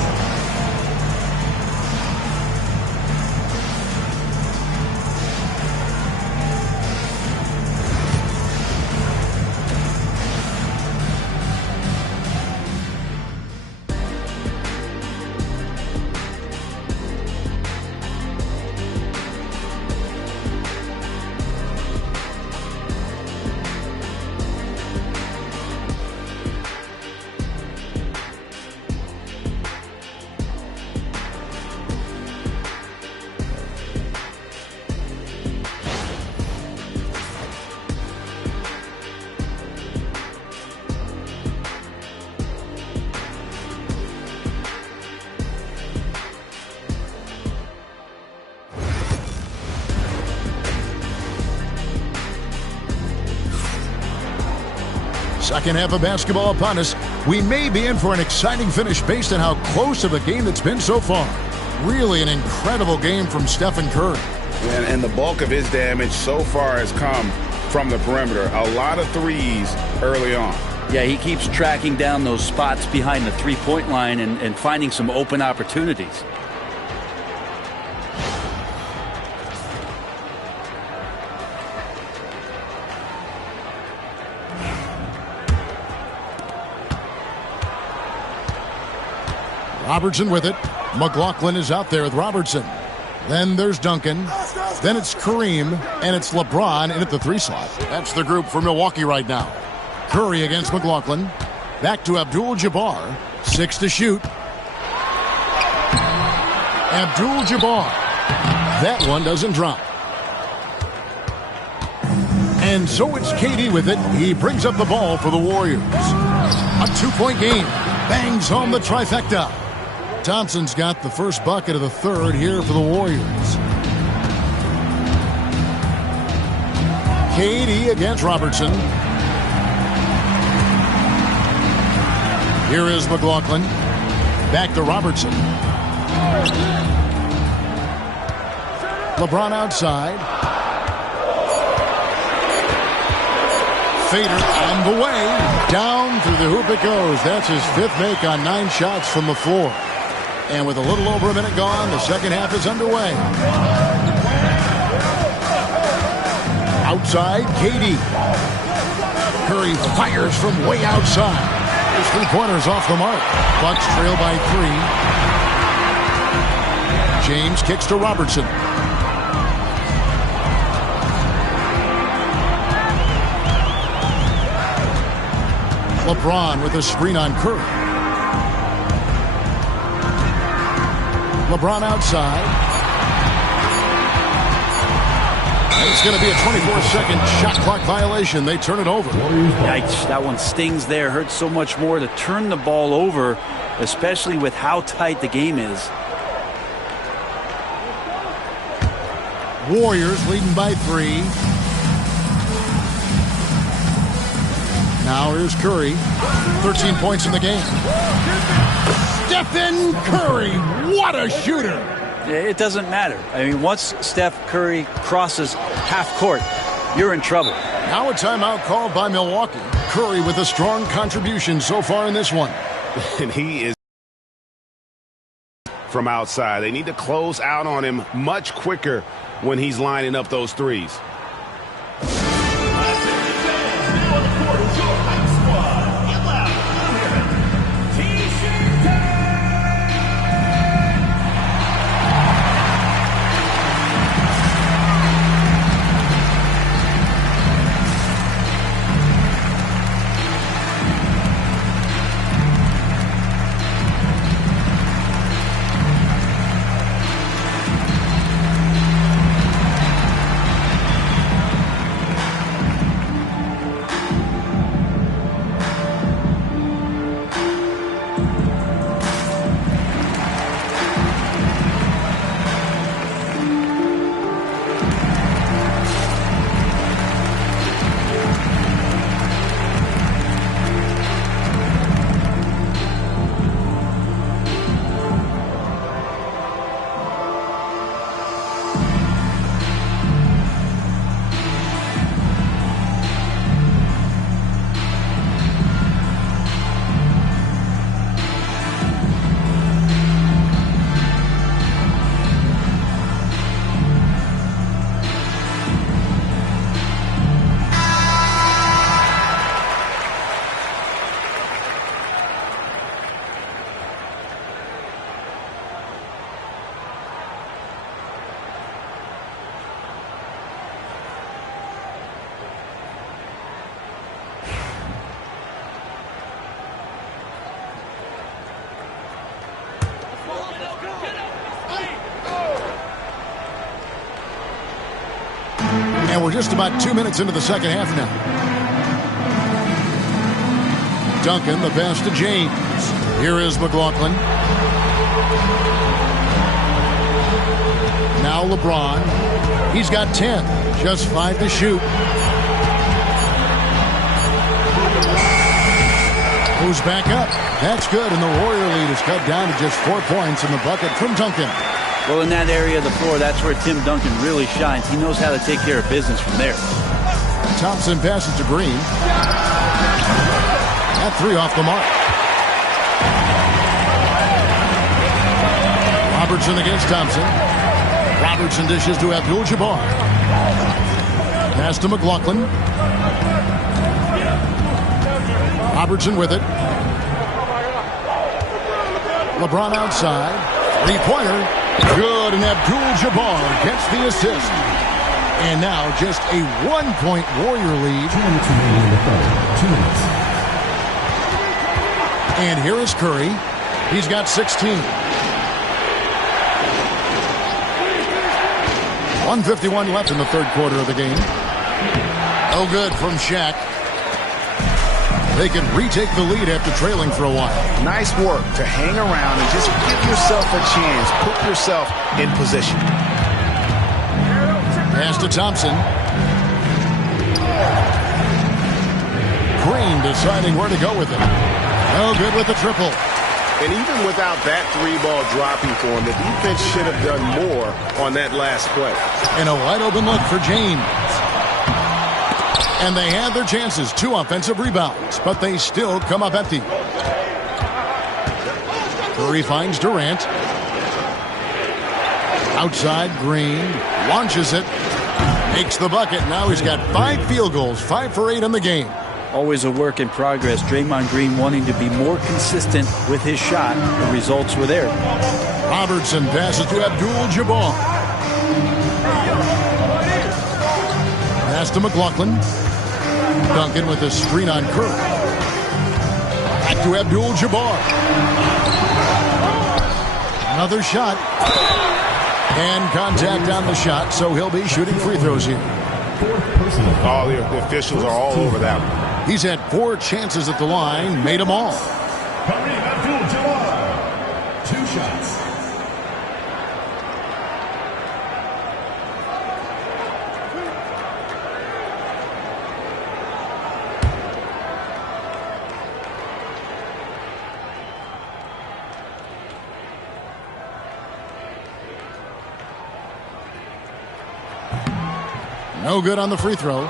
Second half of basketball upon us. We may be in for an exciting finish based on how close of a game it's been so far. Really an incredible game from Stephen Curry. And the bulk of his damage so far has come from the perimeter. A lot of threes early on. Yeah, he keeps tracking down those spots behind the three-point line and finding some open opportunities. Robertson with it. McLaughlin is out there with Robertson. Then there's Duncan. Then it's Kareem. And it's LeBron in at the 3 slot. That's the group for Milwaukee right now. Curry against McLaughlin. Back to Abdul-Jabbar. 6 to shoot. Abdul-Jabbar. That one doesn't drop. And so it's KD with it. He brings up the ball for the Warriors. A 2-point game. Bangs home the trifecta. Thompson's got the first bucket of the third here for the Warriors. KD against Robertson. Here is McLaughlin. Back to Robertson. LeBron outside. fader on the way. Down through the hoop it goes. That's his 5th make on 9 shots from the floor. And with a little over a minute gone, the second half is underway. Outside, KD. Curry fires from way outside. His 3-pointers off the mark. Bucks trail by 3. James kicks to Robertson. LeBron with a screen on Curry. LeBron outside. It's going to be a 24-second shot clock violation. They turn it over. Yikes, that one stings there. Hurts so much more to turn the ball over, especially with how tight the game is. Warriors leading by 3. Now here's Curry. 13 points in the game. Stephen Curry, what a shooter! It doesn't matter. I mean, once Steph Curry crosses half court, you're in trouble. Now a timeout called by Milwaukee. Curry with a strong contribution so far in this one. And he is from outside. They need to close out on him much quicker when he's lining up those threes. And we're just about 2 minutes into the second half now. Duncan, the pass to James. Here is McLaughlin. Now LeBron. He's got 10. Just 5 to shoot. Moves back up. That's good, and the Warrior lead is cut down to just 4 points in the bucket from Duncan. Well, in that area of the floor, that's where Tim Duncan really shines. He knows how to take care of business from there. Thompson passes to Green. That 3 off the mark. Robertson against Thompson. Robertson dishes to Abdul-Jabbar. Pass to McLaughlin. Robertson with it. LeBron outside. 3-pointer. Good, and Abdul-Jabbar gets the assist. And now just a 1-point Warrior lead. And here is Curry. He's got 16. 1:51 left in the third quarter of the game. Oh, good from Shaq. They can retake the lead after trailing for a while. Nice work to hang around and just give yourself a chance. Put yourself in position. Pass to Thompson. Green deciding where to go with it. Oh, good with the triple. And even without that 3-ball dropping for him, the defense should have done more on that last play. And a wide open look for James. And they had their chances. 2 offensive rebounds, but they still come up empty. Curry finds Durant. Outside, Green launches it. Makes the bucket. Now he's got 5 field goals, 5 for 8 in the game. Always a work in progress. Draymond Green wanting to be more consistent with his shot. The results were there. Robertson passes to Abdul-Jabbar. Pass to McLaughlin. Duncan with a screen on Curry. Back to Abdul-Jabbar. Another shot. And contact on the shot, so he'll be shooting free throws here. All the officials are all over that one. He's had 4 chances at the line, made them all. Kareem Abdul-Jabbar, 2 shots. No good on the free throw.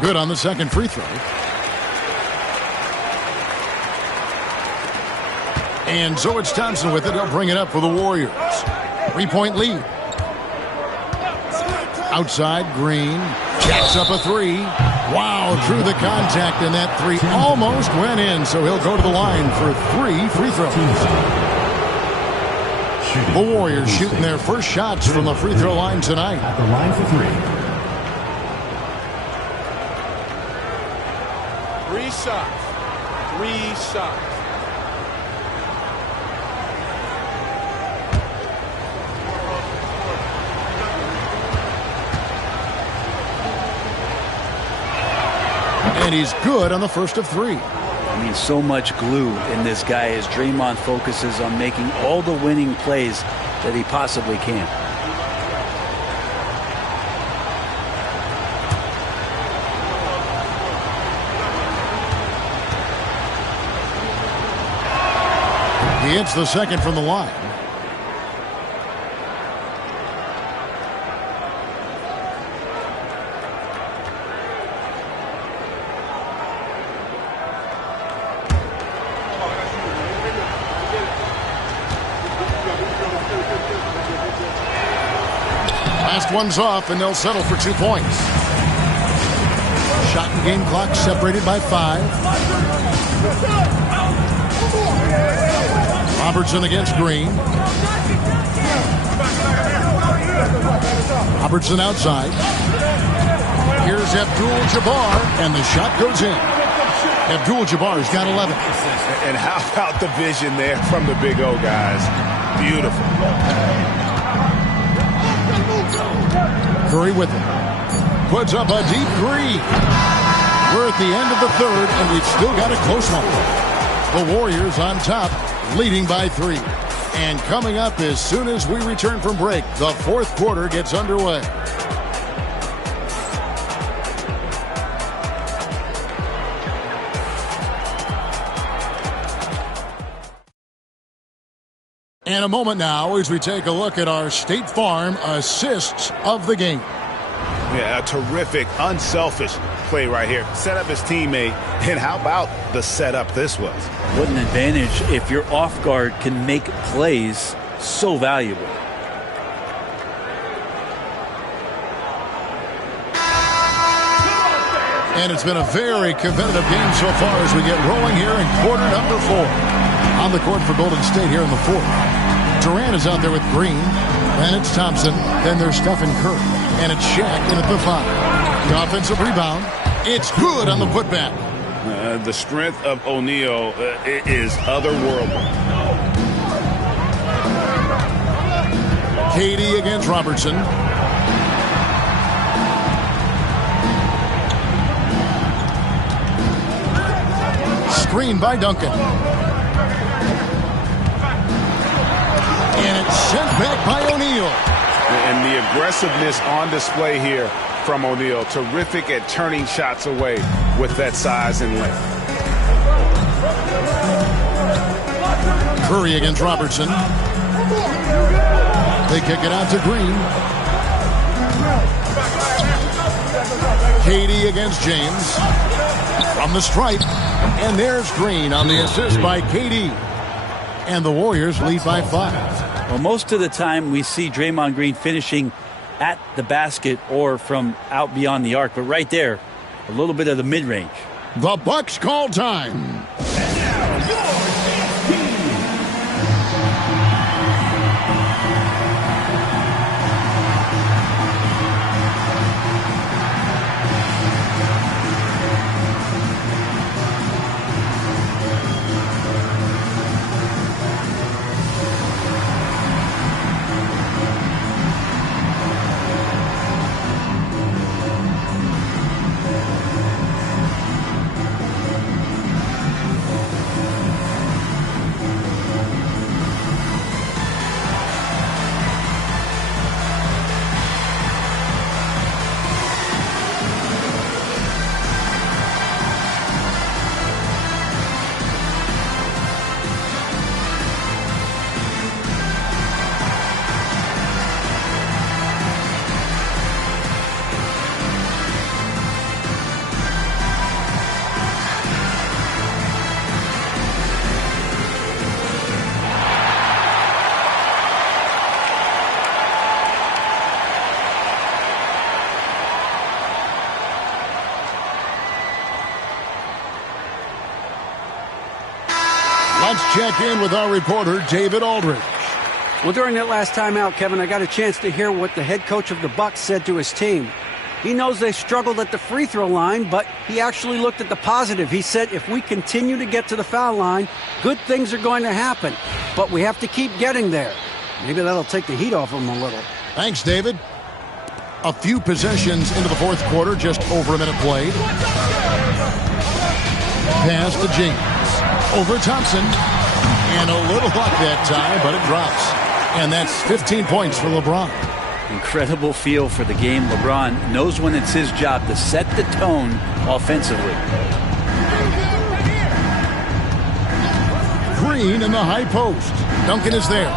Good on the second free throw. And so it's Thompson with it. He'll bring it up for the Warriors. 3-point lead. Outside, Green jacks up a 3. Wow, through the contact, and that 3 almost went in. So he'll go to the line for 3 free throws. The Warriors shooting their first shots from the free throw line tonight. At the line for 3. 3 shots. 3 shots. And he's good on the first of 3. I mean, so much glue in this guy as Draymond focuses on making all the winning plays that he possibly can. He hits the second from the line. Last one's off, and they'll settle for 2 points. Shot and game clock separated by 5. Robertson against Green. Robertson outside. Here's Abdul-Jabbar, and the shot goes in. Abdul-Jabbar's got 11. And how about the vision there from the Big O, guys? Beautiful. Curry with it. Puts up a deep 3. We're at the end of the third, and we've still got a close one. The Warriors on top, leading by 3. And coming up as soon as we return from break, the fourth quarter gets underway. And a moment now as we take a look at our State Farm assists of the game. Yeah, a terrific, unselfish play right here. Set up his teammate, and how about the setup this was? What an advantage if your off guard can make plays so valuable. And it's been a very competitive game so far as we get rolling here in quarter number 4. On the court for Golden State here in the 4th. Durant is out there with Green. Then it's Thompson. Then there's Stephen Curry. And it's Shaq in at the 5. The offensive rebound. It's good on the putback. The strength of O'Neal is otherworldly. KD against Robertson. Screen by Duncan. And it's sent back by O'Neal. And the aggressiveness on display here from O'Neal. Terrific at turning shots away with that size and length. Curry against Robertson. They kick it out to Green. KD against James. From the stripe. And there's Green on the assist by KD. And the Warriors lead by 5. Well, most of the time we see Draymond Green finishing at the basket or from out beyond the arc. But right there, a little bit of the mid-range. The Bucks call time. Let's check in with our reporter, David Aldridge. Well, during that last timeout, Kevin, I got a chance to hear what the head coach of the Bucks said to his team. He knows they struggled at the free throw line, but he actually looked at the positive. He said, if we continue to get to the foul line, good things are going to happen. But we have to keep getting there. Maybe that'll take the heat off them a little. Thanks, David. A few possessions into the fourth quarter, just over a minute played. Pass to James. Over Thompson. And a little luck that time, but it drops. And that's 15 points for LeBron. Incredible feel for the game. LeBron knows when it's his job to set the tone offensively. Green in the high post. Duncan is there.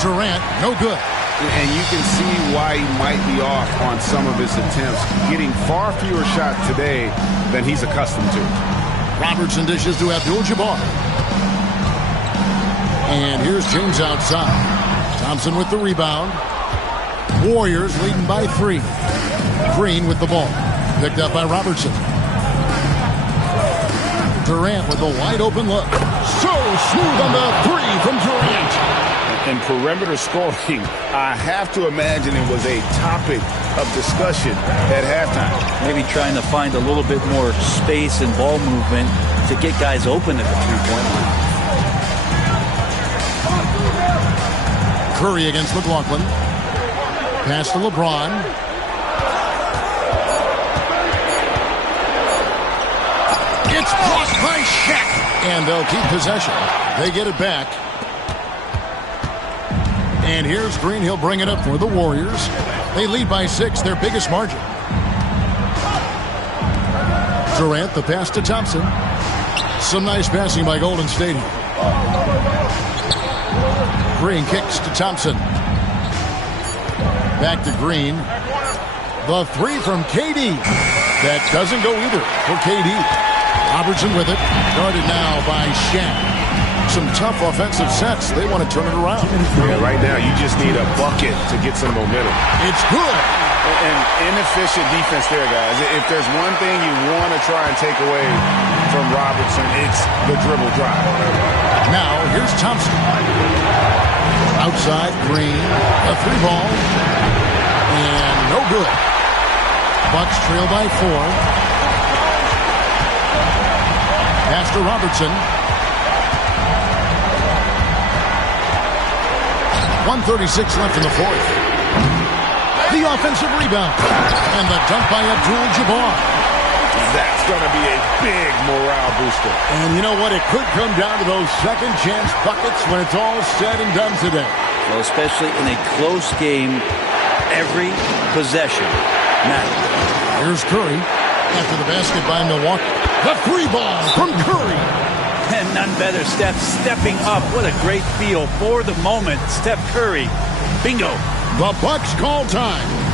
Durant, no good. And you can see why he might be off on some of his attempts, getting far fewer shots today than he's accustomed to. Robertson dishes to Abdul-Jabbar. And here's James outside. Thompson with the rebound. Warriors leading by 3. Green with the ball. Picked up by Robertson. Durant with a wide open look. So smooth on the 3 from Durant. And perimeter scoring, I have to imagine it was a topic of discussion at halftime. Maybe trying to find a little bit more space and ball movement to get guys open at the three-point line. Curry against McLaughlin. Pass to LeBron. It's blocked by Shaq. And they'll keep possession. They get it back. And here's Green. He'll bring it up for the Warriors. They lead by 6, their biggest margin. Durant, the pass to Thompson. Some nice passing by Golden State. Green kicks to Thompson. Back to Green. The 3 from KD. That doesn't go either for KD. Robertson with it. Guarded now by Shaq. Some tough offensive sets. They want to turn it around. Yeah, right now, you just need a bucket to get some momentum. It's good. And inefficient defense there, guys. If there's one thing you want to try and take away from Robertson, it's the dribble drive. Now, here's Thompson. Outside, Green. A 3 ball. And no good. Bucks trail by 4. Pass to Robertson. 1:36 left in the fourth. The offensive rebound. And the dunk by Abdul-Jabbar. That's going to be a big morale booster. And you know what? It could come down to those second chance buckets when it's all said and done today. Well, especially in a close game, every possession matters. Here's Curry after the basket by Milwaukee. The three ball from Curry. And none better, Steph stepping up. What a great feel for the moment. Steph Curry. Bingo. The Bucks call time.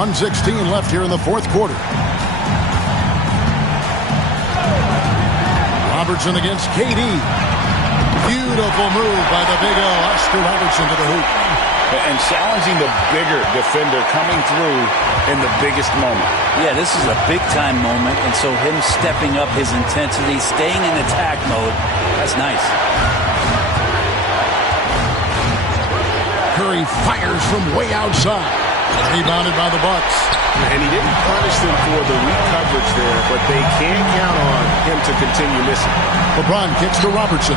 .116 left here in the fourth quarter. Robertson against KD. Beautiful move by the big O, Oscar Robertson to the hoop. And challenging the bigger defender coming through in the biggest moment. Yeah, this is a big-time moment, and so him stepping up his intensity, staying in attack mode, that's nice. Curry fires from way outside. Rebounded by the Bucks. And he didn't punish them for the weak coverage there, but they can't count on him to continue missing. LeBron kicks to Robertson.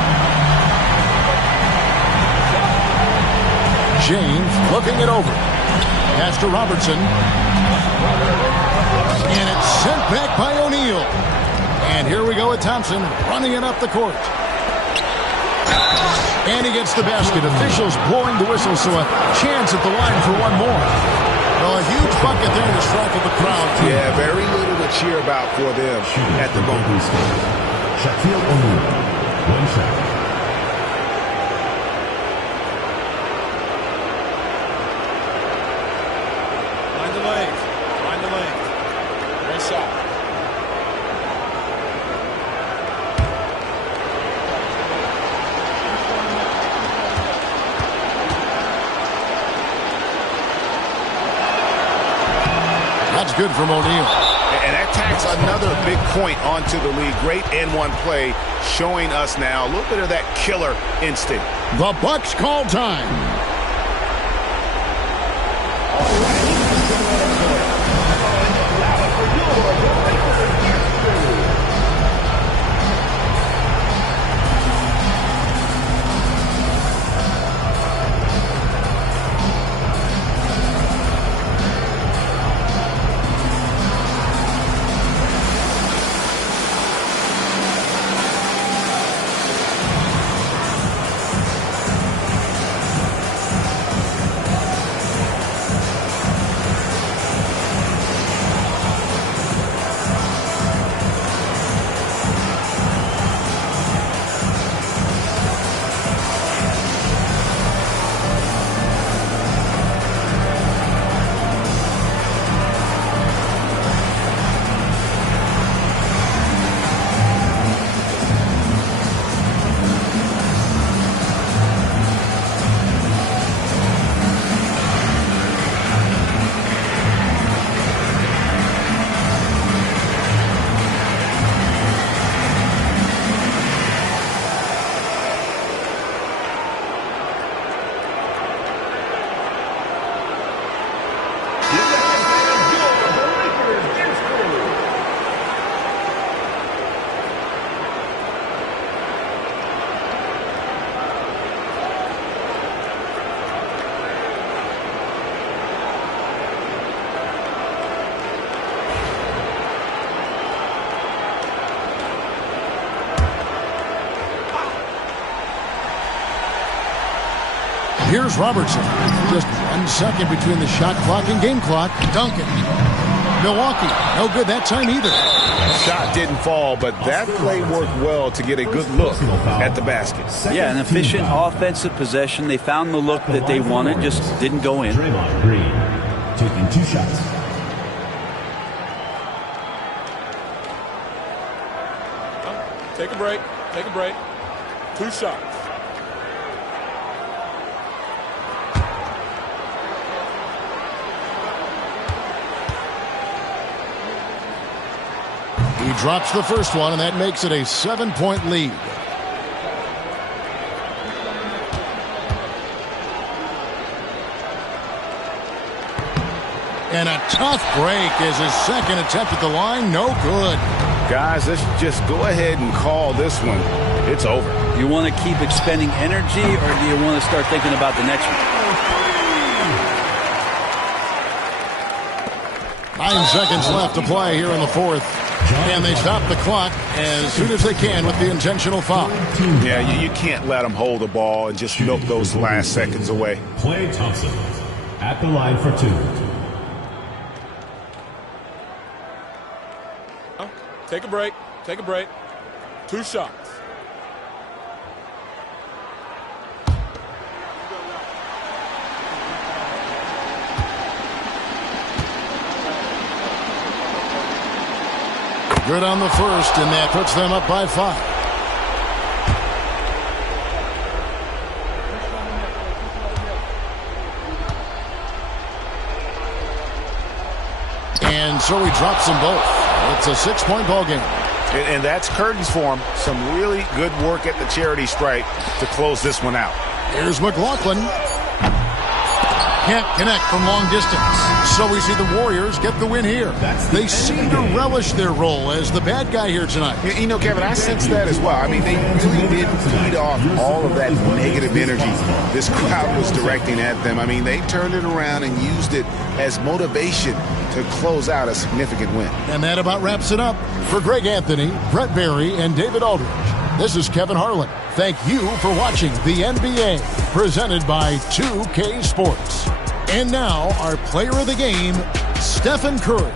James flipping it over. Pass to Robertson. And it's sent back by O'Neal. And here we go with Thompson running it up the court. And he gets the basket. Officials blowing the whistle, so a chance at the line for one more. Well, a huge bucket there to strike with the crowd. Yeah, very little to cheer about for them at the moment. Shaquille O'Neal, one shot. Find the lanes. Find the lanes. One shot. That's good from O'Neal. And that tacks another big point onto the lead. Great N1 play showing us now a little bit of that killer instinct. The Bucks call time. Here's Robertson. Just 1 second between the shot clock and game clock. Duncan. Milwaukee, no good that time either. Shot didn't fall, but that play worked well to get a good look at the basket. Yeah, an efficient offensive possession. They found the look that they wanted, just didn't go in. Draymond Green taking 2 shots. Take a break. Take a break. 2 shots. He drops the first one, and that makes it a 7-point lead. And a tough break is his second attempt at the line. No good. Guys, let's just go ahead and call this one. It's over. You want to keep expending energy, or do you want to start thinking about the next one? 9 seconds left to play here in the fourth. And they stop the clock as soon as they can with the intentional foul. Yeah, you can't let them hold the ball and just milk those last seconds away. Klay Thompson at the line for 2. Take a break. Take a break. 2 shots. Good on the first, and that puts them up by 5. And so he drops them both. It's a 6-point ball game. And that's curtains for him. Some really good work at the charity stripe to close this one out. Here's McLaughlin. Can't connect from long distance. So we see the Warriors get the win here. They seem to relish their role as the bad guy here tonight. You know, Kevin, I sense that as well. I mean, they really did feed off all of that negative energy this crowd was directing at them. I mean, they turned it around and used it as motivation to close out a significant win. And that about wraps it up. For Greg Anthony, Brett Barry, and David Aldridge, this is Kevin Harlan. Thank you for watching the NBA, presented by 2K Sports. And now, our player of the game, Stephen Curry.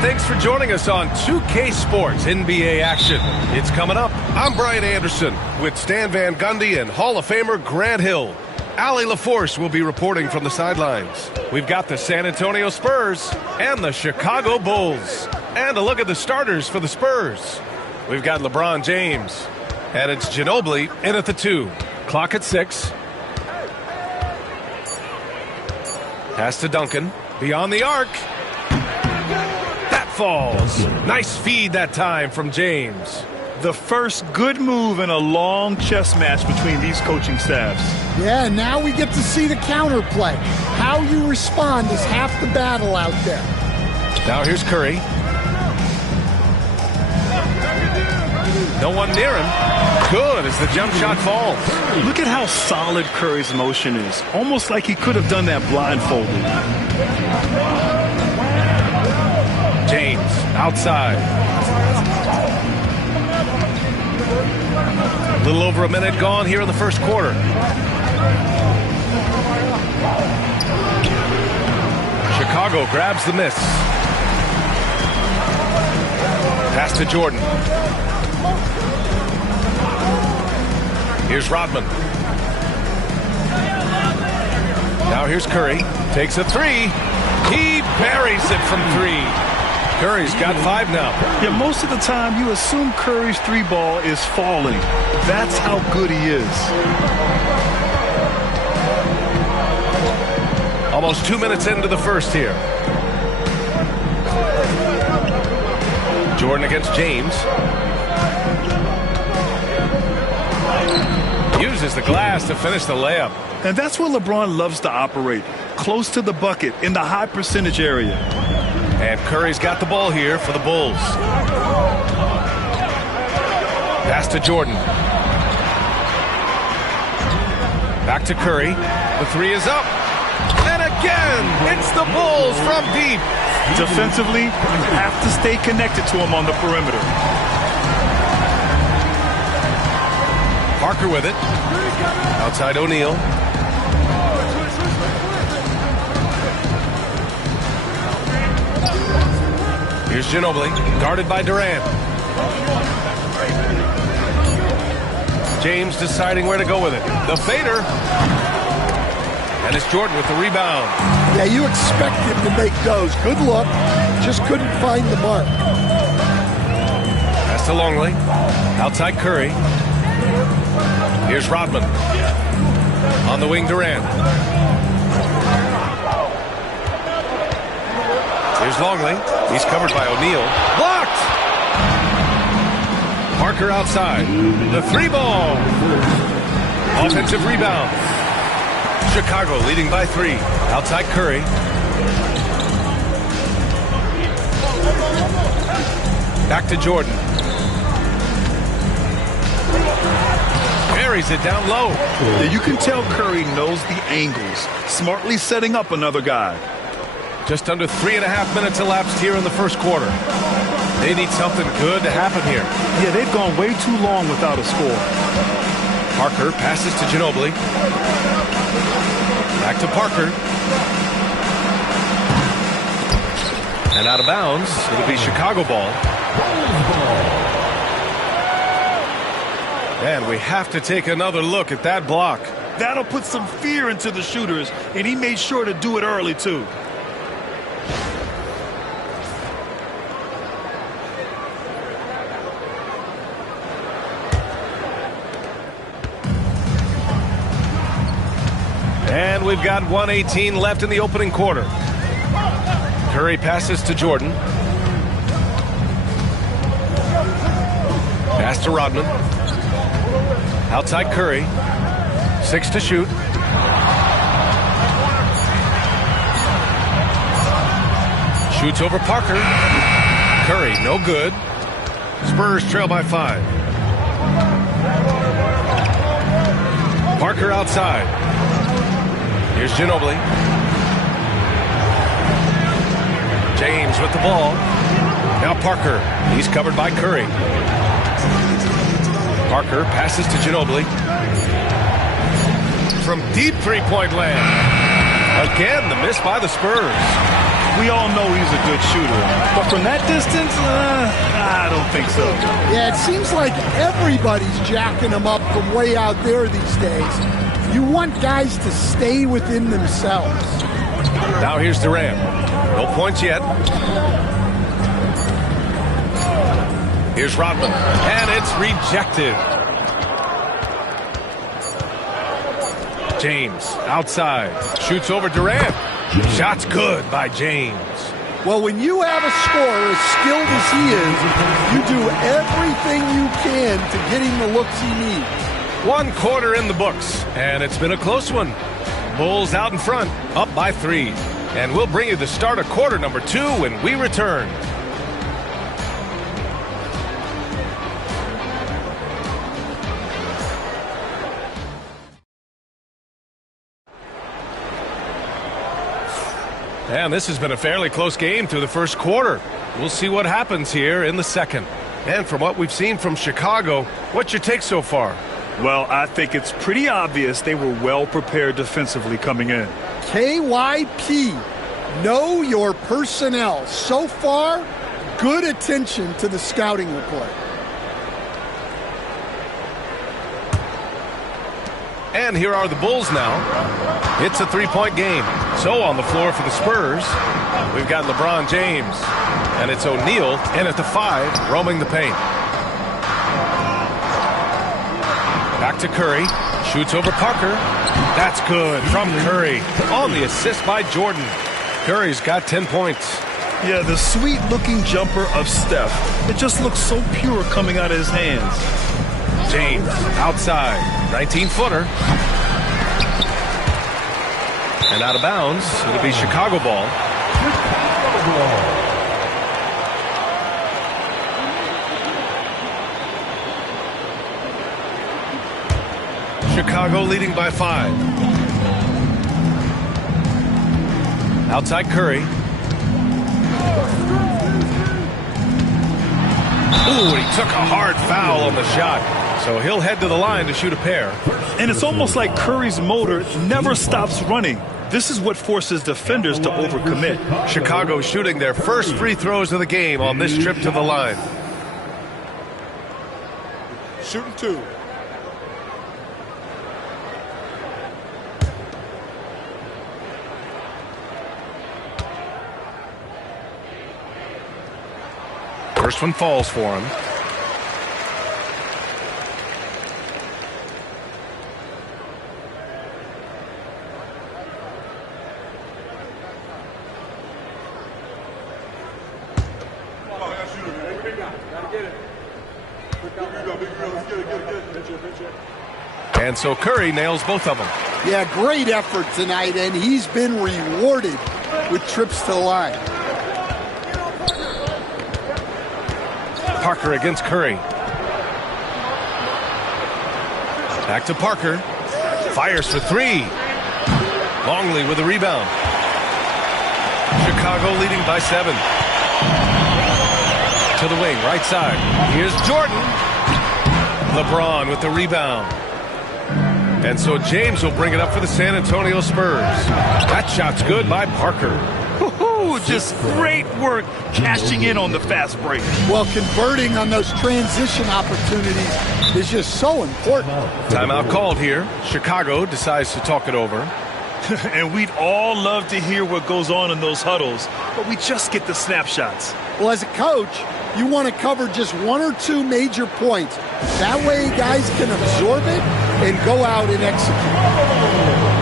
thanks for joining us on 2K Sports NBA action. It's coming up. I'm Brian Anderson with Stan Van Gundy and Hall of Famer Grant Hill. Allie LaForce will be reporting from the sidelines. We've got the San Antonio Spurs and the Chicago Bulls. And a look at the starters for the Spurs. We've got LeBron James. And it's Ginobili in at the 2. Clock at 6. Pass to Duncan. Beyond the arc. That falls. Nice feed that time from James. The first good move in a long chess match between these coaching staffs. Yeah, now we get to see the counterplay. How you respond is half the battle out there. Now here's Curry. No one near him. Good as the jump shot falls. Look at how solid Curry's motion is. Almost like he could have done that blindfolded. James outside. A little over a minute gone here in the first quarter. Chicago grabs the miss. Pass to Jordan. Here's Rodman. Now here's Curry. Takes a 3. He buries it from 3. Curry's got 5 now. Yeah, most of the time you assume Curry's 3 ball is falling. That's how good he is. Almost 2 minutes into the first here. Jordan against James. Uses the glass to finish the layup. And that's where LeBron loves to operate. Close to the bucket, in the high percentage area. And Curry's got the ball here for the Bulls. Pass to Jordan. Back to Curry. The 3 is up. And again, it's the Bulls from deep. Defensively, you have to stay connected to him on the perimeter. Parker with it. Outside O'Neal. Here's Ginobili, guarded by Durant. James deciding where to go with it. The fader. And it's Jordan with the rebound. Yeah, you expect him to make those. Good look. Just couldn't find the mark. Pass to Longley. Outside Curry. Here's Rodman. On the wing, Durant. Here's Longley. He's covered by O'Neal. Blocked! Parker outside. The 3 ball. Offensive rebound. Chicago leading by 3. Outside Curry. Back to Jordan. Buries it down low. Yeah, you can tell Curry knows the angles. Smartly setting up another guy. Just under 3.5 minutes elapsed here in the first quarter. They need something good to happen here. Yeah, they've gone way too long without a score. Parker passes to Ginobili. Back to Parker. And out of bounds. It'll be Chicago ball. And we have to take another look at that block. That'll put some fear into the shooters, and he made sure to do it early, too. And we've got 1:18 left in the opening quarter. Curry passes to Jordan. Pass to Rodman. Outside Curry. 6 to shoot. Shoots over Parker. Curry, no good. Spurs trail by 5. Parker outside. Here's Ginobili. James with the ball. Now Parker. He's covered by Curry. Parker passes to Ginobili. From deep three-point land. Again, the miss by the Spurs. We all know he's a good shooter. But from that distance, I don't think so. Yeah, it seems like everybody's jacking him up from way out there these days. You want guys to stay within themselves. Now here's Durant. No points yet. Here's Rodman. And it's rejected. James outside. Shoots over Durant. Shot's good by James. Well, when you have a scorer as skilled as he is, you do everything you can to get him the looks he needs. 1 quarter in the books, and it's been a close one. Bulls out in front, up by 3. And we'll bring you the start of quarter number 2 when we return. And this has been a fairly close game through the first quarter. We'll see what happens here in the second. And from what we've seen from Chicago, what's your take so far? Well, I think it's pretty obvious they were well prepared defensively coming in. KYP, know your personnel. So far, good attention to the scouting report. And here are the Bulls now. It's a 3-point game. So on the floor for the Spurs, we've got LeBron James. And it's O'Neal in at the 5, roaming the paint. Back to Curry. Shoots over Parker. That's good from Curry. On the assist by Jordan. Curry's got 10 points. Yeah, the sweet-looking jumper of Steph. It just looks so pure coming out of his hands. James outside. 19-footer. And out of bounds. It'll be Chicago ball. Chicago leading by 5. Outside Curry. Ooh, he took a hard foul on the shot. So he'll head to the line to shoot a pair. And it's almost like Curry's motor never stops running. This is what forces defenders to overcommit. Chicago shooting their first free throws of the game on this trip to the line. Shooting 2. First one falls for him. And so Curry nails both of them. Yeah, great effort tonight, and he's been rewarded with trips to the line. Parker against Curry. Back to Parker. Fires for 3. Longley with a rebound. Chicago leading by 7. To the wing, right side. Here's Jordan. LeBron with the rebound. And so James will bring it up for the San Antonio Spurs. That shot's good by Parker. Just great work cashing in on the fast break. Well, converting on those transition opportunities is just so important. Timeout called here. Chicago decides to talk it over. And we'd all love to hear what goes on in those huddles, but we just get the snapshots. Well, as a coach, you want to cover just 1 or 2 major points. That way guys can absorb it and go out and execute.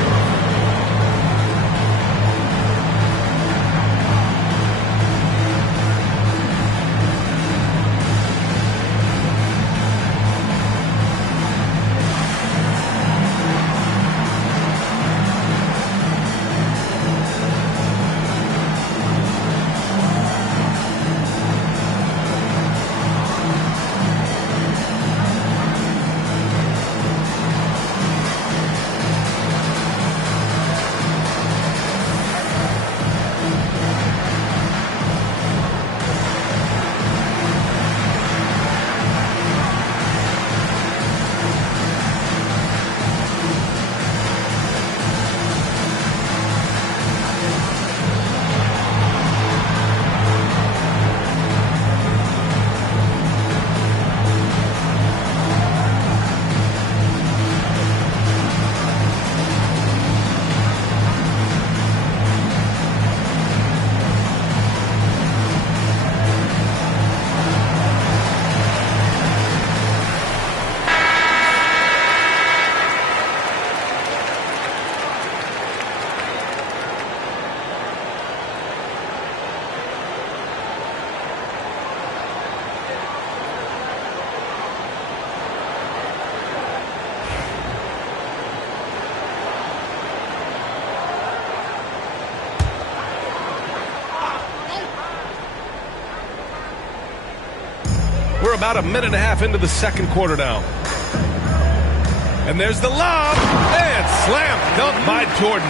We're about a minute and a half into the second quarter now. And there's the lob, and slam dunk by Jordan.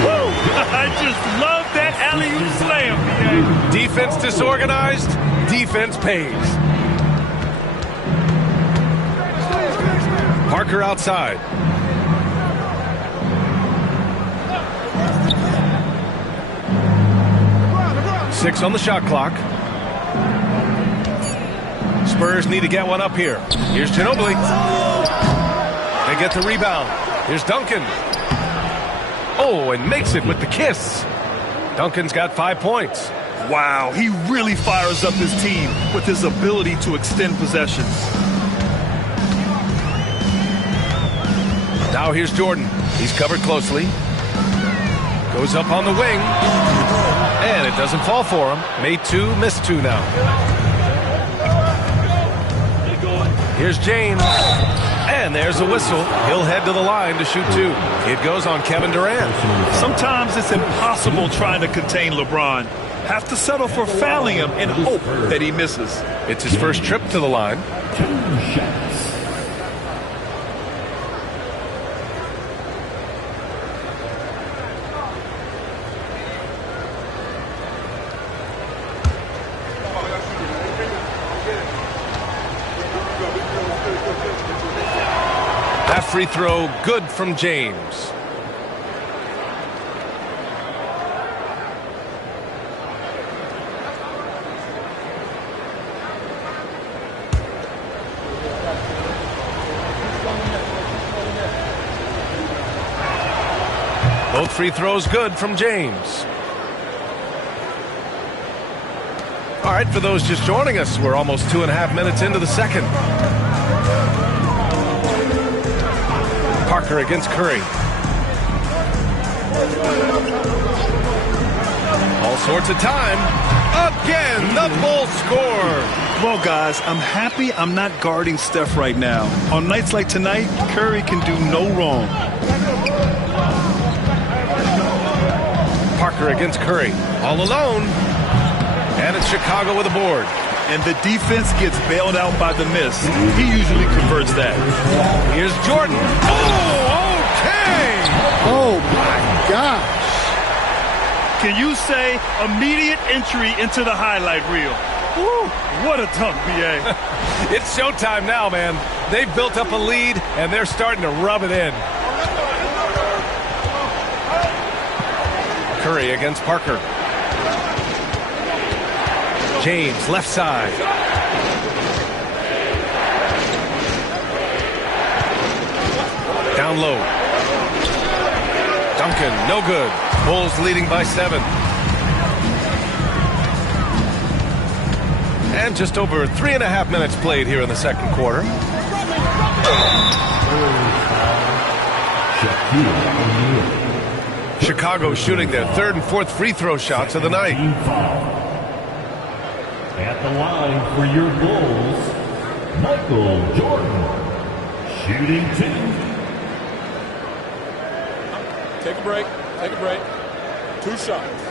Woo! I just love that alley-oop slam, BA. Defense disorganized, defense pays. Parker outside. Six on the shot clock. Spurs need to get one up here. Here's Ginobili. They get the rebound. Here's Duncan. Oh, and makes it with the kiss. Duncan's got 5 points. Wow, he really fires up his team with his ability to extend possessions. Now here's Jordan. He's covered closely. Goes up on the wing. And it doesn't fall for him. Made 2, missed 2 now. Here's James. And there's a whistle. He'll head to the line to shoot 2. It goes on Kevin Durant. Sometimes it's impossible trying to contain LeBron. Have to settle for fouling him and hope that he misses. It's his first trip to the line. 2 shots. That free throw good from James. Both free throws good from James. All right, for those just joining us, we're almost 2.5 minutes into the second. Parker against Curry. All sorts of time. Again, the Bulls score. Well, guys, I'm happy I'm not guarding Steph right now. On nights like tonight, Curry can do no wrong. Parker against Curry. All alone. And it's Chicago with a board. And the defense gets bailed out by the miss. He usually converts that. Here's Jordan. Oh, okay. Oh, my gosh. Can you say immediate entry into the highlight reel? Woo, what a dunk, B.A. It's showtime now, man. They've built up a lead, and they're starting to rub it in. Curry against Parker. James, left side. Down low. Duncan, no good. Bulls leading by 7. And just over 3.5 minutes played here in the second quarter. Chicago shooting their 3rd and 4th free throw shots of the night. At the line for your Bulls, Michael Jordan, shooting 10. Take a break. Take a break. 2 shots.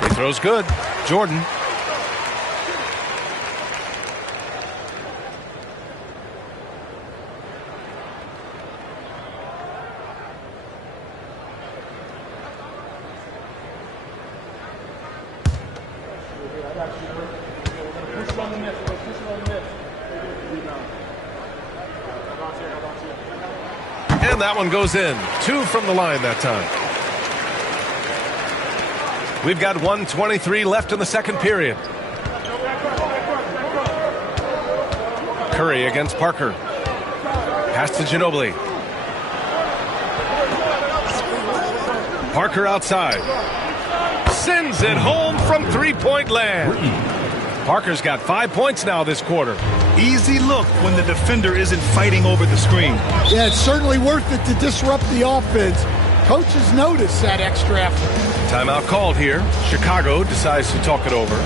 Free throw's good. Jordan. And that one goes in. 2 from the line that time. We've got 1:23 left in the second period. Curry against Parker. Pass to Ginobili. Parker outside. Sends it home from three-point land. Parker's got 5 points now this quarter. Easy look when the defender isn't fighting over the screen. Yeah, it's certainly worth it to disrupt the offense. Coaches notice that extra effort. Timeout called here. Chicago decides to talk it over.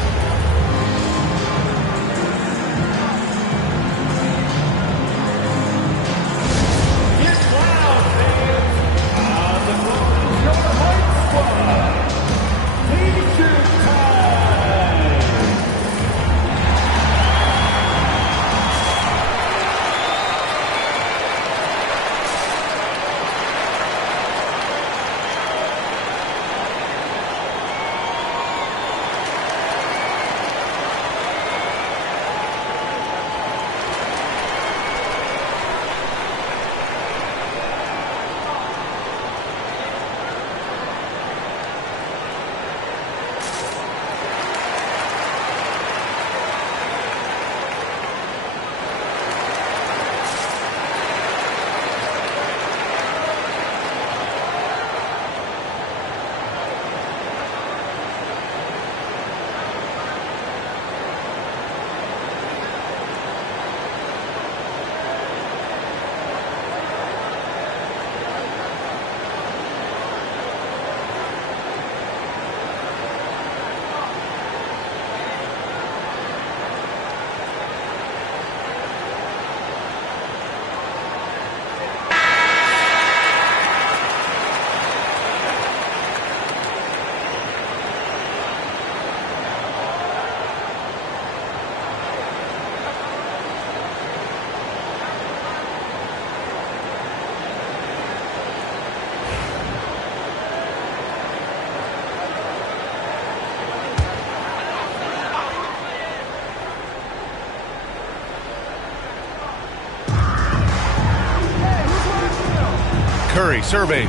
Curry surveys.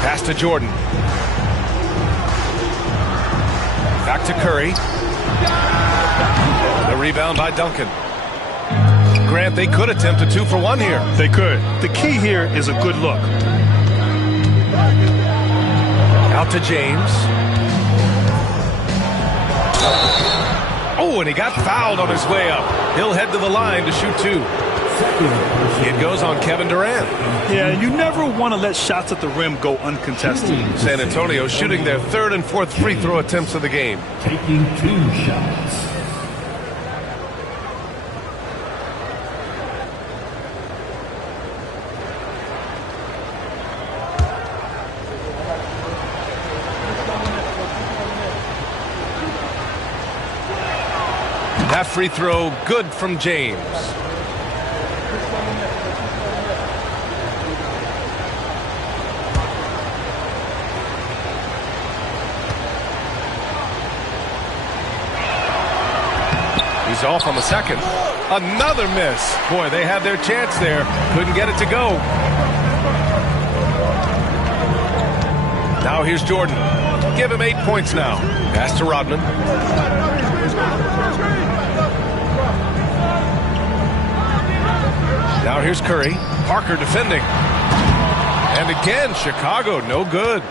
Pass to Jordan. Back to Curry. The rebound by Duncan. Grant, they could attempt a 2-for-1 here. They could. The key here is a good look. Out to James. Oh, and he got fouled on his way up. He'll head to the line to shoot 2. It goes on Kevin Durant. Yeah, you never want to let shots at the rim go uncontested. San Antonio shooting their 3rd and 4th free throw attempts of the game. Taking 2 shots. That free throw good from James. He's off on the second. Another miss. Boy, they had their chance there. Couldn't get it to go. Now here's Jordan. Give him 8 points now. Pass to Rodman. Now here's Curry. Parker defending. And again, Chicago, no good.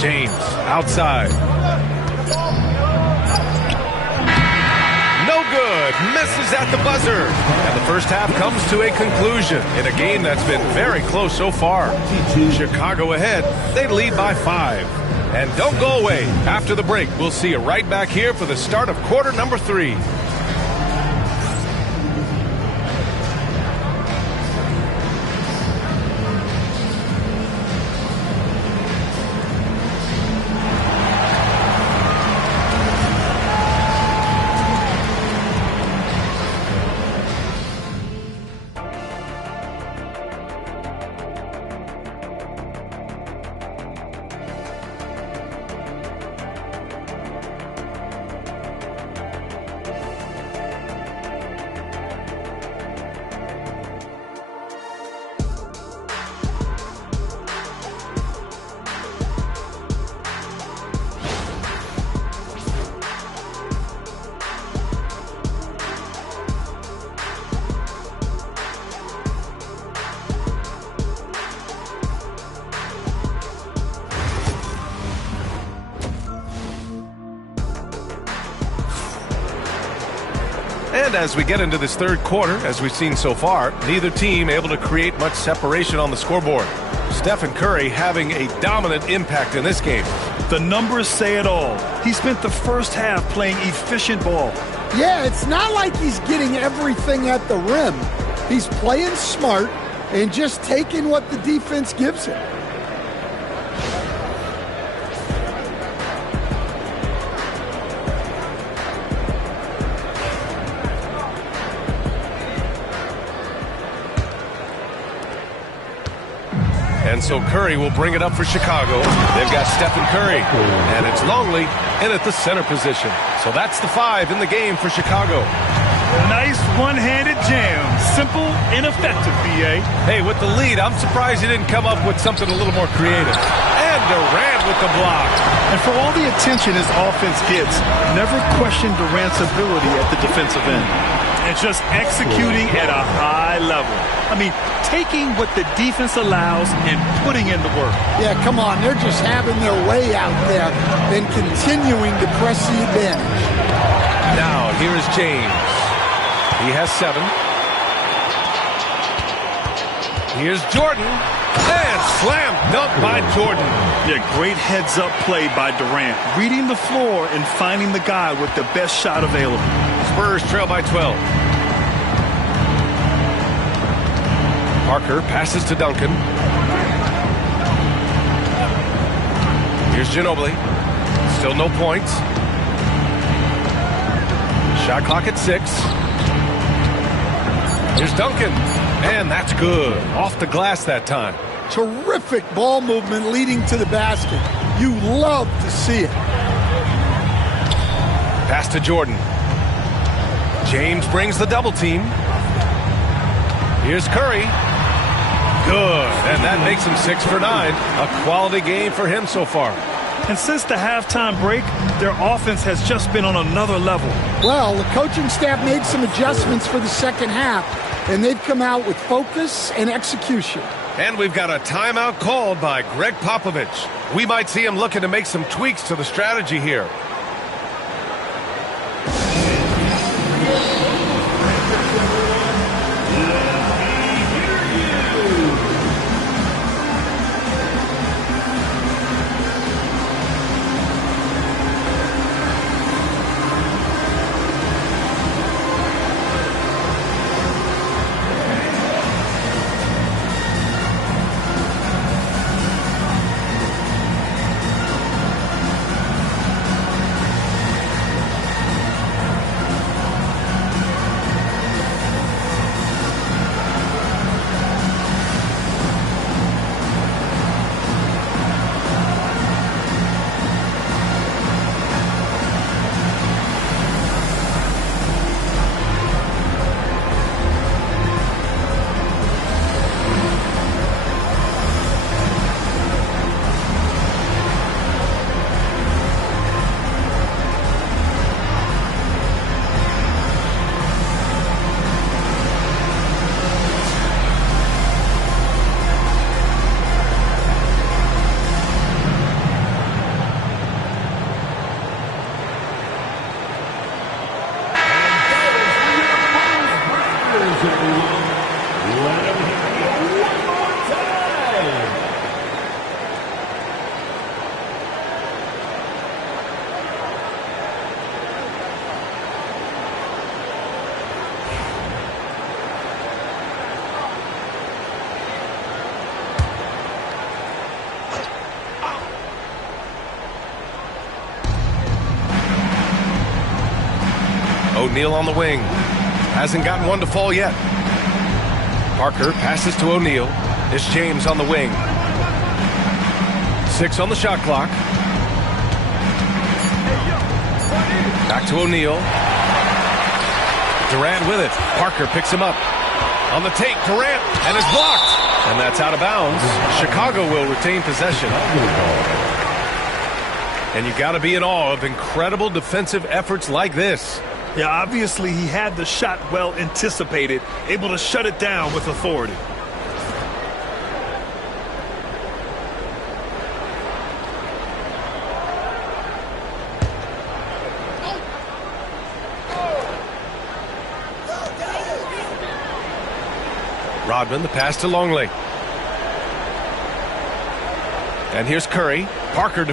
James, outside. No good. Misses at the buzzer. And the first half comes to a conclusion in a game that's been very close so far. Chicago ahead. They lead by 5. And don't go away. After the break, we'll see you right back here for the start of quarter number 3. And as we get into this third quarter, as we've seen so far, neither team able to create much separation on the scoreboard. Stephen Curry having a dominant impact in this game. The numbers say it all. He spent the first half playing efficient ball. Yeah, it's not like he's getting everything at the rim. He's playing smart and just taking what the defense gives him. And so Curry will bring it up for Chicago. They've got Stephen Curry, and it's Longley in at the center position. So that's the 5 in the game for Chicago. Nice one-handed jam. Simple and effective, B.A. Hey, with the lead, I'm surprised he didn't come up with something a little more creative. And Durant with the block. And for all the attention his offense gets, never question Durant's ability at the defensive end. And just executing at a high level. I mean, taking what the defense allows and putting in the work. Yeah, come on. They're just having their way out there and continuing to press the advantage. Now, here is James. He has 7. Here's Jordan. And slam dunk by Jordan. Yeah, great heads-up play by Durant. Reading the floor and finding the guy with the best shot available. Spurs trail by 12. Parker passes to Duncan. Here's Ginobili. Still no points. Shot clock at 6. Here's Duncan. And that's good. Off the glass that time. Terrific ball movement leading to the basket. You love to see it. Pass to Jordan. James brings the double team. Here's Curry. Good, and that makes him 6 for 9. A quality game for him so far. And since the halftime break, their offense has just been on another level. Well, the coaching staff made some adjustments for the second half, and they've come out with focus and execution. And we've got a timeout called by Greg Popovich. We might see him looking to make some tweaks to the strategy here. O'Neal on the wing. Hasn't gotten one to fall yet. Parker passes to O'Neal. It's James on the wing. 6 on the shot clock. Back to O'Neal. Durant with it. Parker picks him up. On the take, Durant, and it's blocked. And that's out of bounds. Chicago will retain possession. And you got to be in awe of incredible defensive efforts like this. Yeah, obviously he had the shot well anticipated, able to shut it down with authority. Rodman, the pass to Longley. And here's Curry. Parker